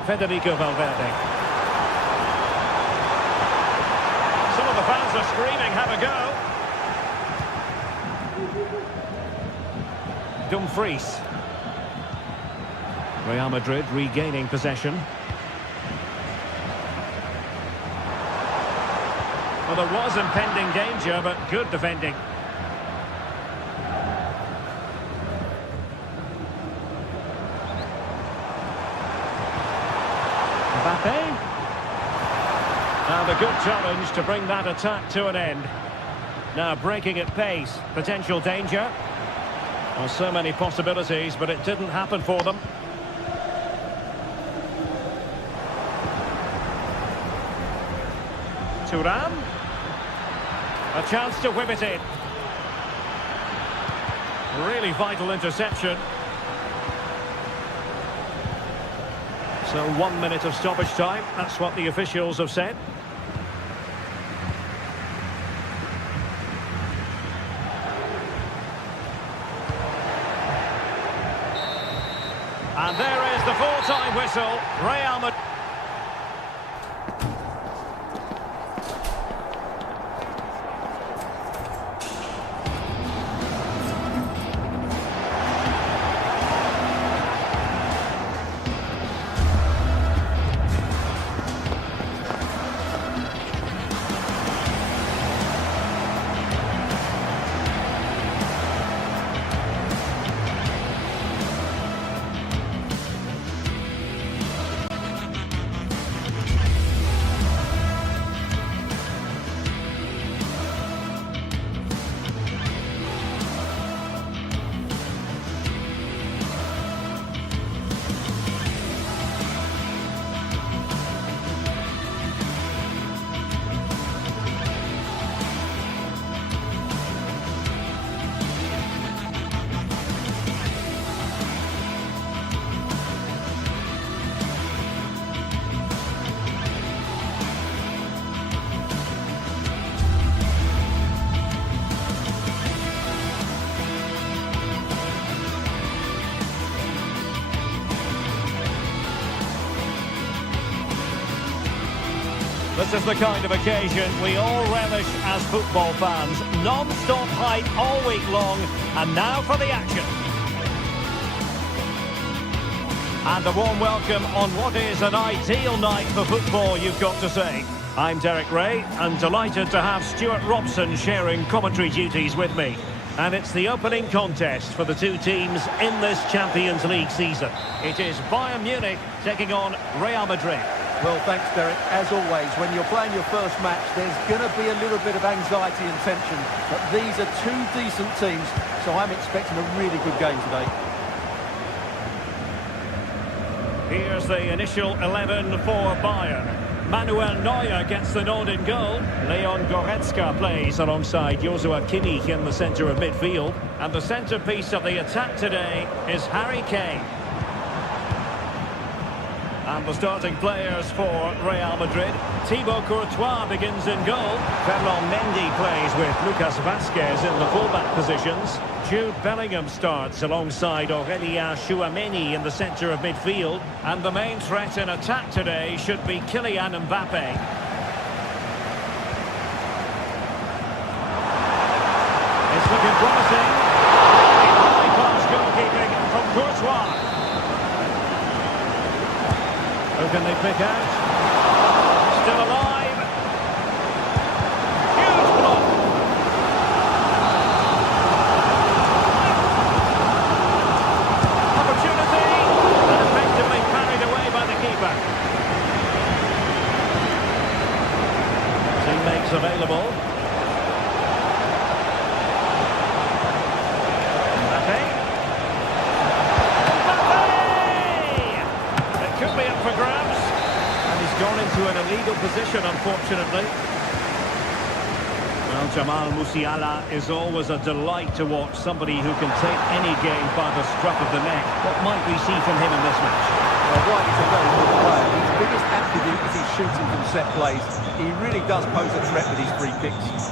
Federico Valverde. Some of the fans are screaming, have a go. Dumfries. Real Madrid regaining possession. Well, there was impending danger, but good defending. Mbappe. And a good challenge to bring that attack to an end. Now breaking at pace, potential danger. Well, so many possibilities, but it didn't happen for them. Thuram. A chance to whip it in. Really vital interception. So 1 minute of stoppage time. That's what the officials have said. And there is the full-time whistle. Real Madrid. This is the kind of occasion we all relish as football fans. Non-stop hype all week long, and now for the action. And a warm welcome on what is an ideal night for football, you've got to say. I'm Derek Ray, and delighted to have Stuart Robson sharing commentary duties with me. And it's the opening contest for the two teams in this Champions League season. It is Bayern Munich taking on Real Madrid. Well, thanks, Derek. As always, when you're playing your first match, there's going to be a little bit of anxiety and tension. But these are two decent teams, so I'm expecting a really good game today. Here's the initial 11 for Bayern. Manuel Neuer gets the nod in goal. Leon Goretzka plays alongside Joshua Kimmich in the centre of midfield. And the centrepiece of the attack today is Harry Kane. And the starting players for Real Madrid. Thibaut Courtois begins in goal. Ferland Mendy plays with Lucas Vazquez in the fullback positions. Jude Bellingham starts alongside Aurélien Tchouameni in the centre of midfield. And the main threat in attack today should be Kylian Mbappe. It's looking promising. High-class goalkeeping from Courtois. Who can they pick out? Still alive. Huge block. Opportunity. And effectively parried away by the keeper. Teammates available. For grabs, and he's gone into an illegal position, unfortunately. Well, Jamal Musiala is always a delight to watch, somebody who can take any game by the scruff of the neck. What might we see from him in this match? Well, right, he's a very good player. His biggest attribute is his shooting from set plays. He really does pose a threat with his free kicks.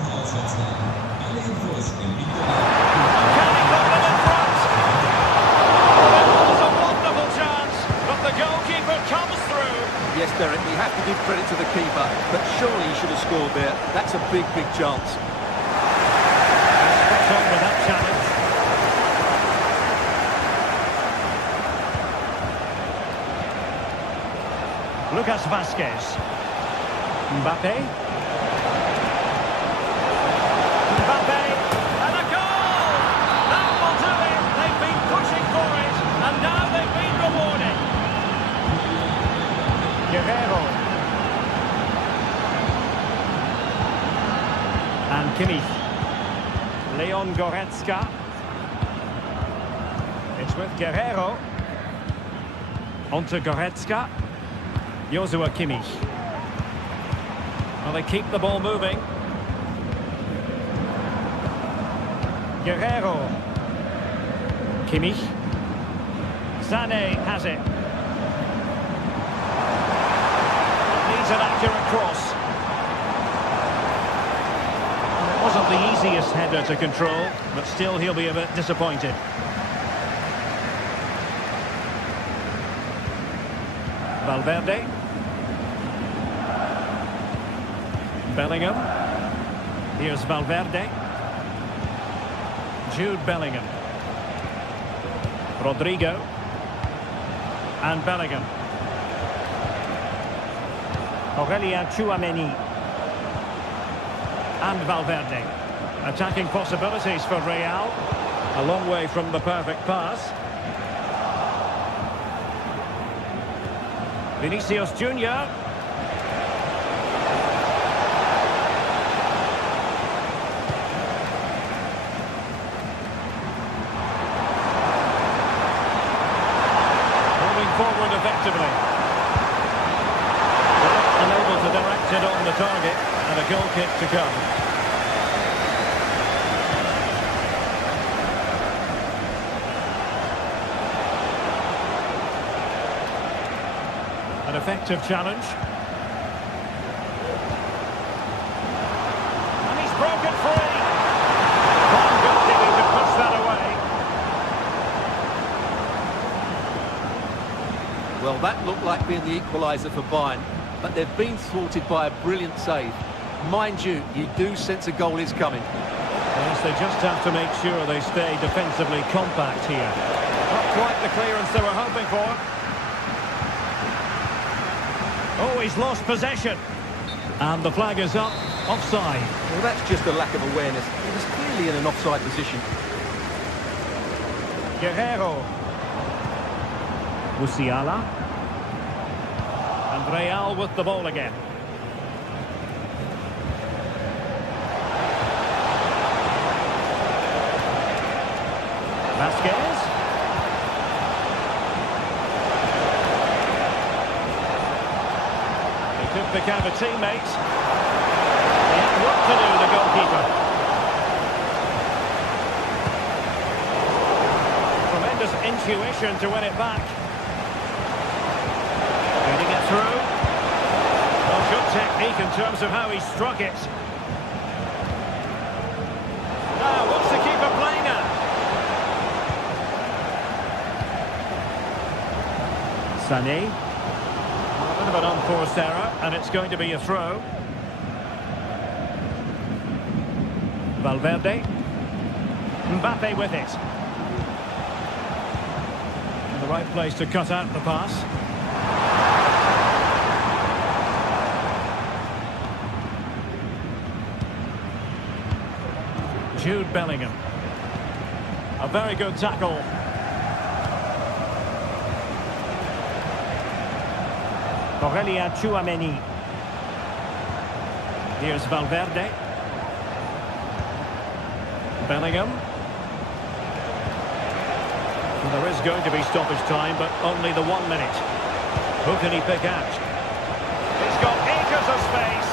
Yes, Derek, we have to give credit to the keeper, but surely he should have scored there. That's a big, big chance. What's on with that challenge? Lucas Vazquez. Mbappe. Mbappe. And a goal! That will do it. They've been pushing for it, and now they've been rewarded. Guerrero. And Kimmich. Leon Goretzka. It's with Guerrero. Onto Goretzka. Joshua Kimmich. Well, they keep the ball moving. Guerrero. Kimmich. Sané has it. An accurate cross. And it wasn't the easiest header to control, but still he'll be a bit disappointed. Valverde. Bellingham. Here's Valverde. Jude Bellingham. Rodrigo. And Bellingham. Aurélien Tchouameni and Valverde. Attacking possibilities for Real. A long way from the perfect pass. Vinicius Junior. Moving forward effectively. Unable to direct it on the target, and a goal kick to come. An effective challenge. And he's broken free. One goalkeeper to push that away. Well, that looked like being the equaliser for Bayern, but they've been thwarted by a brilliant save. Mind you, you do sense a goal is coming. Yes, they just have to make sure they stay defensively compact here. Not quite the clearance they were hoping for. Oh, he's lost possession. And the flag is up, offside. Well, that's just a lack of awareness. He was clearly in an offside position. Guerrero. Musiala. And Real with the ball again. Vasquez. He could pick out a teammate. He had work to do, the goalkeeper. Tremendous intuition to win it back. Getting it through. Well, good technique in terms of how he struck it. Now, what's the keeper playing at? Sané. A bit of an unforced error, and it's going to be a throw. Valverde. Mbappe with it. In the right place to cut out the pass. Jude Bellingham. A very good tackle. Aurelien Tchouameni. Here's Valverde. Bellingham. Well, there is going to be stoppage time, but only the 1 minute. Who can he pick out? He's got acres of space.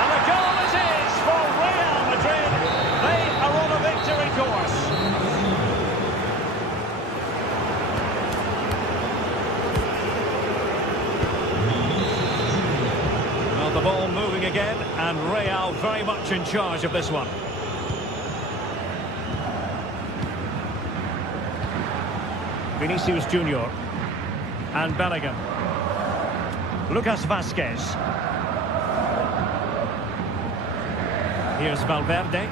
And the goal it is for Real Madrid. They are on a victory course. Well, the ball moving again, and Real very much in charge of this one. Vinicius Junior and Bellingham. Lucas Vasquez. Here's Valverde.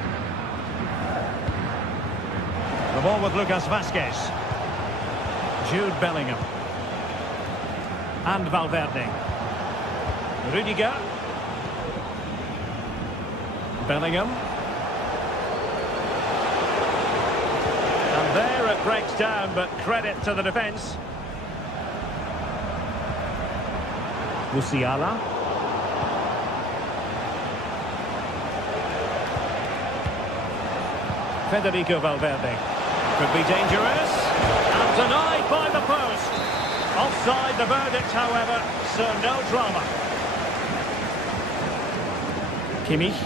The ball with Lucas Vasquez. Jude Bellingham. And Valverde. Rudiger. Bellingham. And there it breaks down, but credit to the defence. Musiala. Federico Valverde. Could be dangerous. And denied by the post. Offside the verdict, however, so no drama. Kimmich.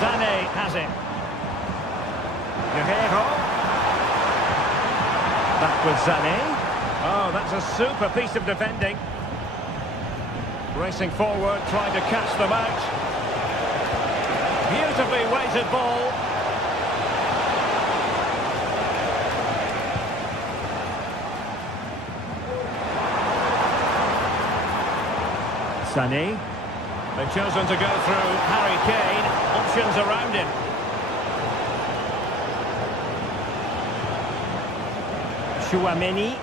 Sané has it. Guerrero. Back with Sané. Oh, that's a super piece of defending. Racing forward, trying to catch them out. Beautifully weighted ball. Sané. They've chosen to go through Harry Kane. Options around him. Tchouameni.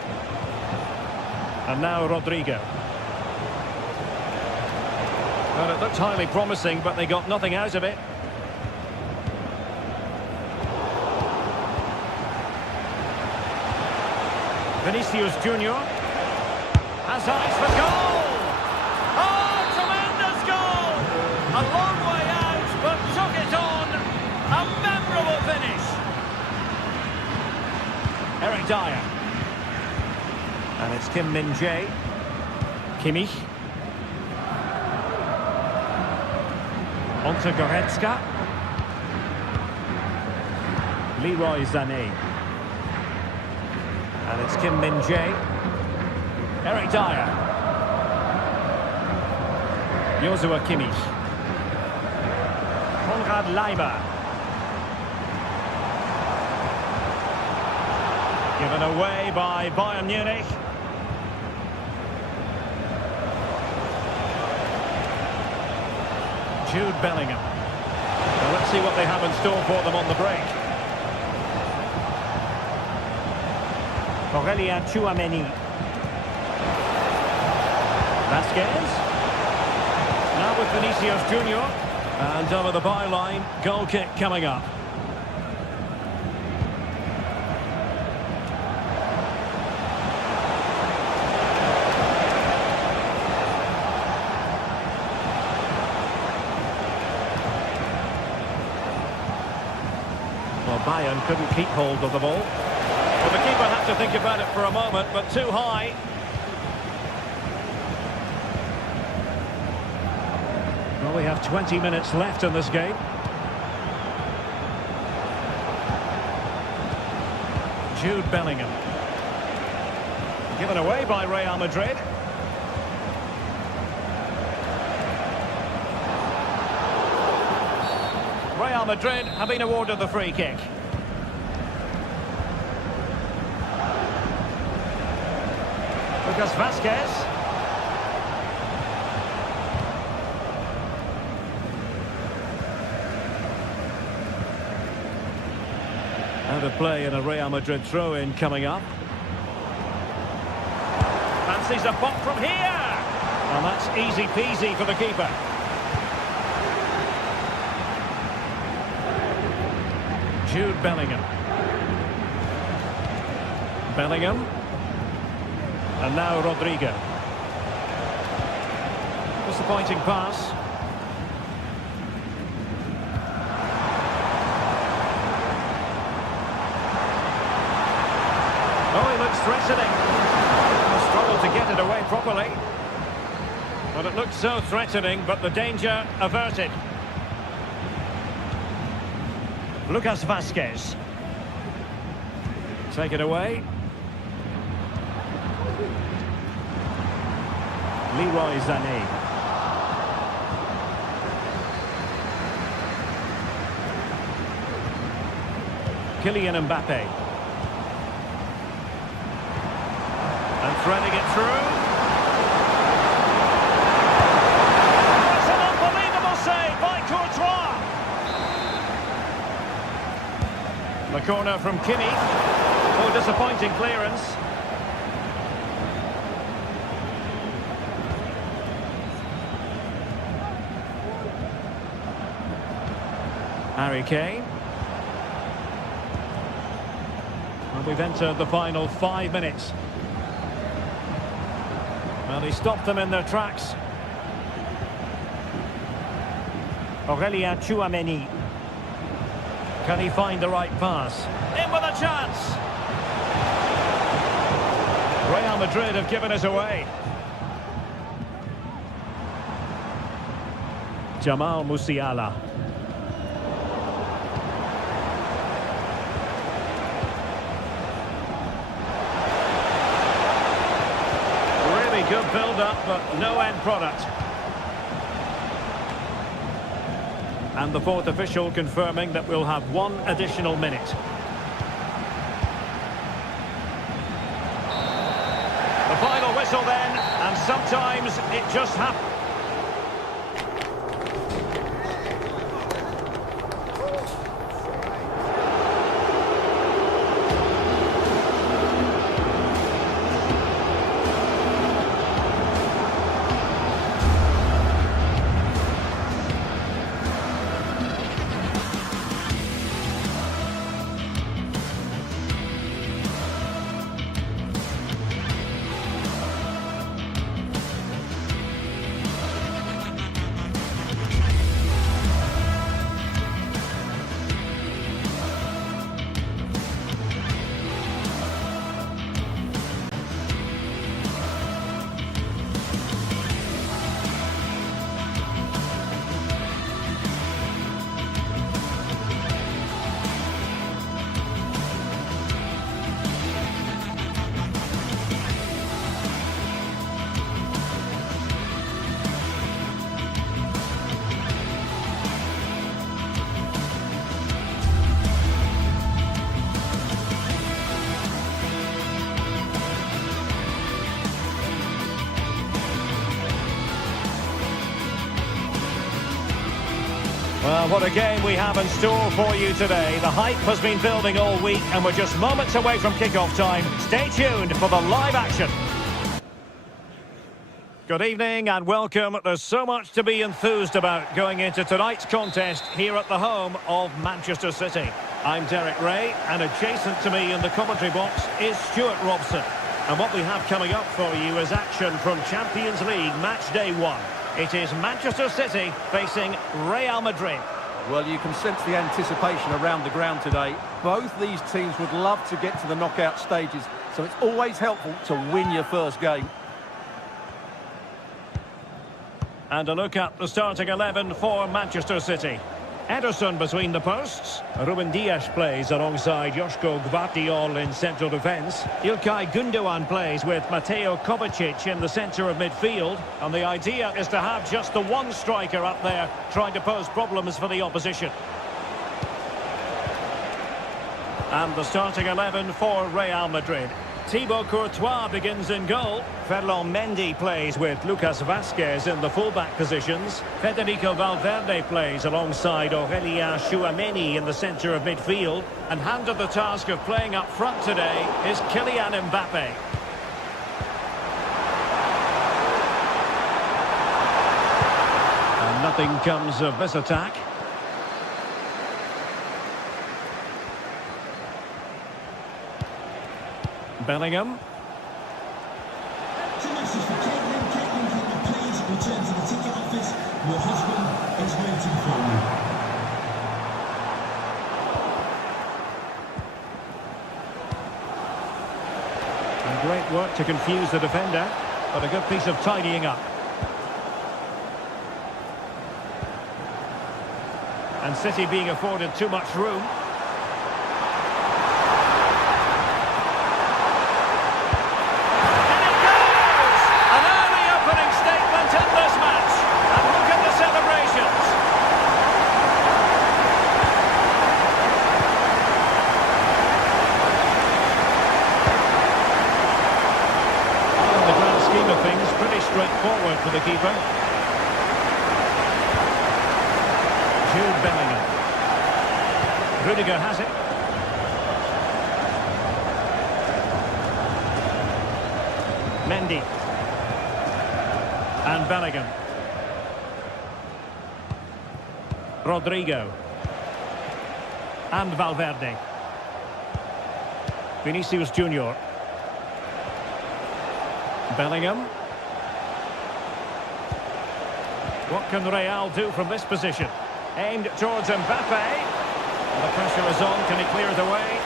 And now Rodrigo. Well, it looked highly promising, but they got nothing out of it. Vinicius Junior has eyes for goal. Oh, tremendous goal! A long way out, but took it on. A memorable finish. Eric Dyer. And it's Kim Min-jae. Kimmich. On to Goretzka. Leroy Sané. And it's Kim Min-jae. Eric Dyer. Joshua Kimmich. Konrad Leiber. Given away by Bayern Munich. Jude Bellingham. Well, let's see what they have in store for them on the break. Aurelien Tchouameni. Vasquez. Now with Vinicius Junior. And over the byline, goal kick coming up. Well, Bayern couldn't keep hold of the ball. Well, the keeper had to think about it for a moment, but too high. Well, we have 20 minutes left in this game. Jude Bellingham. Given away by Real Madrid. Real Madrid have been awarded the free kick. Lucas Vazquez. Out of play in a Real Madrid throw-in coming up. Fancies a pop from here. And that's easy peasy for the keeper. Jude Bellingham. Bellingham. And now Rodrigo. Disappointing pass. Oh, he looks threatening. Struggled to get it away properly. But it looked so threatening, but the danger averted. Lucas Vazquez. Take it away. Leroy Sané. Kylian Mbappe. And threading it through. That's an unbelievable save by Courtois. The corner from Kimmich. Oh, disappointing clearance. Harry Kane. And we've entered the final 5 minutes. Well, he stopped them in their tracks. Aurélien Tchouaméni. Can he find the right pass? In with a chance. Real Madrid have given us away. Jamal Musiala. Really good build-up, but no end product. And the fourth official confirming that we'll have 1 additional minute. The final whistle then, and sometimes it just happens. Well, what a game we have in store for you today. The hype has been building all week and we're just moments away from kick-off time. Stay tuned for the live action. Good evening and welcome. There's so much to be enthused about going into tonight's contest here at the home of Manchester City. I'm Derek Ray, and adjacent to me in the commentary box is Stuart Robson. And what we have coming up for you is action from Champions League match day 1. It is Manchester City facing Real Madrid. Well, you can sense the anticipation around the ground today. Both these teams would love to get to the knockout stages, so it's always helpful to win your first game. And a look at the starting 11 for Manchester City. Ederson between the posts. Ruben Dias plays alongside Joško Gvardiol in central defence. Ilkay Gundogan plays with Mateo Kovacic in the centre of midfield. And the idea is to have just the one striker up there trying to pose problems for the opposition. And the starting 11 for Real Madrid. Thibaut Courtois begins in goal. Ferland Mendy plays with Lucas Vazquez in the fullback positions. Federico Valverde plays alongside Aurélien Tchouaméni in the centre of midfield. And handed the task of playing up front today is Kylian Mbappe. And nothing comes of this attack. Bellingham. And great work to confuse the defender, but a good piece of tidying up. And City being afforded too much room. Straightforward for the keeper. Jude Bellingham. Rudiger has it. Mendy. And Bellingham. Rodrigo. And Valverde. Vinicius Junior. Bellingham. What can Real do from this position? Aimed towards Mbappe. The pressure is on. Can he clear it away?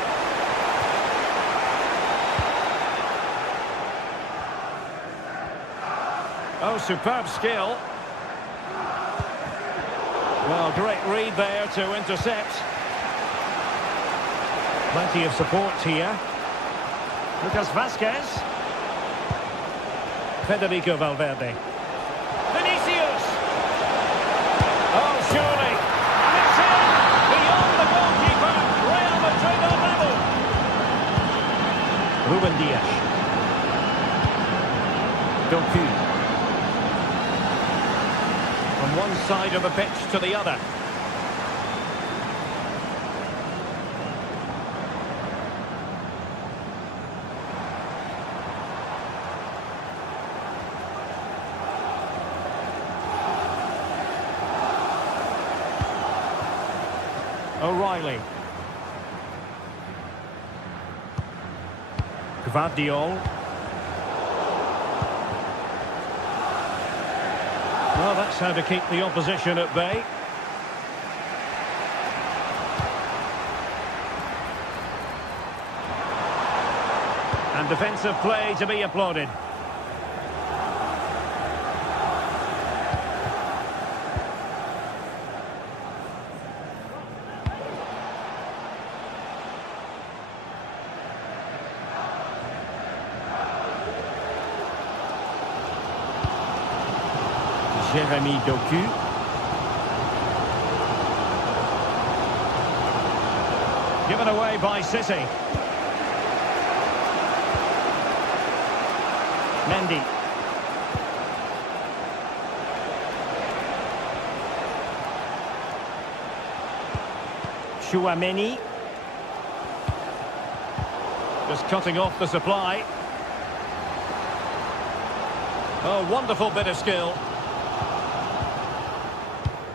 Oh, superb skill. Well, great read there to intercept. Plenty of support here. Lucas Vazquez. Federico Valverde. Vinicius! Oh, surely! And it's in! Beyond the goalkeeper! Real Madrid on level! Ruben Dias. Doku. From one side of the pitch to the other. O'Reilly. Gvardiol. Well, that's how to keep the opposition at bay. And defensive play to be applauded. Jérémy Doku. Given away by City. Mendy. Tchouaméni. Just cutting off the supply. Oh, wonderful bit of skill.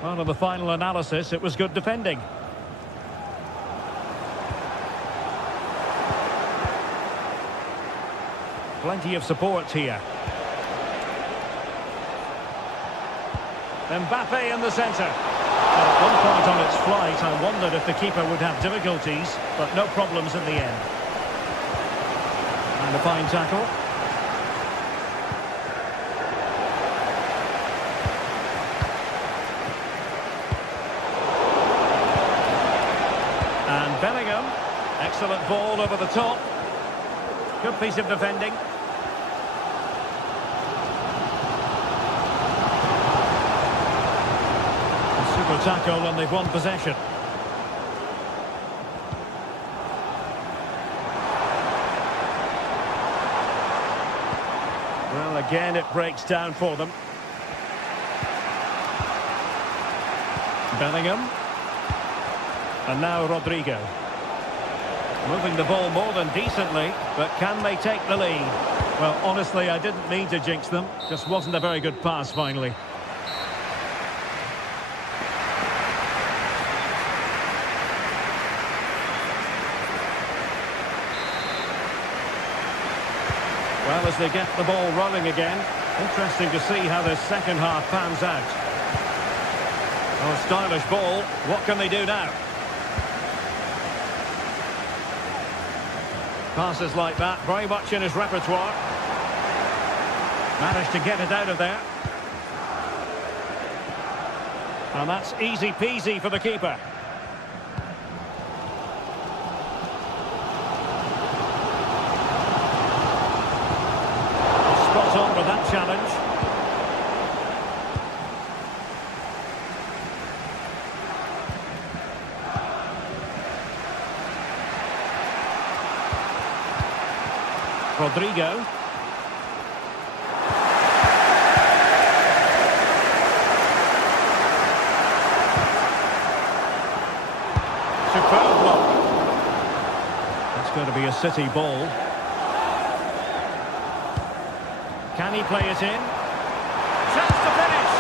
Well, in the final analysis, it was good defending. Plenty of support here. Mbappe in the centre. Well, at one point on its flight, I wondered if the keeper would have difficulties, but no problems in the end. And a fine tackle. And Bellingham. Excellent ball over the top. Good piece of defending. A super tackle and they've won possession. Well, again, it breaks down for them. Bellingham. And now Rodrigo. Moving the ball more than decently, but can they take the lead? Well, honestly, I didn't mean to jinx them. Just wasn't a very good pass, finally. Well, as they get the ball rolling again, interesting to see how the second half pans out. Oh, stylish ball. What can they do now? Passes like that, very much in his repertoire. Managed to get it out of there. And that's easy peasy for the keeper. Spot on with that challenge. Rodrigo. Superb block. That's going to be a City ball. Can he play it in? Chance to finish!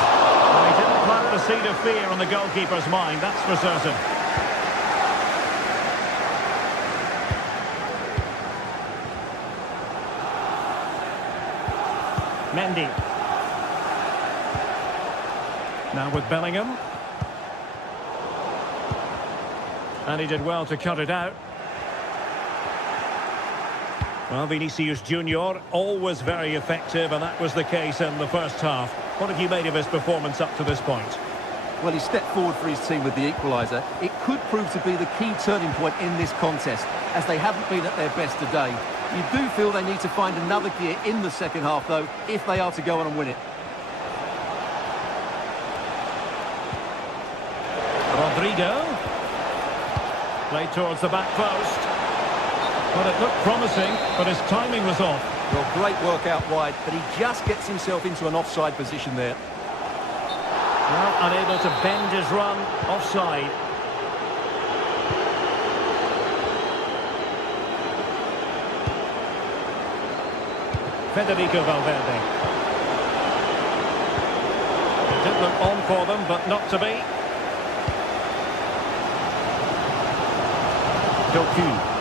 Well, he didn't plant the seed of fear on the goalkeeper's mind, that's for certain. Mendy. Now with Bellingham. And he did well to cut it out. Well, Vinicius Junior, always very effective, and that was the case in the first half. What have you made of his performance up to this point? Well, he stepped forward for his team with the equaliser. It could prove to be the key turning point in this contest, as they haven't been at their best today. You do feel they need to find another gear in the second half, though, if they are to go on and win it. Rodrigo. Played towards the back post. Well, it looked promising, but his timing was off. Well, great work out wide, but he just gets himself into an offside position there. Well, unable to bend his run, offside. Federico Valverde. It did look on for them, but not to be. Doku.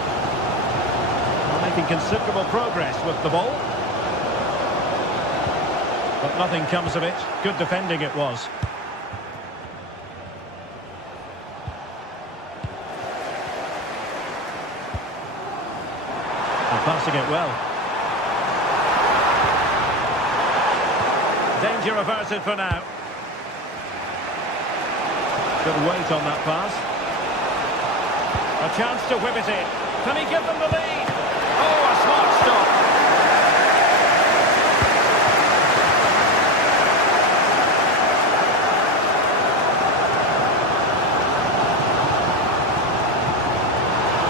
Making considerable progress with the ball. But nothing comes of it. Good defending it was. And passing it well. Danger averted for now. Good weight on that pass. A chance to whip it in. Can he give them the lead? Oh, a smart stop.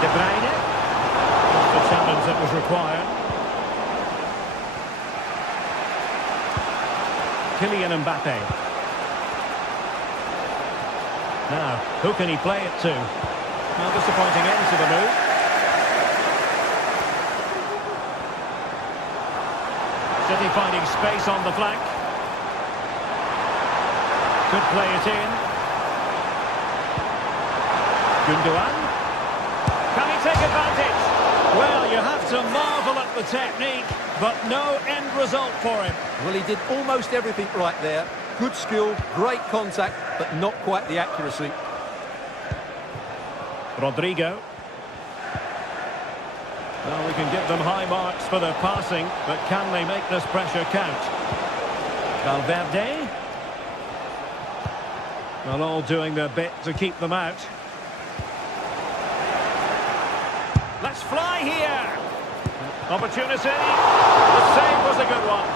De Bruyne. Just the challenge that was required. Kylian Mbappe. Now, who can he play it to? Well, disappointing end to the move. City finding space on the flank. Could play it in. Gundogan. Can he take advantage? Well, you have to marvel at the technique, but no end result for him. Well, he did almost everything right there. Good skill, great contact, but not quite the accuracy. Rodrigo. Well, we can give them high marks for their passing, but can they make this pressure count? Valverde. Well, all doing their bit to keep them out. Let's fly here. Opportunity. The save was a good one.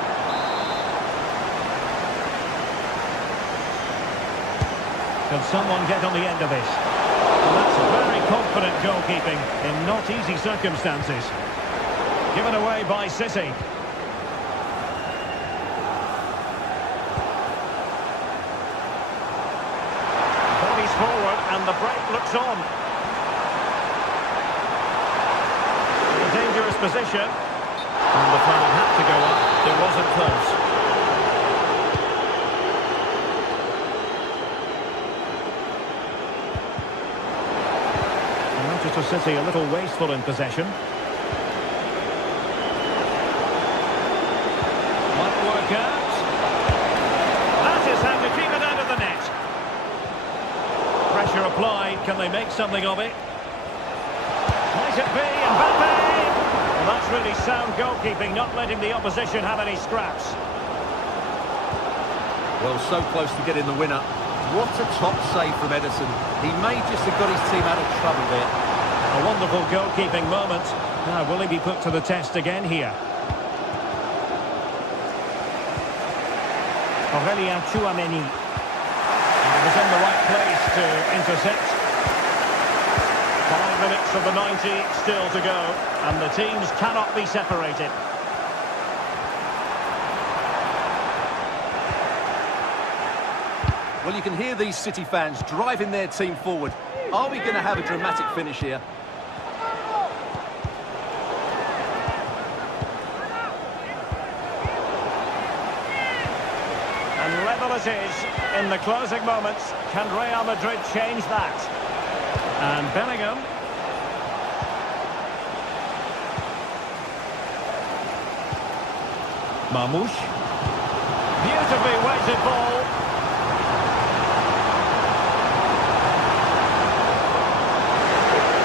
Can someone get on the end of this? Well, that's very confident goalkeeping in not easy circumstances. Given away by City. Bodies forward and the break looks on. In a dangerous position. And the flag had to go up. It wasn't close. Manchester City a little wasteful in possession. Might work out. That is how to keep it out of the net. Pressure applied. Can they make something of it? Might it be Mbappe? Well, that's really sound goalkeeping, not letting the opposition have any scraps. Well, so close to getting the winner. What a top save from Ederson. He may just have got his team out of trouble there. A wonderful goalkeeping moment. Now, will he be put to the test again here? Aurelien Tchouameni. And he was in the right place to intercept. 5 minutes of the 90 still to go. And the teams cannot be separated. Well, you can hear these City fans driving their team forward. Are we going to have a dramatic finish here? And level it is in the closing moments. Can Real Madrid change that? And Bellingham. Marmoush. Beautifully weighted ball.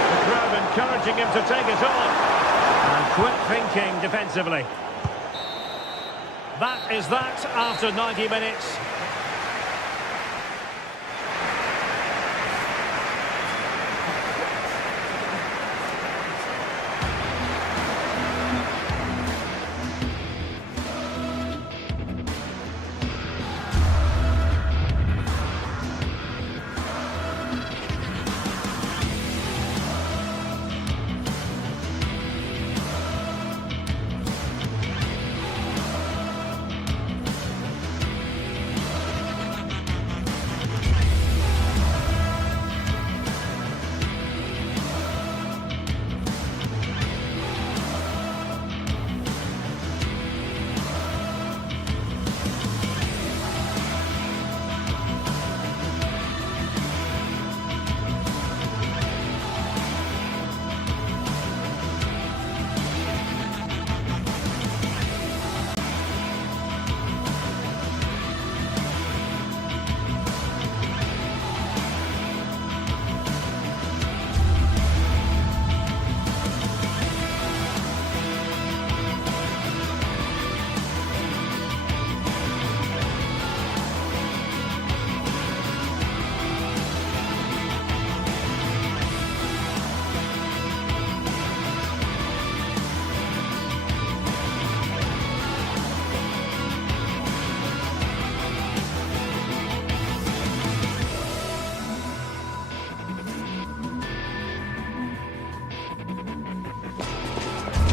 The crowd encouraging him to take it on. And quick thinking defensively. That is that after 90 minutes.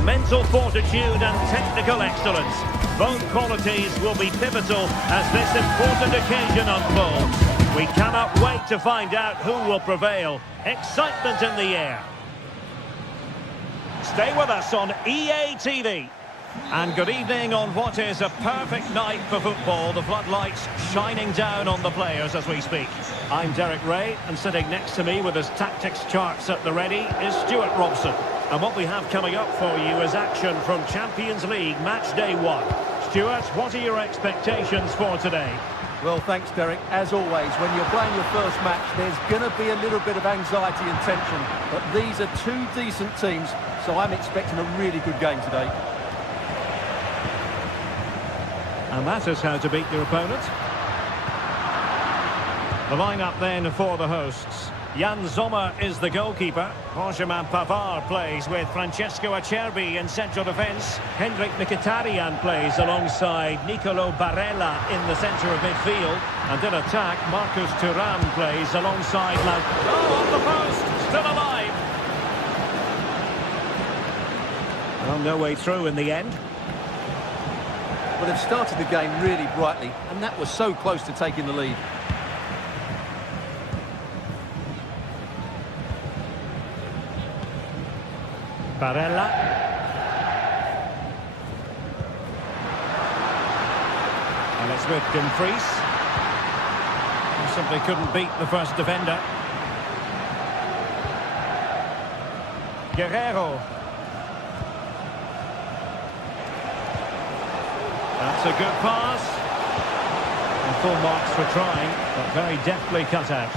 Mental fortitude and technical excellence. Both qualities will be pivotal as this important occasion unfolds. We cannot wait to find out who will prevail. Excitement in the air. Stay with us on EA TV. And good evening on what is a perfect night for football. The floodlights shining down on the players as we speak. I'm Derek Ray, and sitting next to me with his tactics charts at the ready is Stuart Robson. And what we have coming up for you is action from Champions League match day 1. Stuart, what are your expectations for today? Well, thanks, Derek. As always, when you're playing your first match, there's going to be a little bit of anxiety and tension. But these are two decent teams, so I'm expecting a really good game today. And that is how to beat your opponent. The lineup then for the hosts. Jan Sommer is the goalkeeper. Benjamin Pavard plays with Francesco Acerbi in central defence. Hendrik Mkhitaryan plays alongside Nicolo Barella in the centre of midfield. And in attack, Marcus Thuram plays alongside Oh, on the post! Still alive! Well, no way through in the end. Well, they've started the game really brightly, and that was so close to taking the lead. Barella. And it's with Dumfries. He simply couldn't beat the first defender. Guerrero. That's a good pass. And full marks for trying, but very deftly cut out.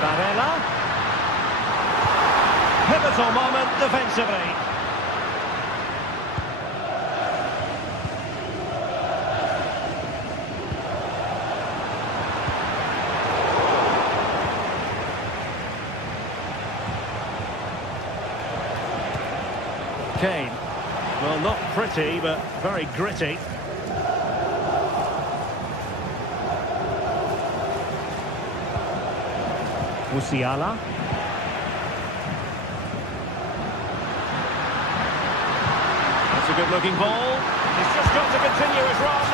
Barella. Pivotal moment defensively. Kane. Well, not pretty, but very gritty. Musiala. That's a good-looking ball. He's just got to continue his run.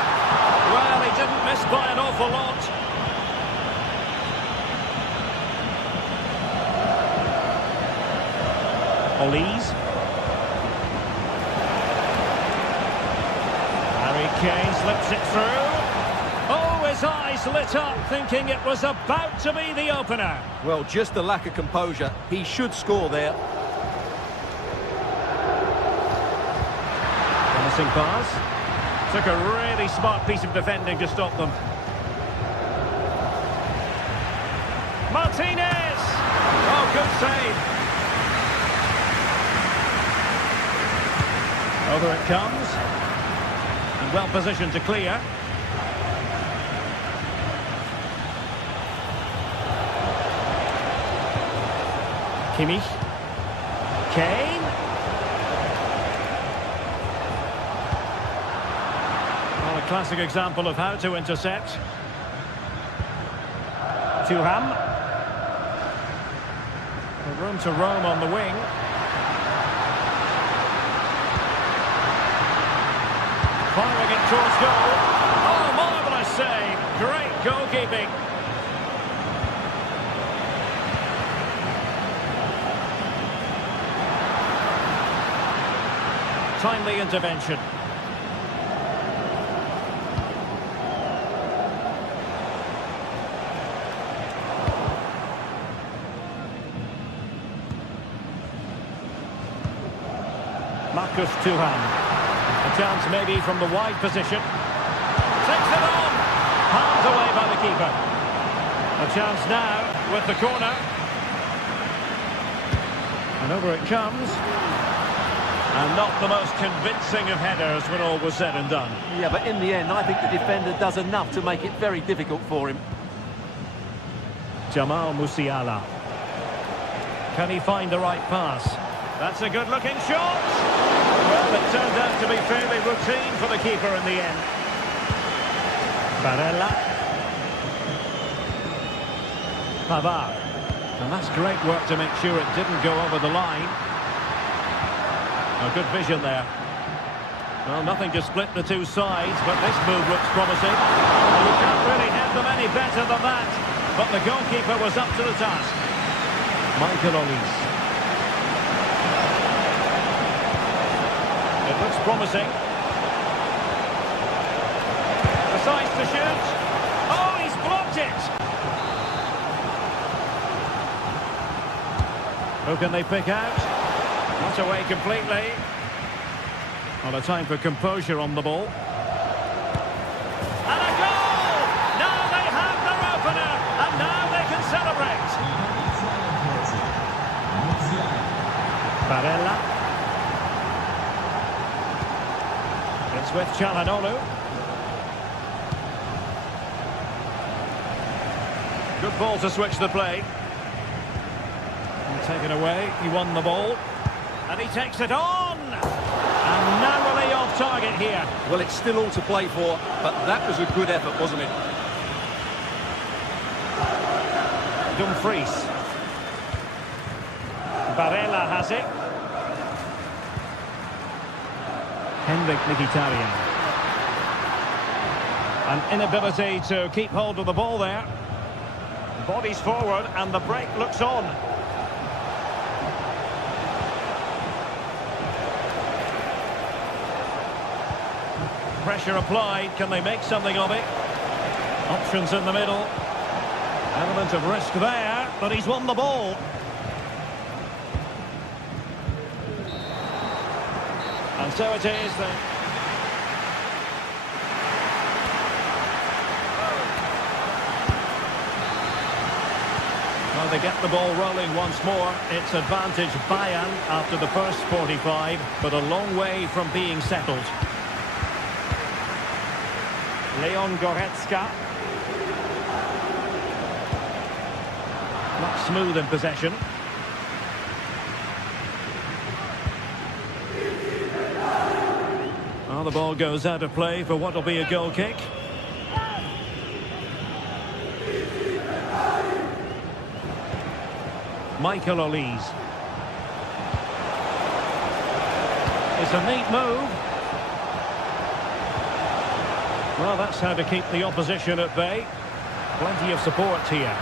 Well, he didn't miss by an awful lot. Olise. Harry Kane slips it through. Oh, his eyes lit up, thinking it was about to be the opener. Well, just the lack of composure. He should score there. Promising pass. Took a really smart piece of defending to stop them. Martinez! Oh, good save. Over it comes. And well positioned to clear. Kimmich. Kane. Well, a classic example of how to intercept. Thuram. Room to roam on the wing. Firing it towards goal. Oh, marvellous save. Great goalkeeping. Timely intervention. Marcus Thuram. A chance maybe from the wide position. Takes it on. Palmed away by the keeper. A chance now with the corner. And over it comes. And not the most convincing of headers when all was said and done. Yeah, but in the end, I think the defender does enough to make it very difficult for him. Jamal Musiala. Can he find the right pass? That's a good-looking shot. Well, it turned out to be fairly routine for the keeper in the end. Barella. Pavard. And that's great work to make sure it didn't go over the line. A good vision there. Well, nothing to split the two sides, but this move looks promising. You can't really have them any better than that. But the goalkeeper was up to the task. Michael Olise. It looks promising. Decides to shoot. Oh, he's blocked it! Who can they pick out? Not away completely. Well, a time for composure on the ball. And a goal! Now they have their opener, and now they can celebrate. Barella. It's with Çalhanoğlu. Good ball to switch the play. And taken away, he won the ball. And he takes it on! And narrowly off target here. Well, it's still all to play for, but that was a good effort, wasn't it? Dumfries. Barella has it. Henrik Mkhitaryan. An inability to keep hold of the ball there. Bodies forward and the break looks on. Pressure applied. Can they make something of it? Options in the middle. Element of risk there, but he's won the ball. And so it is then. Well, they get the ball rolling once more. It's advantage Bayern after the first 45, but a long way from being settled. Leon Goretzka. Not smooth in possession. Well, the ball goes out of play for what will be a goal kick. Michael Olise. It's a neat move. Well, that's how to keep the opposition at bay. Plenty of support here.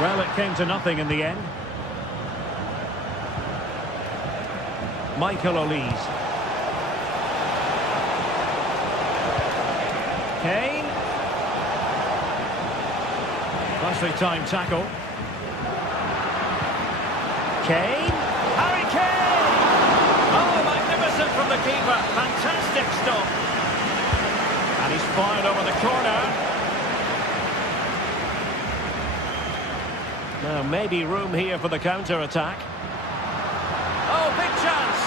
Well, it came to nothing in the end. Michael Olise. Kane. Nicely timed tackle. Kane. Harry Kane! Oh, magnificent from the keeper. Fantastic stop. And he's fired over the corner. Now, maybe room here for the counter-attack. Oh, big chance!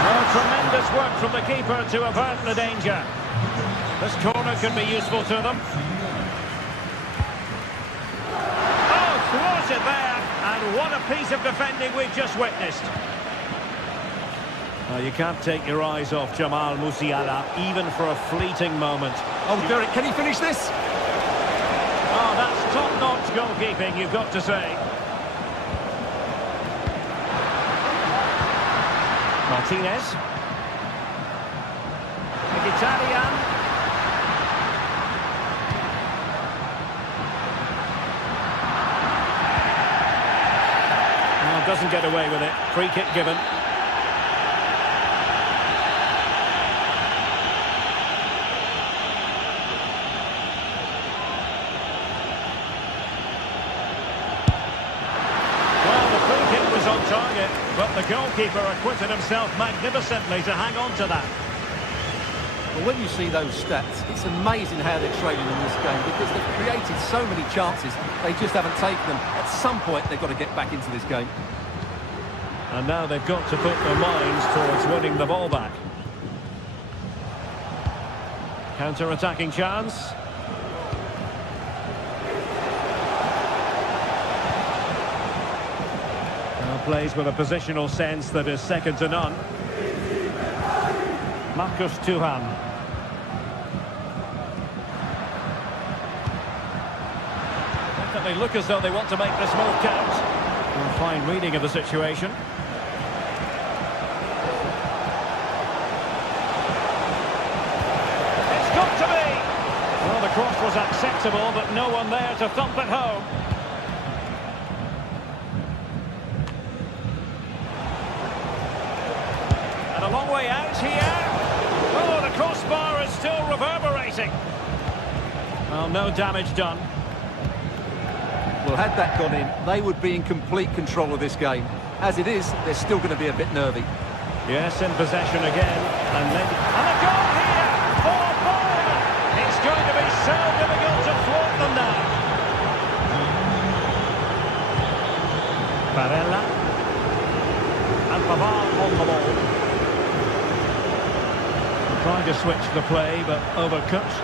Oh, tremendous work from the keeper to avert the danger. This corner could be useful to them. Oh, thwarted there. And what a piece of defending we've just witnessed. Well, you can't take your eyes off Jamal Musiala, even for a fleeting moment. Oh, Derek, can he finish this? Oh, that's top-notch goalkeeping, you've got to say. Martinez. Mkhitaryan. Oh, doesn't get away with it. Free kick given. On target, but the goalkeeper acquitted himself magnificently to hang on to that. Well, when you see those stats, it's amazing how they're trailing in this game because they've created so many chances, they just haven't taken them. At some point, they've got to get back into this game. And now they've got to put their minds towards winning the ball back. Counter-attacking chance. Plays with a positional sense that is second to none. Marcus Thuram. Definitely look as though they want to make this move count. A fine reading of the situation. It's got to be! Well, the cross was acceptable, but no one there to thump it home. A long way out here. Oh, the crossbar is still reverberating. Well, no damage done. Well, had that gone in, they would be in complete control of this game. As it is, they're still going to be a bit nervy. Yes, in possession again. And a goal here for Bayern. It's going to be so difficult to thwart them now. Barella. And Pavard on the ball. Trying to switch the play, but overcooked.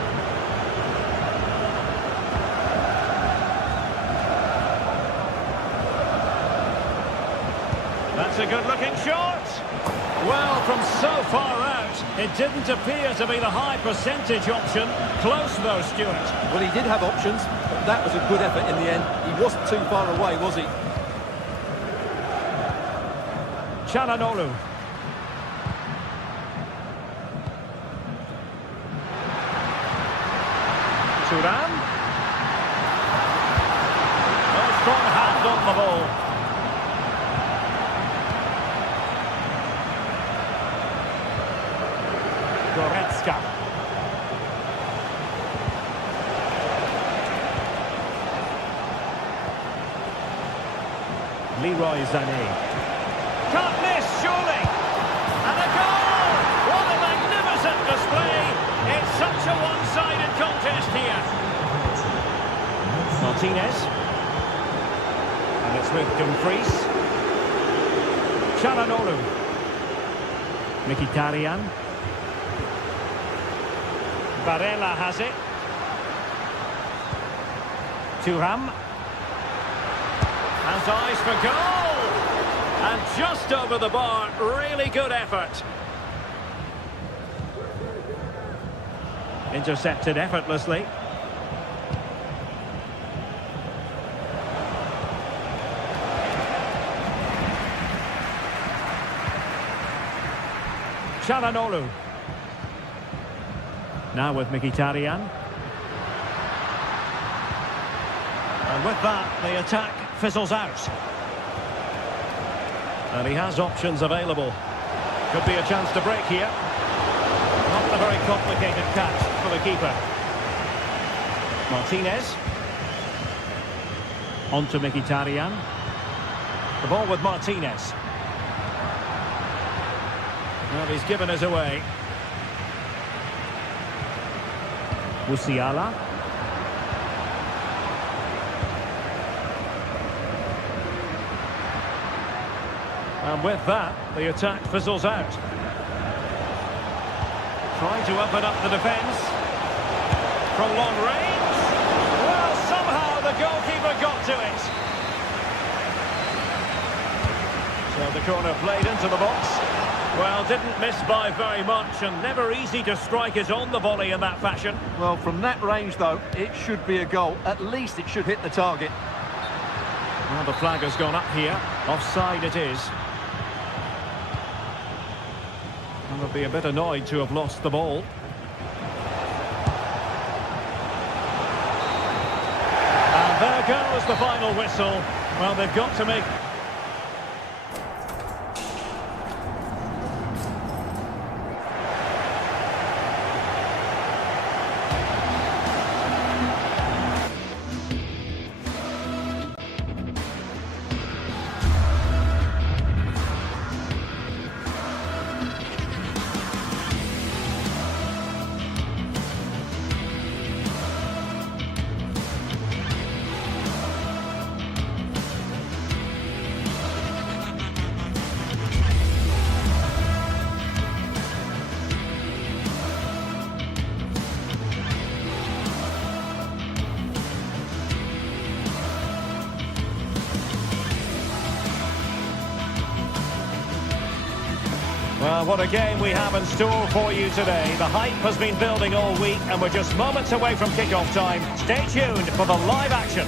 That's a good-looking shot. Well, from so far out, it didn't appear to be the high percentage option. Close, though, Stuart. Well, he did have options, but that was a good effort in the end. He wasn't too far away, was he? Çalhanoğlu. Thuram. Oh, strong hand on the ball. Goretzka. Leroy Sané. Can't miss, surely. And a goal! What a magnificent display. It's such a one-sided contest here. Martinez. And it's with Dumfries. Çalhanoğlu. Mkhitaryan. Barella has it. Thuram. Has eyes for goal! And just over the bar, really good effort. Intercepted effortlessly. Çalhanoğlu. Now with Mkhitaryan. And with that, the attack fizzles out. And he has options available. Could be a chance to break here. Not a very complicated catch for the keeper. Martinez. On to Mkhitaryan. The ball with Martinez. Well, he's given us away. Musiala. And with that, the attack fizzles out. Trying to open up the defence. From long range. Well, somehow the goalkeeper got to it. So the corner played into the box. Well, didn't miss by very much, and never easy to strike it on the volley in that fashion. Well, from that range, though, it should be a goal. At least it should hit the target. Well, the flag has gone up here. Offside it is. And they'll be a bit annoyed to have lost the ball. And there goes the final whistle. Well, they've got to make... Well, what a game we have in store for you today. The hype has been building all week and we're just moments away from kick-off time. Stay tuned for the live action.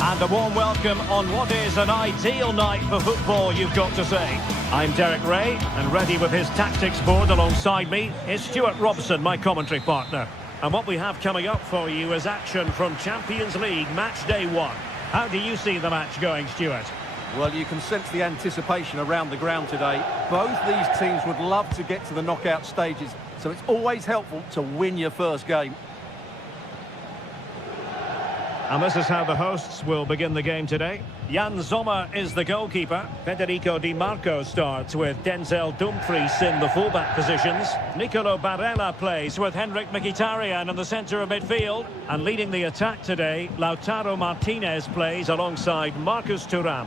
And a warm welcome on what is an ideal night for football, you've got to say. I'm Derek Ray, and ready with his tactics board alongside me is Stuart Robson, my commentary partner. And what we have coming up for you is action from Champions League Match Day 1. How do you see the match going, Stuart? Well, you can sense the anticipation around the ground today. Both these teams would love to get to the knockout stages, so it's always helpful to win your first game. And this is how the hosts will begin the game today. Jan Sommer is the goalkeeper. Federico Di Marco starts with Denzel Dumfries in the fullback positions. Nicolo Barella plays with Henrik Mkhitaryan in the centre of midfield. And leading the attack today, Lautaro Martinez plays alongside Marcus Thuram.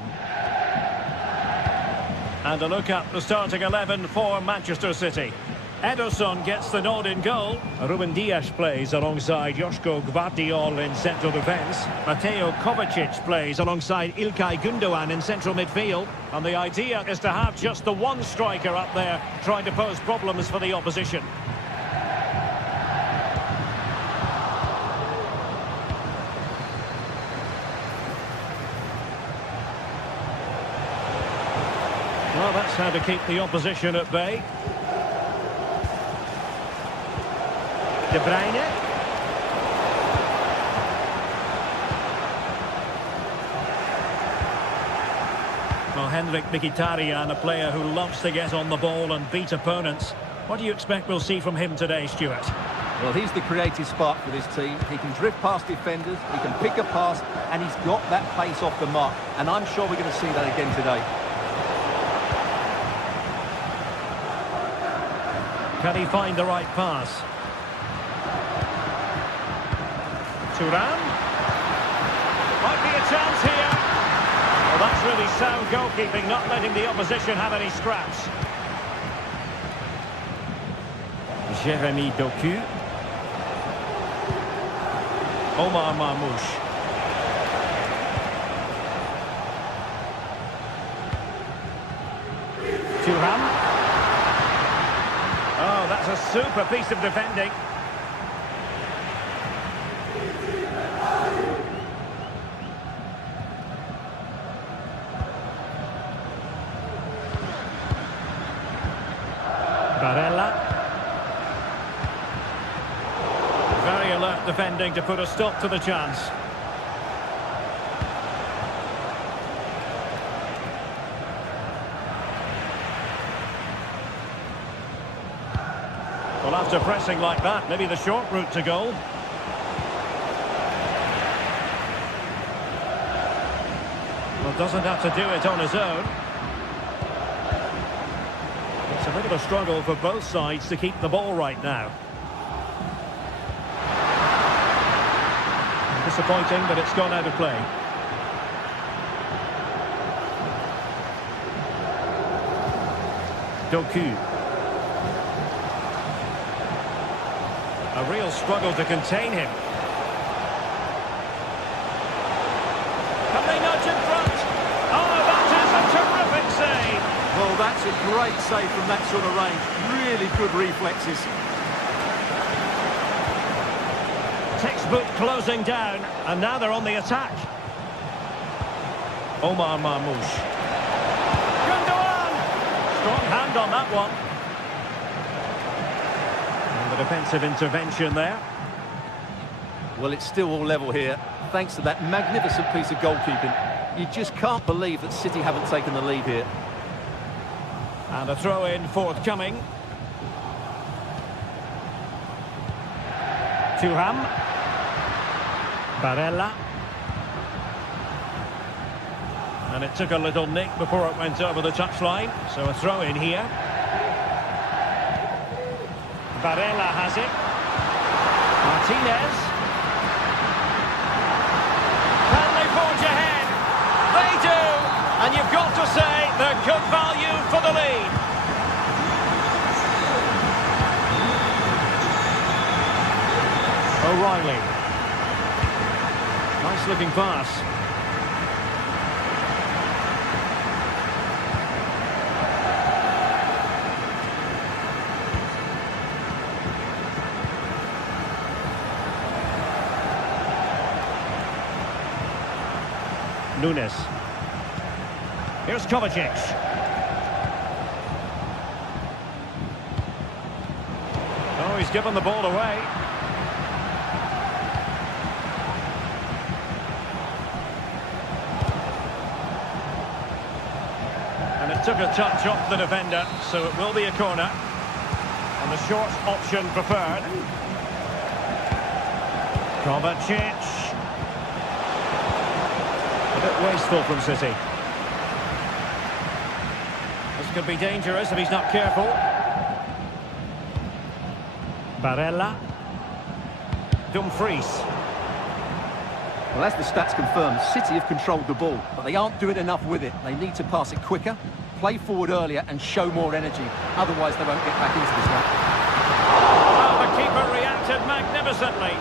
And a look at the starting 11 for Manchester City. Ederson gets the nod in goal. Ruben Dias plays alongside Joško Gvardiol in central defence. Mateo Kovacic plays alongside İlkay Gündoğan in central midfield. And the idea is to have just the one striker up there trying to pose problems for the opposition. Well, that's how to keep the opposition at bay. De Bruyne. Well, Henrik Mkhitaryan, a player who loves to get on the ball and beat opponents. What do you expect we'll see from him today, Stuart? Well, he's the creative spark for this team. He can drift past defenders, he can pick a pass, and he's got that pace off the mark. And I'm sure we're going to see that again today. Can he find the right pass? Thuram. Might be a chance here. Well, that's really sound goalkeeping, not letting the opposition have any scraps. Jérémy Doku. Omar Marmoush. Thuram. Oh, that's a super piece of defending. Barella. Very alert defending to put a stop to the chance. Well, after pressing like that, maybe the short route to goal. Well, doesn't have to do it on his own. It's a bit of a struggle for both sides to keep the ball right now. Disappointing, but it's gone out of play. Doku. A real struggle to contain him. Can they nudge in front? Oh, that is a terrific save! Well, that's a great save from that sort of range. Really good reflexes. Textbook closing down, and now they're on the attack. Omar Marmoush. Gündoğan! Strong hand on that one. And the defensive intervention there. Well, it's still all level here, thanks to that magnificent piece of goalkeeping. You just can't believe that City haven't taken the lead here. And a throw-in forthcoming. Thuram. Barella. And it took a little nick before it went over the touchline. So a throw-in here. Barella has it. Martinez. Can they forge ahead? They do! And you've got to say they're good value for the lead. O'Reilly. Nice looking pass. Nunes. Here's Kovacic. Oh, he's given the ball away. And it took a touch off the defender, so it will be a corner. And the short option preferred. Kovacic. A bit wasteful from City. This could be dangerous if he's not careful. Barella. Dumfries. Well, as the stats confirm, City have controlled the ball, but they aren't doing enough with it. They need to pass it quicker, play forward earlier and show more energy. Otherwise, they won't get back into this one. Well, the keeper reacted magnificently.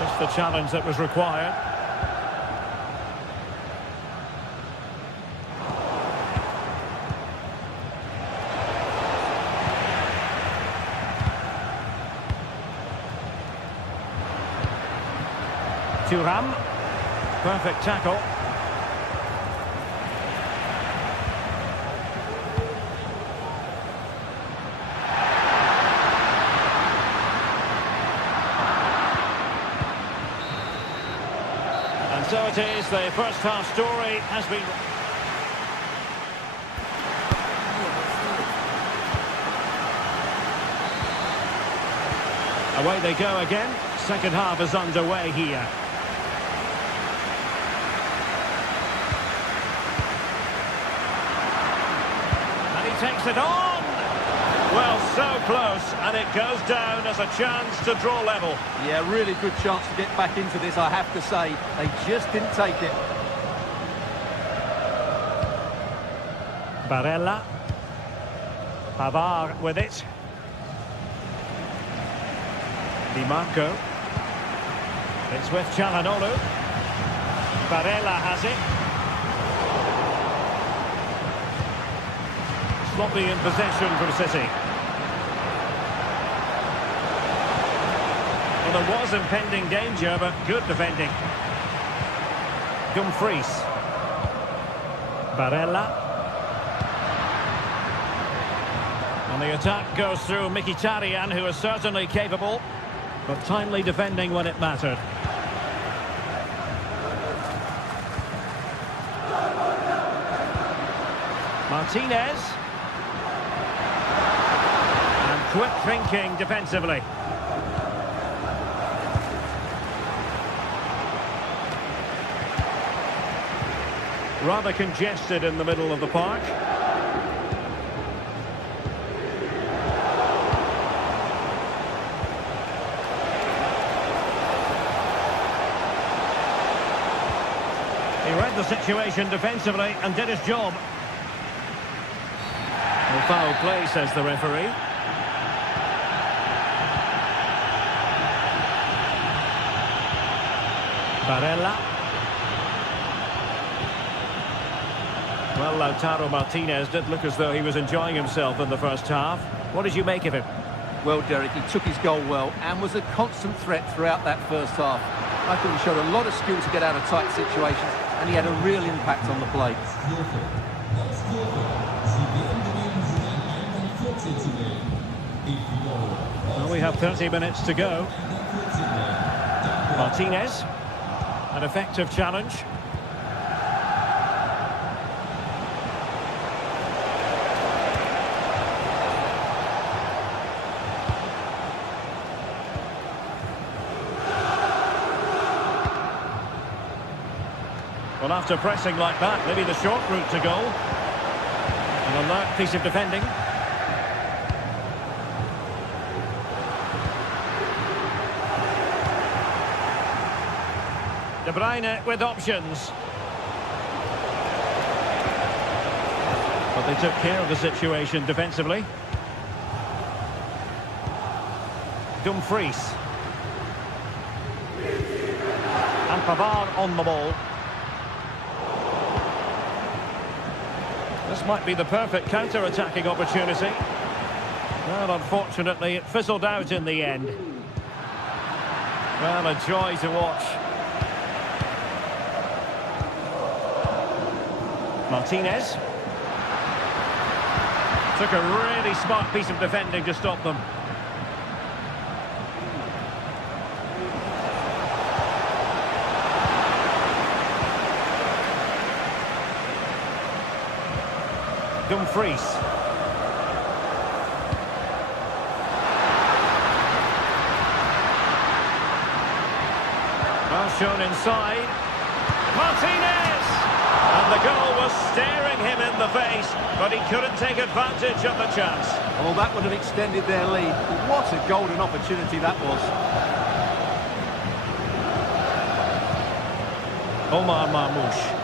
Just the challenge that was required. Thuram, perfect tackle. And so it is, the first half story has been... Away they go again, second half is underway here. Takes it on. Well, so close, and it goes down as a chance to draw level. Yeah, really good chance to get back into this, I have to say. They just didn't take it. Barella. Pavard with it. Di Marco. It's with Çalhanoğlu. Barella has it. Sloppy in possession from City. Well, there was impending danger, but good defending. Dumfries. Barella. And the attack goes through Mkhitaryan, who is certainly capable, but timely defending when it mattered. Martinez. Quick thinking defensively. Rather congested in the middle of the park. He read the situation defensively and did his job. Well, foul play, says the referee. Barella. Well, Lautaro Martinez did look as though he was enjoying himself in the first half. What did you make of him? Well, Derek, he took his goal well and was a constant threat throughout that first half. I thought he showed a lot of skill to get out of tight situations, and he had a real impact on the play. Well, we have 30 minutes to go. Martinez. An effective challenge. Well, after pressing like that, maybe the short route to goal. An alert piece of defending. De Bruyne with options. But they took care of the situation defensively. Dumfries. And Pavard on the ball. This might be the perfect counter-attacking opportunity. Well, unfortunately, it fizzled out in the end. Well, a joy to watch. Martinez. Took a really smart piece of defending to stop them. Dumfries. Pass shown inside. Martinez! And the goal was staring him in the face, but he couldn't take advantage of the chance. Well, that would have extended their lead. What a golden opportunity that was. Omar Marmoush.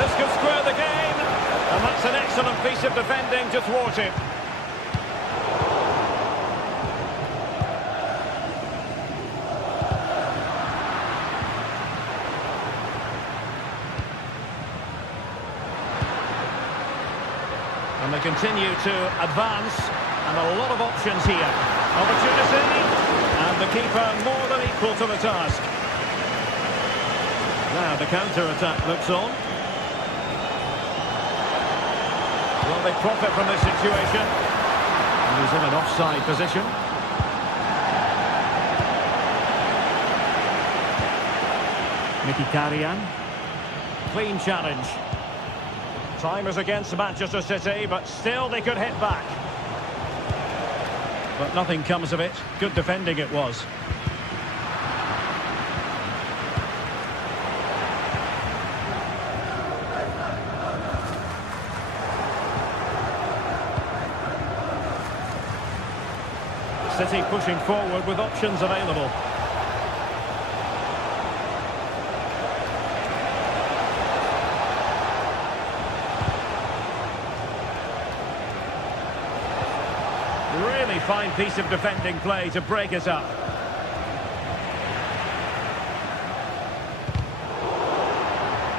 This could square the game, and that's an excellent piece of defending to thwart it. And they continue to advance, and a lot of options here. Opportunity, and the keeper more than equal to the task. Now the counter-attack looks on. Will they profit from this situation? He's in an offside position. Mkhitaryan. Clean challenge. Time is against Manchester City, but still they could hit back. But nothing comes of it. Good defending it was. City pushing forward with options available. Really fine piece of defending play to break it up.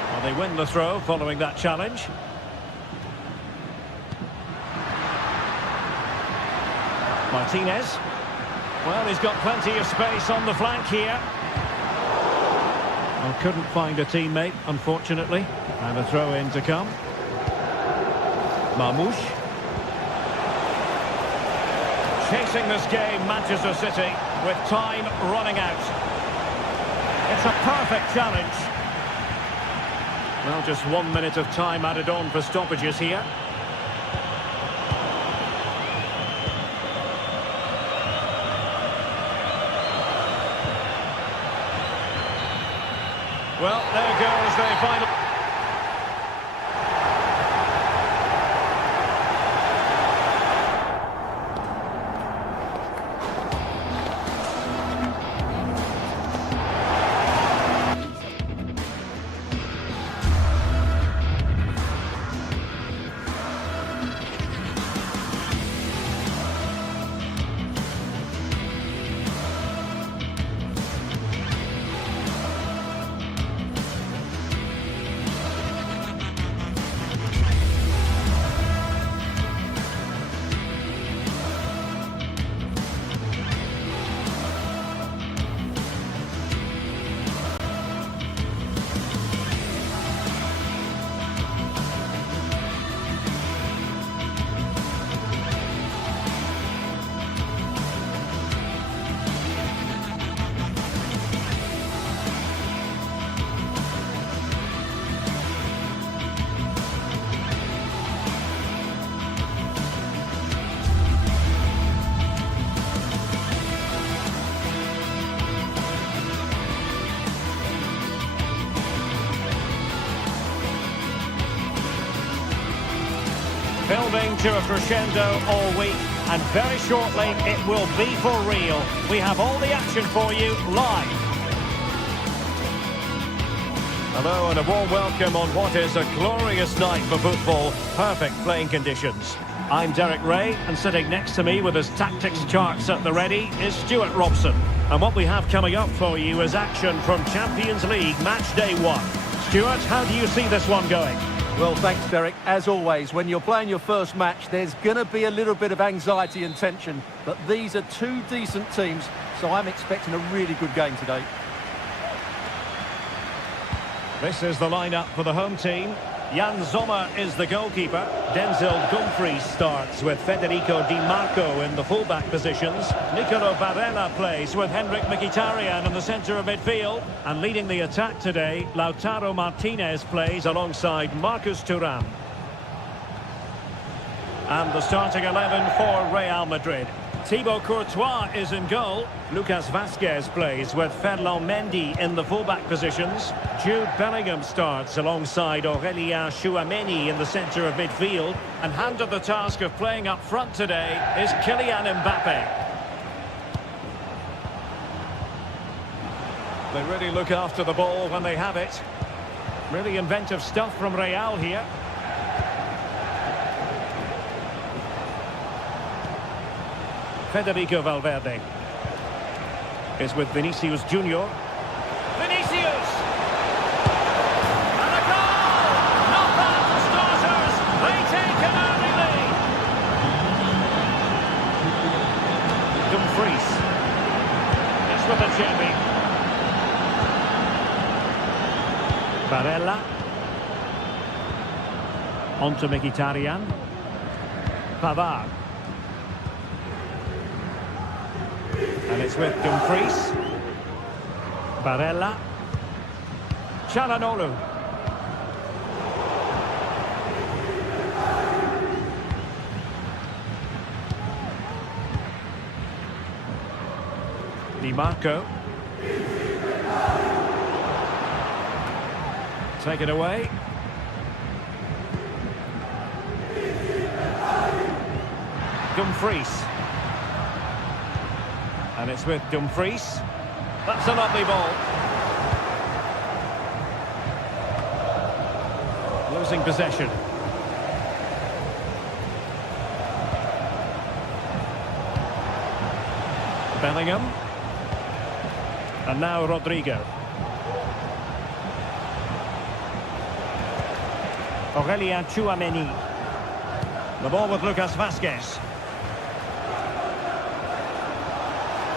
Well, they win the throw following that challenge. Martinez. Well, he's got plenty of space on the flank here. Well, couldn't find a teammate, unfortunately. And a throw-in to come. Marmoush. Chasing this game, Manchester City, with time running out. It's a perfect challenge. Well, just 1 minute of time added on for stoppages here. Well, there goes the final. Building to a crescendo all week, and very shortly it will be for real. We have all the action for you live. Hello and a warm welcome on what is a glorious night for football. Perfect playing conditions. I'm Derek Ray, and sitting next to me with his tactics charts at the ready is Stuart Robson. And what we have coming up for you is action from Champions League Match Day 1. Stuart, how do you see this one going? Well, thanks, Derek. As always, when you're playing your first match, there's going to be a little bit of anxiety and tension. But these are two decent teams, so I'm expecting a really good game today. This is the lineup for the home team. Jan Sommer is the goalkeeper. Denzel Dumfries starts with Federico Di Marco in the fullback positions. Nicolo Barella plays with Henrik Mkhitaryan in the centre of midfield. And leading the attack today, Lautaro Martinez plays alongside Marcus Thuram. And the starting 11 for Real Madrid. Thibaut Courtois is in goal. Lucas Vazquez plays with Ferland Mendy in the fullback positions. Jude Bellingham starts alongside Aurélien Tchouameni in the centre of midfield. And handed the task of playing up front today is Kylian Mbappe. They really look after the ball when they have it. Really inventive stuff from Real here. Federico Valverde is with Vinicius Junior. Vinicius! And a goal! Not bad for starters. They take an early lead. Dumfries. It's with Acerbi. Barella. On to Mkhitaryan. Pavard. And it's with Dumfries. Barella. Çalhanoğlu. Di Marco. Taken away. Dumfries. And it's with Dumfries. That's a lovely ball. Losing possession. Bellingham. And now Rodrigo. Aurélien Tchouameni. The ball with Lucas Vazquez.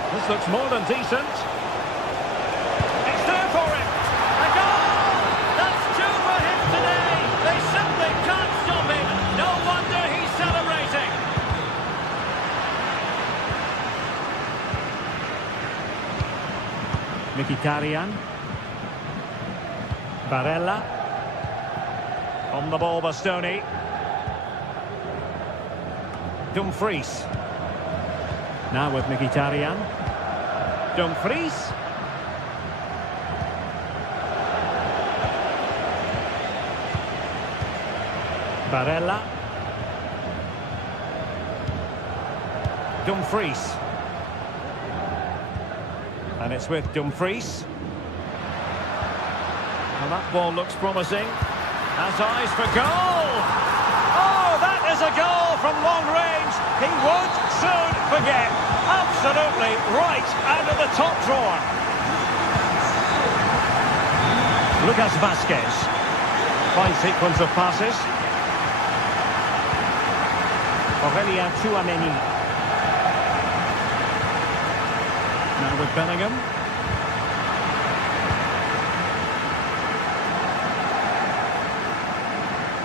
This looks more than decent. It's there for him. A goal! That's two for him today. They simply can't stop him. No wonder he's celebrating. Mkhitaryan. Barella. On the ball, Bastoni. Dumfries. Now with Mkhitaryan. Dumfries. Barella. Dumfries. And it's with Dumfries. And that ball looks promising. Has eyes for goal! Oh, that is a goal from long range. He won't soon forget. Absolutely right out of the top drawer. Lucas Vazquez. Fine sequence of passes. Aurélien Tchouameni. Now with Bellingham.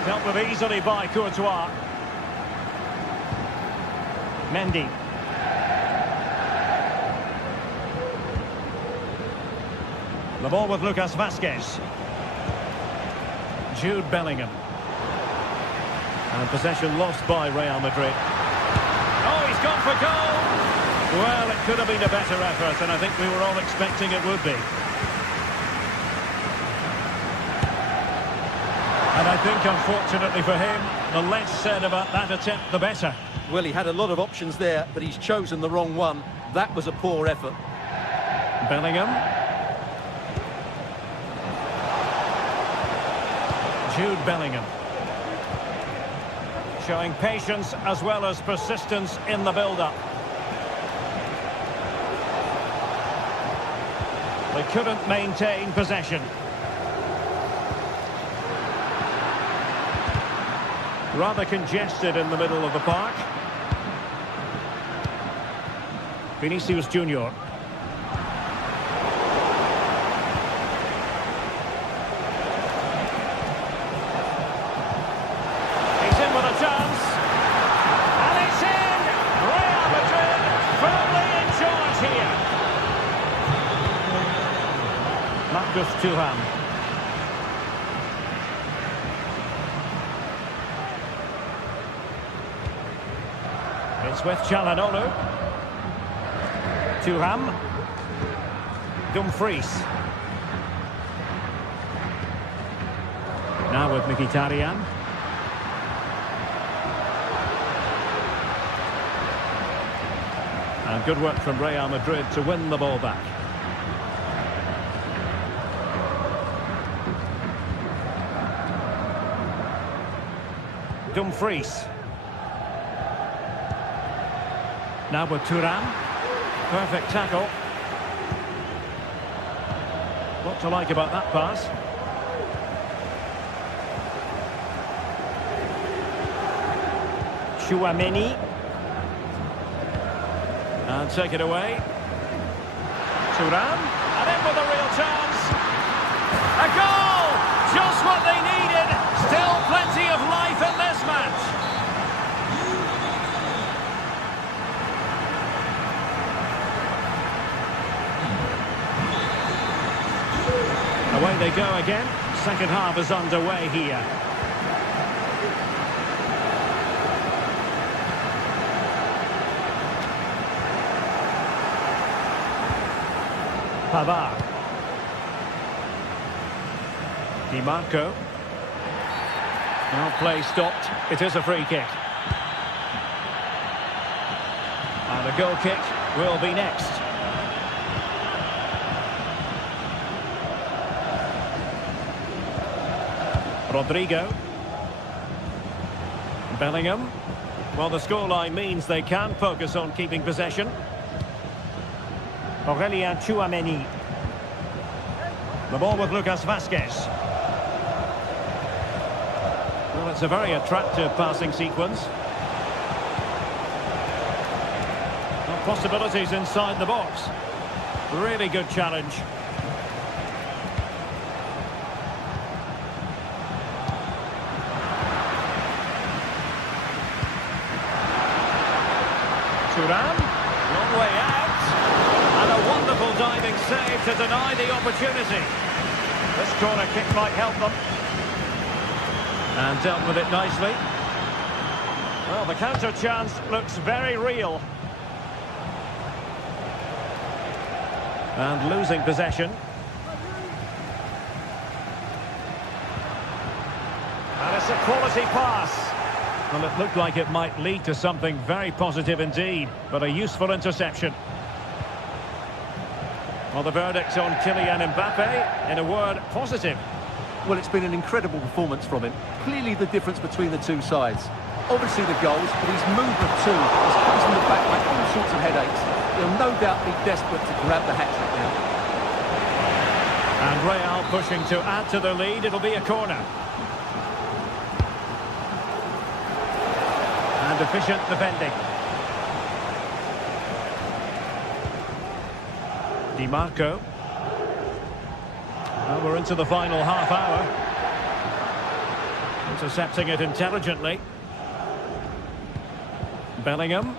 Dealt with easily by Courtois. Mendy. The ball with Lucas Vazquez. Jude Bellingham. And possession lost by Real Madrid. Oh, he's gone for goal! Well, it could have been a better effort, and I think we were all expecting it would be. And I think, unfortunately for him, the less said about that attempt, the better. Well, he had a lot of options there, but he's chosen the wrong one. That was a poor effort. Bellingham. Jude Bellingham. Showing patience as well as persistence in the build-up. They couldn't maintain possession. Rather congested in the middle of the park. Vinicius Junior. Marcus Thuram. It's with Çalhanoğlu. Thuram. Dumfries. Now with Mkhitaryan. And good work from Real Madrid to win the ball back. Dumfries. Now with Thuram. Perfect tackle. What to like about that pass? Tchouaméni. And take it away. Thuram. And in with a real chance. A goal! Just what they needed. Still plenty of life in this match. Away they go again. Second half is underway here. Pavard. Di Marco. Now play stopped. It is a free kick. And a goal kick will be next. Rodrigo. Bellingham. Well, the scoreline means they can focus on keeping possession. Aurélien Tchouaméni. The ball with Lucas Vázquez. Well, it's a very attractive passing sequence. Well, possibilities inside the box. Really good challenge. Thuram, long way out. And a wonderful diving save to deny the opportunity. This corner kick might help them. And dealt with it nicely. Well, the counter chance looks very real. And losing possession. And it's a quality pass. Well, it looked like it might lead to something very positive indeed, but a useful interception. Well, the verdict on Kylian Mbappe, in a word, positive. Well, it's been an incredible performance from him. Clearly the difference between the two sides. Obviously the goals, but his movement too has put us in the back like all sorts of headaches. He'll no doubt be desperate to grab the hat-trick now. And Real pushing to add to the lead. It'll be a corner. And efficient defending. Di Marco. Well, we're into the final half hour. Intercepting it intelligently. Bellingham.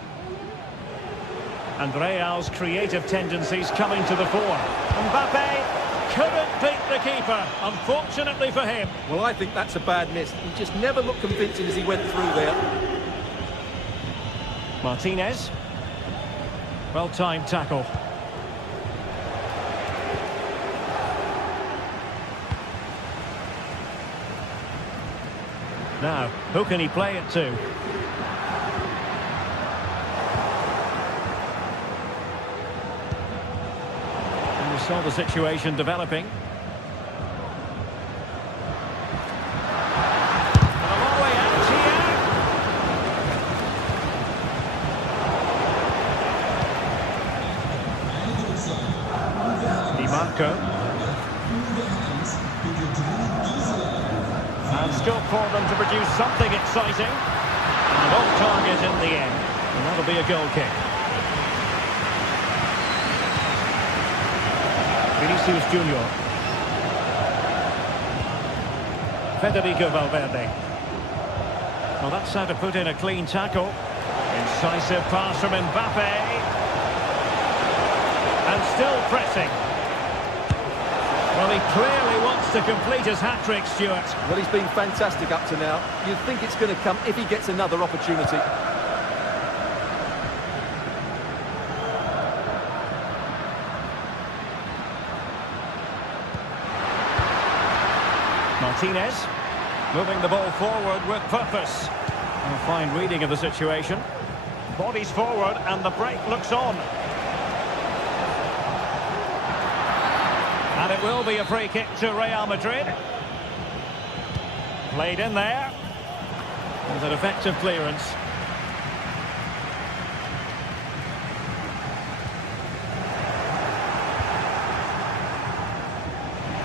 And Real's creative tendencies coming to the fore. Mbappe couldn't beat the keeper, unfortunately for him. Well, I think that's a bad miss. He just never looked convincing as he went through there. Martinez. Well-timed tackle. Now, who can he play it to? And we saw the situation developing. And a long way out here. Di Marco. And scope for them to produce something exciting. And off target in the end. And that'll be a goal kick. Vinicius Junior. Federico Valverde. Well, that's how to put in a clean tackle. Incisive pass from Mbappe. And still pressing. Well, he clearly wants to complete his hat-trick, Stuart. Well, he's been fantastic up to now. You'd think it's going to come if he gets another opportunity. Martinez, moving the ball forward with purpose. A fine reading of the situation. Bodies forward and the break looks on. And it will be a free kick to Real Madrid. Played in there. With an effective clearance.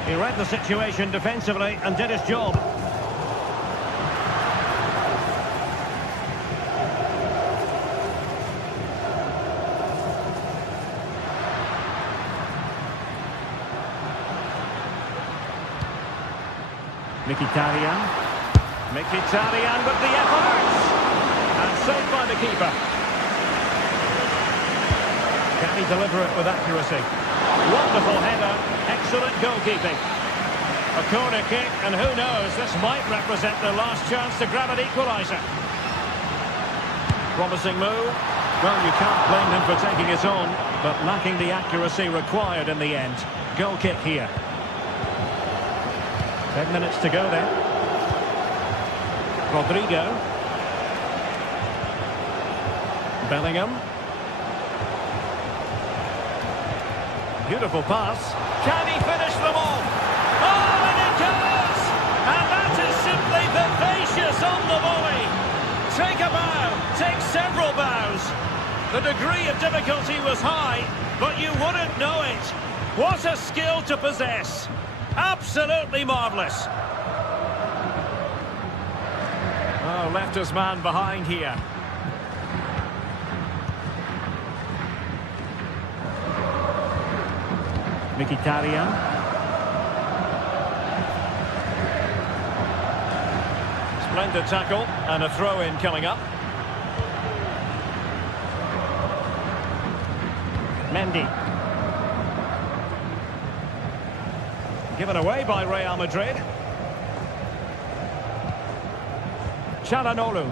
He read the situation defensively and did his job. Mkhitaryan with the effort! And saved by the keeper. Can he deliver it with accuracy? Wonderful header, excellent goalkeeping. A corner kick, and who knows, this might represent the last chance to grab an equaliser. Promising move. Well, you can't blame him for taking it on, but lacking the accuracy required in the end. Goal kick here. 10 minutes to go then. Rodrigo. Bellingham. Beautiful pass. Can he finish them all? Oh, and it goes! And that is simply vivacious on the volley. Take a bow, take several bows. The degree of difficulty was high, but you wouldn't know it. What a skill to possess. Absolutely marvellous. Oh, left his man behind here. Mkhitaryan. Splendid tackle and a throw-in coming up. Mendy. Given away by Real Madrid. Çalhanoğlu.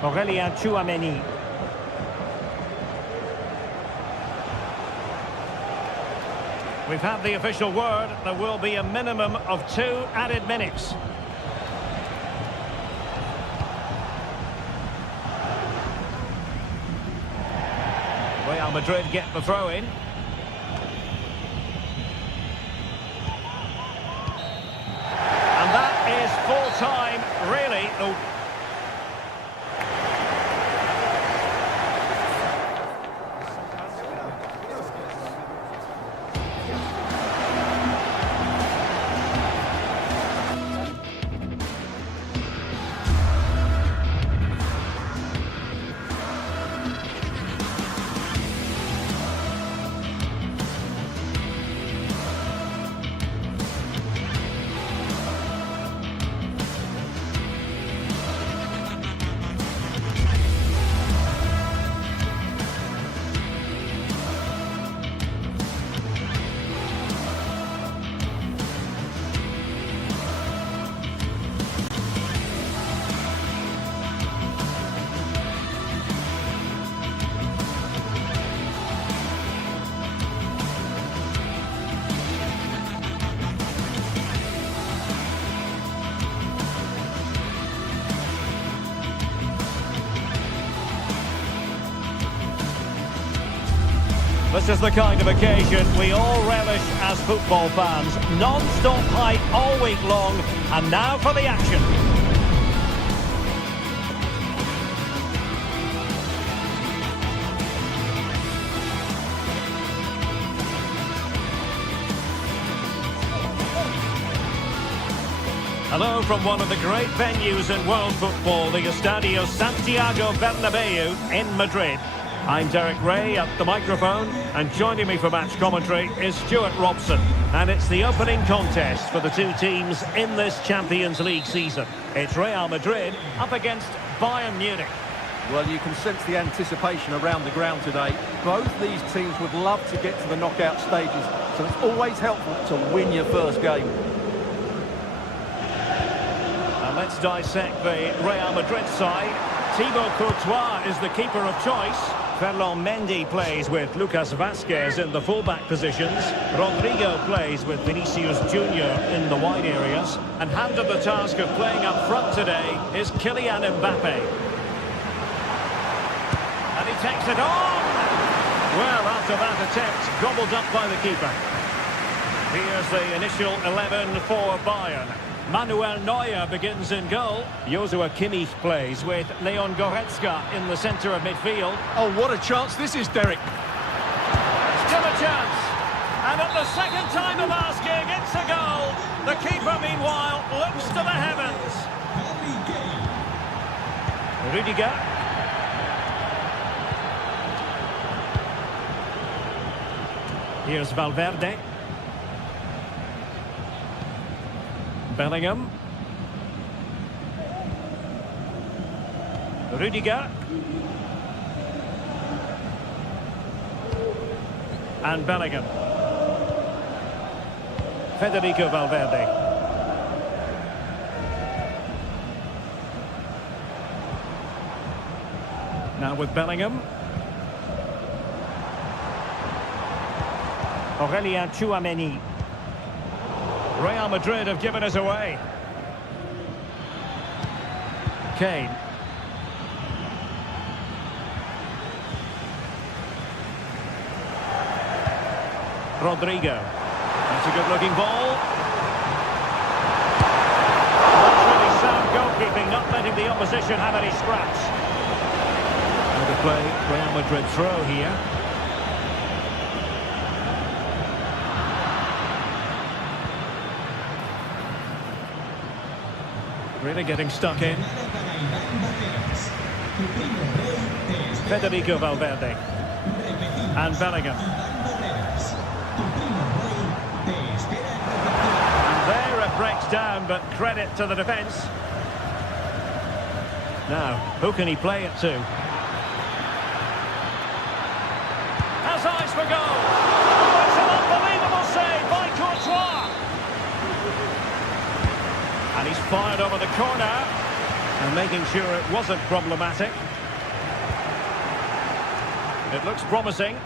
Aurélien Tchouaméni. We've had the official word. There will be a minimum of 2 added minutes. Real Madrid get the throw-in. And that is full-time, really. Oh. This is the kind of occasion we all relish as football fans. Non-stop hype all week long, and now for the action. Hello from one of the great venues in world football, the Estadio Santiago Bernabeu in Madrid. I'm Derek Ray at the microphone, and joining me for match commentary is Stuart Robson. And it's the opening contest for the two teams in this Champions League season. It's Real Madrid up against Bayern Munich. Well, you can sense the anticipation around the ground today. Both these teams would love to get to the knockout stages, so it's always helpful to win your first game. And let's dissect the Real Madrid side. Thibaut Courtois is the keeper of choice. Ferland Mendy plays with Lucas Vazquez in the fullback positions. Rodrigo plays with Vinicius Junior in the wide areas. And handed the task of playing up front today is Kylian Mbappe. And he takes it on. Well, after that attempt, gobbled up by the keeper. Here's the initial 11 for Bayern. Manuel Neuer begins in goal. Joshua Kimmich plays with Leon Goretzka in the centre of midfield. Oh, what a chance this is, Derek. Still a chance. And at the second time of asking, it's a goal. The keeper, meanwhile, looks to the heavens. Rüdiger. Here's Valverde. Bellingham. Rüdiger. And Bellingham. Federico Valverde. Now with Bellingham. Aurélien Tchouameni. Real Madrid have given us away. Kane. Rodrigo. That's a good-looking ball. That's really sound goalkeeping, not letting the opposition have any scraps. And the play, Real Madrid throw here. Really getting stuck in. Federico Valverde. And Bellingham. And there it breaks down, but credit to the defence. Now, who can he play it to? Has eyes for goal. Oh, it's an unbelievable save by Courtois. And he's fired over the corner and making sure it wasn't problematic. It looks promising.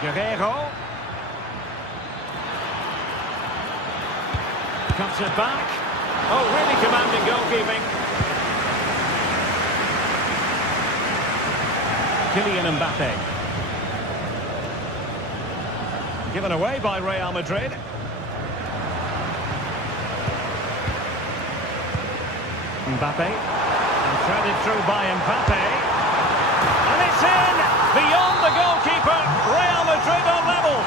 Guerreiro. Cuts it back. Oh, really commanding goalkeeping. Kylian Mbappe. Given away by Real Madrid. Mbappe, and threaded through by Mbappe, and it's in, beyond the goalkeeper. Real Madrid are level.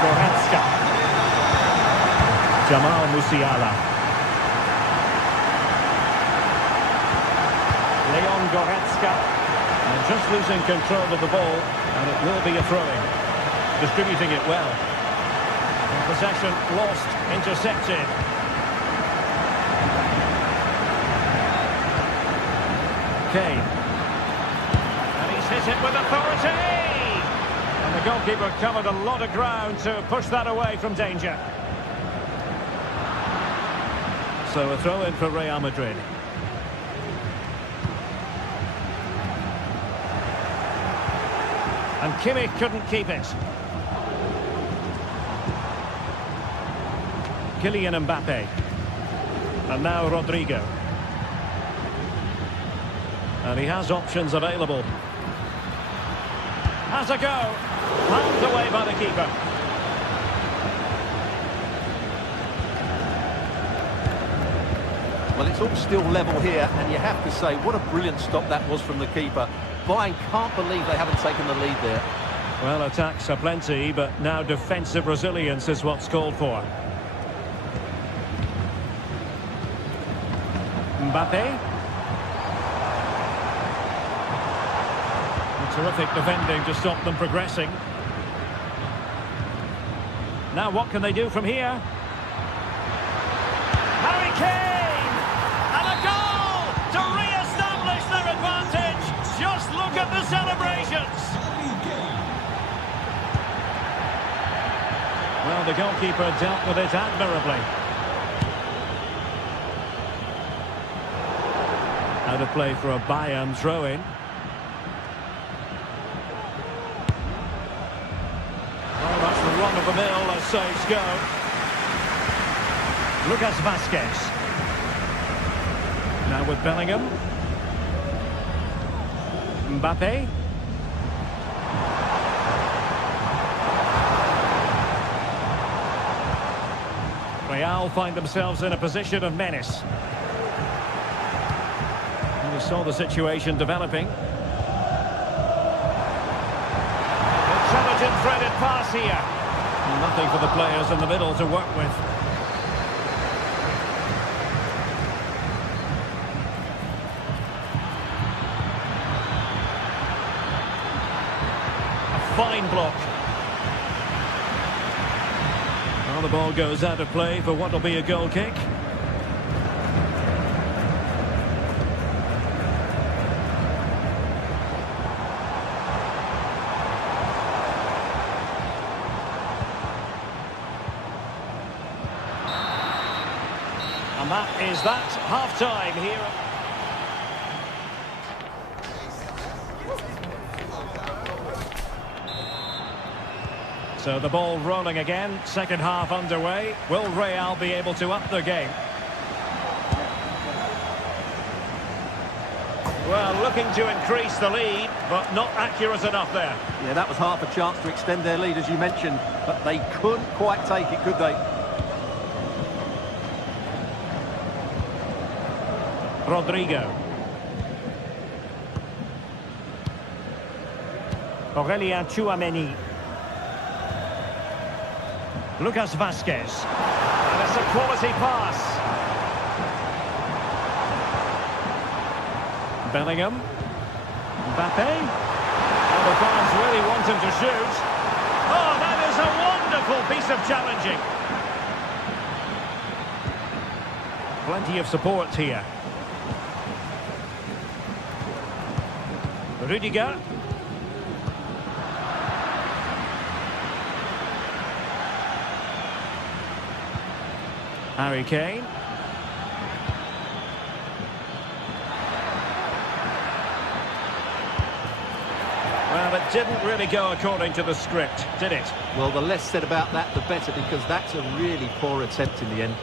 Goretzka, Jamal Musiala, Leon Goretzka, and just losing control of the ball, and it will be a throw-in, distributing it well. Possession lost, intercepted. Kane. And he's hit it with authority! And the goalkeeper covered a lot of ground to push that away from danger. So a throw-in for Real Madrid. And Kimmich couldn't keep it. Kylian Mbappe. And now Rodrigo. And he has options available. Has a go. Palmed away by the keeper. Well, it's all still level here, and you have to say, what a brilliant stop that was from the keeper. Bayern can't believe they haven't taken the lead there. Well, attacks are plenty, but now defensive resilience is what's called for. Mbappe. Terrific defending to stop them progressing. Now what can they do from here? Harry Kane! And a goal to re-establish their advantage. Just look at the celebrations. Well, the goalkeeper dealt with it admirably. Out of play for a Bayern throw-in. Oh, that's the run of the mill as saves go. Lucas Vazquez. Now with Bellingham. Mbappe. Real find themselves in a position of menace. And we saw the situation developing. Intelligent threaded pass here. Nothing for the players in the middle to work with. A fine block. Well, the ball goes out of play for what will be a goal kick. And that is that, half-time here. So the ball rolling again, second half underway. Will Real be able to up their game? Well, looking to increase the lead, but not accurate enough there. Yeah, that was half a chance to extend their lead, as you mentioned, but they couldn't quite take it, could they? Rodrigo. Aurélien Tchouameni. Lucas Vazquez. And it's a quality pass. Bellingham. Mbappe. Oh, the fans really want him to shoot. Oh, that is a wonderful piece of challenging. Plenty of support here. Rudiger. Harry Kane. Well, it didn't really go according to the script, did it? Well, the less said about that, the better, because that's a really poor attempt in the end.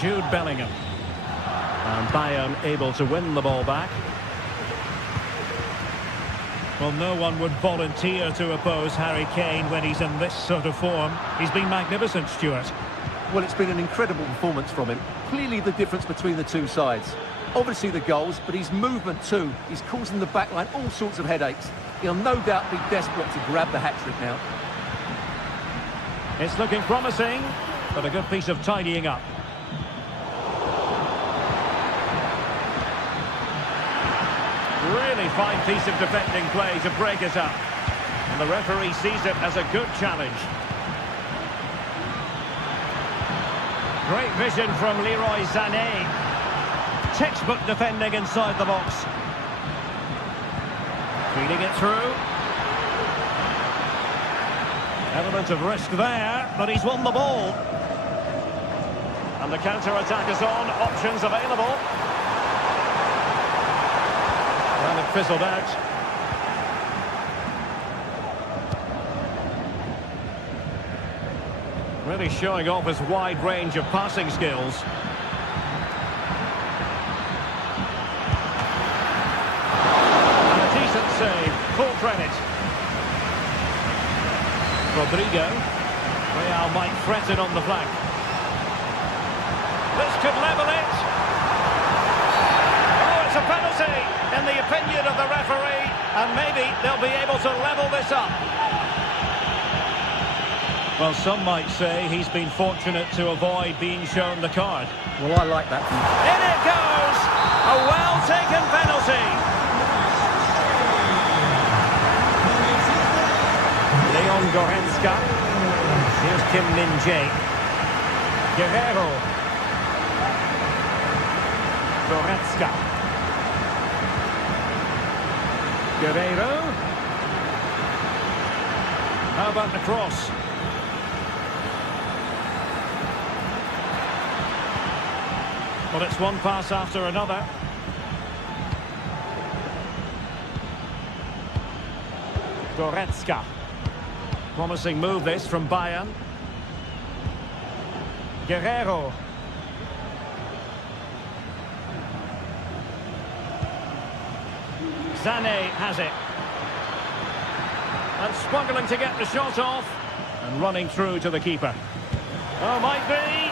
Jude Bellingham. And Bayern able to win the ball back. Well, no one would volunteer to oppose Harry Kane when he's in this sort of form. He's been magnificent, Stuart. Well, it's been an incredible performance from him. Clearly the difference between the two sides. Obviously the goals, but his movement too. He's causing the backline all sorts of headaches. He'll no doubt be desperate to grab the hat-trick now. It's looking promising, but a good piece of tidying up. Really fine piece of defending play to break it up. And the referee sees it as a good challenge. Great vision from Leroy Sané. Textbook defending inside the box. Feeding it through. Element of risk there, but he's won the ball. And the counter-attack is on, options available. Well, it fizzled out. Really showing off his wide range of passing skills. And a decent save, full credit. Rodrigo. Real might threaten on the flank. This could level it. Oh, it's a penalty, in the opinion of the referee, and maybe they'll be able to level this up. Well, some might say he's been fortunate to avoid being shown the card. Well, I like that. In it goes! A well-taken penalty. Leon Goretzka. Here's Kim Min-jae. Guerrero. Goretzka. Guerrero. How about the cross? Well, it's one pass after another. Goretzka. Promising move this from Bayern. Guerrero. Sané has it. And struggling to get the shot off. And running through to the keeper. Oh, might be.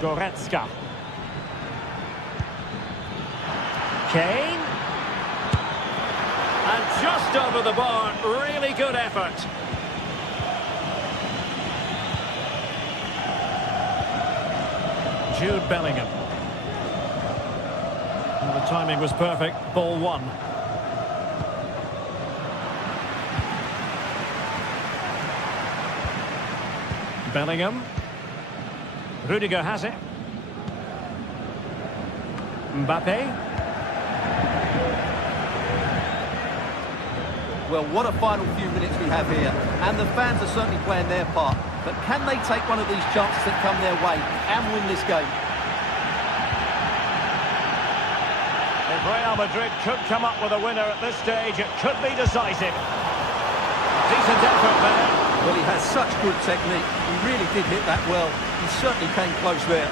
Goretzka. Kane. And just over the bar, really good effort. Jude Bellingham. Well, the timing was perfect. Ball one. Bellingham. Rudiger has it. Mbappe. Well, what a final few minutes we have here. And the fans are certainly playing their part. But can they take one of these chances that come their way and win this game? If Real Madrid could come up with a winner at this stage, it could be decisive. Decent effort there. Well, he has such good technique. He really did hit that well. He certainly came close there.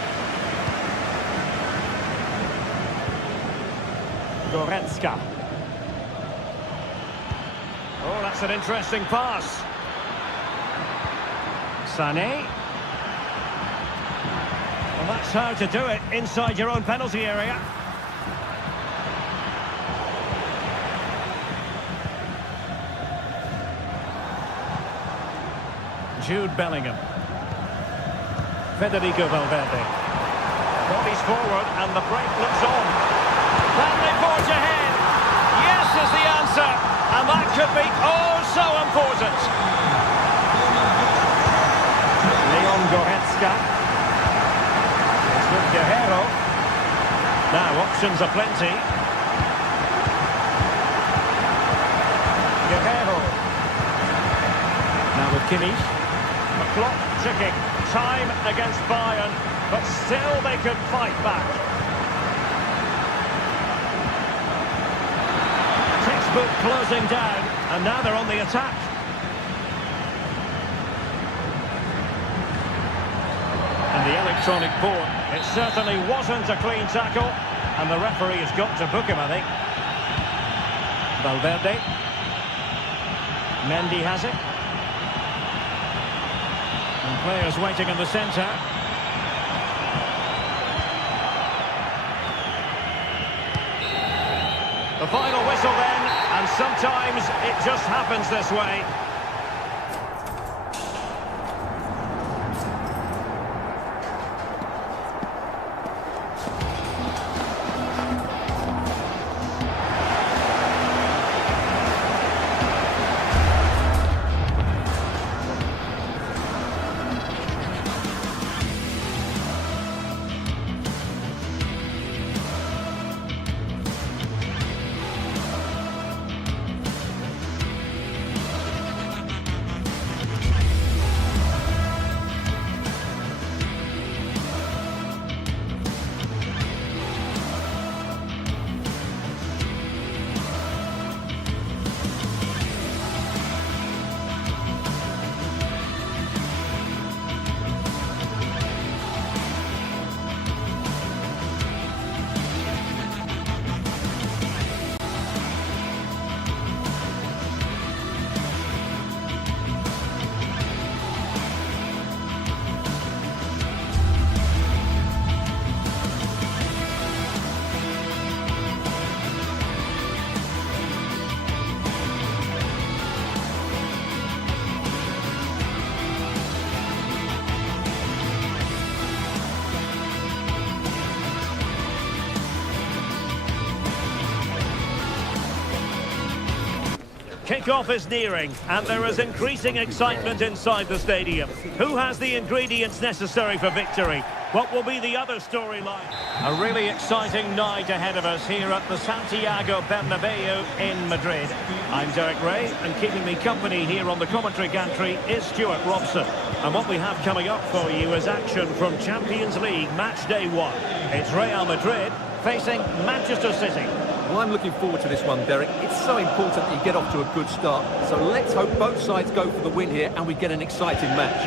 Goretzka. Oh, that's an interesting pass. Sané. Well, that's how to do it inside your own penalty area. Jude Bellingham. Federico Valverde. Bodies forward and the break looks on. Can they forge ahead? Yes is the answer. And that could be oh so important. Leon Goretzka. It's with Guerrero. Now options are plenty. Guerrero. Now with Kimmich. The clock ticking. Time against Bayern. But still they could fight back. Textbook closing down. And now they're on the attack. And the electronic board. It certainly wasn't a clean tackle. And the referee has got to book him, I think. Valverde. Mendy has it. And players waiting in the centre. The final whistle then, and sometimes it just happens this way. Kick-off is nearing, and there is increasing excitement inside the stadium. Who has the ingredients necessary for victory? What will be the other storyline? A really exciting night ahead of us here at the Santiago Bernabeu in Madrid. I'm Derek Ray, and keeping me company here on the commentary gantry is Stuart Robson. And what we have coming up for you is action from Champions League match day 1. It's Real Madrid facing Manchester City. Well, I'm looking forward to this one, Derek. It's so important that you get off to a good start. So let's hope both sides go for the win here and we get an exciting match.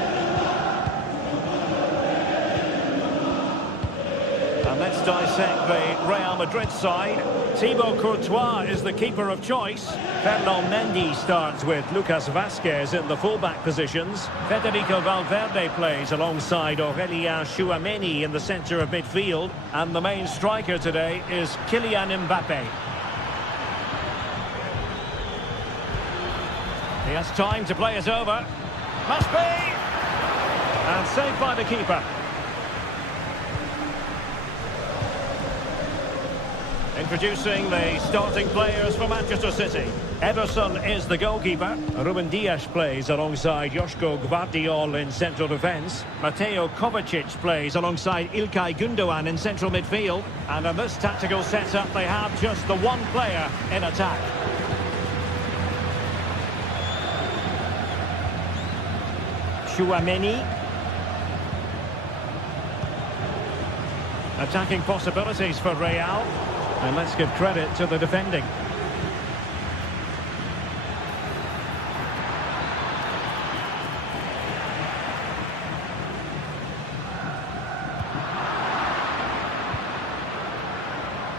And let's dissect the Real Madrid side. Thibaut Courtois is the keeper of choice. Ferland Mendy starts with Lucas Vazquez in the fullback positions. Federico Valverde plays alongside Aurélien Tchouaméni in the centre of midfield. And the main striker today is Kylian Mbappé. He has time to play it over. Must be! And saved by the keeper. Introducing the starting players for Manchester City. Ederson is the goalkeeper. Ruben Dias plays alongside Joško Gvardiol in central defence. Mateo Kovacic plays alongside Ilkay Gundogan in central midfield. And in this tactical setup, they have just the one player in attack. Tchouaméni. Attacking possibilities for Real. And let's give credit to the defending.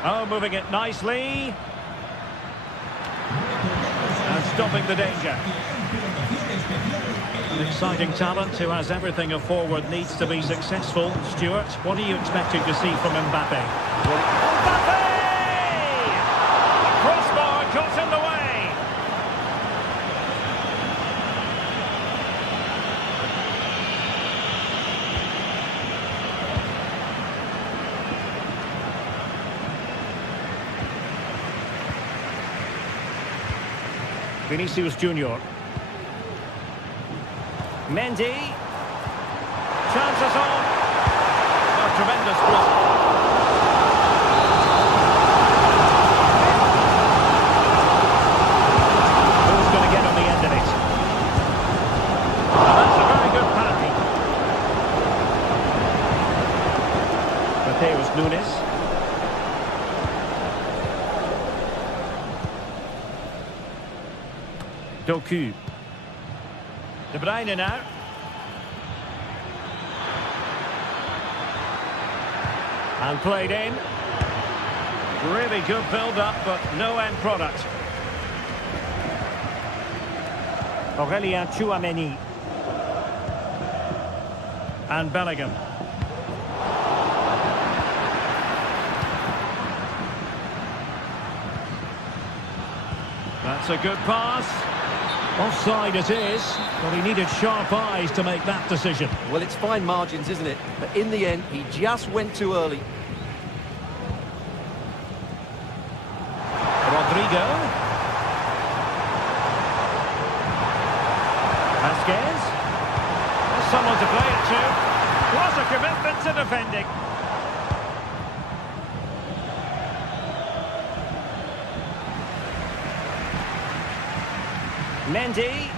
Oh, moving it nicely. And stopping the danger. An exciting talent who has everything a forward needs to be successful. Stuart, what are you expecting to see from Mbappé? Mbappé! Crossbar got in the way. Vinicius Junior. Mendy. Chances on. A tremendous block. Who's going to get on the end of it? And that's a very good parry. Mateus Nunes. Doku. De Bruyne now. And played in. Really good build-up, but no end product. Aurélien Tchouaméni. And Bellingham. That's a good pass. Offside it is, but he needed sharp eyes to make that decision. Well, it's fine margins, isn't it? But in the end, he just went too early. Rodrigo. Vazquez. There's someone to play it to. Was a commitment to defending. Mendy.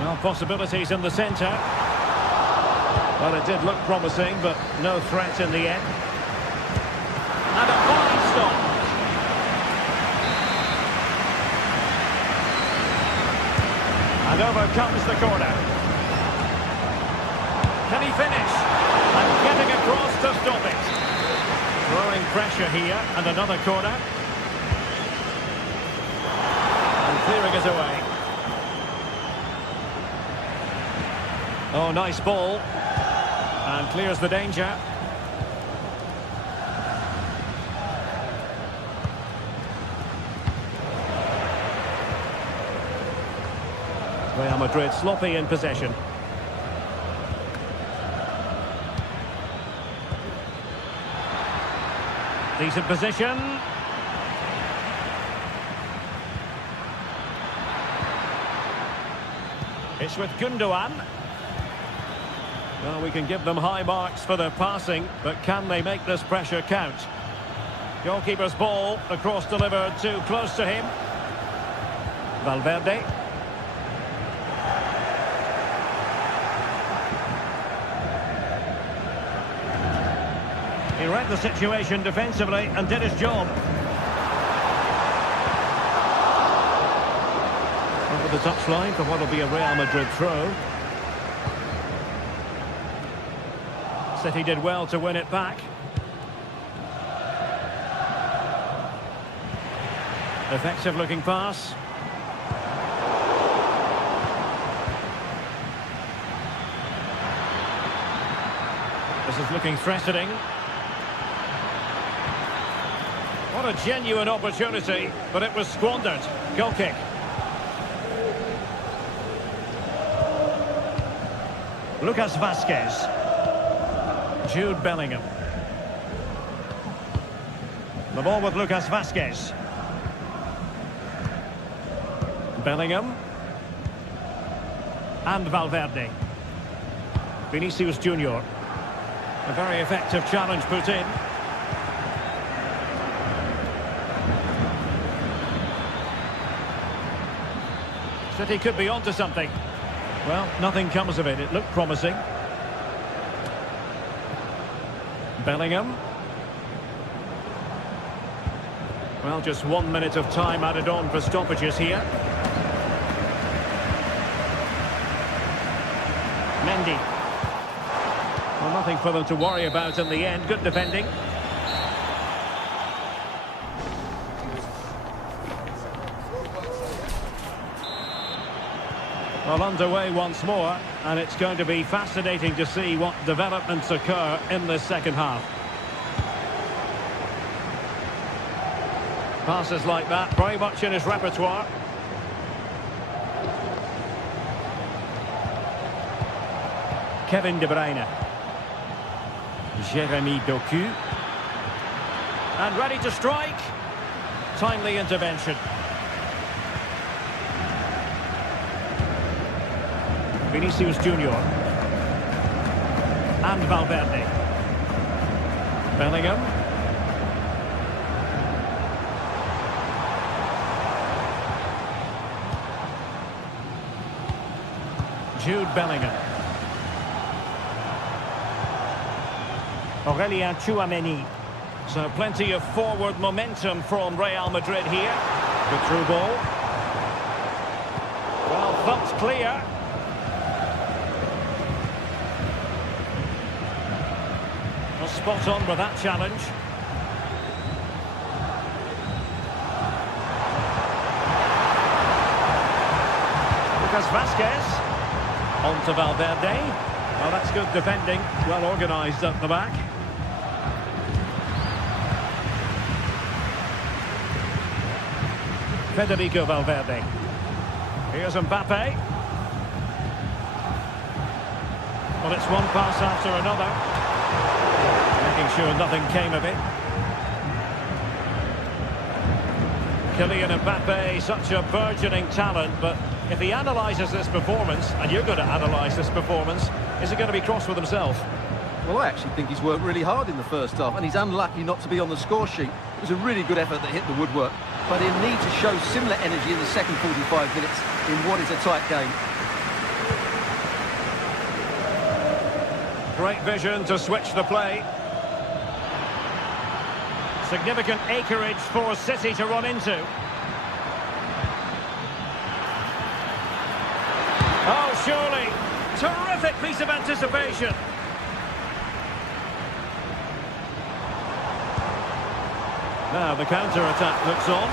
Well, possibilities in the centre. Well, it did look promising, but no threat in the end. And a fine stop. And over comes the corner. Can he finish? And getting across to stop it. Growing pressure here, and another corner. Clearing it away. Oh, nice ball. And clears the danger. Real Madrid sloppy in possession. Decent position. It's with Gundogan. Well, we can give them high marks for their passing, but can they make this pressure count? Goalkeeper's ball, the cross delivered too close to him. Valverde. He read the situation defensively and did his job. Over the touchline for what will be a Real Madrid throw. City did well to win it back. Effective looking pass. This is looking threatening. What a genuine opportunity, but it was squandered. Goal kick. Lucas Vazquez. Jude Bellingham. The ball with Lucas Vazquez. Bellingham. And Valverde. Vinicius Junior. A very effective challenge put in. City could be onto something. Well, nothing comes of it. It looked promising. Bellingham. Well, just 1 minute of time added on for stoppages here. Mendy. Well, nothing for them to worry about in the end. Good defending. Well, underway once more, and it's going to be fascinating to see what developments occur in the second half. Passes like that, very much in his repertoire. Kevin De Bruyne. Jeremy Doku. And ready to strike. Timely intervention. Vinicius Junior. And Valverde. Bellingham. Jude Bellingham. Aurelien Tchouameni. So plenty of forward momentum from Real Madrid here. Good through ball. Well, thumped clear. Well, spot on with that challenge. Lucas Vazquez. On to Valverde. Well, that's good defending. Well organised at the back. Federico Valverde. Here's Mbappe. Well, it's one pass after another. Making sure nothing came of it. Kylian Mbappe, such a burgeoning talent, but if he analyses this performance, and you're going to analyse this performance, is he going to be cross with himself? Well, I actually think he's worked really hard in the first half, and he's unlucky not to be on the score sheet. It was a really good effort that hit the woodwork, but he'll need to show similar energy in the second 45 minutes in what is a tight game. Great vision to switch the play. Significant acreage for City to run into. Oh, surely. Terrific piece of anticipation. Now the counter-attack looks on.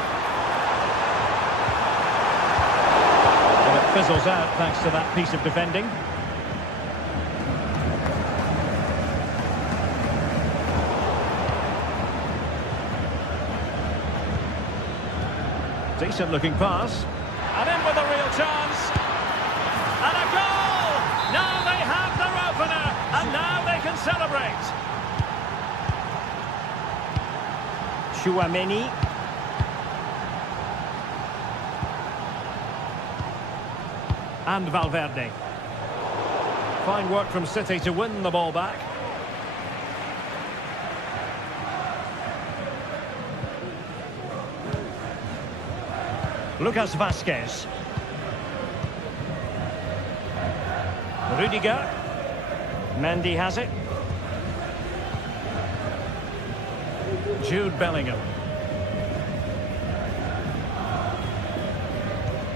And it fizzles out thanks to that piece of defending. Decent looking pass. And in with a real chance. And a goal! Now they have their opener, and now they can celebrate. Tchouameni. And Valverde. Fine work from City to win the ball back. Lucas Vazquez. Rudiger. Mendy has it. Jude Bellingham.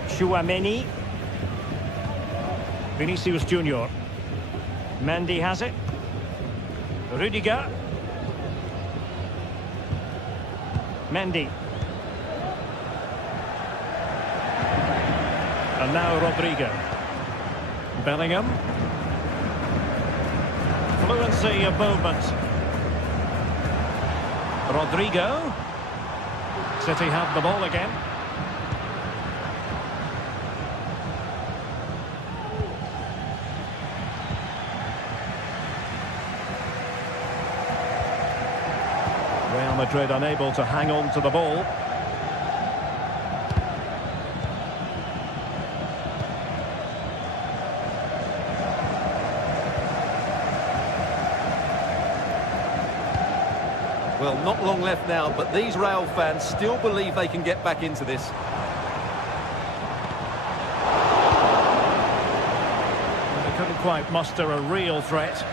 Chouameni. Vinicius Junior. Mendy has it. Rudiger. Mendy. And now Rodrigo. Bellingham. Fluency of movement. Rodrigo. City have the ball again. Real Madrid unable to hang on to the ball. Well, not long left now, but these Real fans still believe they can get back into this. They couldn't quite muster a real threat.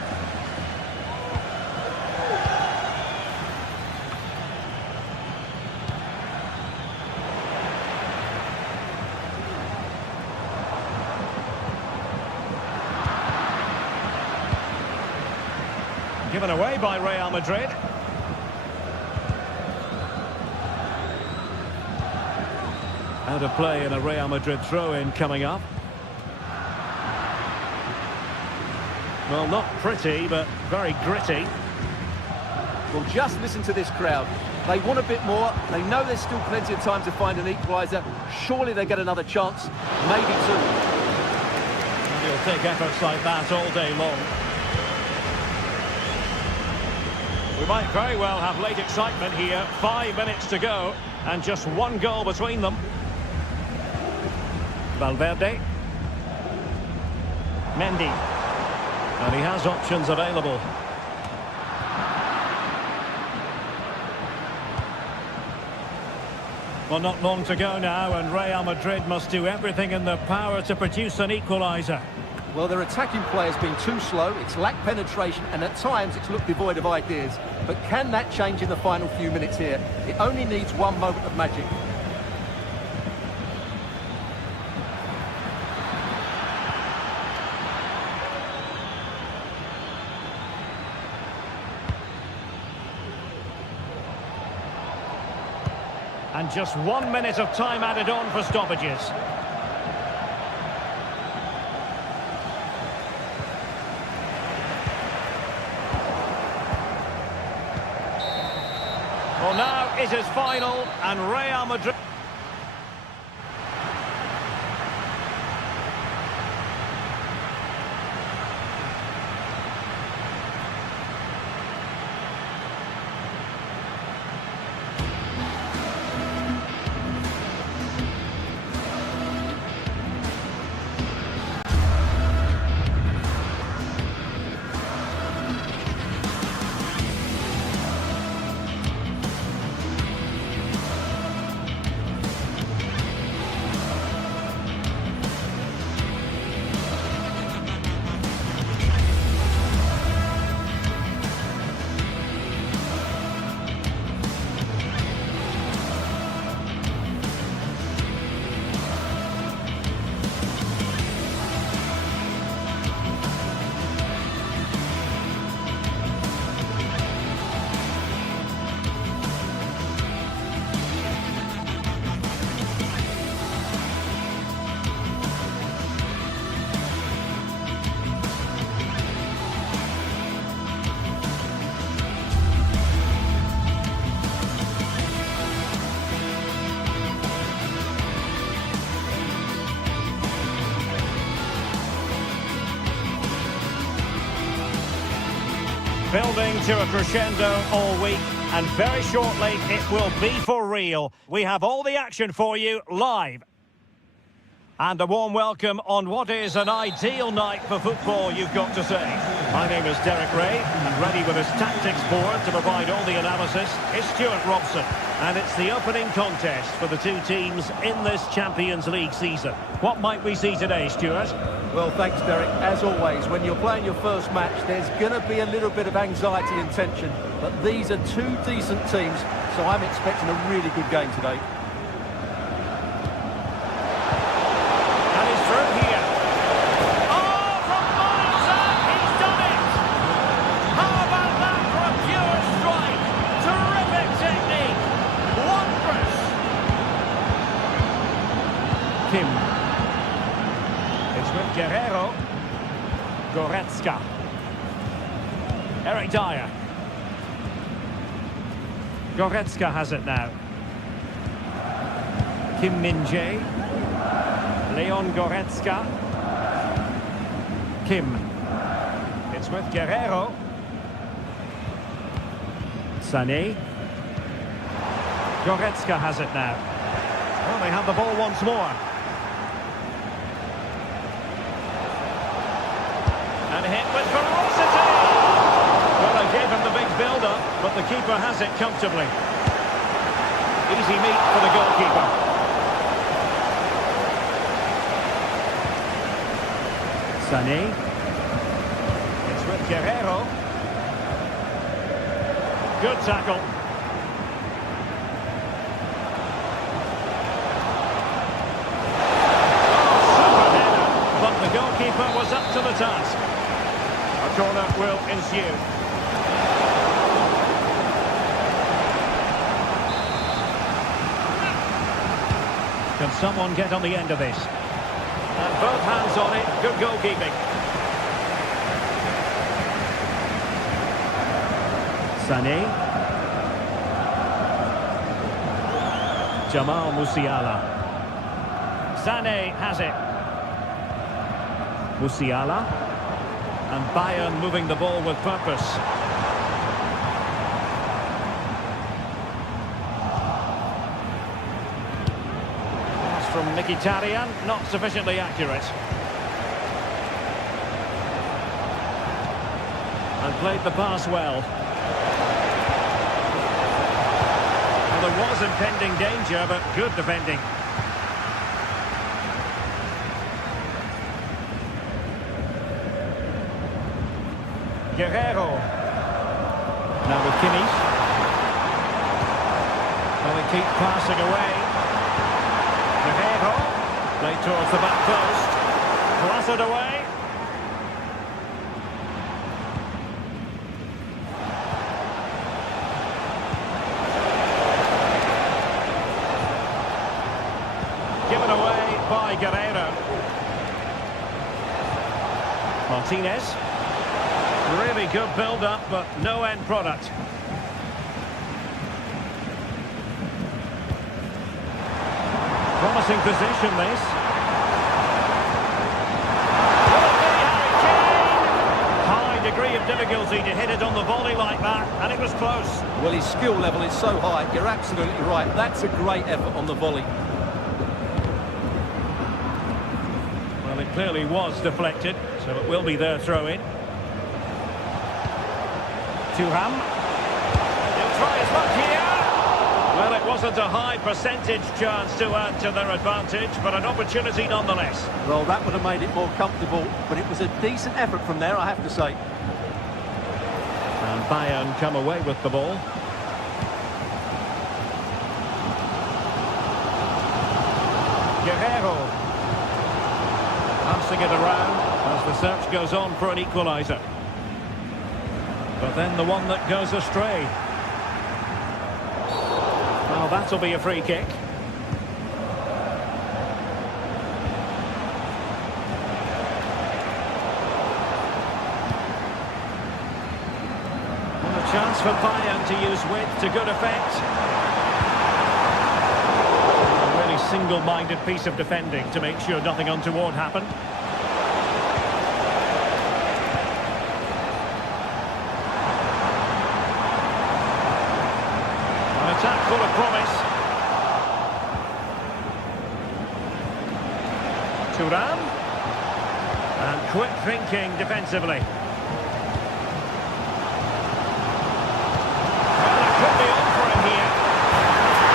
Given away by Real Madrid. Out of play in a Real Madrid throw-in coming up. Well, not pretty, but very gritty. Well, just listen to this crowd. They want a bit more. They know there's still plenty of time to find an equaliser. Surely they get another chance, maybe two. He'll take efforts like that all day long. We might very well have late excitement here. 5 minutes to go, and just one goal between them. Valverde. Mendy. And he has options available. Well, not long to go now, and Real Madrid must do everything in their power to produce an equaliser. Well, their attacking play has been too slow, it's lacked penetration, and at times it's looked devoid of ideas. But can that change in the final few minutes here? It only needs one moment of magic. And just 1 minute of time added on for stoppages. Well, now it is final, and Real Madrid... Building to a crescendo all week, and very shortly it will be for real. We have all the action for you live. And a warm welcome on what is an ideal night for football, you've got to say. My name is Derek Ray, and ready with his tactics board to provide all the analysis is Stuart Robson. And it's the opening contest for the two teams in this Champions League season. What might we see today, Stuart? Well, thanks, Derek. As always, when you're playing your first match, there's going to be a little bit of anxiety and tension. But these are two decent teams, so I'm expecting a really good game today. Kim. It's with Guerrero. Goretzka. Eric Dyer. Goretzka has it now. Kim Min-jae. Leon Goretzka. Kim. It's with Guerrero. Sané. Goretzka has it now. Well, they have the ball once more. And hit with ferocity! Well, they gave him the big build-up, but the keeper has it comfortably. Easy meat for the goalkeeper. Sané. It's with Guerrero. Good tackle. The goalkeeper was up to the task. A corner will ensue. Can someone get on the end of this? And both hands on it. Good goalkeeping. Sané. Jamal Musiala. Sané has it. Musiala, and Bayern moving the ball with purpose. Pass from Mkhitaryan, not sufficiently accurate. And played the pass well. Well, there was impending danger, but good defending. Guerrero. Now with Kimmich. Well, they keep passing away. Guerrero. Played towards the back post. Clattered away. Given away by Guerrero. Martinez. Really good build-up, but no end product. Promising position, this. Will it be Harry Kane? High degree of difficulty to hit it on the volley like that, and it was close. Well, his skill level is so high. You're absolutely right. That's a great effort on the volley. Well, it clearly was deflected, so it will be their throw-in. Thuram. He'll try his luck here. Well, it wasn't a high percentage chance to add to their advantage, but an opportunity nonetheless. Well, that would have made it more comfortable, but it was a decent effort from there, I have to say. And Bayern come away with the ball. Guerrero. Passing it around as the search goes on for an equaliser. But then the one that goes astray. Well, that'll be a free kick. And a chance for Bayern to use width to good effect. A really single-minded piece of defending to make sure nothing untoward happened. Attack full of promise. Thuram. And quick thinking defensively. Well, it could be on for him here.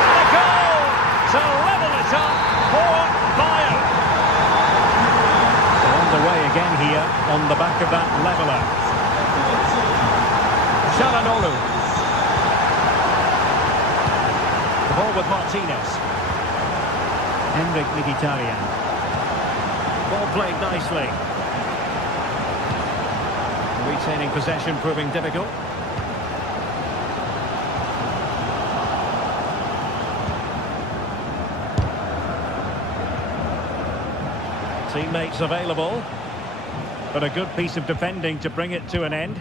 And a goal to level it up for Bayern. So on the way again here on the back of that leveller. Çalhanoğlu. The ball with Martinez. Henrik Mkhitaryan. Ball played nicely. Retaining possession proving difficult. Teammates available, but a good piece of defending to bring it to an end.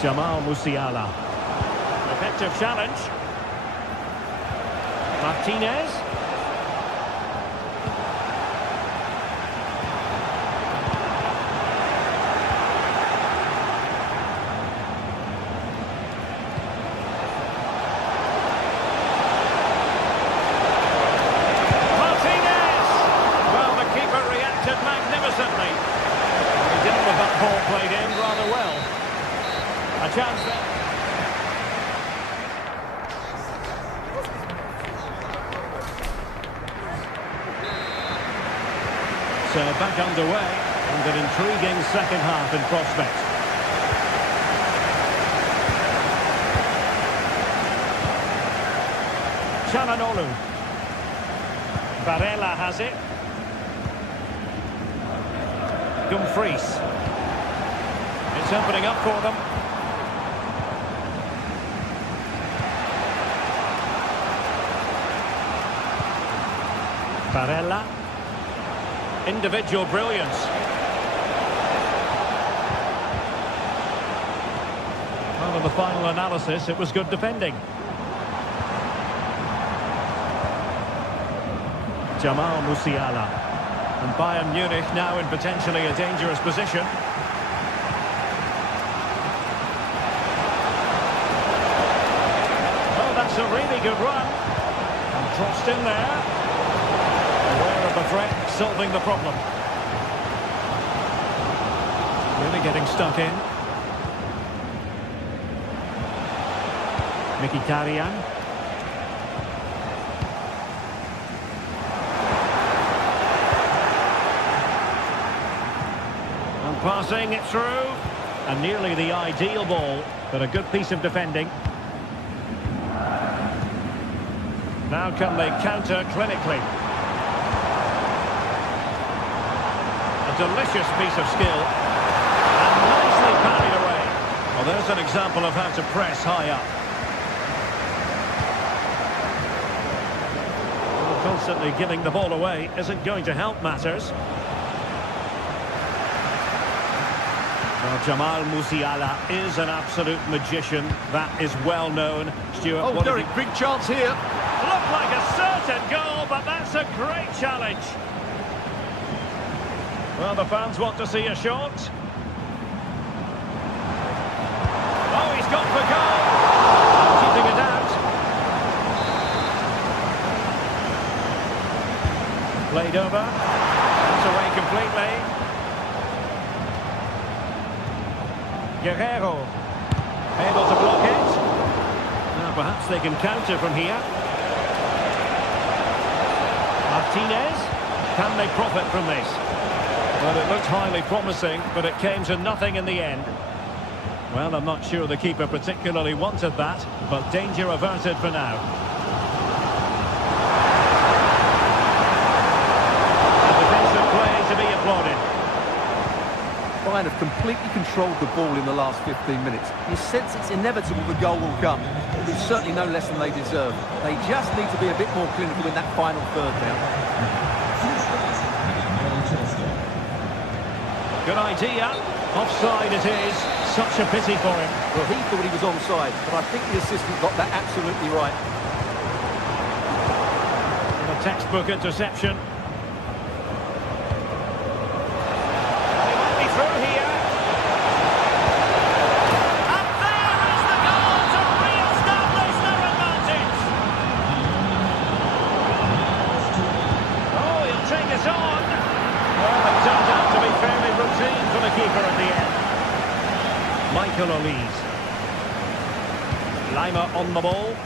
Jamal Musiala. Effective challenge. Martinez. Martinez! Well, the keeper reacted magnificently. He dealt with that ball played in rather well. A chance there. So back underway and an intriguing second half in prospect. Çalhanoğlu. Barella has it. Dumfries. It's opening up for them. Barella. Individual brilliance. Well, in the final analysis, it was good defending. Jamal Musiala. And Bayern Munich now in potentially a dangerous position. Oh, that's a really good run. And crossed in there. Aware of the threat, solving the problem. Really getting stuck in. Mkhitaryan. And passing it through. And nearly the ideal ball, but a good piece of defending. Now can they counter clinically. Delicious piece of skill and nicely parried away. Well, there's an example of how to press high up. Well, constantly giving the ball away isn't going to help matters. Well, Jamal Musiala is an absolute magician. That is well known. Stuart, Oh, Derek, big chance here. Looked like a certain goal, but that's a great challenge. Well, the fans want to see a shot. Oh, he's gone for goal. Keeping it out. Played over. It's away completely. Guerrero. Able to block it. Now perhaps they can counter from here. Martinez. Can they profit from this? Well, it looked highly promising, but it came to nothing in the end. Well, I'm not sure the keeper particularly wanted that, but danger averted for now. A defensive play to be applauded. Bayern have completely controlled the ball in the last 15 minutes. You sense it's inevitable the goal will come. It's certainly no less than they deserve. They just need to be a bit more clinical in that final third now. Good idea. Offside it is. Such a pity for him. Well, he thought he was onside, but I think the assistant got that absolutely right. Textbook interception. They might be through here. And there is the goal to re-establish their advantage. Oh, he'll take it on. Well, it turned out to be fairly routine for the keeper at the end. Michael Olise. Lima on the ball.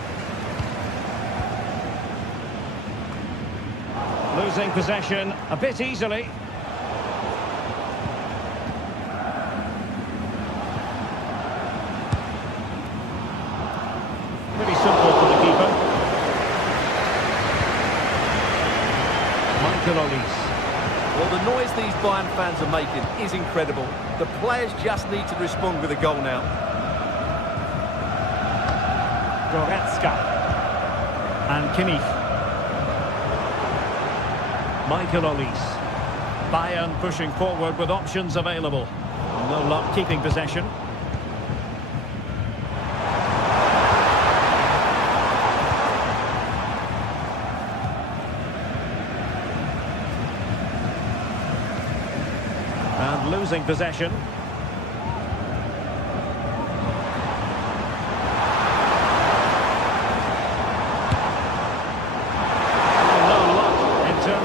Losing possession a bit easily. Pretty simple for the keeper. Michael Olise. Well, the noise these Bayern fans are making is incredible. The players just need to respond with a goal now. Goretzka. And Kimmich. Michael Olise. Bayern pushing forward with options available. No luck keeping possession. And losing possession.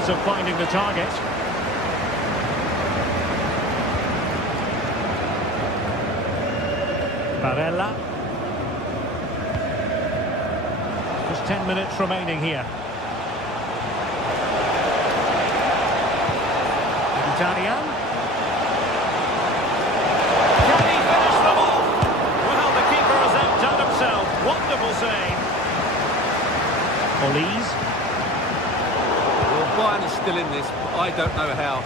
Of finding the target. Barella. Just 10 minutes remaining here. Italian. Can he finish the ball? Well, the keeper has outdone himself. Wonderful save. Olise. Bayern is still in this, but I don't know how.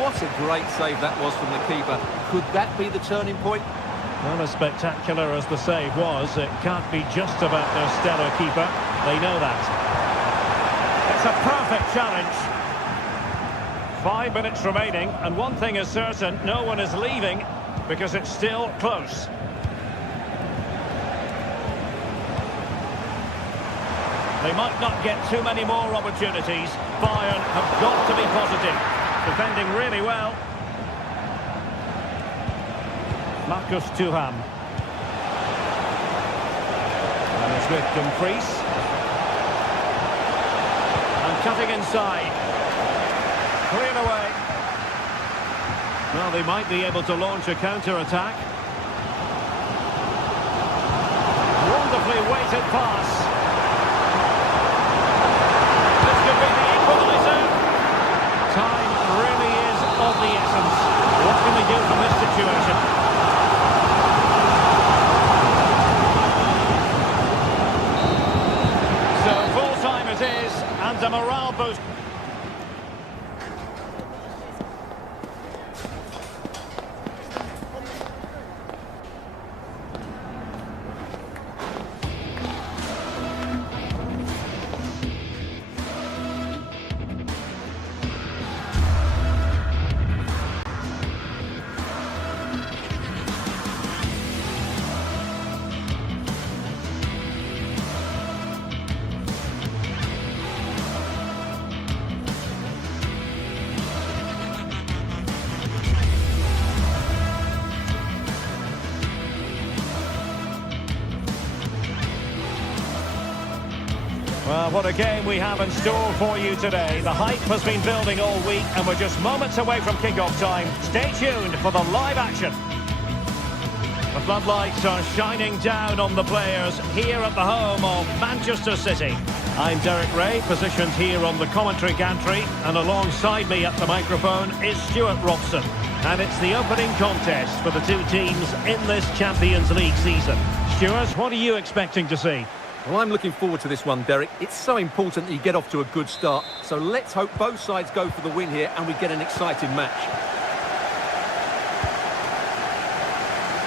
What a great save that was from the keeper. Could that be the turning point? Well, as spectacular as the save was, it can't be just about their stellar keeper. They know that. It's a perfect challenge. 5 minutes remaining, and one thing is certain, no one is leaving, because it's still close. They might not get too many more opportunities. Bayern have got to be positive. Defending really well. Marcus Thuram. And it's with Dumfries. And cutting inside. Cleared away. Well, they might be able to launch a counter-attack. Wonderfully weighted pass. Time really is of the essence. What can they do from this situation? So full time it is, and a morale boost. Well, what a game we have in store for you today. The hype has been building all week, and we're just moments away from kick-off time. Stay tuned for the live action. The floodlights are shining down on the players here at the home of Manchester City. I'm Derek Ray, positioned here on the commentary gantry, and alongside me at the microphone is Stuart Robson. And it's the opening contest for the two teams in this Champions League season. Stuart, what are you expecting to see? Well, I'm looking forward to this one, Derek. It's so important that you get off to a good start. So let's hope both sides go for the win here and we get an exciting match.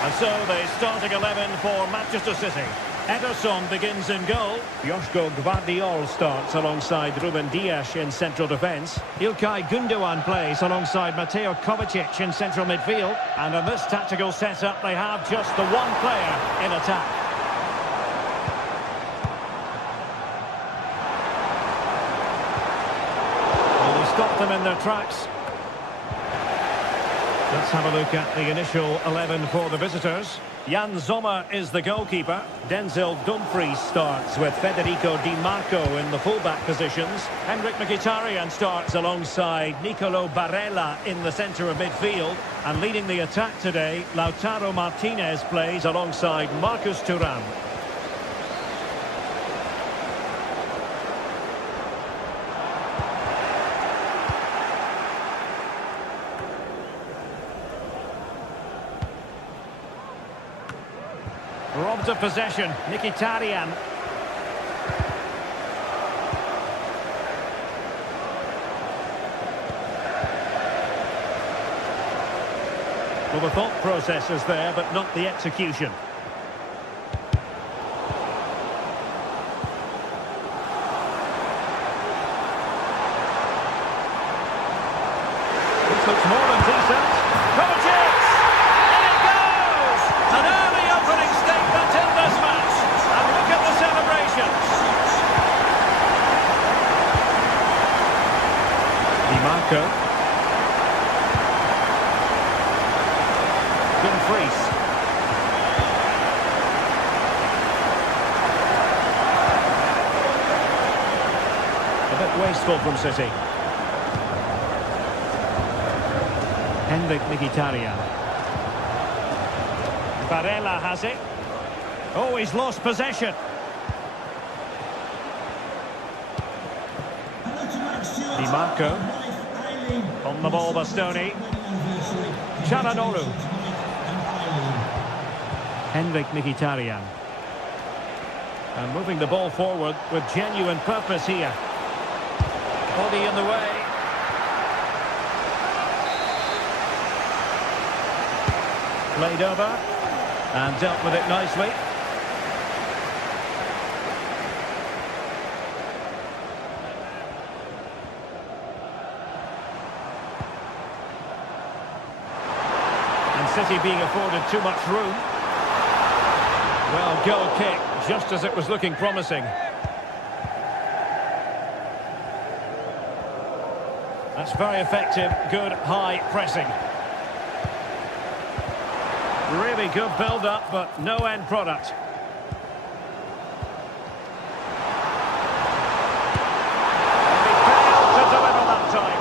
And so the starting 11 for Manchester City. Ederson begins in goal. Joško Gvardiol starts alongside Ruben Dias in central defence. Ilkay Gundogan plays alongside Mateo Kovacic in central midfield. And in this tactical setup, they have just the one player in attack. them in their tracks. Let's have a look at the initial 11 for the visitors. Jan Sommer is the goalkeeper. Denzel Dumfries starts with Federico Di Marco in the fullback positions. Henrik Mkhitaryan starts alongside Nicolo Barella in the centre of midfield. And leading the attack today, Lautaro Martinez plays alongside Marcus Thuram. Robbed of possession, Mkhitaryan. Well, the thought process is there, but not the execution. This looks more than decent. Kovacic! In it goes! An early opening statement in this match. And look at the celebrations. Di Marco. Dumfries. A bit wasteful from City. Henrik Mkhitaryan. Barella has it. Oh, he's lost possession. Di Marco. On the ball, Bastoni. Çalhanoğlu. Henrik Mkhitaryan. And moving the ball forward with genuine purpose here. Body in the way. Played over. And dealt with it nicely. And City being afforded too much room. Well, goal kick, just as it was looking promising. That's very effective, good high pressing. Really good build-up, but no end product. He failed to deliver that time.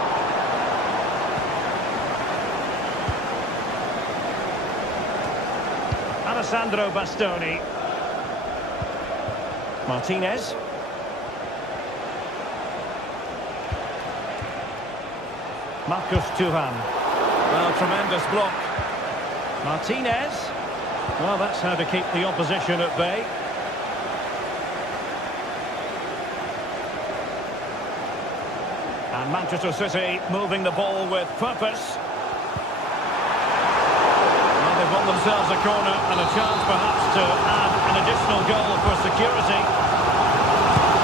Alessandro Bastoni. Martinez. Marcus Thuram. Well, tremendous block. Martinez. Well, that's how to keep the opposition at bay. And Manchester City moving the ball with purpose. Well, they've won themselves a corner and a chance perhaps to add an additional goal for security.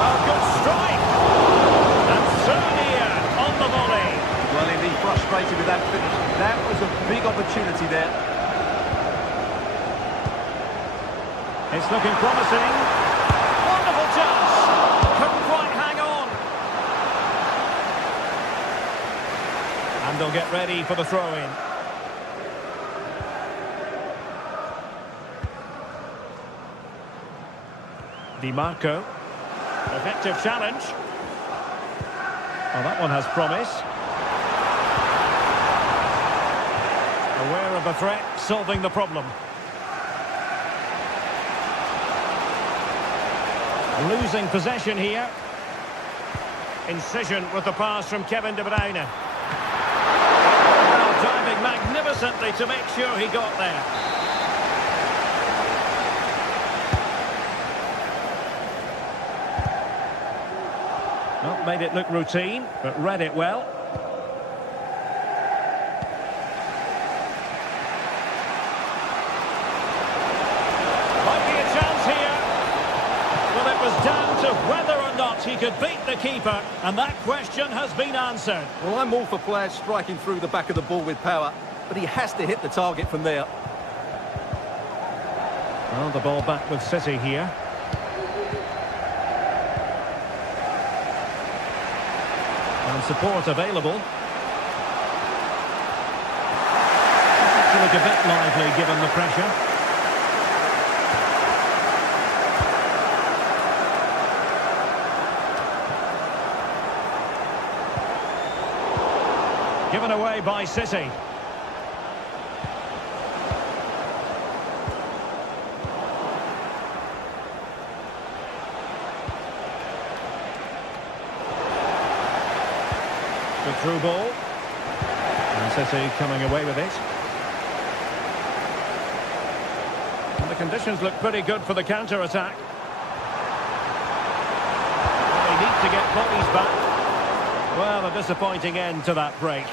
Oh, good strike! And Sernia on the volley. Well, indeed, frustrated with that finish. That was a big opportunity there. It's looking promising. Wonderful chance. Couldn't quite hang on. And they'll get ready for the throw-in. Di Marco. Effective challenge. Oh, that one has promise. Aware of the threat, solving the problem. Losing possession here. Incision with the pass from Kevin De Bruyne. Well, diving magnificently to make sure he got there. Well, made it look routine, but read it well. Might be a chance here. Well, it was down to whether or not he could beat the keeper, and that question has been answered. Well, I'm all for players striking through the back of the ball with power, but he has to hit the target from there. Well, the ball back with City here. And And support available. To look a bit lively given the pressure. Given away by City. The through ball. And City coming away with it. And the conditions look pretty good for the counter-attack. They need to get bodies back. Well, a disappointing end to that break.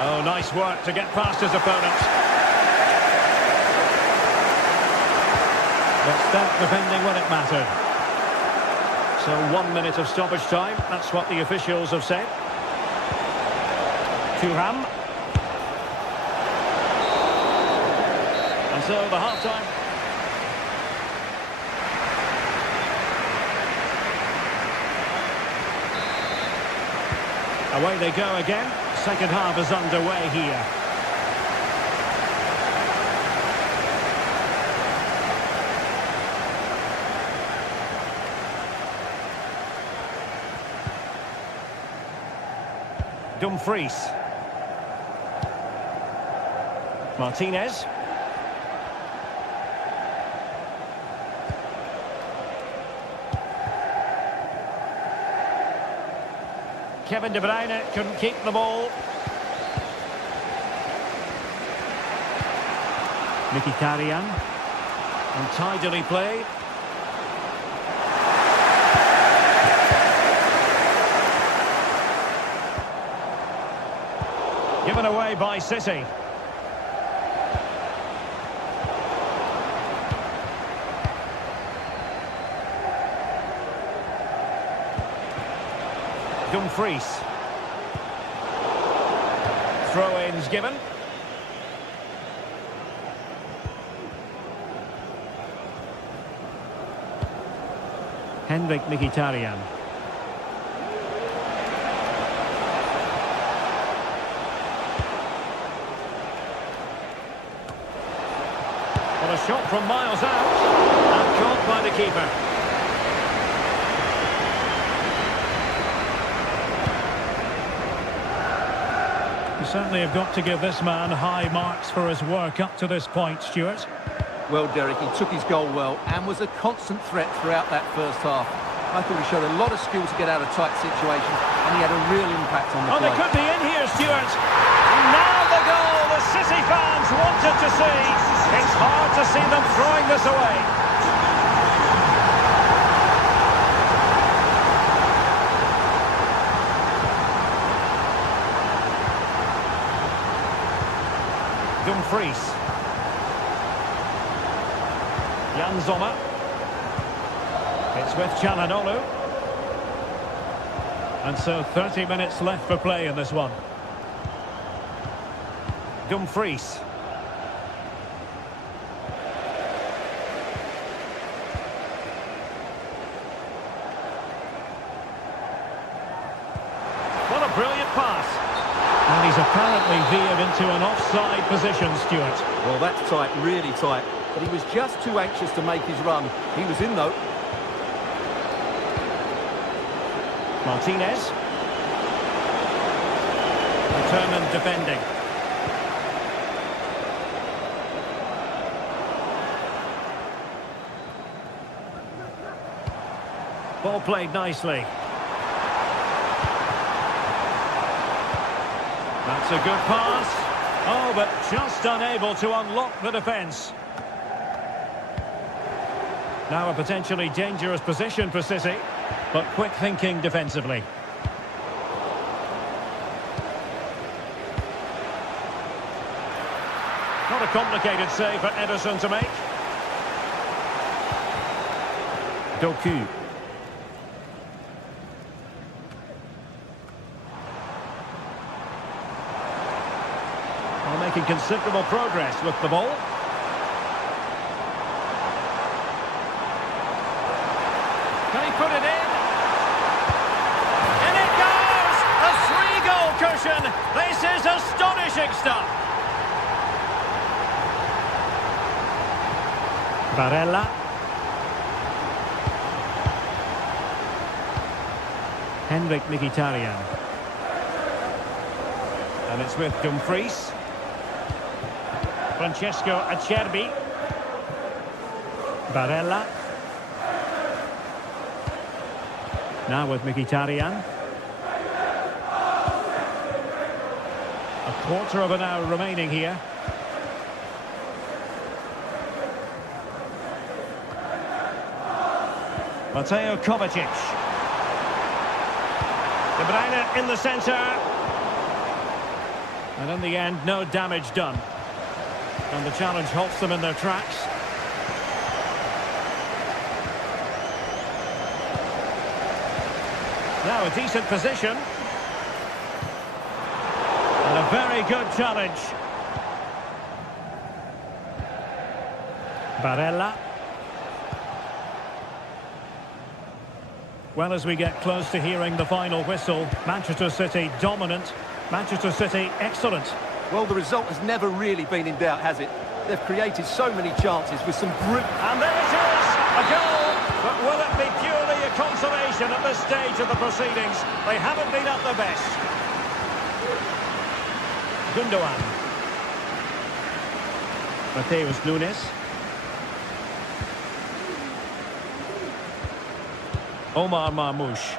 Oh, nice work to get past his opponent. But stopped defending when it mattered. So 1 minute of stoppage time, that's what the officials have said. Thuram. And so the half-time. Away they go again. Second half is underway here. Dumfries. Martinez. Kevin De Bruyne couldn't keep the ball. Mkhitaryan. Untidily played. Given away by City. Dumfries. Throw-ins given. Henrik Mkhitaryan. Well, a shot from miles out. And caught by the keeper. You certainly have got to give this man high marks for his work up to this point, Stuart. Well, Derek, he took his goal well and was a constant threat throughout that first half. I thought he showed a lot of skill to get out of tight situations, and he had a real impact on the play. Oh, they could be in here, Stuart. And now the goal the City fans wanted to see. It's hard to see them throwing this away. Dumfries. Jan Sommer. It's with Çalhanoğlu. And so 30 minutes left for play in this one. Dumfries. What a brilliant pass. And he's apparently veered into an offside position, Stuart. Well, that's tight, really tight. But he was just too anxious to make his run. He was in, though. Martinez. Determined defending. Ball played nicely. That's a good pass. Oh, but just unable to unlock the defence. Now a potentially dangerous position for City, but quick thinking defensively. Not a complicated save for Ederson to make. Doku. Well, making considerable progress with the ball. Can he put it in? In it goes! A 3-goal cushion! This is astonishing stuff! Barella. Henrik Mkhitaryan. And it's with Dumfries. Francesco Acerbi. Barella. Now with Mkhitaryan. A quarter of an hour remaining here. Mateo Kovacic. De Bruyne in the centre. And in the end, no damage done. And the challenge halts them in their tracks. Now a decent position. And a very good challenge. Barella. Well, as we get close to hearing the final whistle, Manchester City dominant, Manchester City excellent. Well, the result has never really been in doubt, has it? They've created so many chances with some brilliant... And there it is, a goal! But will it be purely a consolation at this stage of the proceedings? They haven't been at their best. Gundogan. Mateus Nunes. Omar Marmoush.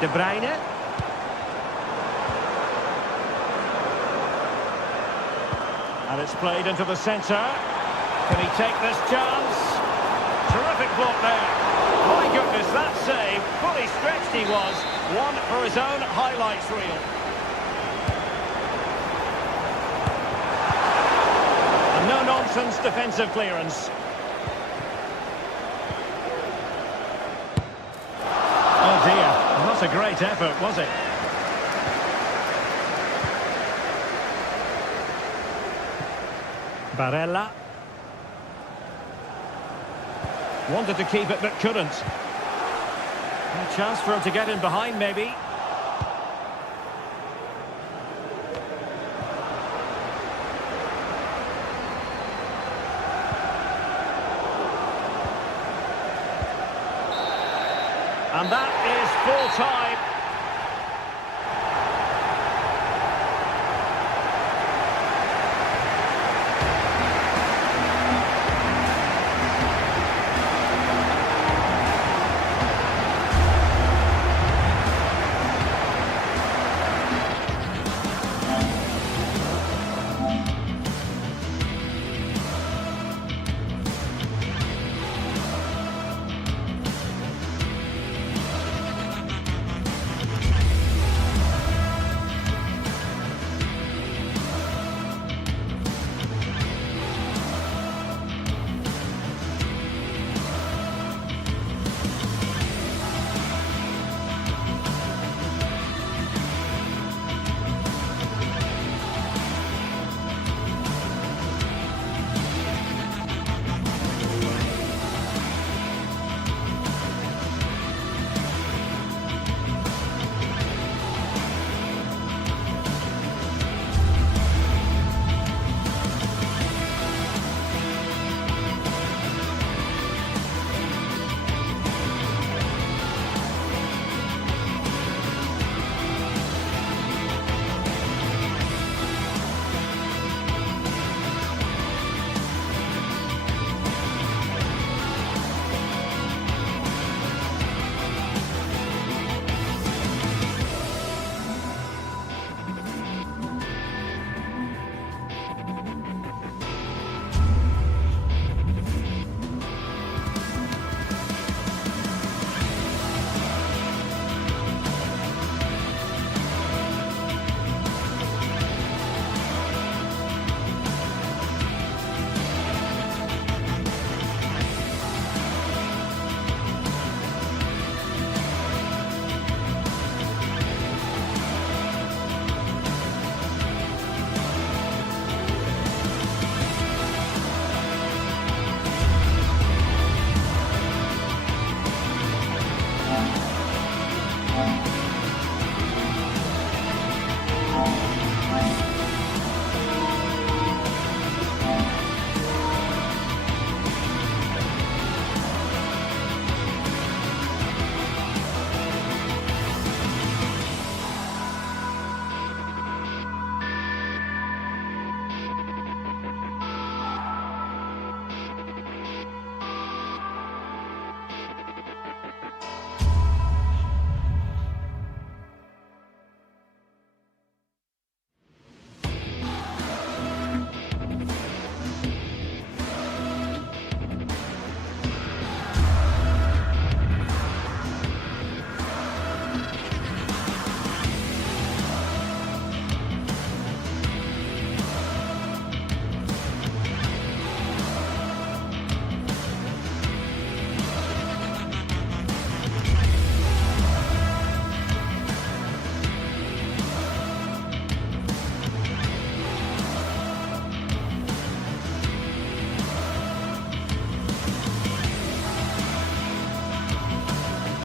De Bruyne. And it's played into the centre. Can he take this chance? Terrific block there. My goodness, that save. Fully stretched he was. One for his own highlights reel. A no-nonsense defensive clearance. Oh dear, not a great effort, was it? Barella. Wanted to keep it but couldn't. A chance for him to get in behind maybe. And that is full time.